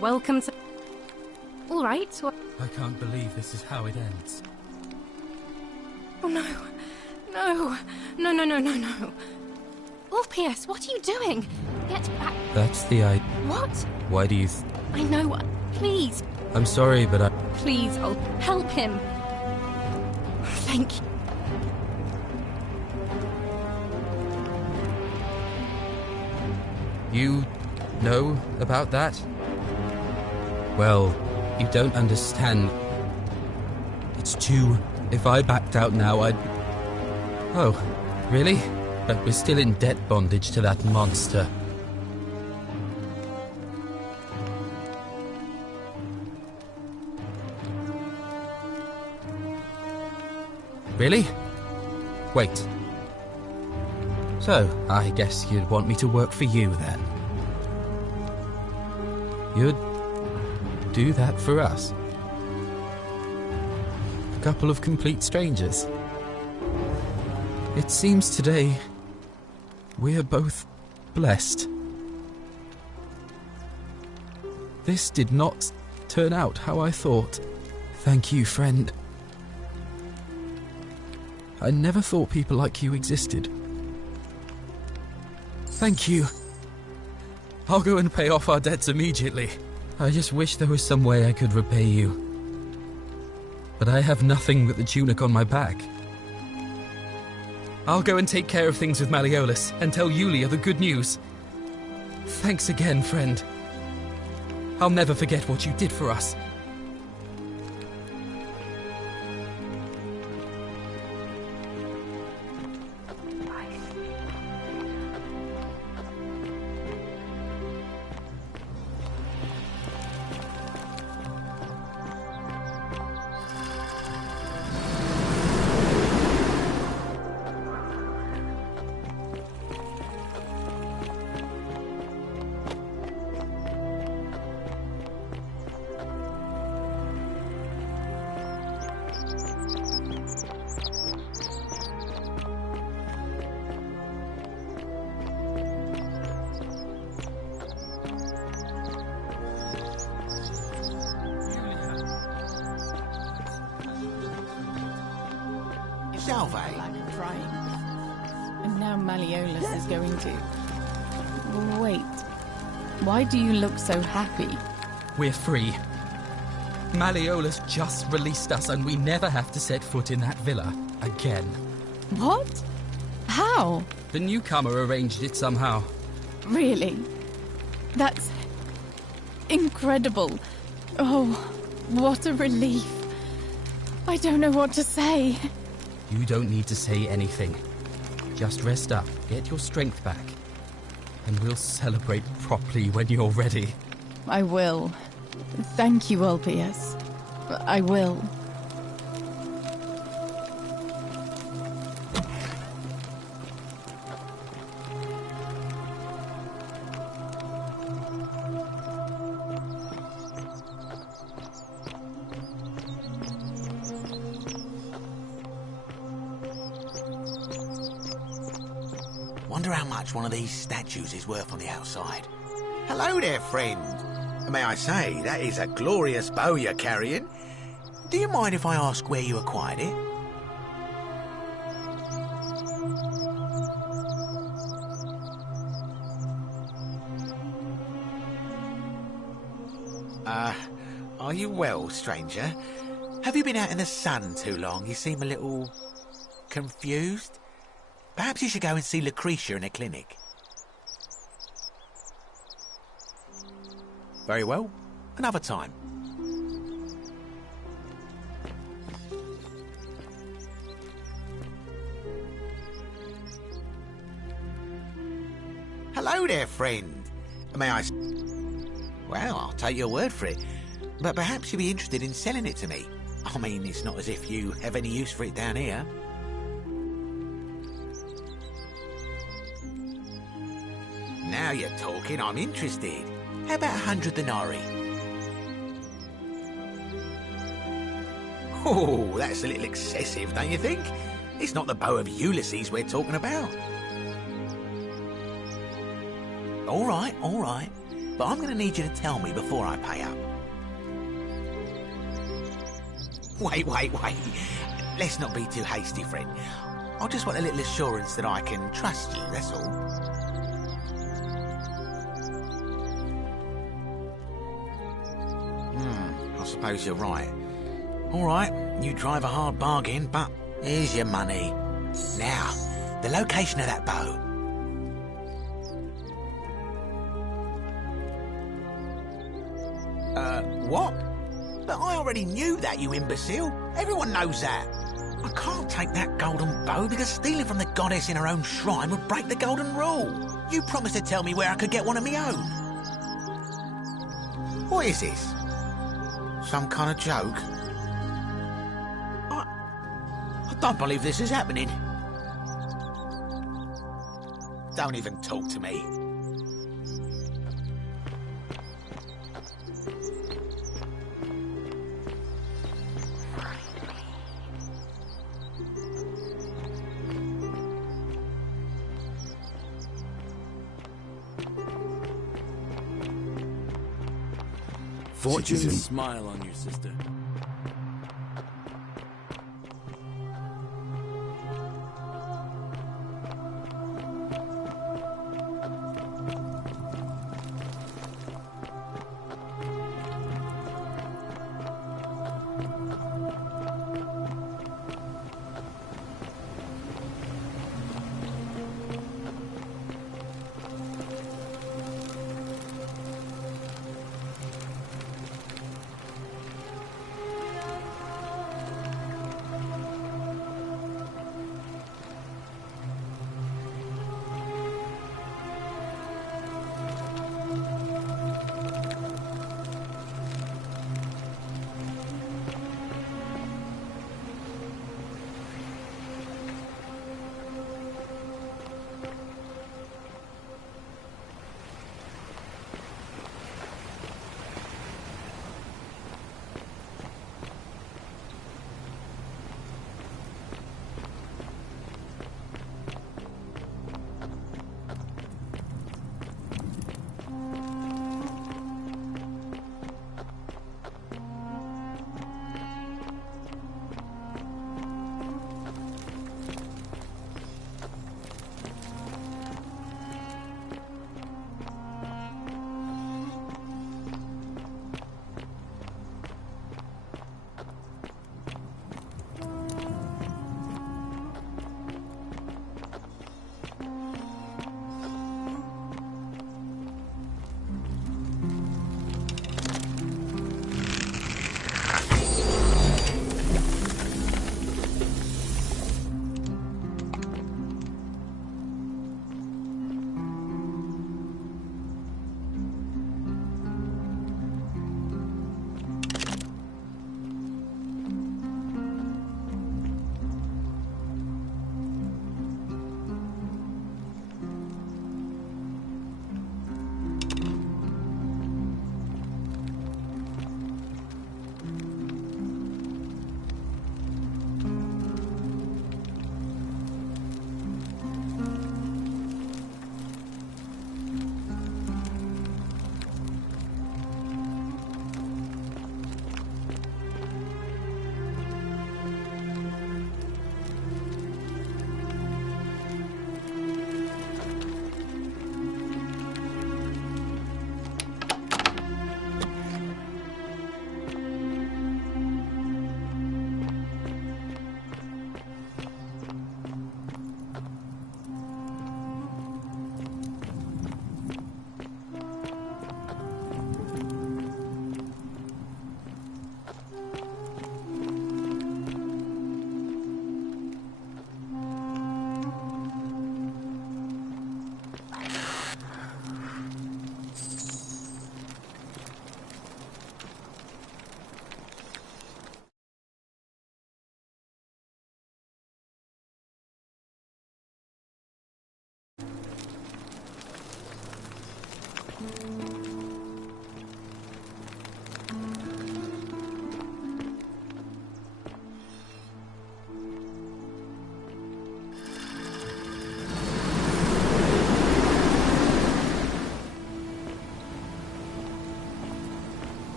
Welcome to... All right. I can't believe this is how it ends. Oh, no. No. No, no, no, no, no. Ulpius, what are you doing? Get back. That's the idea. What? Why do you... I know. Please. I'm sorry, but I... Please, I'll help him. Thank you. You know about that? Well, you don't understand. It's too... If I backed out now, I'd... Oh, really? But we're still in debt bondage to that monster. Really? Wait. So, I guess you'd want me to work for you, then? You'd do that for us? A couple of complete strangers? It seems today we're both blessed. This did not turn out how I thought. Thank you, friend. I never thought people like you existed. Thank you. I'll go and pay off our debts immediately. I just wish there was some way I could repay you. But I have nothing but the tunic on my back. I'll go and take care of things with Malleolus and tell Yulia the good news. Thanks again, friend. I'll never forget what you did for us. yourself, eh? Like crying. And now Malleolus is going to... Wait. Why do you look so happy? We're free. Malleolus just released us and we never have to set foot in that villa again. What? How? The newcomer arranged it somehow. Really? That's... incredible. Oh, what a relief. I don't know what to say. You don't need to say anything. Just rest up, get your strength back, and we'll celebrate properly when you're ready. I will. Thank you, Ulpius. I will. Wonder how much one of these statues is worth on the outside. Hello there, friend. May I say, that is a glorious bow you're carrying. Do you mind if I ask where you acquired it? Are you well, stranger? Have you been out in the sun too long? You seem a little... confused? Perhaps you should go and see Lucretia in a clinic. Very well. Another time. Hello there, friend. May I... Well, I'll take your word for it. But perhaps you'd be interested in selling it to me. I mean, it's not as if you have any use for it down here. Now you're talking, I'm interested. How about 100 denarii? Oh, that's a little excessive, don't you think? It's not the bow of Ulysses we're talking about. All right. But I'm going to need you to tell me before I pay up. Wait. Let's not be too hasty, friend. I just want a little assurance that I can trust you, that's all. I suppose you're right. All right, you drive a hard bargain, but here's your money. Now, the location of that bow. What? But I already knew that, you imbecile. Everyone knows that. I can't take that golden bow because stealing from the goddess in her own shrine would break the golden rule. You promised to tell me where I could get one of my own. What is this? Some kind of joke? I don't believe this is happening. Don't even talk to me. Fortune Citizen. smile on you, sister.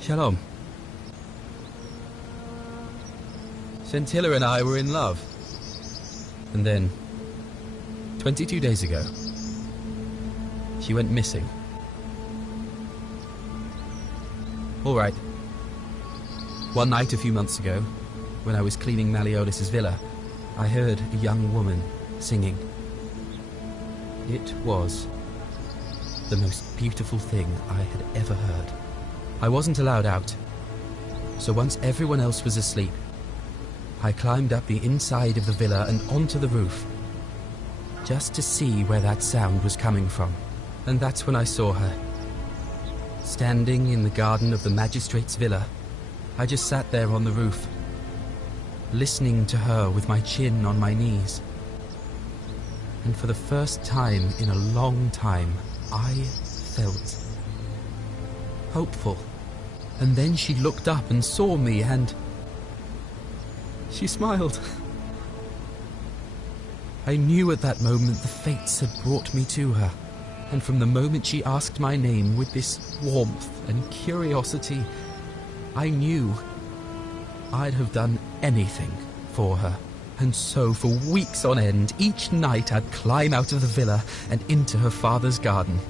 Shalom. Scintilla and I were in love. And then, 22 days ago, she went missing. All right. One night a few months ago, when I was cleaning Malleolus's villa, I heard a young woman singing. It was the most beautiful thing I had ever heard. I wasn't allowed out, so once everyone else was asleep, I climbed up the inside of the villa and onto the roof, just to see where that sound was coming from. And that's when I saw her. Standing in the garden of the magistrate's villa, I just sat there on the roof, listening to her with my chin on my knees. And for the first time in a long time, I felt hopeful. And then she looked up and saw me, and she smiled. I knew at that moment the fates had brought me to her, and from the moment she asked my name with this warmth and curiosity, I knew I'd have done anything for her. And so for weeks on end, each night I'd climb out of the villa and into her father's garden.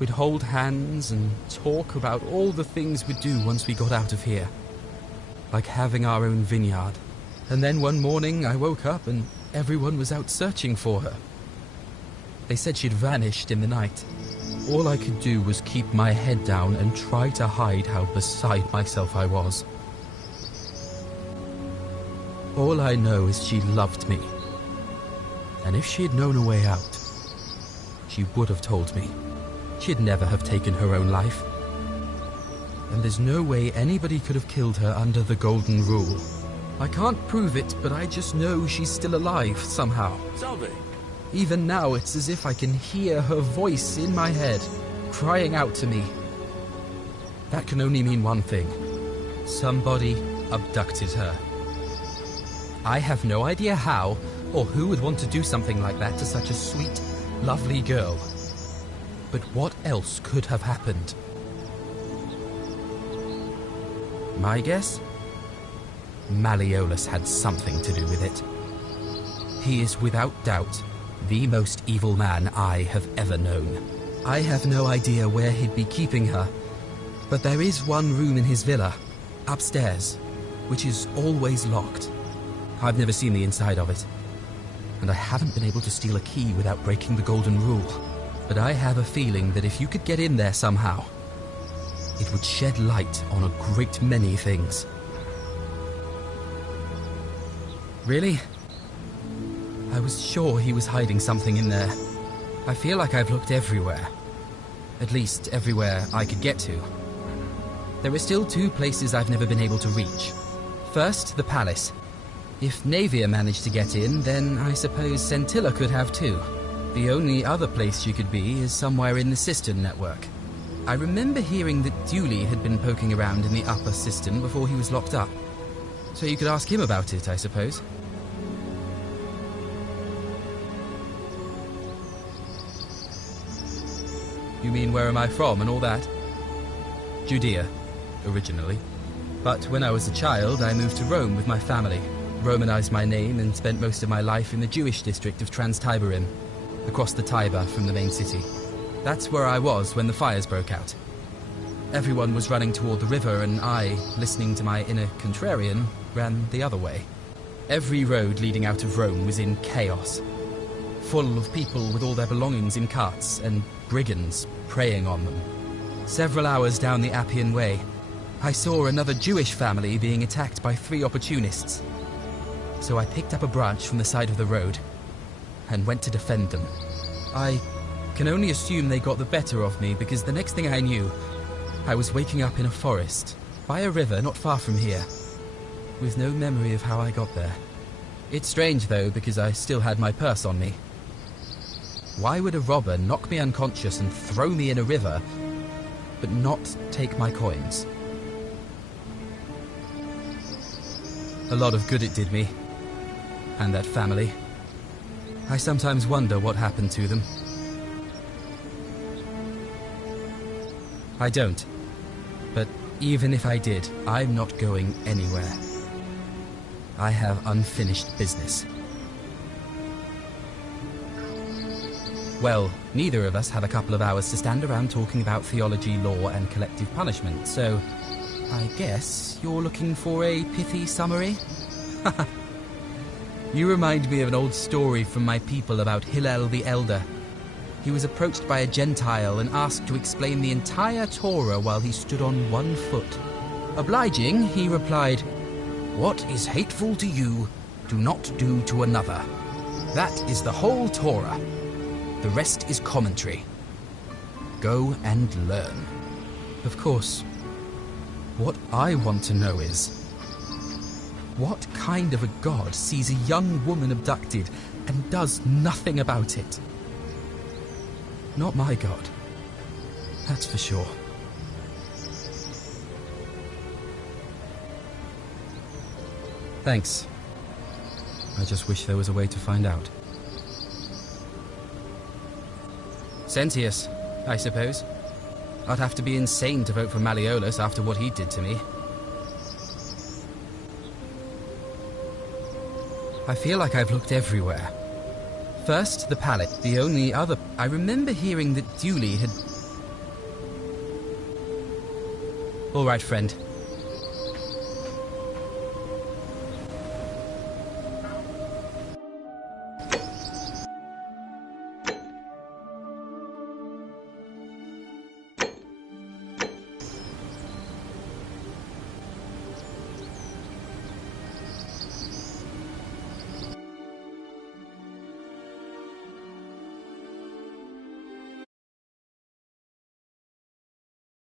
We'd hold hands and talk about all the things we'd do once we got out of here. Like having our own vineyard. And then one morning I woke up and everyone was out searching for her. They said she'd vanished in the night. All I could do was keep my head down and try to hide how beside myself I was. All I know is she loved me. And if she had known a way out, she would have told me. She'd never have taken her own life. And there's no way anybody could have killed her under the Golden Rule. I can't prove it, but I just know she's still alive somehow. Selby! Even now, it's as if I can hear her voice in my head, crying out to me. That can only mean one thing. Somebody abducted her. I have no idea how, or who would want to do something like that to such a sweet, lovely girl. But what else could have happened? My guess? Malleolus had something to do with it. He is without doubt the most evil man I have ever known. I have no idea where he'd be keeping her, but there is one room in his villa, upstairs, which is always locked. I've never seen the inside of it, and I haven't been able to steal a key without breaking the Golden Rule. But I have a feeling that if you could get in there somehow, it would shed light on a great many things. Really? I was sure he was hiding something in there. I feel like I've looked everywhere. At least everywhere I could get to. There are still two places I've never been able to reach. First, the palace. If Navia managed to get in, then I suppose Scintilla could have too. The only other place she could be is somewhere in the Cistern network. I remember hearing that Dooley had been poking around in the upper Cistern before he was locked up. So you could ask him about it, I suppose. You mean where am I from and all that? Judea, originally. But when I was a child, I moved to Rome with my family, Romanized my name and spent most of my life in the Jewish district of Trans-Tiberim, across the Tiber from the main city. That's where I was when the fires broke out. Everyone was running toward the river, and I, listening to my inner contrarian, ran the other way. Every road leading out of Rome was in chaos, full of people with all their belongings in carts, and brigands preying on them. Several hours down the Appian Way, I saw another Jewish family being attacked by 3 opportunists. So I picked up a branch from the side of the road and went to defend them. I can only assume they got the better of me, because the next thing I knew, I was waking up in a forest, by a river not far from here, with no memory of how I got there. It's strange though, because I still had my purse on me. Why would a robber knock me unconscious and throw me in a river but not take my coins. A lot of good it did me. And that family. I sometimes wonder what happened to them. I don't. But even if I did, I'm not going anywhere. I have unfinished business. Well, neither of us have a couple of hours to stand around talking about theology, law, and collective punishment, so I guess you're looking for a pithy summary? You remind me of an old story from my people about Hillel the Elder. He was approached by a Gentile and asked to explain the entire Torah while he stood on one foot. Obliging, he replied, "What is hateful to you, do not do to another. That is the whole Torah. The rest is commentary. Go and learn." Of course, what I want to know is, what kind of a god sees a young woman abducted and does nothing about it? Not my god. That's for sure. Thanks. I just wish there was a way to find out. Sentius, I suppose. I'd have to be insane to vote for Malleolus after what he did to me. I feel like I've looked everywhere. First, the pallet. The only other... I remember hearing that Dooley had... All right, friend.